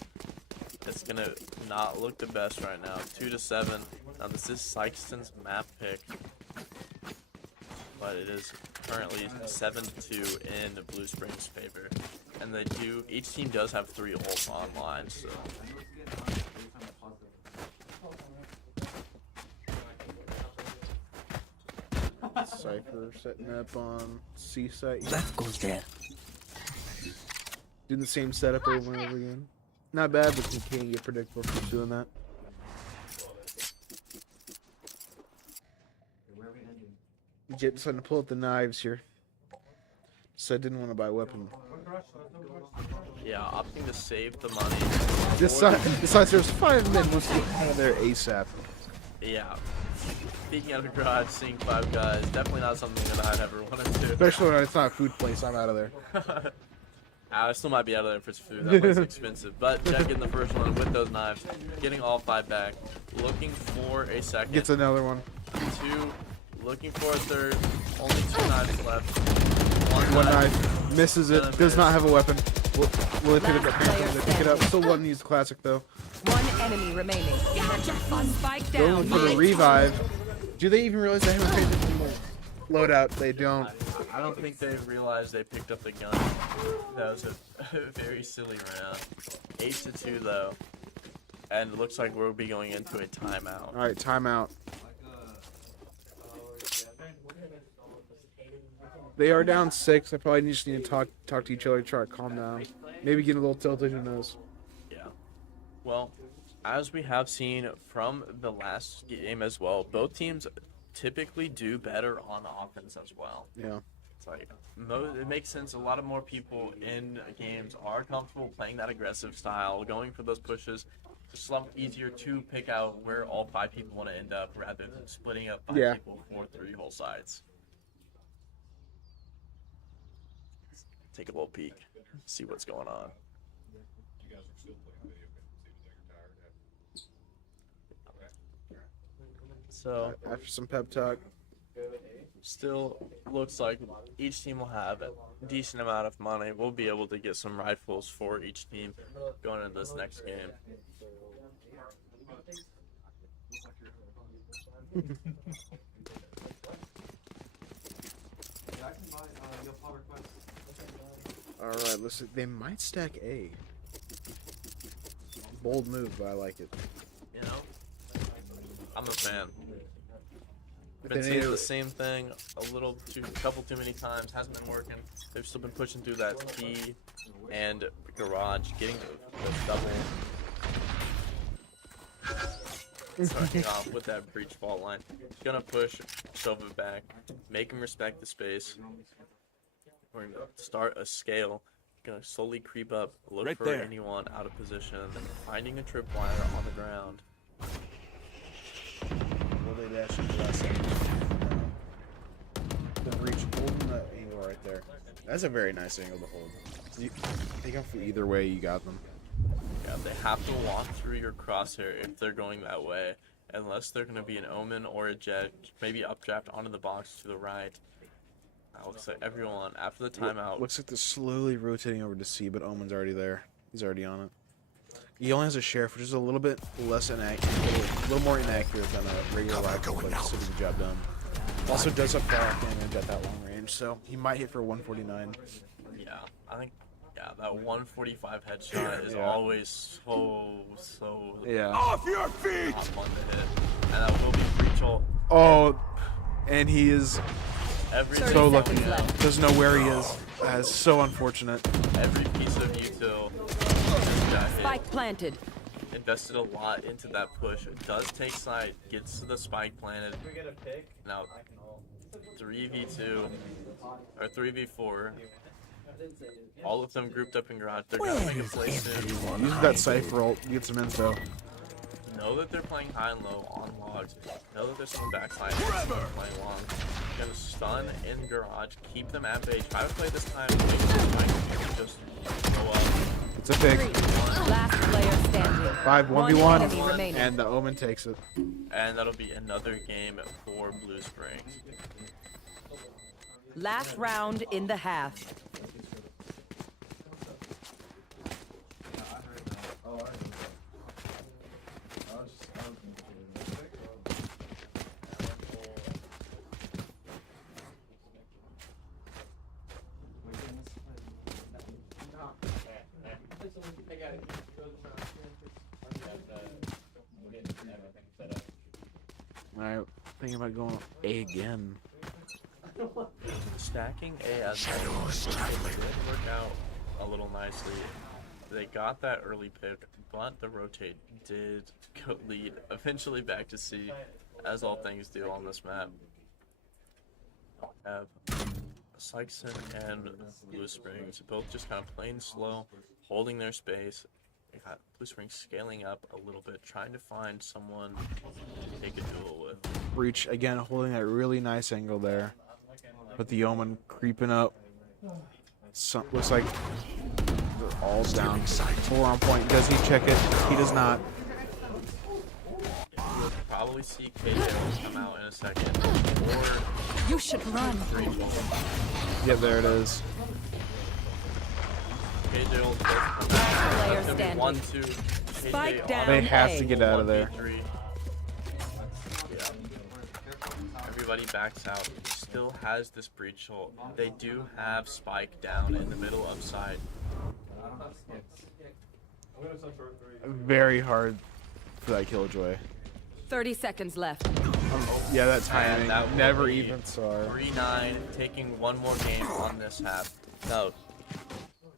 It's going to not look the best right now. 2-7. Now, this is Sykeston's map pick, but it is currently 7-2 in Blue Spring's favor. And each team does have 3 ults online, so. Cypher setting up on C site. That goes there. Doing the same setup over and over again. Not bad, but you can't get predictable from doing that. Jet decided to pull out the knives here. So I didn't want to buy a weapon. Yeah, opting to save the money. Besides, there's 5 men once you get out of there ASAP. Yeah. Speaking out of the garage, seeing 5 guys, definitely not something that I'd ever want to do. Especially when it's not a food place, I'm out of there. I still might be out of there if it's food. That place is expensive. But Jet getting the first one with those knives, getting all 5 back, looking for a second. Gets another one. 2, looking for a third. Only 2 knives left. One knife. Misses it. Does not have a weapon. Will they pick it up? Pick it up. Still one use the classic though. One enemy remaining. Gotcha. Spike Going down. for the revive. Do they even realize they haven't paid attention to the loadout? They don't. I don't think they realized they picked up the gun. That was a very silly round. 8-2 though. And it looks like we'll be going into a timeout. Alright, timeout. They are down 6. I probably just need to talk to each other, try to calm down. Maybe get a little tilted, who knows. Yeah. Well, as we have seen from the last game as well, both teams typically do better on offense as well. Yeah. It's like, it makes sense. A lot of more people in games are comfortable playing that aggressive style, going for those pushes. It's a lot easier to pick out where all 5 people want to end up rather than splitting up 5 people for 3 whole sides. Take a little peek, see what's going on. So After some pep talk. still looks like each team will have a decent amount of money. We'll be able to get some rifles for each team going into this next game. Alright, listen. They might stack A. Bold move, but I like it. You know, I'm a fan. Been seeing the same thing a couple too many times. Hasn't been working. They've still been pushing through that T and garage, getting the double. Starting off with that breach fault line. Gonna push, shove it back, make him respect the space. We're gonna start a scale. Gonna slowly creep up, look Right for there. anyone out of position, finding a tripwire on the ground. Will they dash into that second? The breach holding that angle right there. That's a very nice angle to hold. They go for either way you got them. Yeah, they have to walk through your crosshair if they're going that way, unless they're gonna be an Omen or a Jet, maybe updraft onto the box to the right. Looks like everyone after the timeout. Looks like they're slowly rotating over to C, but Omen's already there. He's already on it. He only has a sheriff, which is a little bit less inaccurate, a little more inaccurate than a regular rifle, but still gets the job done. Also does have fire cannon and jet that long range, so he might hit for 149. Yeah, I think that 145 headshot is always so Off your feet! not fun to hit, and that will be breach ult. Oh, and he is Every So so single lucky. seconds left. Doesn't know where he is. That is so unfortunate. every piece of util just got hit. Spike planted. Invested a lot into that push. It does take side, gets to the spike planted. Now 3v2 or 3v4. All of them grouped up in garage. They're gonna make a play soon. Use that Cypher ult, get some info. Know that they're playing high and low on logs. Know that there's someone backside playing long. Gonna stun in garage, keep them at base. Try to play this time. Might just go up. It's a pick. Last player standing. 5 One 1v1, enemy remaining. and the Omen takes it. And that'll be another game for Blue Springs. Last round in the half. Alright, thinking about going A again. Stacking A as well did work out a little nicely. They got that early pick, but the rotate did lead eventually back to C, as all things do on this map. Have Sykeston and Blue Springs both just kind of playing slow, holding their space. We got Blue Springs scaling up a little bit, trying to find someone to take a duel with. Breach again, holding that really nice angle there. But the Omen creeping up. Looks like they're all down. 4 on point. Does he check it? He does not. We'll probably see KJ come out in a second. Or You should run. 3 Yeah, there it is. KJ will come out. Player It's gonna be standing. 1-2. Spike KJ down. They have A. to get out of there. 1v3. Yeah. Everybody backs out. Still has this breach hold. They do have Spike down in the middle of side. Very hard for that Killjoy. 30 seconds left. Yeah, that timing. And that will Never be even saw it. 3-9, taking one more game on this half. No,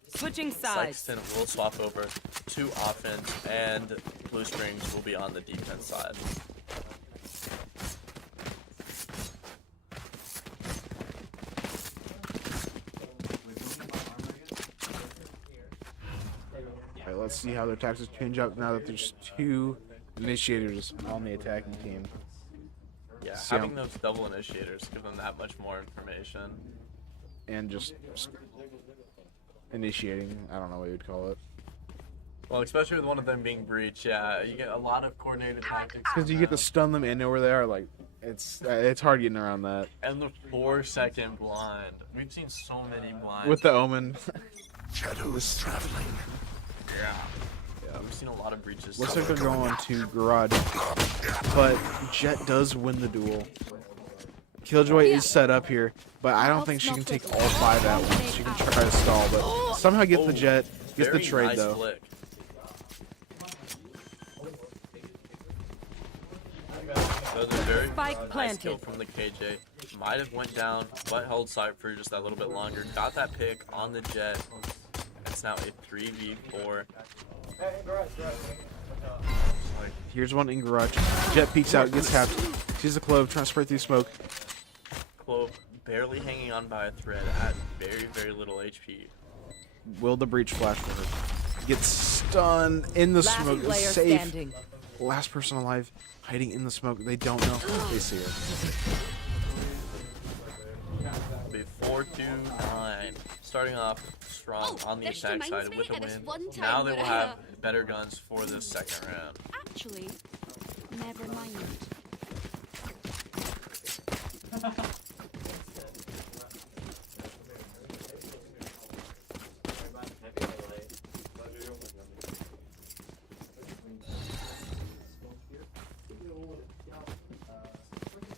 Switching sides. Sexton will swap over to offense, and Blue Springs will be on the defense side. Alright, let's see how their tactics change up now that there's 2 initiators on the attacking team. Yeah, So- having those double initiators give them that much more information. And just initiating. I don't know what you'd call it. Well, especially with one of them being breach, yeah, you get a lot of coordinated tactics. Because you get to stun them and know where they are. Like, it's hard getting around that. And the 4-second blind. We've seen so many blinds. With the Omen. Shadows traveling. Yeah, we've seen a lot of breaches. Looks like they're going to garage. But Jet does win the duel. Killjoy is set up here, but I don't think she can take all 5 at once. She can try to stall, but somehow get the Jet, gets the Very trade nice though. flick. That was a very Spike nice planted. kill from the KJ. Might have went down, but held side for just that little bit longer. Got that pick on the Jet. It's now a 3v4. Like, Here's one in garage. Jet peeks out, gets tapped. Sees the Clove, trying to spray through smoke. Clove barely hanging on by a thread at very, very little HP. Will the breach flash for her? Gets stunned in the Last smoke. player Safe. standing. Last person alive, hiding in the smoke. They don't know. They see her. Before 2-9. Starting off strong on the this attack reminds side me with a of this win. one time Now they where will I, have better guns for this second round. Actually, never mind.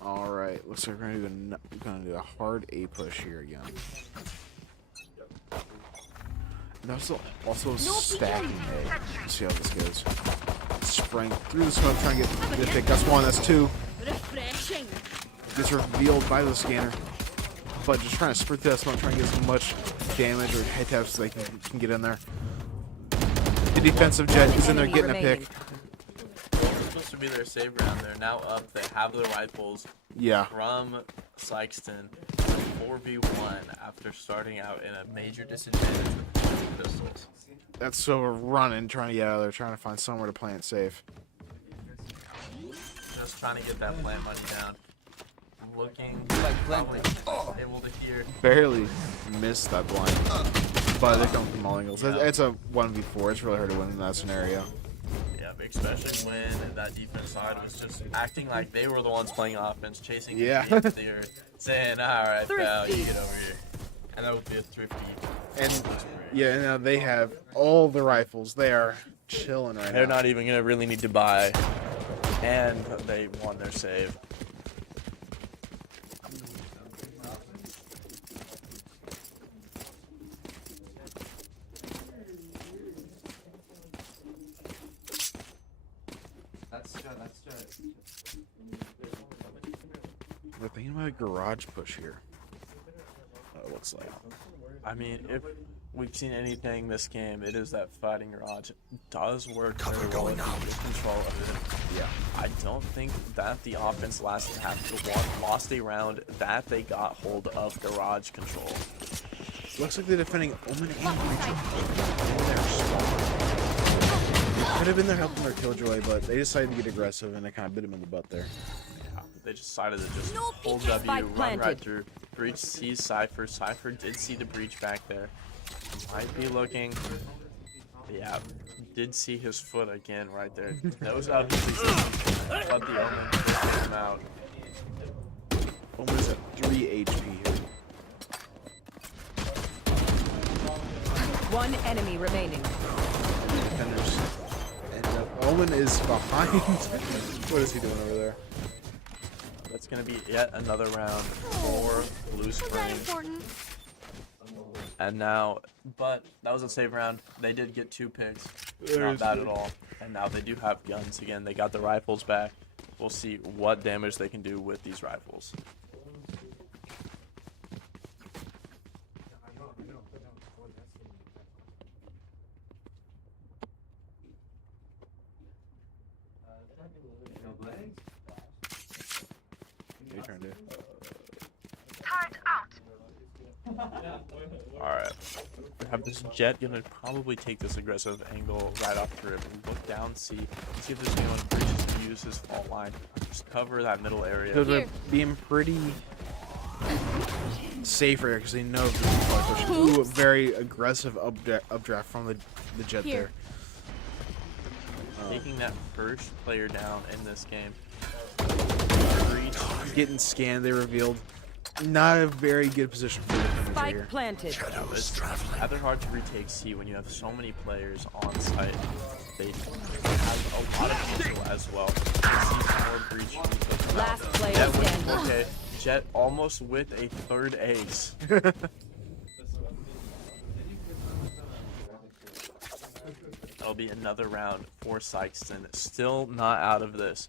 All right, looks like we're gonna do a hard A push here again. And also stacking A. Let's see how this goes. Spraying through the smoke, trying to get the pick. That's 1. That's 2. Refreshing. Gets revealed by the scanner, but just trying to sprint through that smoke, trying to get as much damage or hit taps so they can get in there. The defensive Jet is in there getting a pick. Well, it's supposed to be their save round. They're now up. They have the rifles Yeah. from Sykeston. 4v1 after starting out in a major disadvantage with 2 pistols. That's so we're running, trying to get out of there, trying to find somewhere to plant safe. Just trying to get that plant money down. looking, Spike probably planted. able to hear. Barely missed that blind. But they're coming from all angles. It's a 1v4. It's really hard to win in that scenario. Yeah, especially when that defense side was just acting like they were the ones playing offense, chasing Yeah. the clear, saying, all right, pal, you get over here. And that would be a thrifty. And yeah, now they have all the rifles. They are chilling right They're now. not even going to really need to buy. And they won their save. We're thinking about a garage push here. It looks like. I mean, if we've seen anything this game, it is that fighting garage does work very well if you get control of it. Yeah. I don't think that the offense lost a round that they got hold of garage control. Looks like they're defending Omen and Breach. Could have been there helping their Killjoy, but they decided to get aggressive and they kind of bit him in the butt there. Yeah, they decided to just No pull peeking. W, Spike run planted. right through. Breach sees Cypher. Cypher did see the breach back there. Might be looking. Yeah, did see his foot again right there. Knows obviously but the Omen did take him out. Omen's at 3 HP here. One enemy remaining. Defenders. And Omen is behind. What is he doing over there? That's going to be yet another round for Blue Was that Spring. important? And now, but that was a save round. They did get 2 picks. Not bad at all. And now they do have guns again. They got the rifles back. We'll see what damage they can do with these rifles. Your turn, dude. Alright. We have this Jet gonna probably take this aggressive angle right off the rip and look down, see if there's anyone breaches to use his fault line. Just cover that middle area. So they're being pretty safe here because they know if this is probably pushing. Ooh, a very aggressive updraft from the Jet Here. there. Taking that first player down in this game. Breach. Getting scanned, they revealed. Not a very good position for the defenders right Spike here. planted. It's rather hard to retake C when you have so many players on site. They have a lot of people as well. See some more breach. Last player Jet with, standing. okay, Jet almost with a 3rd ace. That'll be another round for Sykeston. Still not out of this.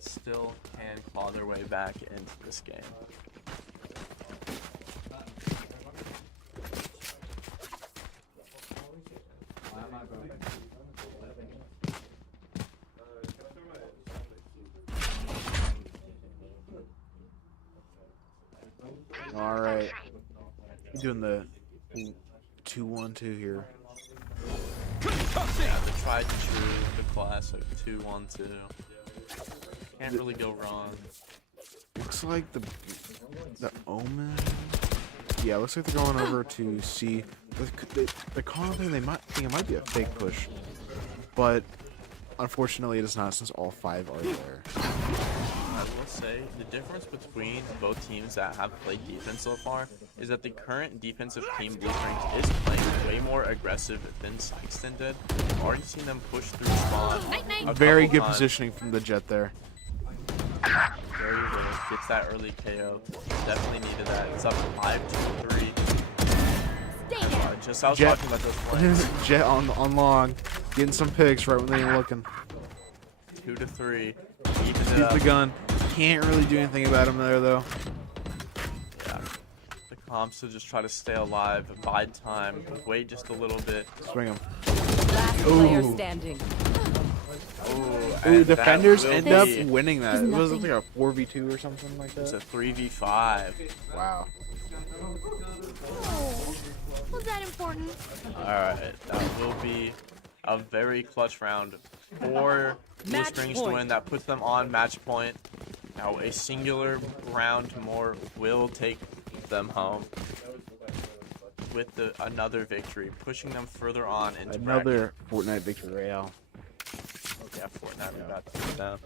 Still can claw their way back into this game. All right. Doing the 2-1-2 here. Yeah, the tried and true, the classic 2-1-2. Can't really go wrong. Looks like the Omen. Yeah, looks like they're going over to C. The calling thing they might think it might be a fake push, but unfortunately it is not since all 5 are there. I will say the difference between both teams that have played defense so far is that the current defensive team Blueprint is playing way more aggressive than Sykeston did. I've already seen them push through spawn. A Very couple good times. positioning from the Jet there. Very good. Gets that early KO. Definitely needed that. It's up 5-3. Stay down. Just I was Jet. talking about those flames. Jet on long, getting some picks right when they ain't looking. 2-3. Even it Use up. the gun. Can't really do anything about him there though. Yeah. The comps to just try to stay alive, bide time, wait just a little bit. Swing him. Last player Ooh. standing. Ooh, defenders end up be, winning that. It was like a 4v2 or something like it's that. a 3v5. Wow. Oh, was that important? Alright, that will be a very clutch round for Blue Match Springs to point. win. That puts them on match point. Now a singular round more will take them home with another victory, pushing them further on into Another Fortnite victory royale. Yeah, Fortnite. We got to down.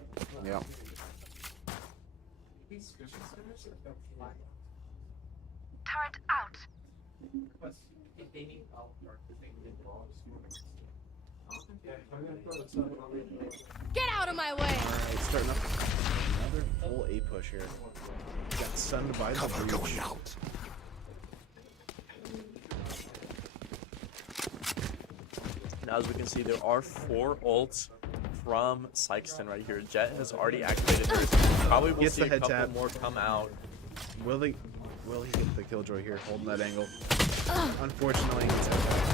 Yeah. Turret out. Get out of my way. Alright, starting up another full A push here. Got sunned by the Cover breach. going out. Now, as we can see, there are 4 ults from Sykeston right here. Jet has already activated hers. Probably will Gets see the a head couple tap. more come out. Will he get the killjoy here, holding that angle? Unfortunately, he gets head tap.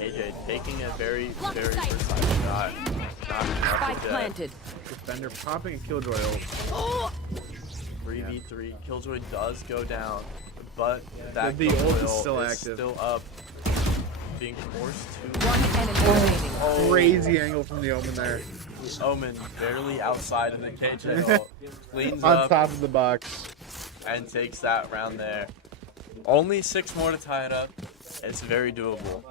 AJ taking a very, very precise shot. Not enough Spike for Jet. planted. Defender popping a killjoy ult. Oh, 3v3. Killjoy does go down, but that The Killjoy ult is still active. Still up. Being forced to. one enemy remaining. Oh, Crazy angle from the Omen there. Omen barely outside of the KJ ult. Cleans On up top of the box. and takes that round there. Only 6 more to tie it up. It's very doable.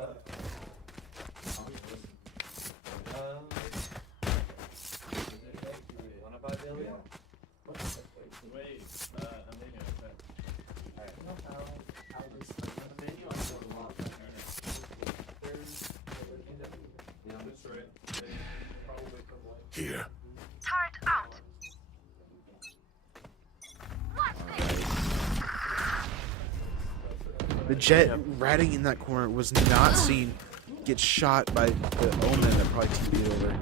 Here. Turret out. The Jet ratting in that corner was not seen get shot by the Omen that probably TP'd over.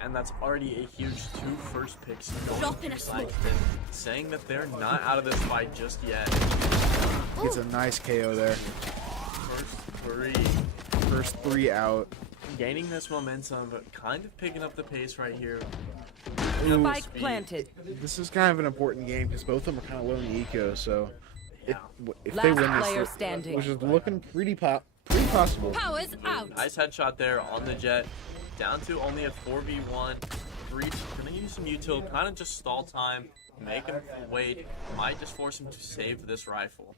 And that's already a huge 2 first picks going Drop to in a smoke. Sykeston, saying that they're not out of this fight just yet. Gets a nice KO there. First 3 out. Gaining this momentum, but kind of picking up the pace right here. Spike planted. This is kind of an important game because both of them are kind of low in the eco, so if Last they win player this, standing. which is looking pretty possible. Powers out. Nice headshot there on the Jet. Down to only a 4v1. Breach gonna use some util, kind of just stall time, make him wait. Might just force him to save this rifle.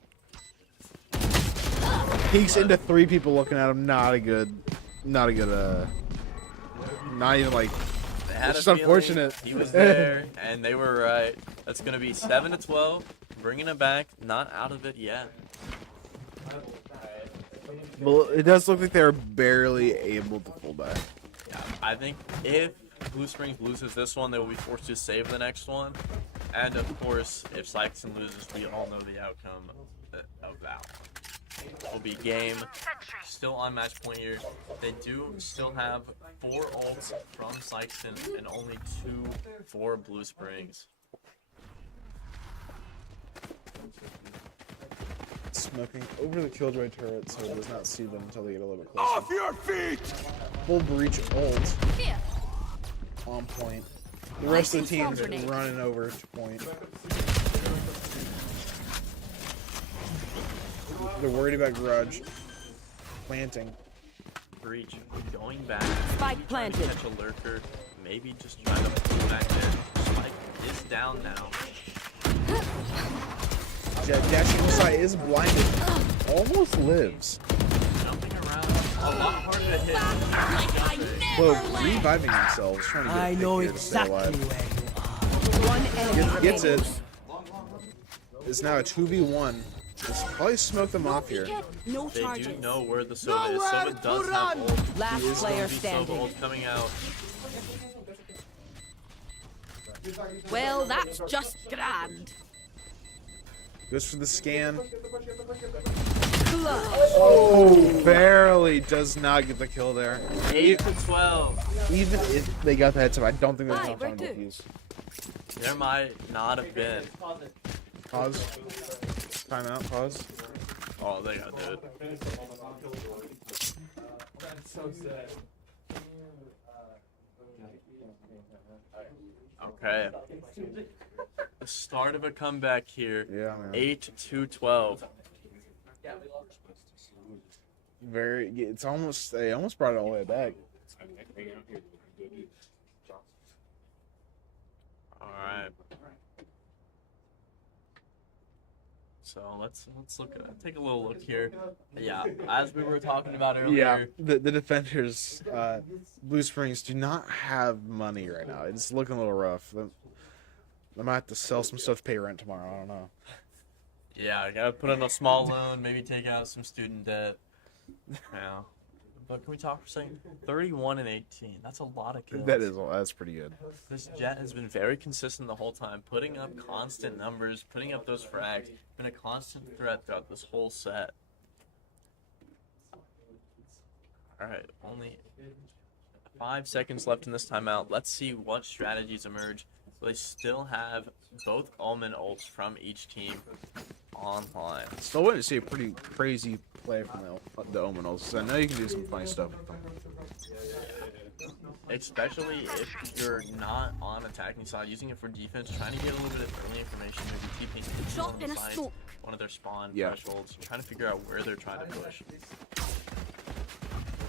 Peeks into 3 people looking at him. Not even like. They had It's a just feeling unfortunate. He was there, and they were right. That's gonna be 7-12, bringing it back. Not out of it yet. Well, it does look like they're barely able to pull back. Yeah, I think if Blue Springs loses this one, they will be forced to save the next one. And of course, if Sykeston loses, we all know the outcome of that. It will be game. Still on match point here. They do still have 4 ults from Sykeston and only 2 for Blue Springs. Smoking over the killjoy turret so it does not see them until they get a little bit closer. Off your feet! Full breach ult Here. on point. The rest of the Placing team's swamp grenade. running over to point. They're worried about Grudge. Planting. Breach going back. Spike maybe trying to planted. catch a lurker. Maybe just trying to pull back there. Spike is down now. Jet dashing inside is blinded. Almost lives. Jumping around. A lot harder to hit. Like I never Well, left. reviving themselves, trying to get I a pick know here to stay exactly alive. where you are. One enemy Gets remaining. it. It's now a 2v1. Let's probably smoke them off here. No They charges. do know where the Sova is. Sova does have ult. Last He is player going to be Sova standing. ult coming out. Well, that's just grand. Goes for the scan. Clutch. Oh, barely does not get the kill there. 8-12. Even if they got the heads up, I don't think there's Hi, enough where time to? to use. There might not have been. Pause. Timeout. Pause. Oh, they gotta do it. Okay. The start of a comeback here. Yeah, man. 8-12. Very. It's almost. They almost brought it all the way back. All right. So let's take a little look here. Yeah, as we were talking about earlier. Yeah, the defenders, Blue Springs, do not have money right now. It's looking a little rough. They might have to sell some stuff to pay rent tomorrow. I don't know. Yeah, I gotta put in a small loan, maybe take out some student debt. Yeah. But can we talk for a second? 31 and 18. That's a lot of kills. That's pretty good. This Jet has been very consistent the whole time, putting up constant numbers, putting up those frags, been a constant threat throughout this whole set. Alright, only 5 seconds left in this timeout. Let's see what strategies emerge. They still have both Omen ults from each team online. Still waiting to see a pretty crazy play from the Omen ults. I know you can do some funny stuff with them. Especially if you're not on attacking side, using it for defense, trying to get a little bit of early information, maybe TPing Drop in a inside smoke. one of their spawn Yeah. thresholds, trying to figure out where they're trying to push.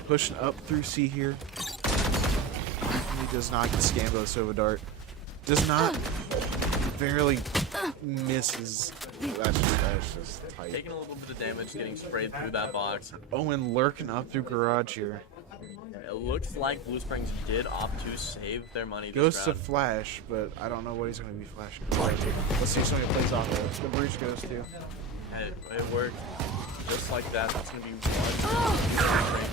Pushing up through C here. He does not get scammed by the Sova Dart. Does not. Barely misses. That's just tight. Taking a little bit of damage, getting sprayed through that box. Owen lurking up through garage here. It looks like Blue Springs did opt to save their money Goes this to round. flash, but I don't know what he's going to be flashing. Let's see if somebody plays off it. The breach goes to. And it worked just like that. That's going to be one.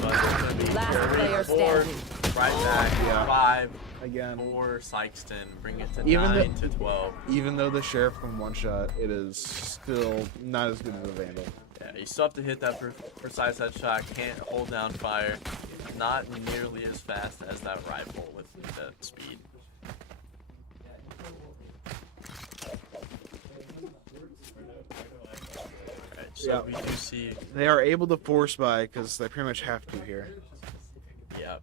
But it's going to be Last three, player four, standing. right back, Yeah. 5, Again, 4, Sykeston, bring it to Even 9 to 12. even though the sheriff can one shot, it is still not as good as the Vandal. Yeah, you still have to hit that precise headshot. Can't hold down fire. Not nearly as fast as that rifle with the speed. Alright, so Yeah. we do see. They are able to force buy because they pretty much have to here. Yeah,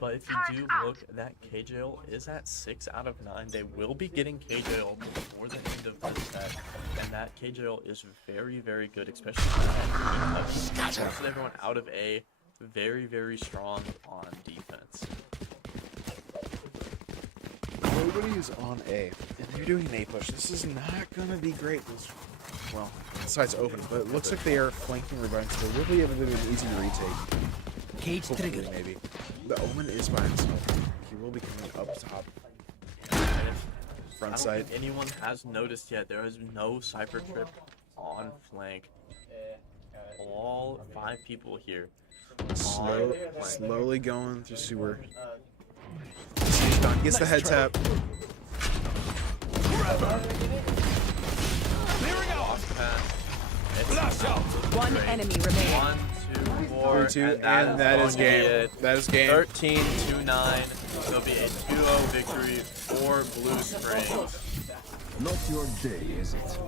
but if you do look, that KJL is at 6 out of 9. They will be getting KJL before the end of this set, and that KJL is very, very good, especially forces everyone out of A. Very, very strong on defense. Nobody's on A, and they're doing an A push. This is not gonna be great. Well, the site's open, but it looks like they are flanking revenge, so they will be able to do an easy retake. Cage trigger. Maybe. The Omen is by himself. He will be coming up top. And if I Front don't side. think anyone has noticed yet, there is no Cypher Trip on flank. All 5 people here. Slowly going through sewer. He's done. Gets the head tap. One enemy remaining. 1, 2, 4, 2, and that is game. it. That is game. 13-9. There'll be a 2-0 victory for Blue Springs. Not your day, is it?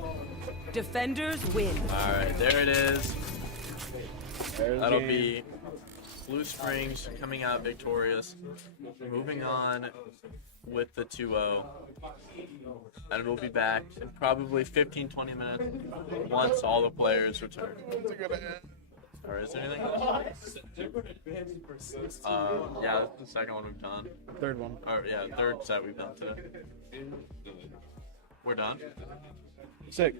Defenders win. Alright, there it is. There's That'll game. be Blue Springs coming out victorious. Moving on with the 2-0. And we'll be back in probably 15-20 minutes once all the players return. Or is there anything else? Yeah, that's the second one we've done. Third one. Or yeah, third set we've done today. We're done. Sick.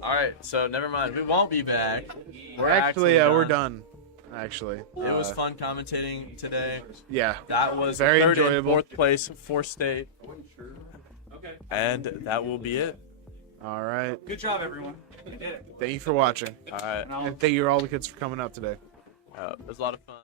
All right, so never mind. We won't be back. We're actually, we're done. Actually, It was fun commentating today. Yeah. That was Very third enjoyable. and 4th place for state. And that will be it. All right. Good job, everyone. You did it. Thank you for watching, All right. and thank you to all the kids for coming out today. It was a lot of fun.